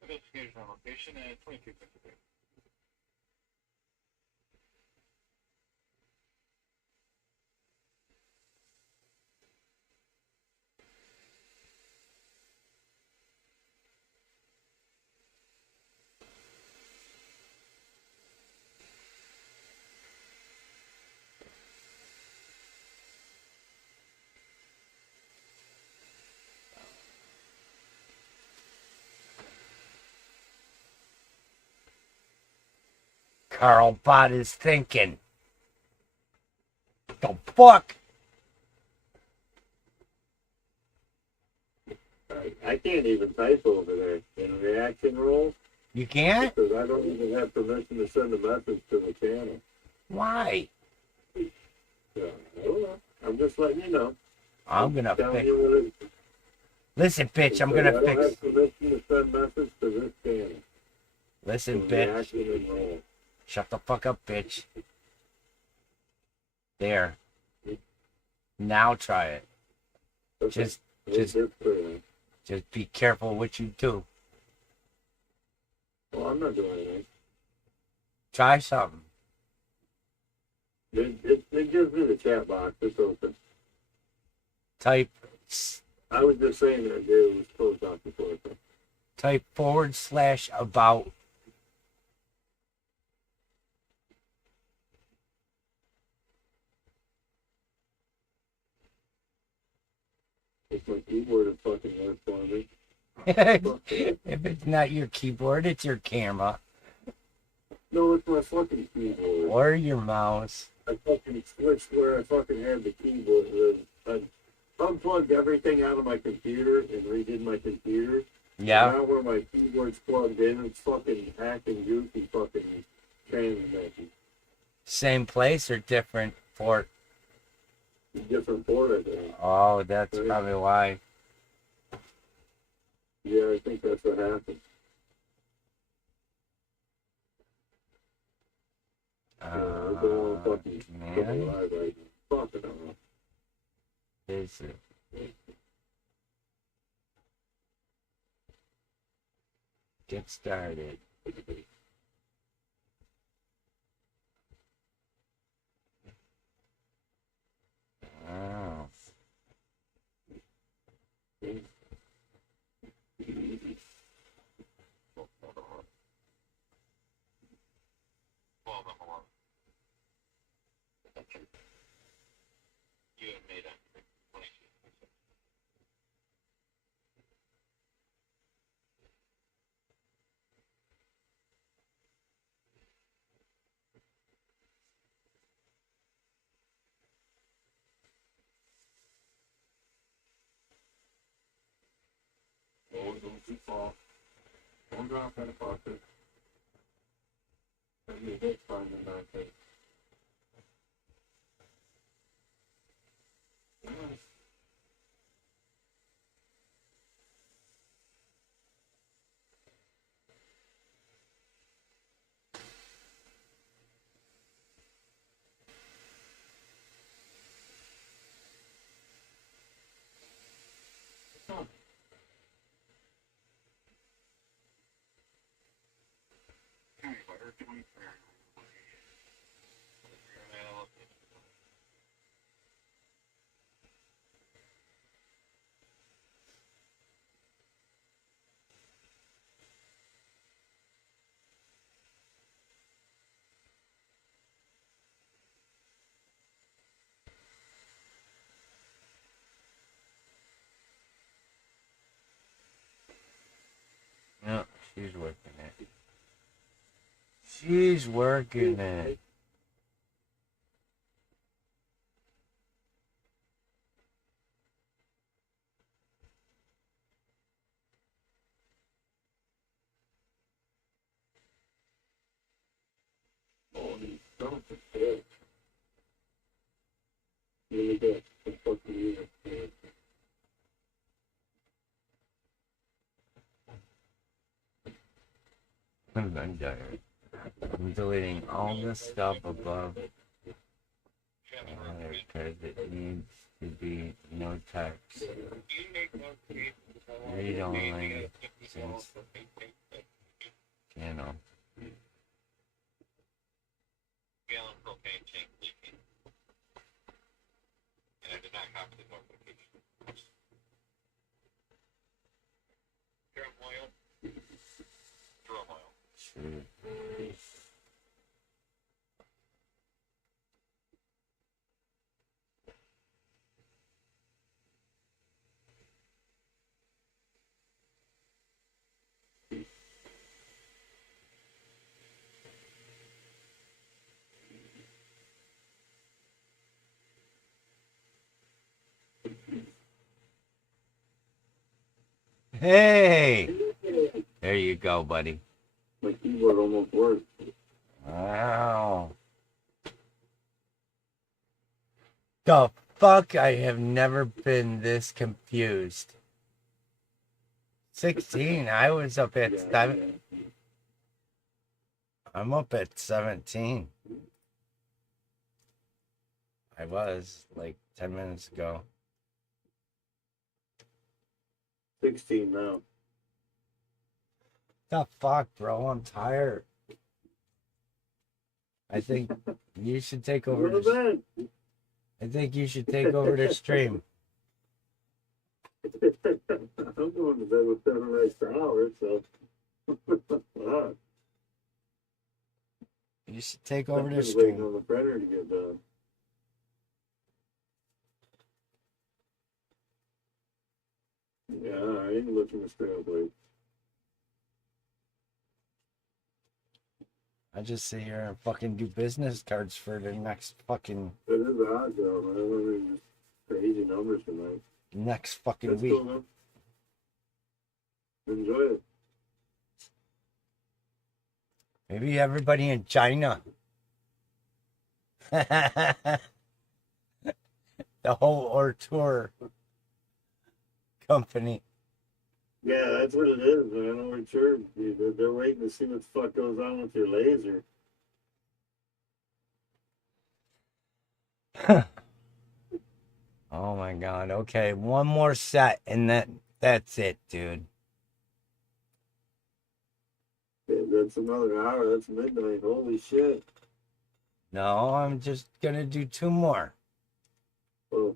Investigation on location and 2253. Carl Bot is thinking. The fuck? I can't even type over there in reaction roles. You can't? Because I don't even have permission to send a message to the channel. Why? So, I don't know. I'm just letting you know. I'm gonna Telling fix. you what it is. Listen, bitch, I'm I gonna don't fix. have permission to send message to this channel. Listen, So bitch. reaction and roll. Shut the fuck up, bitch. There. Now try it. Okay. Just be careful what you do. Well, I'm not doing anything. Try something. It gives me the chat box. It's open. Type I was just saying that it was closed off before. So. type /about. If my keyboard is fucking work for me. If it's not your keyboard, it's your camera. No, it's my fucking keyboard. Or your mouse. I fucking switched where I fucking had the keyboard. I unplugged everything out of my computer and redid my computer. Yeah. Now where my keyboard's plugged in, it's fucking acting goofy fucking transmitting. Same place or different port? Different port, I think. Oh, that's probably why. Yeah, I think that's what happened. Man. Is it? Get started. Oh. You had made a 22. Don't go too far. Don't drop that bucket. Maybe a hit find the knife it. No, she's working it. She's working it. Oh, these sons of bitch. Really good. The fucking unit. I'm tired. I'm deleting all this stuff above because it needs to be no text. Read only since channel. Gallon propane tank leaking. And I did not copy the notification. Drum oil. Drum oil. Sure. Hey! There you go, buddy. My keyboard almost worked. Wow. The fuck? I have never been this confused. 16. I was up at Yeah, 7. I'm up at 17. I was like 10 minutes ago. 16 now. The fuck, bro? I'm tired. I think you should take over Go to bed. I think you should take over the stream. I'm going to bed with 7 extra hours, so. You should take over I'm the just waiting stream. on the printer to get done. Yeah, I ain't looking to stay up late. I just sit here and fucking do business cards for the next fucking It is odd though, man. We're just crazy numbers tonight. next fucking That's week. cool, man. Enjoy it. Maybe everybody in China. The whole ORTUR company. Yeah, that's what it is, man. We're sure they're waiting to see what the fuck goes on with your laser. Oh my god. Okay, one more set and that's it, dude. That's another hour. That's midnight. Holy shit. No, I'm just gonna do 2 more. Oh.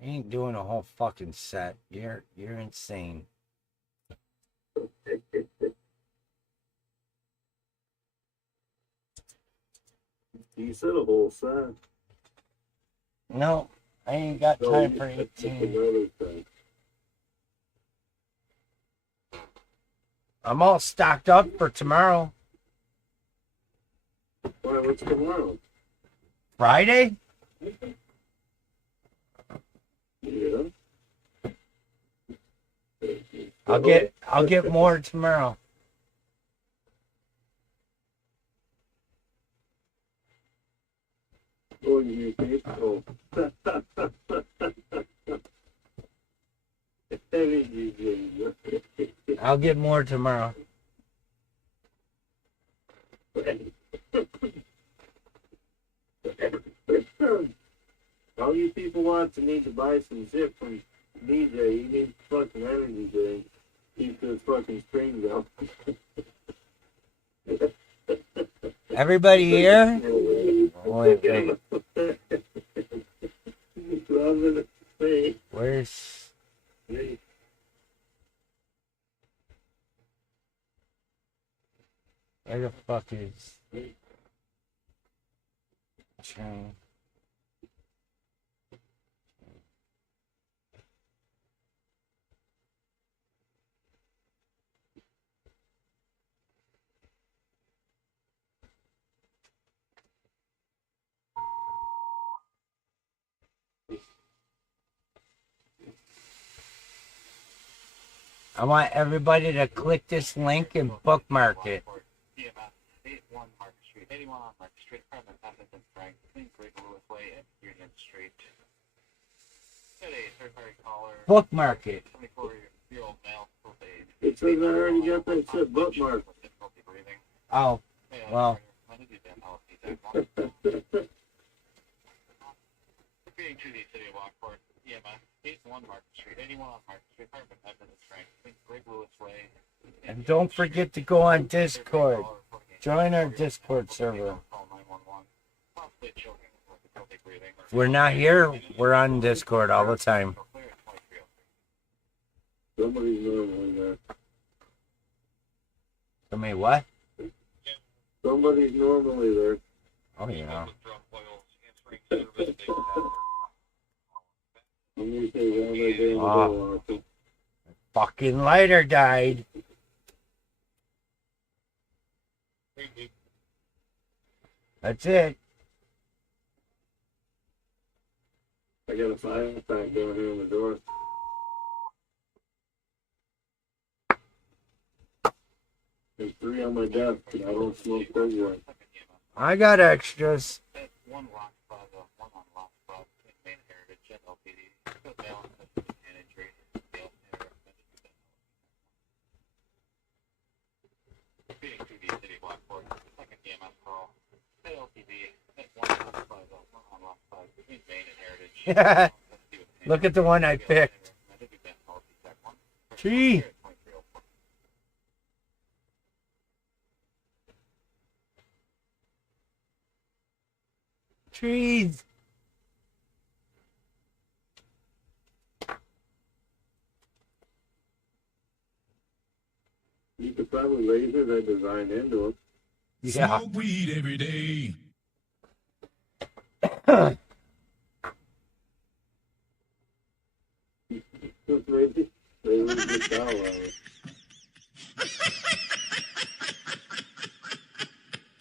I ain't doing a whole fucking set. You're insane. You said a whole set. No, I ain't got No, time for that's 18. another thing. I'm all stocked up for tomorrow. Why, what's tomorrow? Friday? Yeah. I'll get more tomorrow. Oh, you think? Oh. I'll get more tomorrow. All you people want to need to buy some shit from DJ, you need fucking energy drink. Keep those fucking strings up. Everybody here? Wait. Where's... Where the fuck is... Chain. I want everybody to click this link and bookmark it. Bookmark it. It says I already got that shit bookmarked. Oh, well. And don't forget to go on Discord. Join our Discord server. If we're not here, we're on Discord all the time. Somebody's normally there. Somebody what? Somebody's normally there. Oh, yeah. Oh, fucking lighter died. That's it. I got a 5-pack down here on the door. There's 3 on my desk, and I don't smoke cigarettes. I got extras. Look at the one I picked. Tree. Trees. You could probably laser that design into them. Yeah. Smoke weed every day. Maybe they would get down on it.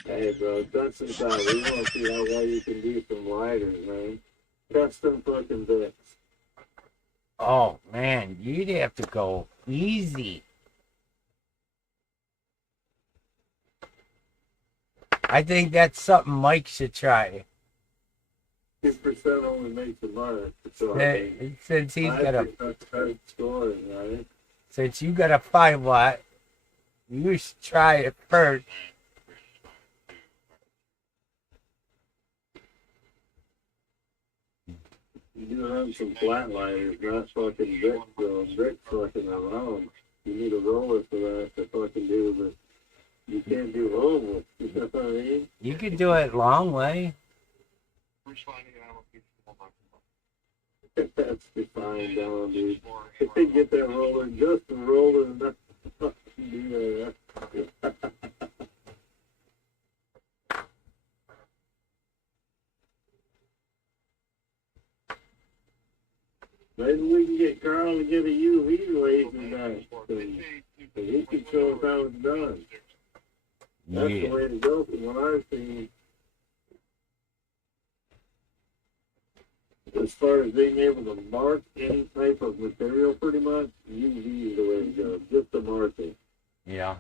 Hey, bro, that's inside. We want to see how well you can do some lighters, man. Custom fucking bits. Oh, man, you'd have to go easy. I think that's something Mike should try. 2% only makes a mark. So Since he's got a... scoring, right? Since you got a 5 watt, you should try it first. You do have some flat lighters, not fucking bricks, though. Bricks fucking around. You need a roller for that to fucking do the... You can't do oval. You know what I mean? You could do it long way. That's defined down, dude. If they get that roller, just a roller, and not fucking do that. Maybe we can get Carl to get a UV laser done. So he can show us how it's done. That's the way to go from what I've seen. As far as being able to mark any type of material, pretty much, UV is the way to go. Just to mark it. Yeah.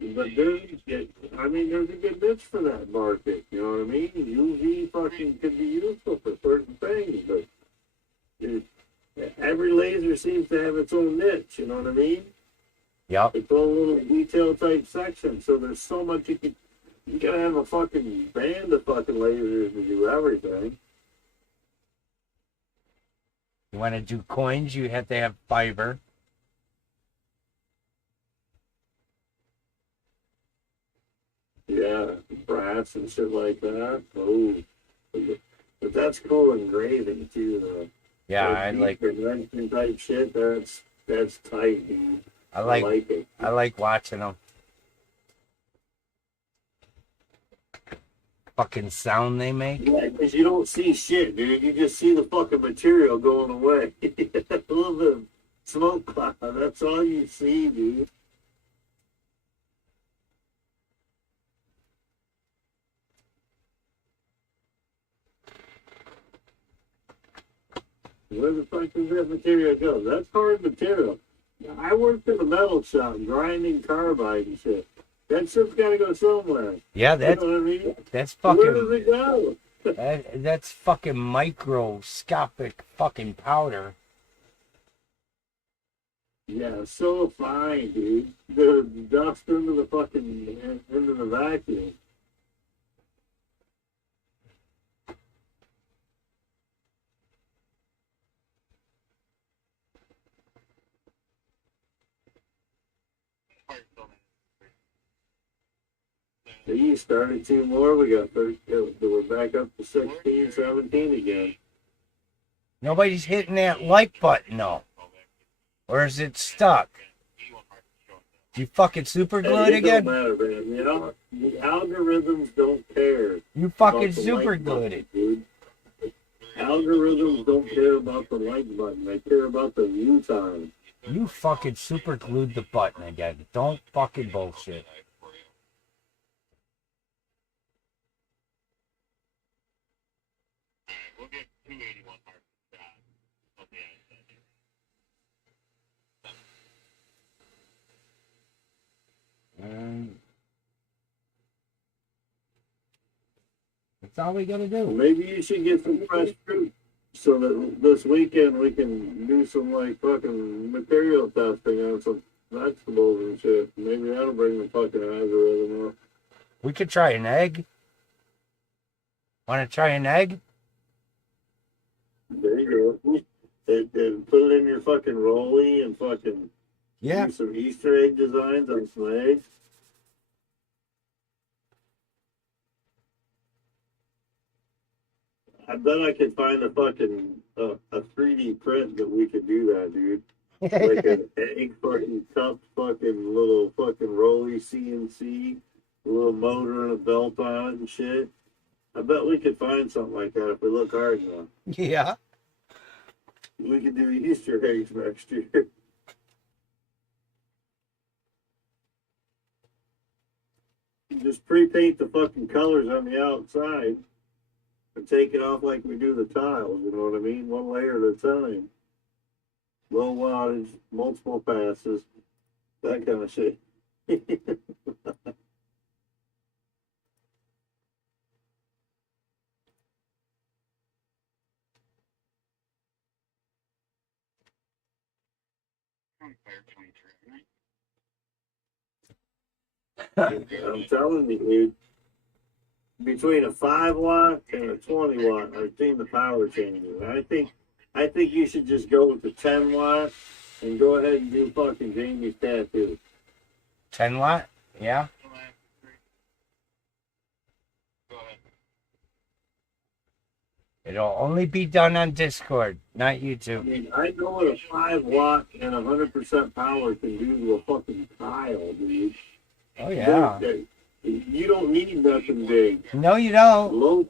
But there's a good niche for that market. You know what I mean? UV fucking could be useful for certain things, but every laser seems to have its own niche. You know what I mean? Yep. Its own little detail type section. So there's so much you gotta have a fucking band of fucking lasers to do everything. You want to do coins, you have to have fiber. Yeah, brass and shit like that. Oh, but that's cool engraving too, though. Yeah, like I like convention type shit. That's tight, dude. I like it. I like watching them. Fucking sound they make. Yeah, because you don't see shit, dude. You just see the fucking material going away. A little bit of smoke cloud. That's all you see, dude. Where the fuck does that material go? That's hard material. I worked in a metal shop grinding carbide and shit. That shit's got to go somewhere. Yeah, that's you know what I mean? that's fucking. Where does it go? That's fucking microscopic fucking powder. Yeah, so fine, dude. The dust into the fucking into the vacuum. You started 2 more. We got 30. We're back up to 16, 17 again. Nobody's hitting that like button though. Or is it stuck? You fucking super glue it again? It don't matter, man. You know, the algorithms don't care. You fucking super glued it. Dude. Algorithms don't care about the like button. They care about the view time. You fucking super glued the button again. Don't fucking bullshit. We'll get 281 hearts of the That's all we gotta do. Maybe you should get some fresh fruit so that this weekend we can do some like fucking material testing on some vegetables and shit. Maybe that'll bring the fucking algorithm up. We could try an egg. Want to try an egg? There you go. And put it in your fucking rolly and fucking do some Easter egg designs on some eggs. I bet I could find a fucking a 3D print that we could do that, dude. Like an egg fucking cup, fucking little fucking rolly CNC, a little motor and a belt on it and shit. I bet we could find something like that if we look hard enough. Yeah. We could do Easter eggs next year. Just pre-paint the fucking colors on the outside and take it off like we do the tiles, you know what I mean? One layer at a time. Low wattage, multiple passes, that kind of shit. I'm telling you, dude. Between a 5-watt and a 20-watt, I've seen the power changes. I think you should just go with the 10-watt and go ahead and do fucking Jamie's tattoo. 10-watt? Yeah. It'll only be done on Discord, not YouTube. I mean, I know what a 5-watt and 100% power can do to a fucking tile, dude. Oh, yeah. You don't need nothing big. No, you don't. Low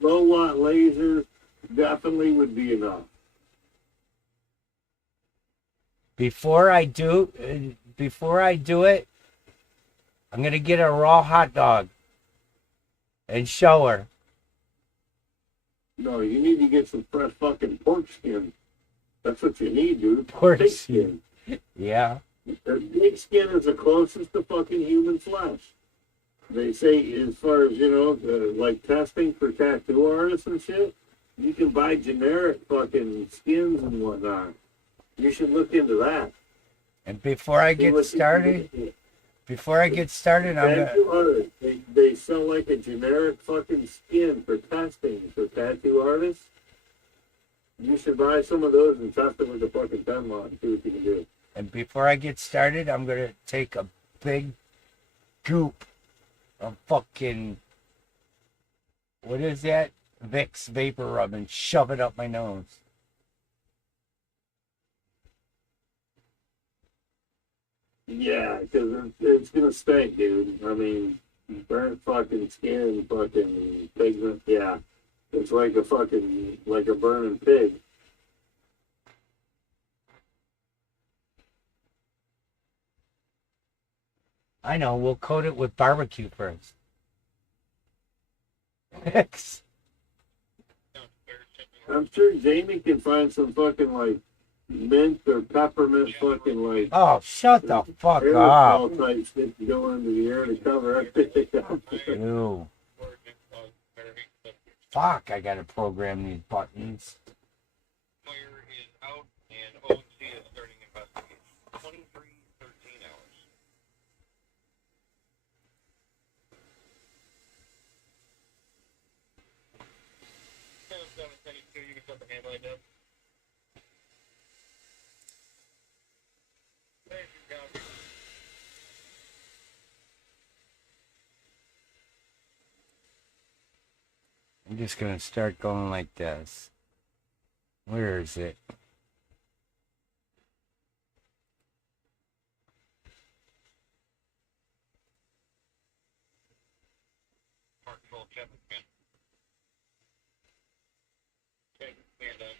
watt lasers definitely would be enough. Before I do it, I'm gonna get a raw hot dog and show her. No, you need to get some fresh fucking pork skin. That's what you need, dude. Pork Pig skin. Yeah. The pig skin is the closest to fucking human flesh. They say, as far as, you know, like testing for tattoo artists and shit, you can buy generic fucking skins and whatnot. You should look into that. And before I get started, I'm gonna... They sell like a generic fucking skin for testing for tattoo artists. You should buy some of those and test them with the fucking 10-watt and see what you can do. And before I get started, I'm gonna take a big goop of fucking, what is that? Vicks Vapor Rub and shove it up my nose. Yeah, because it's gonna stink, dude. I mean, burnt fucking skin, fucking pigment. Yeah, it's like a burning pig. I know, we'll coat it with barbecue first. I'm sure Jamie can find some fucking like mint or peppermint fucking like. Oh, shut the fuck aerosol up. type shit to go into the air to cover everything up. Ew. Fuck, I gotta program these buttons. Fire is out and OC is starting investigation. 23:13 hours. You can set the hand line down. Thank you, copy. I'm just gonna start going like this. Where is it? Mark full check again. Okay, we're done.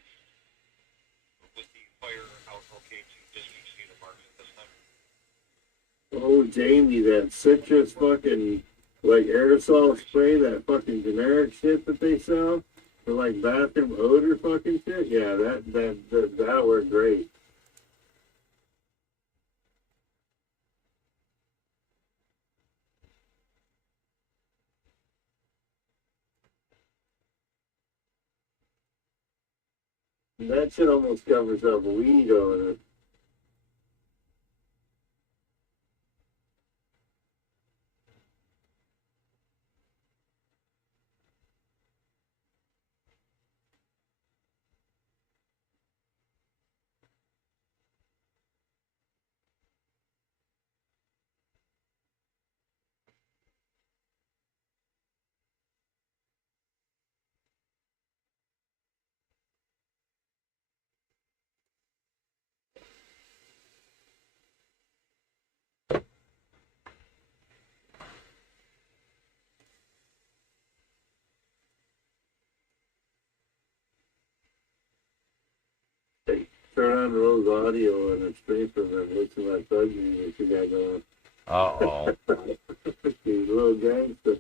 With the fire out, okay, to distance see the marks at this time. Oh, Jamie, that citrus fucking like aerosol spray, that fucking generic shit that they sell for like bathroom odor fucking shit. Yeah, that worked great. That shit almost covers up weed on it. turn on Rose Audio and it's streaming and listen to that thug music you got going. Uh-oh. You little gangster.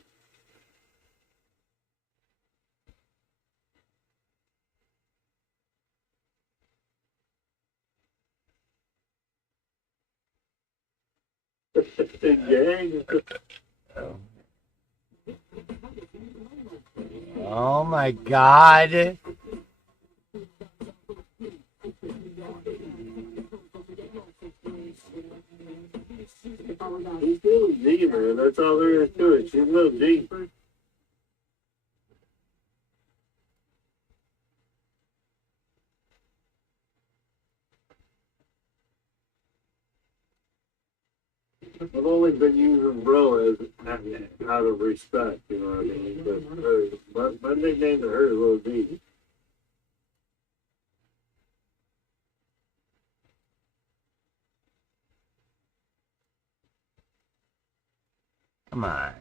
Gang. Oh my God. He's little G, man. That's all there is to it. She's little G. I've only been using bro as out of respect, you know what I mean? But my nickname to her is Little D. Come on.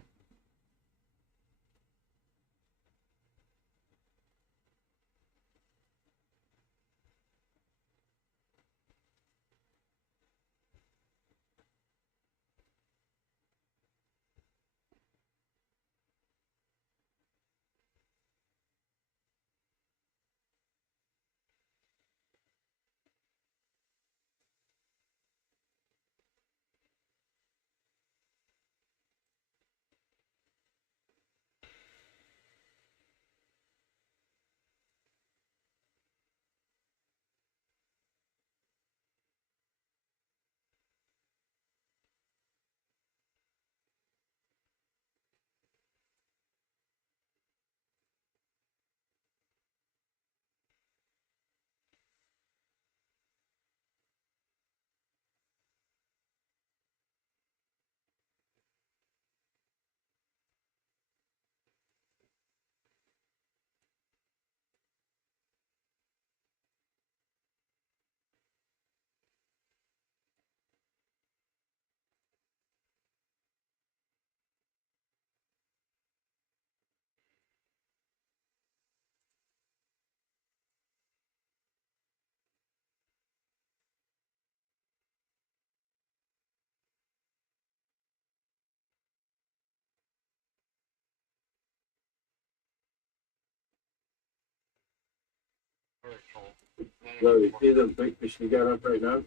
So you see the picture she got up right now?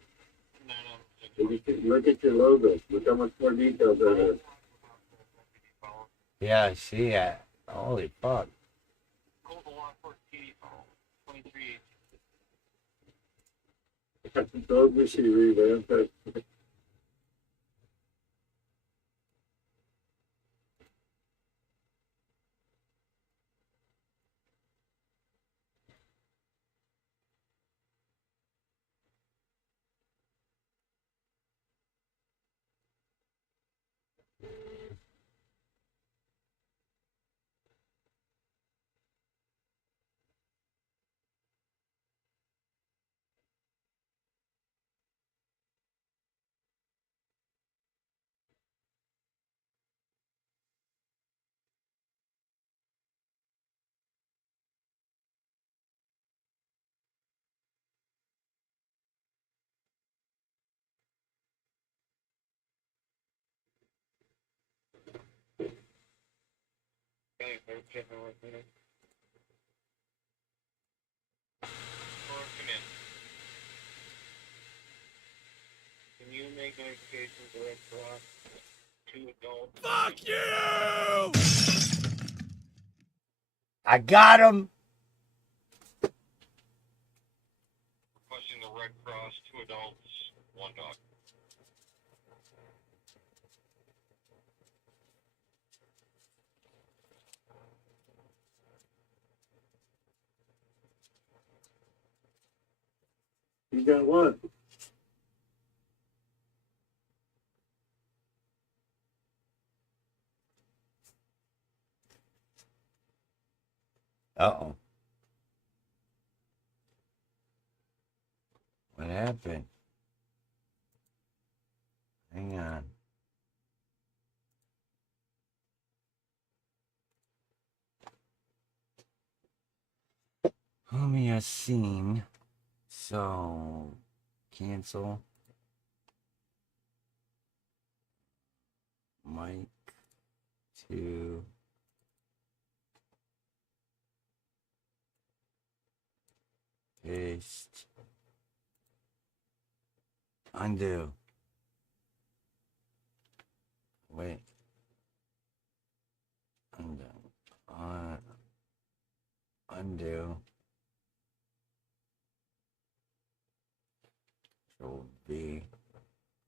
Look at your logo. Look how much more detail there is. Yeah, I see it. Holy fuck. Told me she revamped it. Can you make notifications to Red Cross to adults? Fuck you! I got him. Requesting the Red Cross, 2 adults, 1 dog. You got one. Uh-oh. What happened? Hang on. Let me see. So, cancel. Mic to paste. Undo. Wait. Undo. Undo. Control V.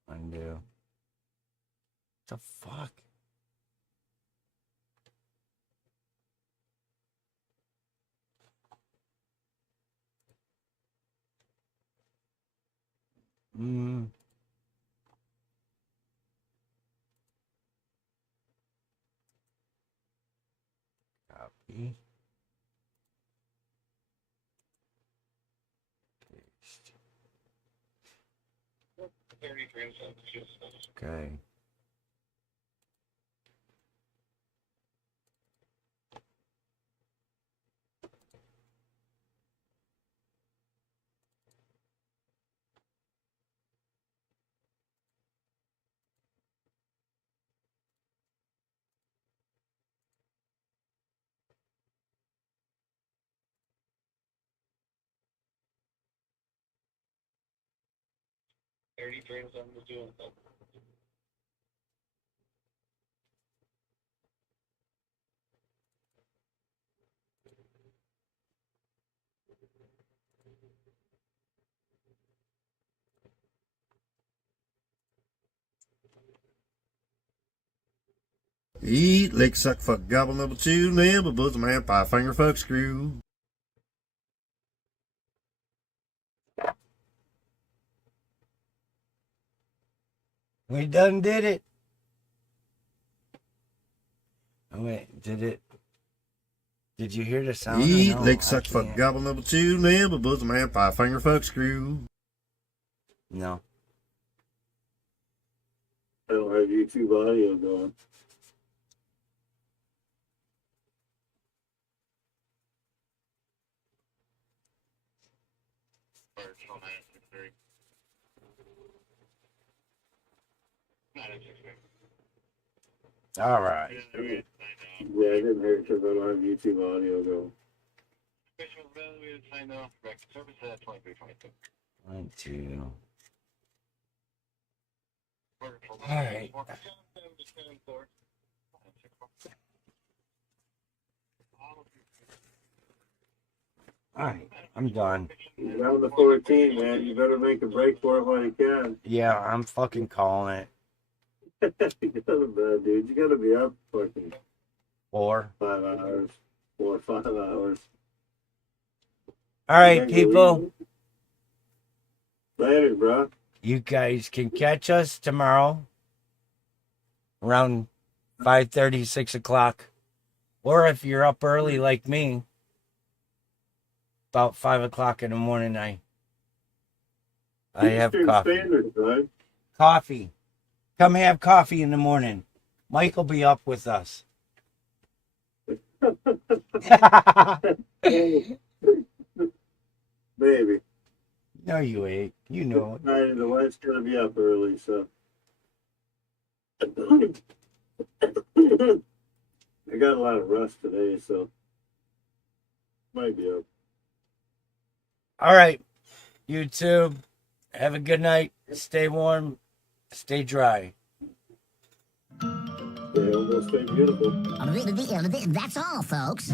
Undo. What the fuck? Copy. Paste. Okay. Eat, lick, suck, fuck, gobble, nibble, chew, nibble, bosom, man, five finger, fuck, screw. We done did it. Oh wait, did it? Did you hear the sound? Eat, No, lick, suck, fuck, gobble, nibble, chew, nibble, bosom, man, five finger, fuck, screw. No. I don't have YouTube audio going. All right. Yeah, I didn't hear it because I don't have YouTube audio going. 1, 2. All right. All right, I'm done. You're down to 14, man. You better make a break for it while you can. Yeah, I'm fucking calling it. You gotta be, dude. You gotta be up fucking 4. 5 hours. 4 or 5 hours. All right, people. Later, bro. You guys can catch us tomorrow around 5:30, 6 o'clock. Or if you're up early like me, about 5 o'clock in the morning, I have Eastern coffee. Standard, right? Coffee. Come have coffee in the morning. Mike will be up with us. Baby. No, you ain't. You know it. The wife's gonna be up early, so. I got a lot of rust today, so. Might be up. All right. You too. Have a good night. Stay warm. Stay dry. Stay humble, stay beautiful. That's all, folks.